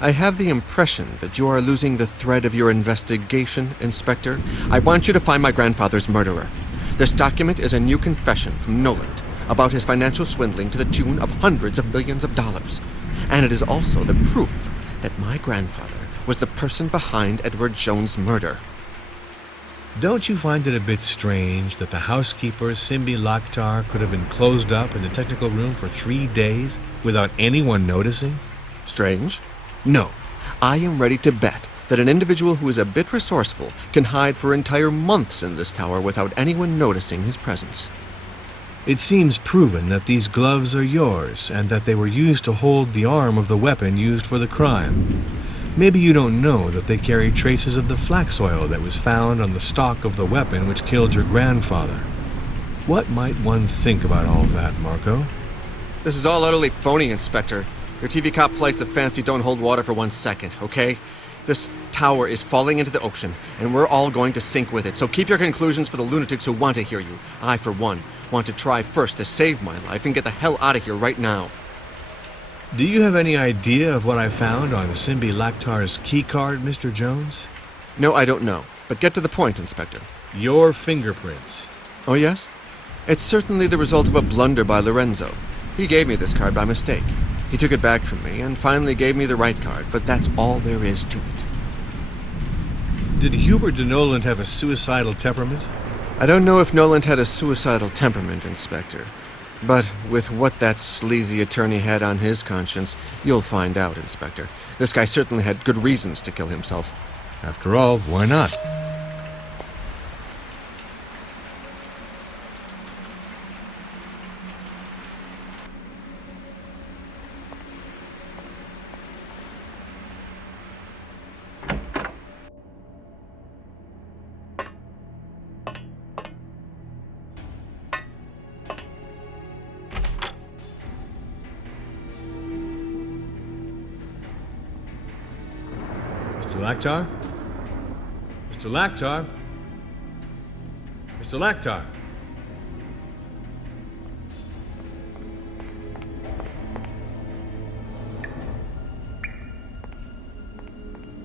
I have the impression that you are losing the thread of your investigation, Inspector. I want you to find my grandfather's murderer. This document is a new confession from Noland about his financial swindling to the tune of hundreds of millions of dollars. And it is also the proof that my grandfather was the person behind Edward Jones' murder. Don't you find it a bit strange that the housekeeper, Simbi Laktar, could have been closed up in the technical room for 3 days without anyone noticing? Strange? No. I am ready to bet that an individual who is a bit resourceful can hide for entire months in this tower without anyone noticing his presence. It seems proven that these gloves are yours and that they were used to hold the arm of the weapon used for the crime. Maybe you don't know that they carry traces of the flax oil that was found on the stock of the weapon which killed your grandfather. What might one think about all of that, Marco? This is all utterly phony, Inspector. Your TV cop flights of fancy don't hold water for 1 second, okay? This tower is falling into the ocean, and we're all going to sink with it, so keep your conclusions for the lunatics who want to hear you. I, for one, want to try first to save my life and get the hell out of here right now. Do you have any idea of what I found on Simbi Laktar's keycard, Mr. Jones? No, I don't know. But get to the point, Inspector. Your fingerprints. Oh, yes? It's certainly the result of a blunder by Lorenzo. He gave me this card by mistake. He took it back from me and finally gave me the right card, but that's all there is to it. Did Hubert de Noland have a suicidal temperament? I don't know if Noland had a suicidal temperament, Inspector. But with what that sleazy attorney had on his conscience, you'll find out, Inspector. This guy certainly had good reasons to kill himself. After all, why not? Mr. Laktar? Mr. Laktar? Mr. Laktar?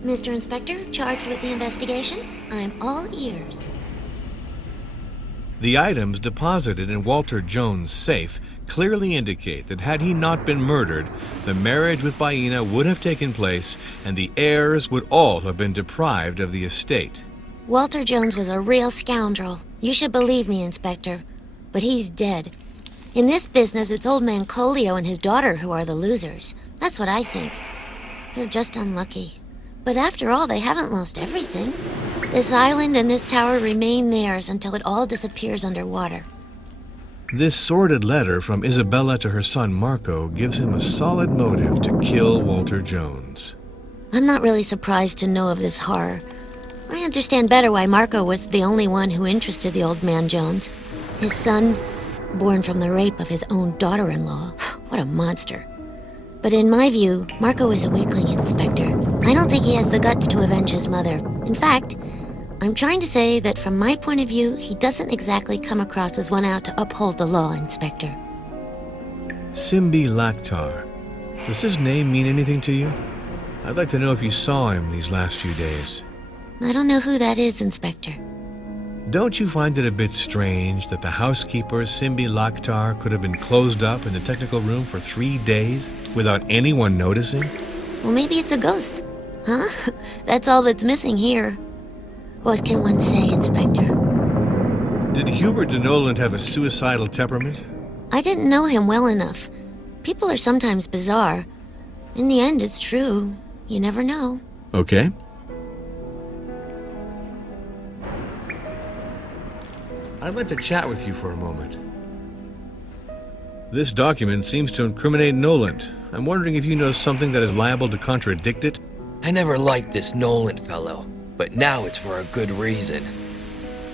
Mr. Inspector, charged with the investigation? I'm all ears. The items deposited in Walter Jones' safe clearly indicate that had he not been murdered, the marriage with Baina would have taken place and the heirs would all have been deprived of the estate. Walter Jones was a real scoundrel. You should believe me, Inspector, but he's dead. In this business, it's old man Colio and his daughter who are the losers. That's what I think. They're just unlucky. But after all, they haven't lost everything. This island and this tower remain theirs until it all disappears underwater. This sordid letter from Isabella to her son Marco gives him a solid motive to kill Walter Jones. I'm not really surprised to know of this horror. I understand better why Marco was the only one who interested the old man Jones. His son, born from the rape of his own daughter-in-law. What a monster. But in my view, Marco is a weakling, Inspector. I don't think he has the guts to avenge his mother. In fact, I'm trying to say that from my point of view, he doesn't exactly come across as one out to uphold the law, Inspector. Simbi Laktar. Does his name mean anything to you? I'd like to know if you saw him these last few days. I don't know who that is, Inspector. Don't you find it a bit strange that the housekeeper, Simbi Laktar, could have been closed up in the technical room for 3 days without anyone noticing? Well, maybe it's a ghost. Huh? That's all that's missing here. What can one say, Inspector? Did Hubert de Noland have a suicidal temperament? I didn't know him well enough. People are sometimes bizarre. In the end, it's true. You never know. Okay. I'd like to chat with you for a moment. This document seems to incriminate Noland. I'm wondering if you know something that is liable to contradict it? I never liked this Nolan fellow, but now it's for a good reason.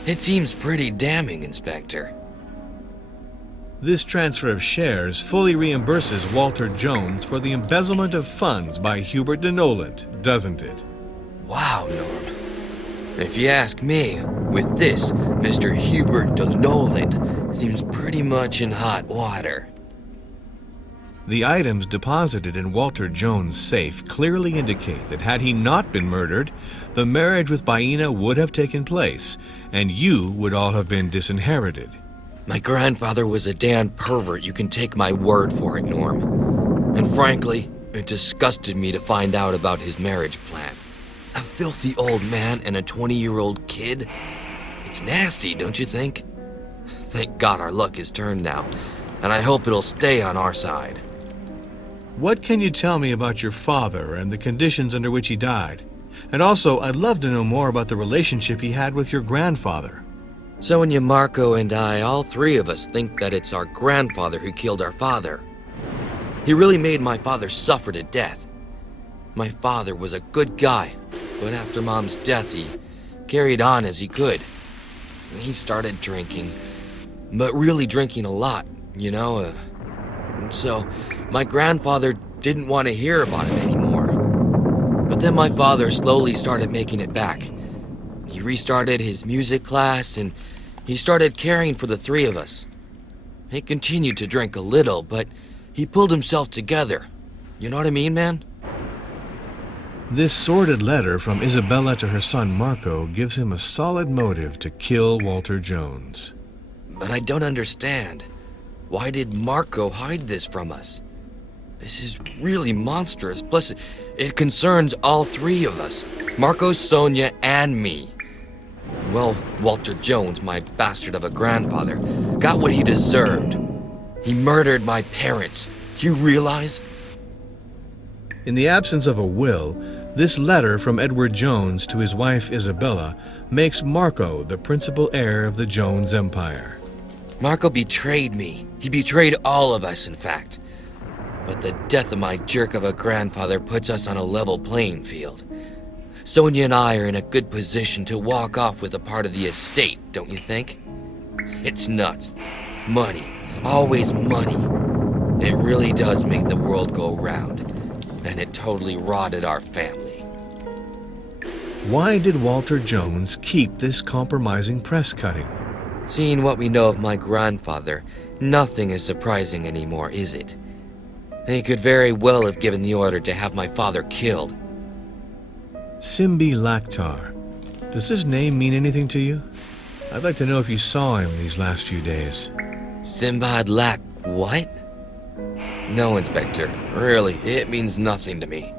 It seems pretty damning, Inspector. This transfer of shares fully reimburses Walter Jones for the embezzlement of funds by Hubert de Noland, doesn't it? Wow, Norm. If you ask me, with this, Mr. Hubert de Noland seems pretty much in hot water. The items deposited in Walter Jones' safe clearly indicate that had he not been murdered, the marriage with Baina would have taken place, and you would all have been disinherited. My grandfather was a damn pervert, you can take my word for it, Norm. And frankly, it disgusted me to find out about his marriage plan. A filthy old man and a 20-year-old kid? It's nasty, don't you think? Thank God our luck is turned now, and I hope it'll stay on our side. What can you tell me about your father and the conditions under which he died? And also, I'd love to know more about the relationship he had with your grandfather. Sonia, Marco, and I, all three of us, think that it's our grandfather who killed our father. He really made my father suffer to death. My father was a good guy, but after Mom's death, he carried on as he could. He started drinking, but really drinking a lot, you know. And so, my grandfather didn't want to hear about him anymore. But then my father slowly started making it back. He restarted his music class, and he started caring for the three of us. He continued to drink a little, but he pulled himself together. You know what I mean, man? This sordid letter from Isabella to her son Marco gives him a solid motive to kill Walter Jones. But I don't understand. Why did Marco hide this from us? This is really monstrous. Plus, it concerns all three of us. Marco, Sonia, and me. Well, Walter Jones, my bastard of a grandfather, got what he deserved. He murdered my parents. Do you realize? In the absence of a will, this letter from Edward Jones to his wife Isabella makes Marco the principal heir of the Jones empire. Marco betrayed me. He betrayed all of us, in fact. But the death of my jerk of a grandfather puts us on a level playing field. Sonia and I are in a good position to walk off with a part of the estate, don't you think? It's nuts. Money. Always money. It really does make the world go round. And it totally rotted our family. Why did Walter Jones keep this compromising press cutting? Seeing what we know of my grandfather, nothing is surprising anymore, is it? He could very well have given the order to have my father killed. Simbi Laktar. Does his name mean anything to you? I'd like to know if you saw him these last few days. Simbad Lak what? No, Inspector. Really, it means nothing to me.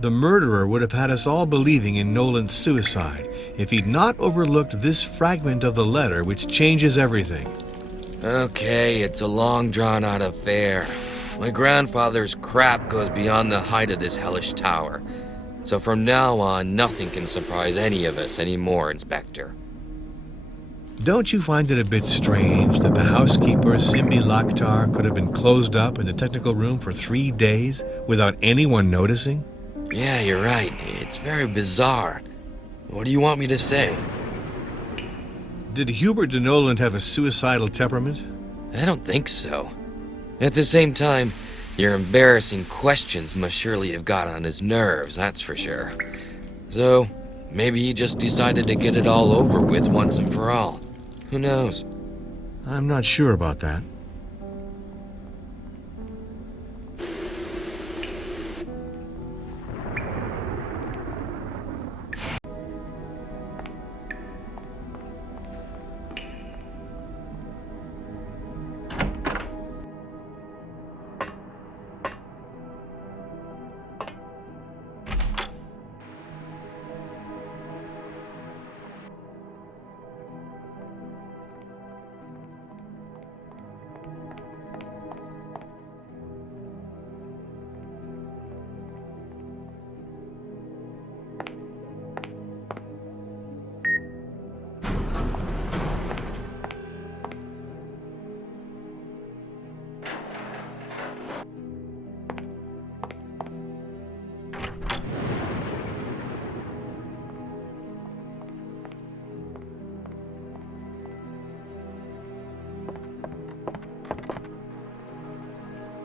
The murderer would have had us all believing in Nolan's suicide if he'd not overlooked this fragment of the letter which changes everything. Okay, it's a long drawn-out affair. My grandfather's crap goes beyond the height of this hellish tower. So from now on, nothing can surprise any of us anymore, Inspector. Don't you find it a bit strange that the housekeeper, Simbi Lakhtar, could have been closed up in the technical room for 3 days without anyone noticing? Yeah, you're right. It's very bizarre. What do you want me to say? Did Hubert de Noland have a suicidal temperament? I don't think so. At the same time, your embarrassing questions must surely have got on his nerves, that's for sure. So, maybe he just decided to get it all over with once and for all. Who knows? I'm not sure about that.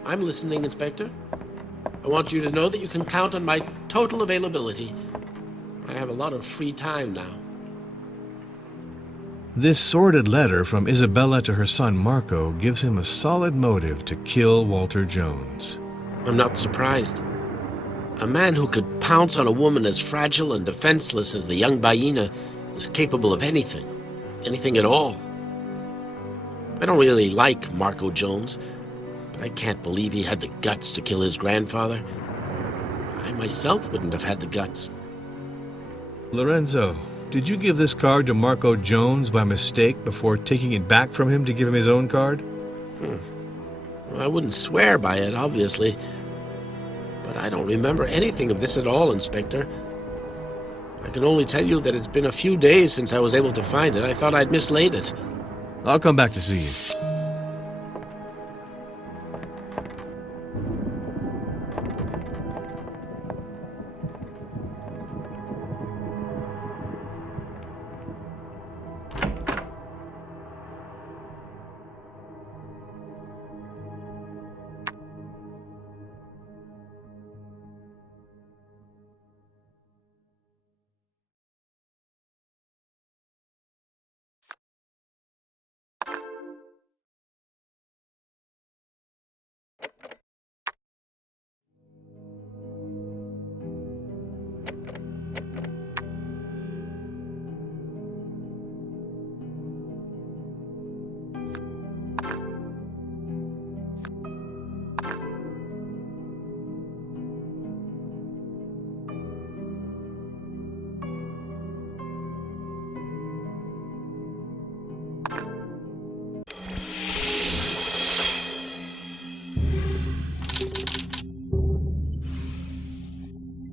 I'm listening, Inspector. I want you to know that you can count on my total availability. I have a lot of free time now. This sordid letter from Isabella to her son Marco gives him a solid motive to kill Walter Jones. I'm not surprised. A man who could pounce on a woman as fragile and defenseless as the young Baina is capable of anything. Anything at all. I don't really like Marco Jones, but I can't believe he had the guts to kill his grandfather. I myself wouldn't have had the guts. Lorenzo, did you give this card to Marco Jones by mistake before taking it back from him to give him his own card? Well, I wouldn't swear by it, obviously. But I don't remember anything of this at all, Inspector. I can only tell you that it's been a few days since I was able to find it. I thought I'd mislaid it. I'll come back to see you.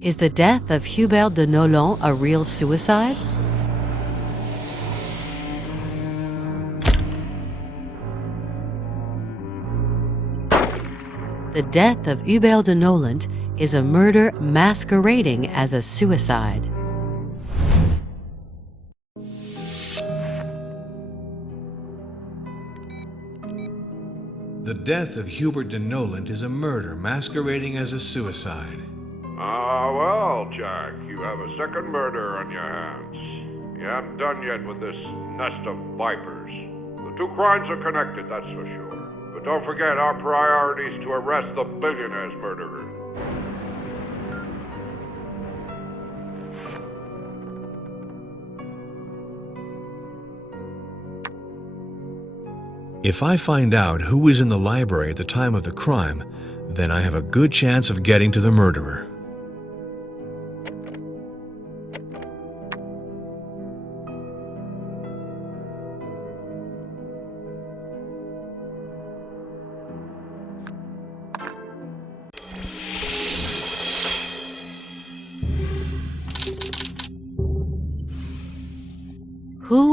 Is the death of Hubert de Noland a real suicide? The death of Hubert de Noland is a murder masquerading as a suicide. The death of Hubert de Noland is a murder masquerading as a suicide. Well, Jack, you have a second murder on your hands. You haven't done yet with this nest of vipers. The two crimes are connected, that's for sure. But don't forget, our priority is to arrest the billionaire's murderer. If I find out who was in the library at the time of the crime, then I have a good chance of getting to the murderer.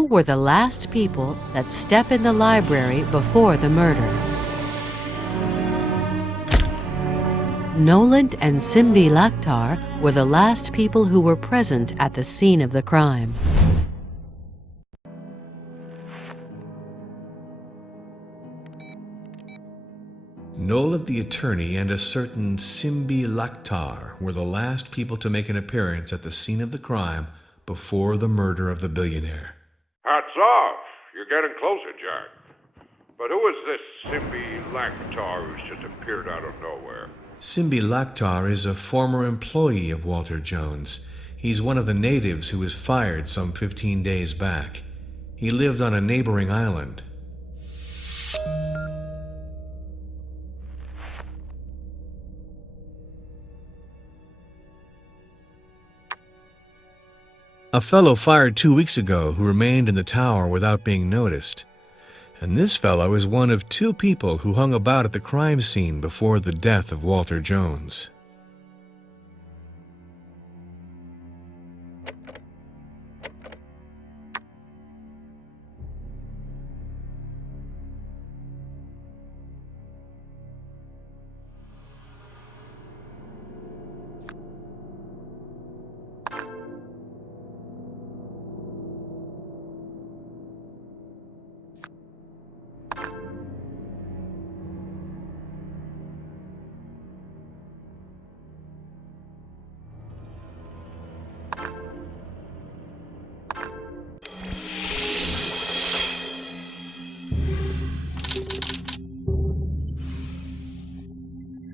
were the last people that step in the library before the murder? Noland and Simbi Laktar were the last people who were present at the scene of the crime. Noland the attorney and a certain Simbi Laktar were the last people to make an appearance at the scene of the crime before the murder of the billionaire. Hats off. You're getting closer, Jack. But who is this Simbi Laktar who's just appeared out of nowhere? Simbi Laktar is a former employee of Walter Jones. He's one of the natives who was fired some 15 days back. He lived on a neighboring island. A fellow fired 2 weeks ago who remained in the tower without being noticed. And this fellow is one of 2 people who hung about at the crime scene before the death of Walter Jones.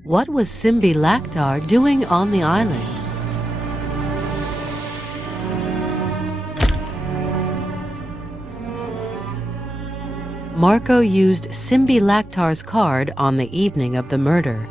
What was Simbi Laktar doing on the island? Marco used Simbi Laktar's card on the evening of the murder.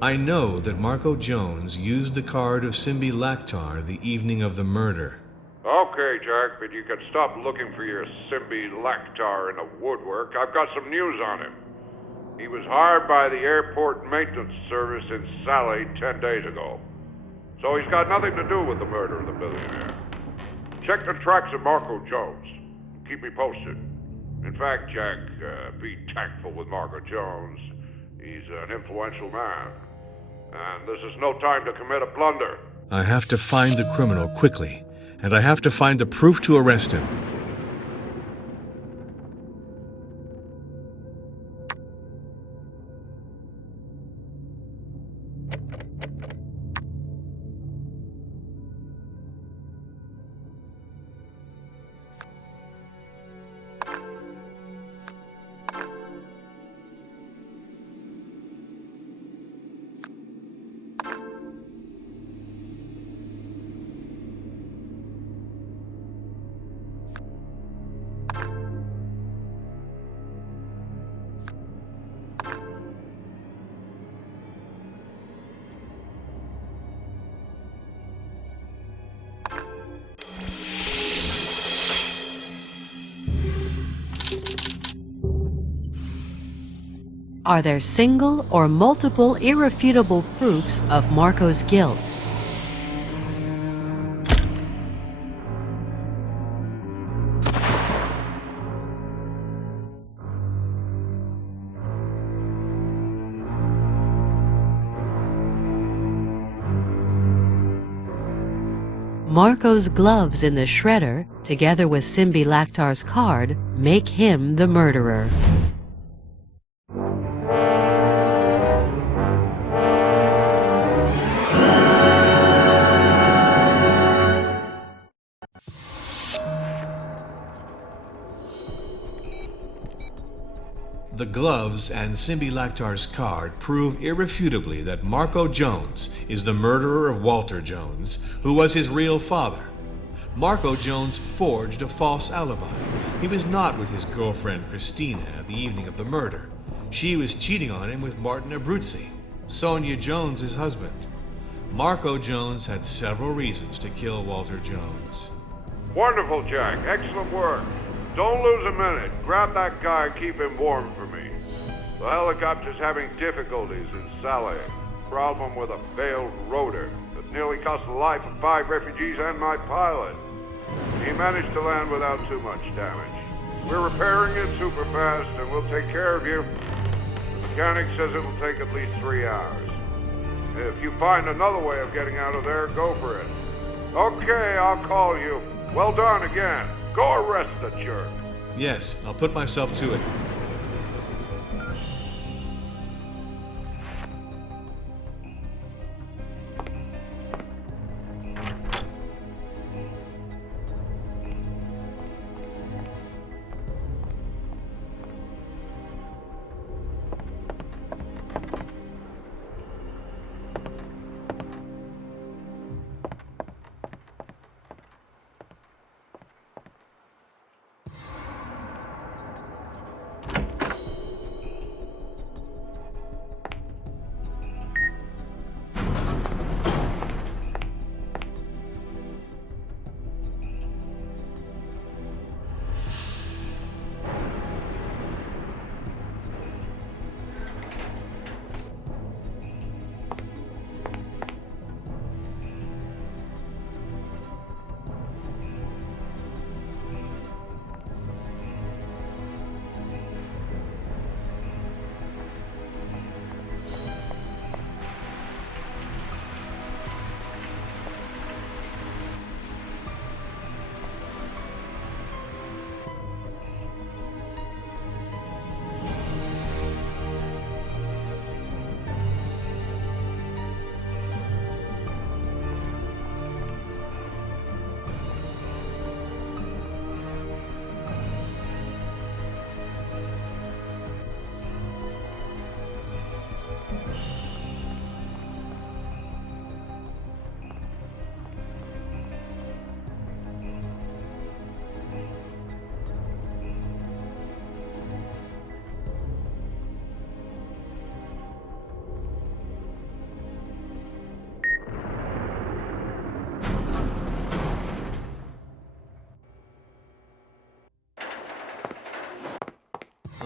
I know that Marco Jones used the card of Simbi Laktar the evening of the murder. Okay, Jack, but you can stop looking for your Simbi Laktar in the woodwork. I've got some news on him. He was hired by the airport maintenance service in Sally 10 days ago. So he's got nothing to do with the murder of the billionaire. Check the tracks of Marco Jones. Keep me posted. In fact, Jack, be tactful with Marco Jones. He's an influential man. And this is no time to commit a blunder. I have to find the criminal quickly, and I have to find the proof to arrest him. Are there single or multiple irrefutable proofs of Marco's guilt? Marco's gloves in the shredder, together with Simbi Laktar's card, make him the murderer. The gloves and Simbi Laktar's card prove irrefutably that Marco Jones is the murderer of Walter Jones, who was his real father. Marco Jones forged a false alibi. He was not with his girlfriend Christina at the evening of the murder. She was cheating on him with Martin Abruzzi, Sonia Jones' husband. Marco Jones had several reasons to kill Walter Jones. Wonderful, Jack. Excellent work. Don't lose a minute. Grab that guy and keep him warm for me. The helicopter's having difficulties in Saleh. Problem with a failed rotor that nearly cost the life of 5 refugees and my pilot. He managed to land without too much damage. We're repairing it super fast and we'll take care of you. The mechanic says it'll take at least 3 hours. If you find another way of getting out of there, go for it. Okay, I'll call you. Well done again. Go arrest the jerk. Yes, I'll put myself to it.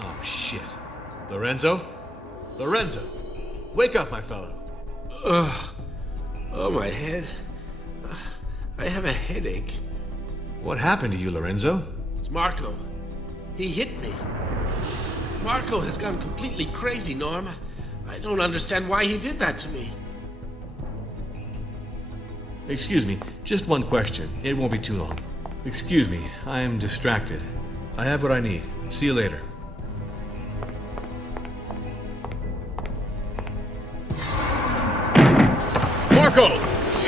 Oh, shit. Lorenzo? Lorenzo! Wake up, my fellow! Ugh. Oh, my head. I have a headache. What happened to you, Lorenzo? It's Marco. He hit me. Marco has gone completely crazy, Norm. I don't understand why he did that to me. Excuse me, just one question. It won't be too long. Excuse me, I am distracted. I have what I need. See you later. Marco!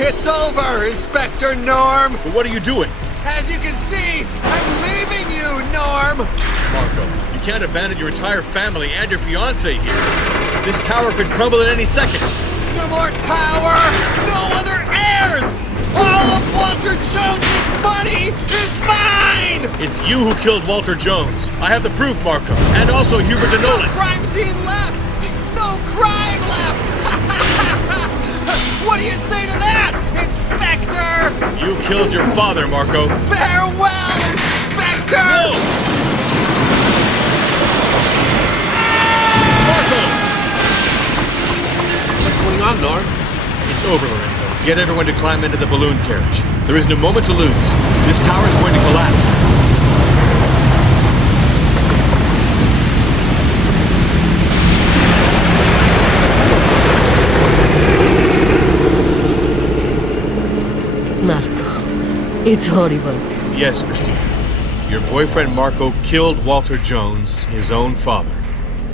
It's over, Inspector Norm! But what are you doing? As you can see, I'm leaving you, Norm! Marco, you can't abandon your entire family and your fiancée here. This tower could crumble at any second. No more tower! No other heirs! All of Walter Jones's money is mine! It's you who killed Walter Jones. I have the proof, Marco. And also Hubert Denolis. No crime scene left! No crime left! What do you say to that, Inspector? You killed your father, Marco. Farewell, Inspector! No! Marco! What's going on, Norm? It's over, Lorenzo. Get everyone to climb into the balloon carriage. There isn't a moment to lose. This tower is going to collapse. Marco, it's horrible. Yes, Christina. Your boyfriend Marco killed Walter Jones, his own father,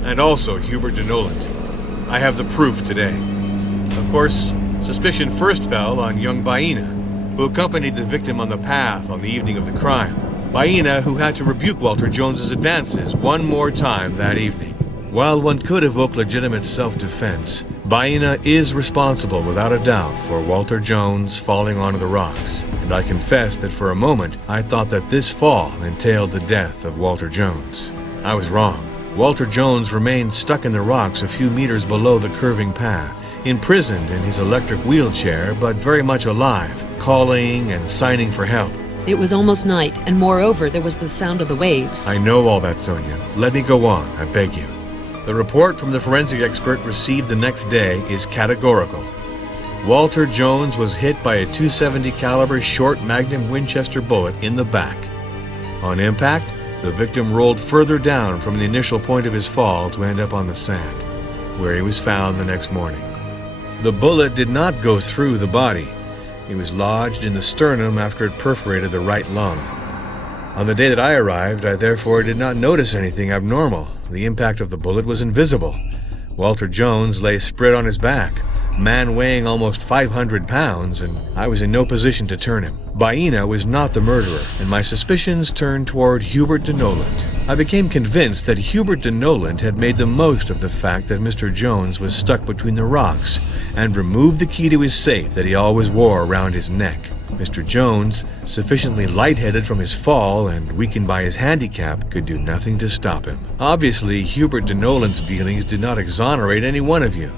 and also Hubert Denolis. I have the proof today. Of course, suspicion first fell on young Baina, who accompanied the victim on the path on the evening of the crime. Baina, who had to rebuke Walter Jones's advances one more time that evening. While one could evoke legitimate self-defense, Baina is responsible without a doubt for Walter Jones falling onto the rocks, and I confess that for a moment I thought that this fall entailed the death of Walter Jones. I was wrong. Walter Jones remained stuck in the rocks a few meters below the curving path, imprisoned in his electric wheelchair, but very much alive, calling and signing for help. It was almost night, and moreover, there was the sound of the waves. I know all that, Sonia. Let me go on, I beg you. The report from the forensic expert received the next day is categorical. Walter Jones was hit by a .270 caliber short Magnum Winchester bullet in the back. On impact, the victim rolled further down from the initial point of his fall to end up on the sand, where he was found the next morning. The bullet did not go through the body. It was lodged in the sternum after it perforated the right lung. On the day that I arrived, I therefore did not notice anything abnormal. The impact of the bullet was invisible. Walter Jones lay spread on his back, a man weighing almost 500 pounds, and I was in no position to turn him. Baena was not the murderer, and my suspicions turned toward Hubert de Noland. I became convinced that Hubert de Noland had made the most of the fact that Mr. Jones was stuck between the rocks and removed the key to his safe that he always wore around his neck. Mr. Jones, sufficiently lightheaded from his fall and weakened by his handicap, could do nothing to stop him. Obviously, Hubert de Noland's dealings did not exonerate any one of you.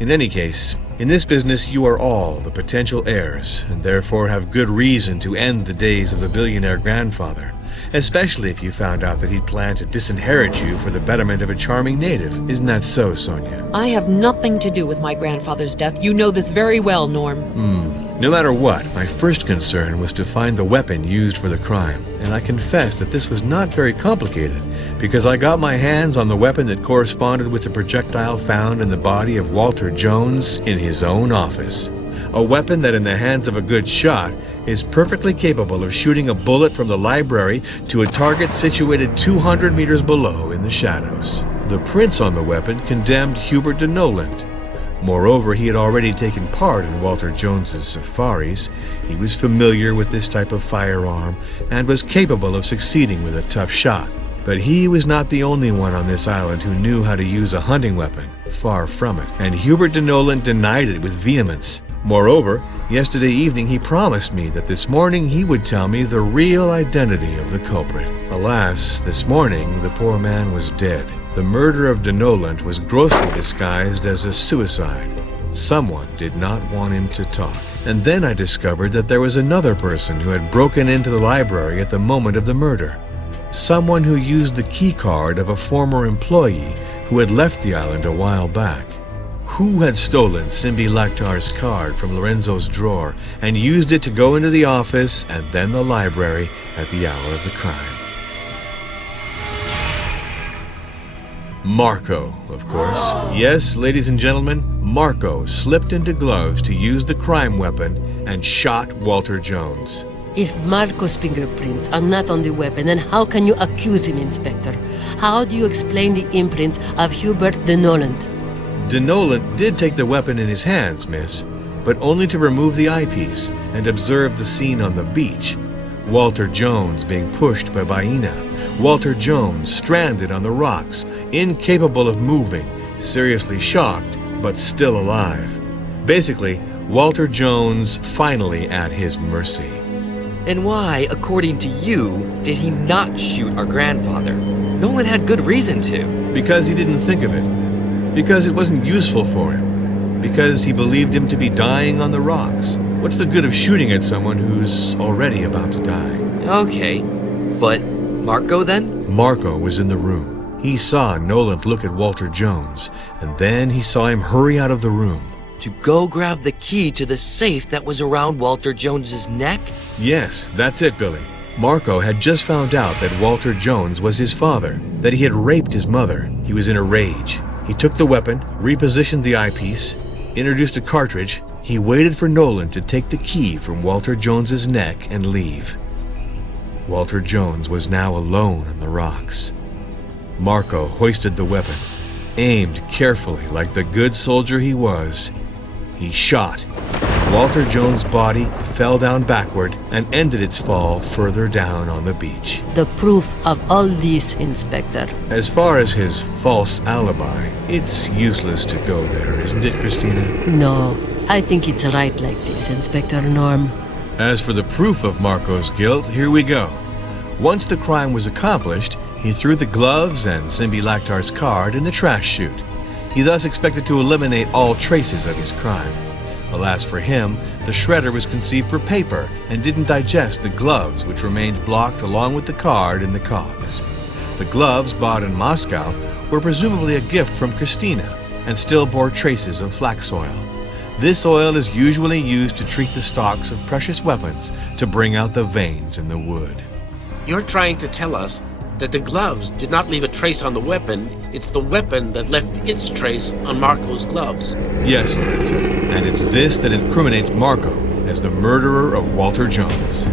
In any case, in this business you are all the potential heirs, and therefore have good reason to end the days of the billionaire grandfather, especially if you found out that he'd planned to disinherit you for the betterment of a charming native. Isn't that so, Sonia? I have nothing to do with my grandfather's death. You know this very well, Norm. No matter what, my first concern was to find the weapon used for the crime, and I confess that this was not very complicated, because I got my hands on the weapon that corresponded with the projectile found in the body of Walter Jones in his own office. A weapon that, in the hands of a good shot, is perfectly capable of shooting a bullet from the library to a target situated 200 meters below in the shadows. The prints on the weapon condemned Hubert de Noland. Moreover, he had already taken part in Walter Jones's safaris. He was familiar with this type of firearm and was capable of succeeding with a tough shot. But he was not the only one on this island who knew how to use a hunting weapon. Far from it. And Hubert de Noland denied it with vehemence. Moreover, yesterday evening he promised me that this morning he would tell me the real identity of the culprit. Alas, this morning the poor man was dead. The murder of de Noland was grossly disguised as a suicide. Someone did not want him to talk. And then I discovered that there was another person who had broken into the library at the moment of the murder. Someone who used the key card of a former employee who had left the island a while back. Who had stolen Simbi Laktar's card from Lorenzo's drawer and used it to go into the office and then the library at the hour of the crime? Marco, of course. Yes, ladies and gentlemen, Marco slipped into gloves to use the crime weapon and shot Walter Jones. If Marco's fingerprints are not on the weapon, then how can you accuse him, Inspector? How do you explain the imprints of Hubert de Noland? De Noland did take the weapon in his hands, miss, but only to remove the eyepiece and observe the scene on the beach. Walter Jones being pushed by Baena. Walter Jones stranded on the rocks, incapable of moving, seriously shocked, but still alive. Basically, Walter Jones finally at his mercy. And why, according to you, did he not shoot our grandfather? Nolan had good reason to. Because he didn't think of it. Because it wasn't useful for him. Because he believed him to be dying on the rocks. What's the good of shooting at someone who's already about to die? Okay, but Marco then? Marco was in the room. He saw Noland look at Walter Jones, and then he saw him hurry out of the room. To go grab the key to the safe that was around Walter Jones's neck? Yes, that's it, Billy. Marco had just found out that Walter Jones was his father, that he had raped his mother. He was in a rage. He took the weapon, repositioned the eyepiece, introduced a cartridge. He waited for Noland to take the key from Walter Jones's neck and leave. Walter Jones was now alone on the rocks. Marco hoisted the weapon, aimed carefully like the good soldier he was. He shot. Walter Jones' body fell down backward and ended its fall further down on the beach. The proof of all this, Inspector. As far as his false alibi, it's useless to go there, isn't it, Christina? No, I think it's right like this, Inspector Norm. As for the proof of Marco's guilt, here we go. Once the crime was accomplished, he threw the gloves and Simbi Laktar's card in the trash chute. He thus expected to eliminate all traces of his crime. Alas for him, the shredder was conceived for paper and didn't digest the gloves, which remained blocked along with the card in the cogs. The gloves bought in Moscow were presumably a gift from Christina and still bore traces of flax oil. This oil is usually used to treat the stalks of precious weapons to bring out the veins in the wood. You're trying to tell us that the gloves did not leave a trace on the weapon. It's the weapon that left its trace on Marco's gloves. Yes, Lorenzo, and it's this that incriminates Marco as the murderer of Walter Jones.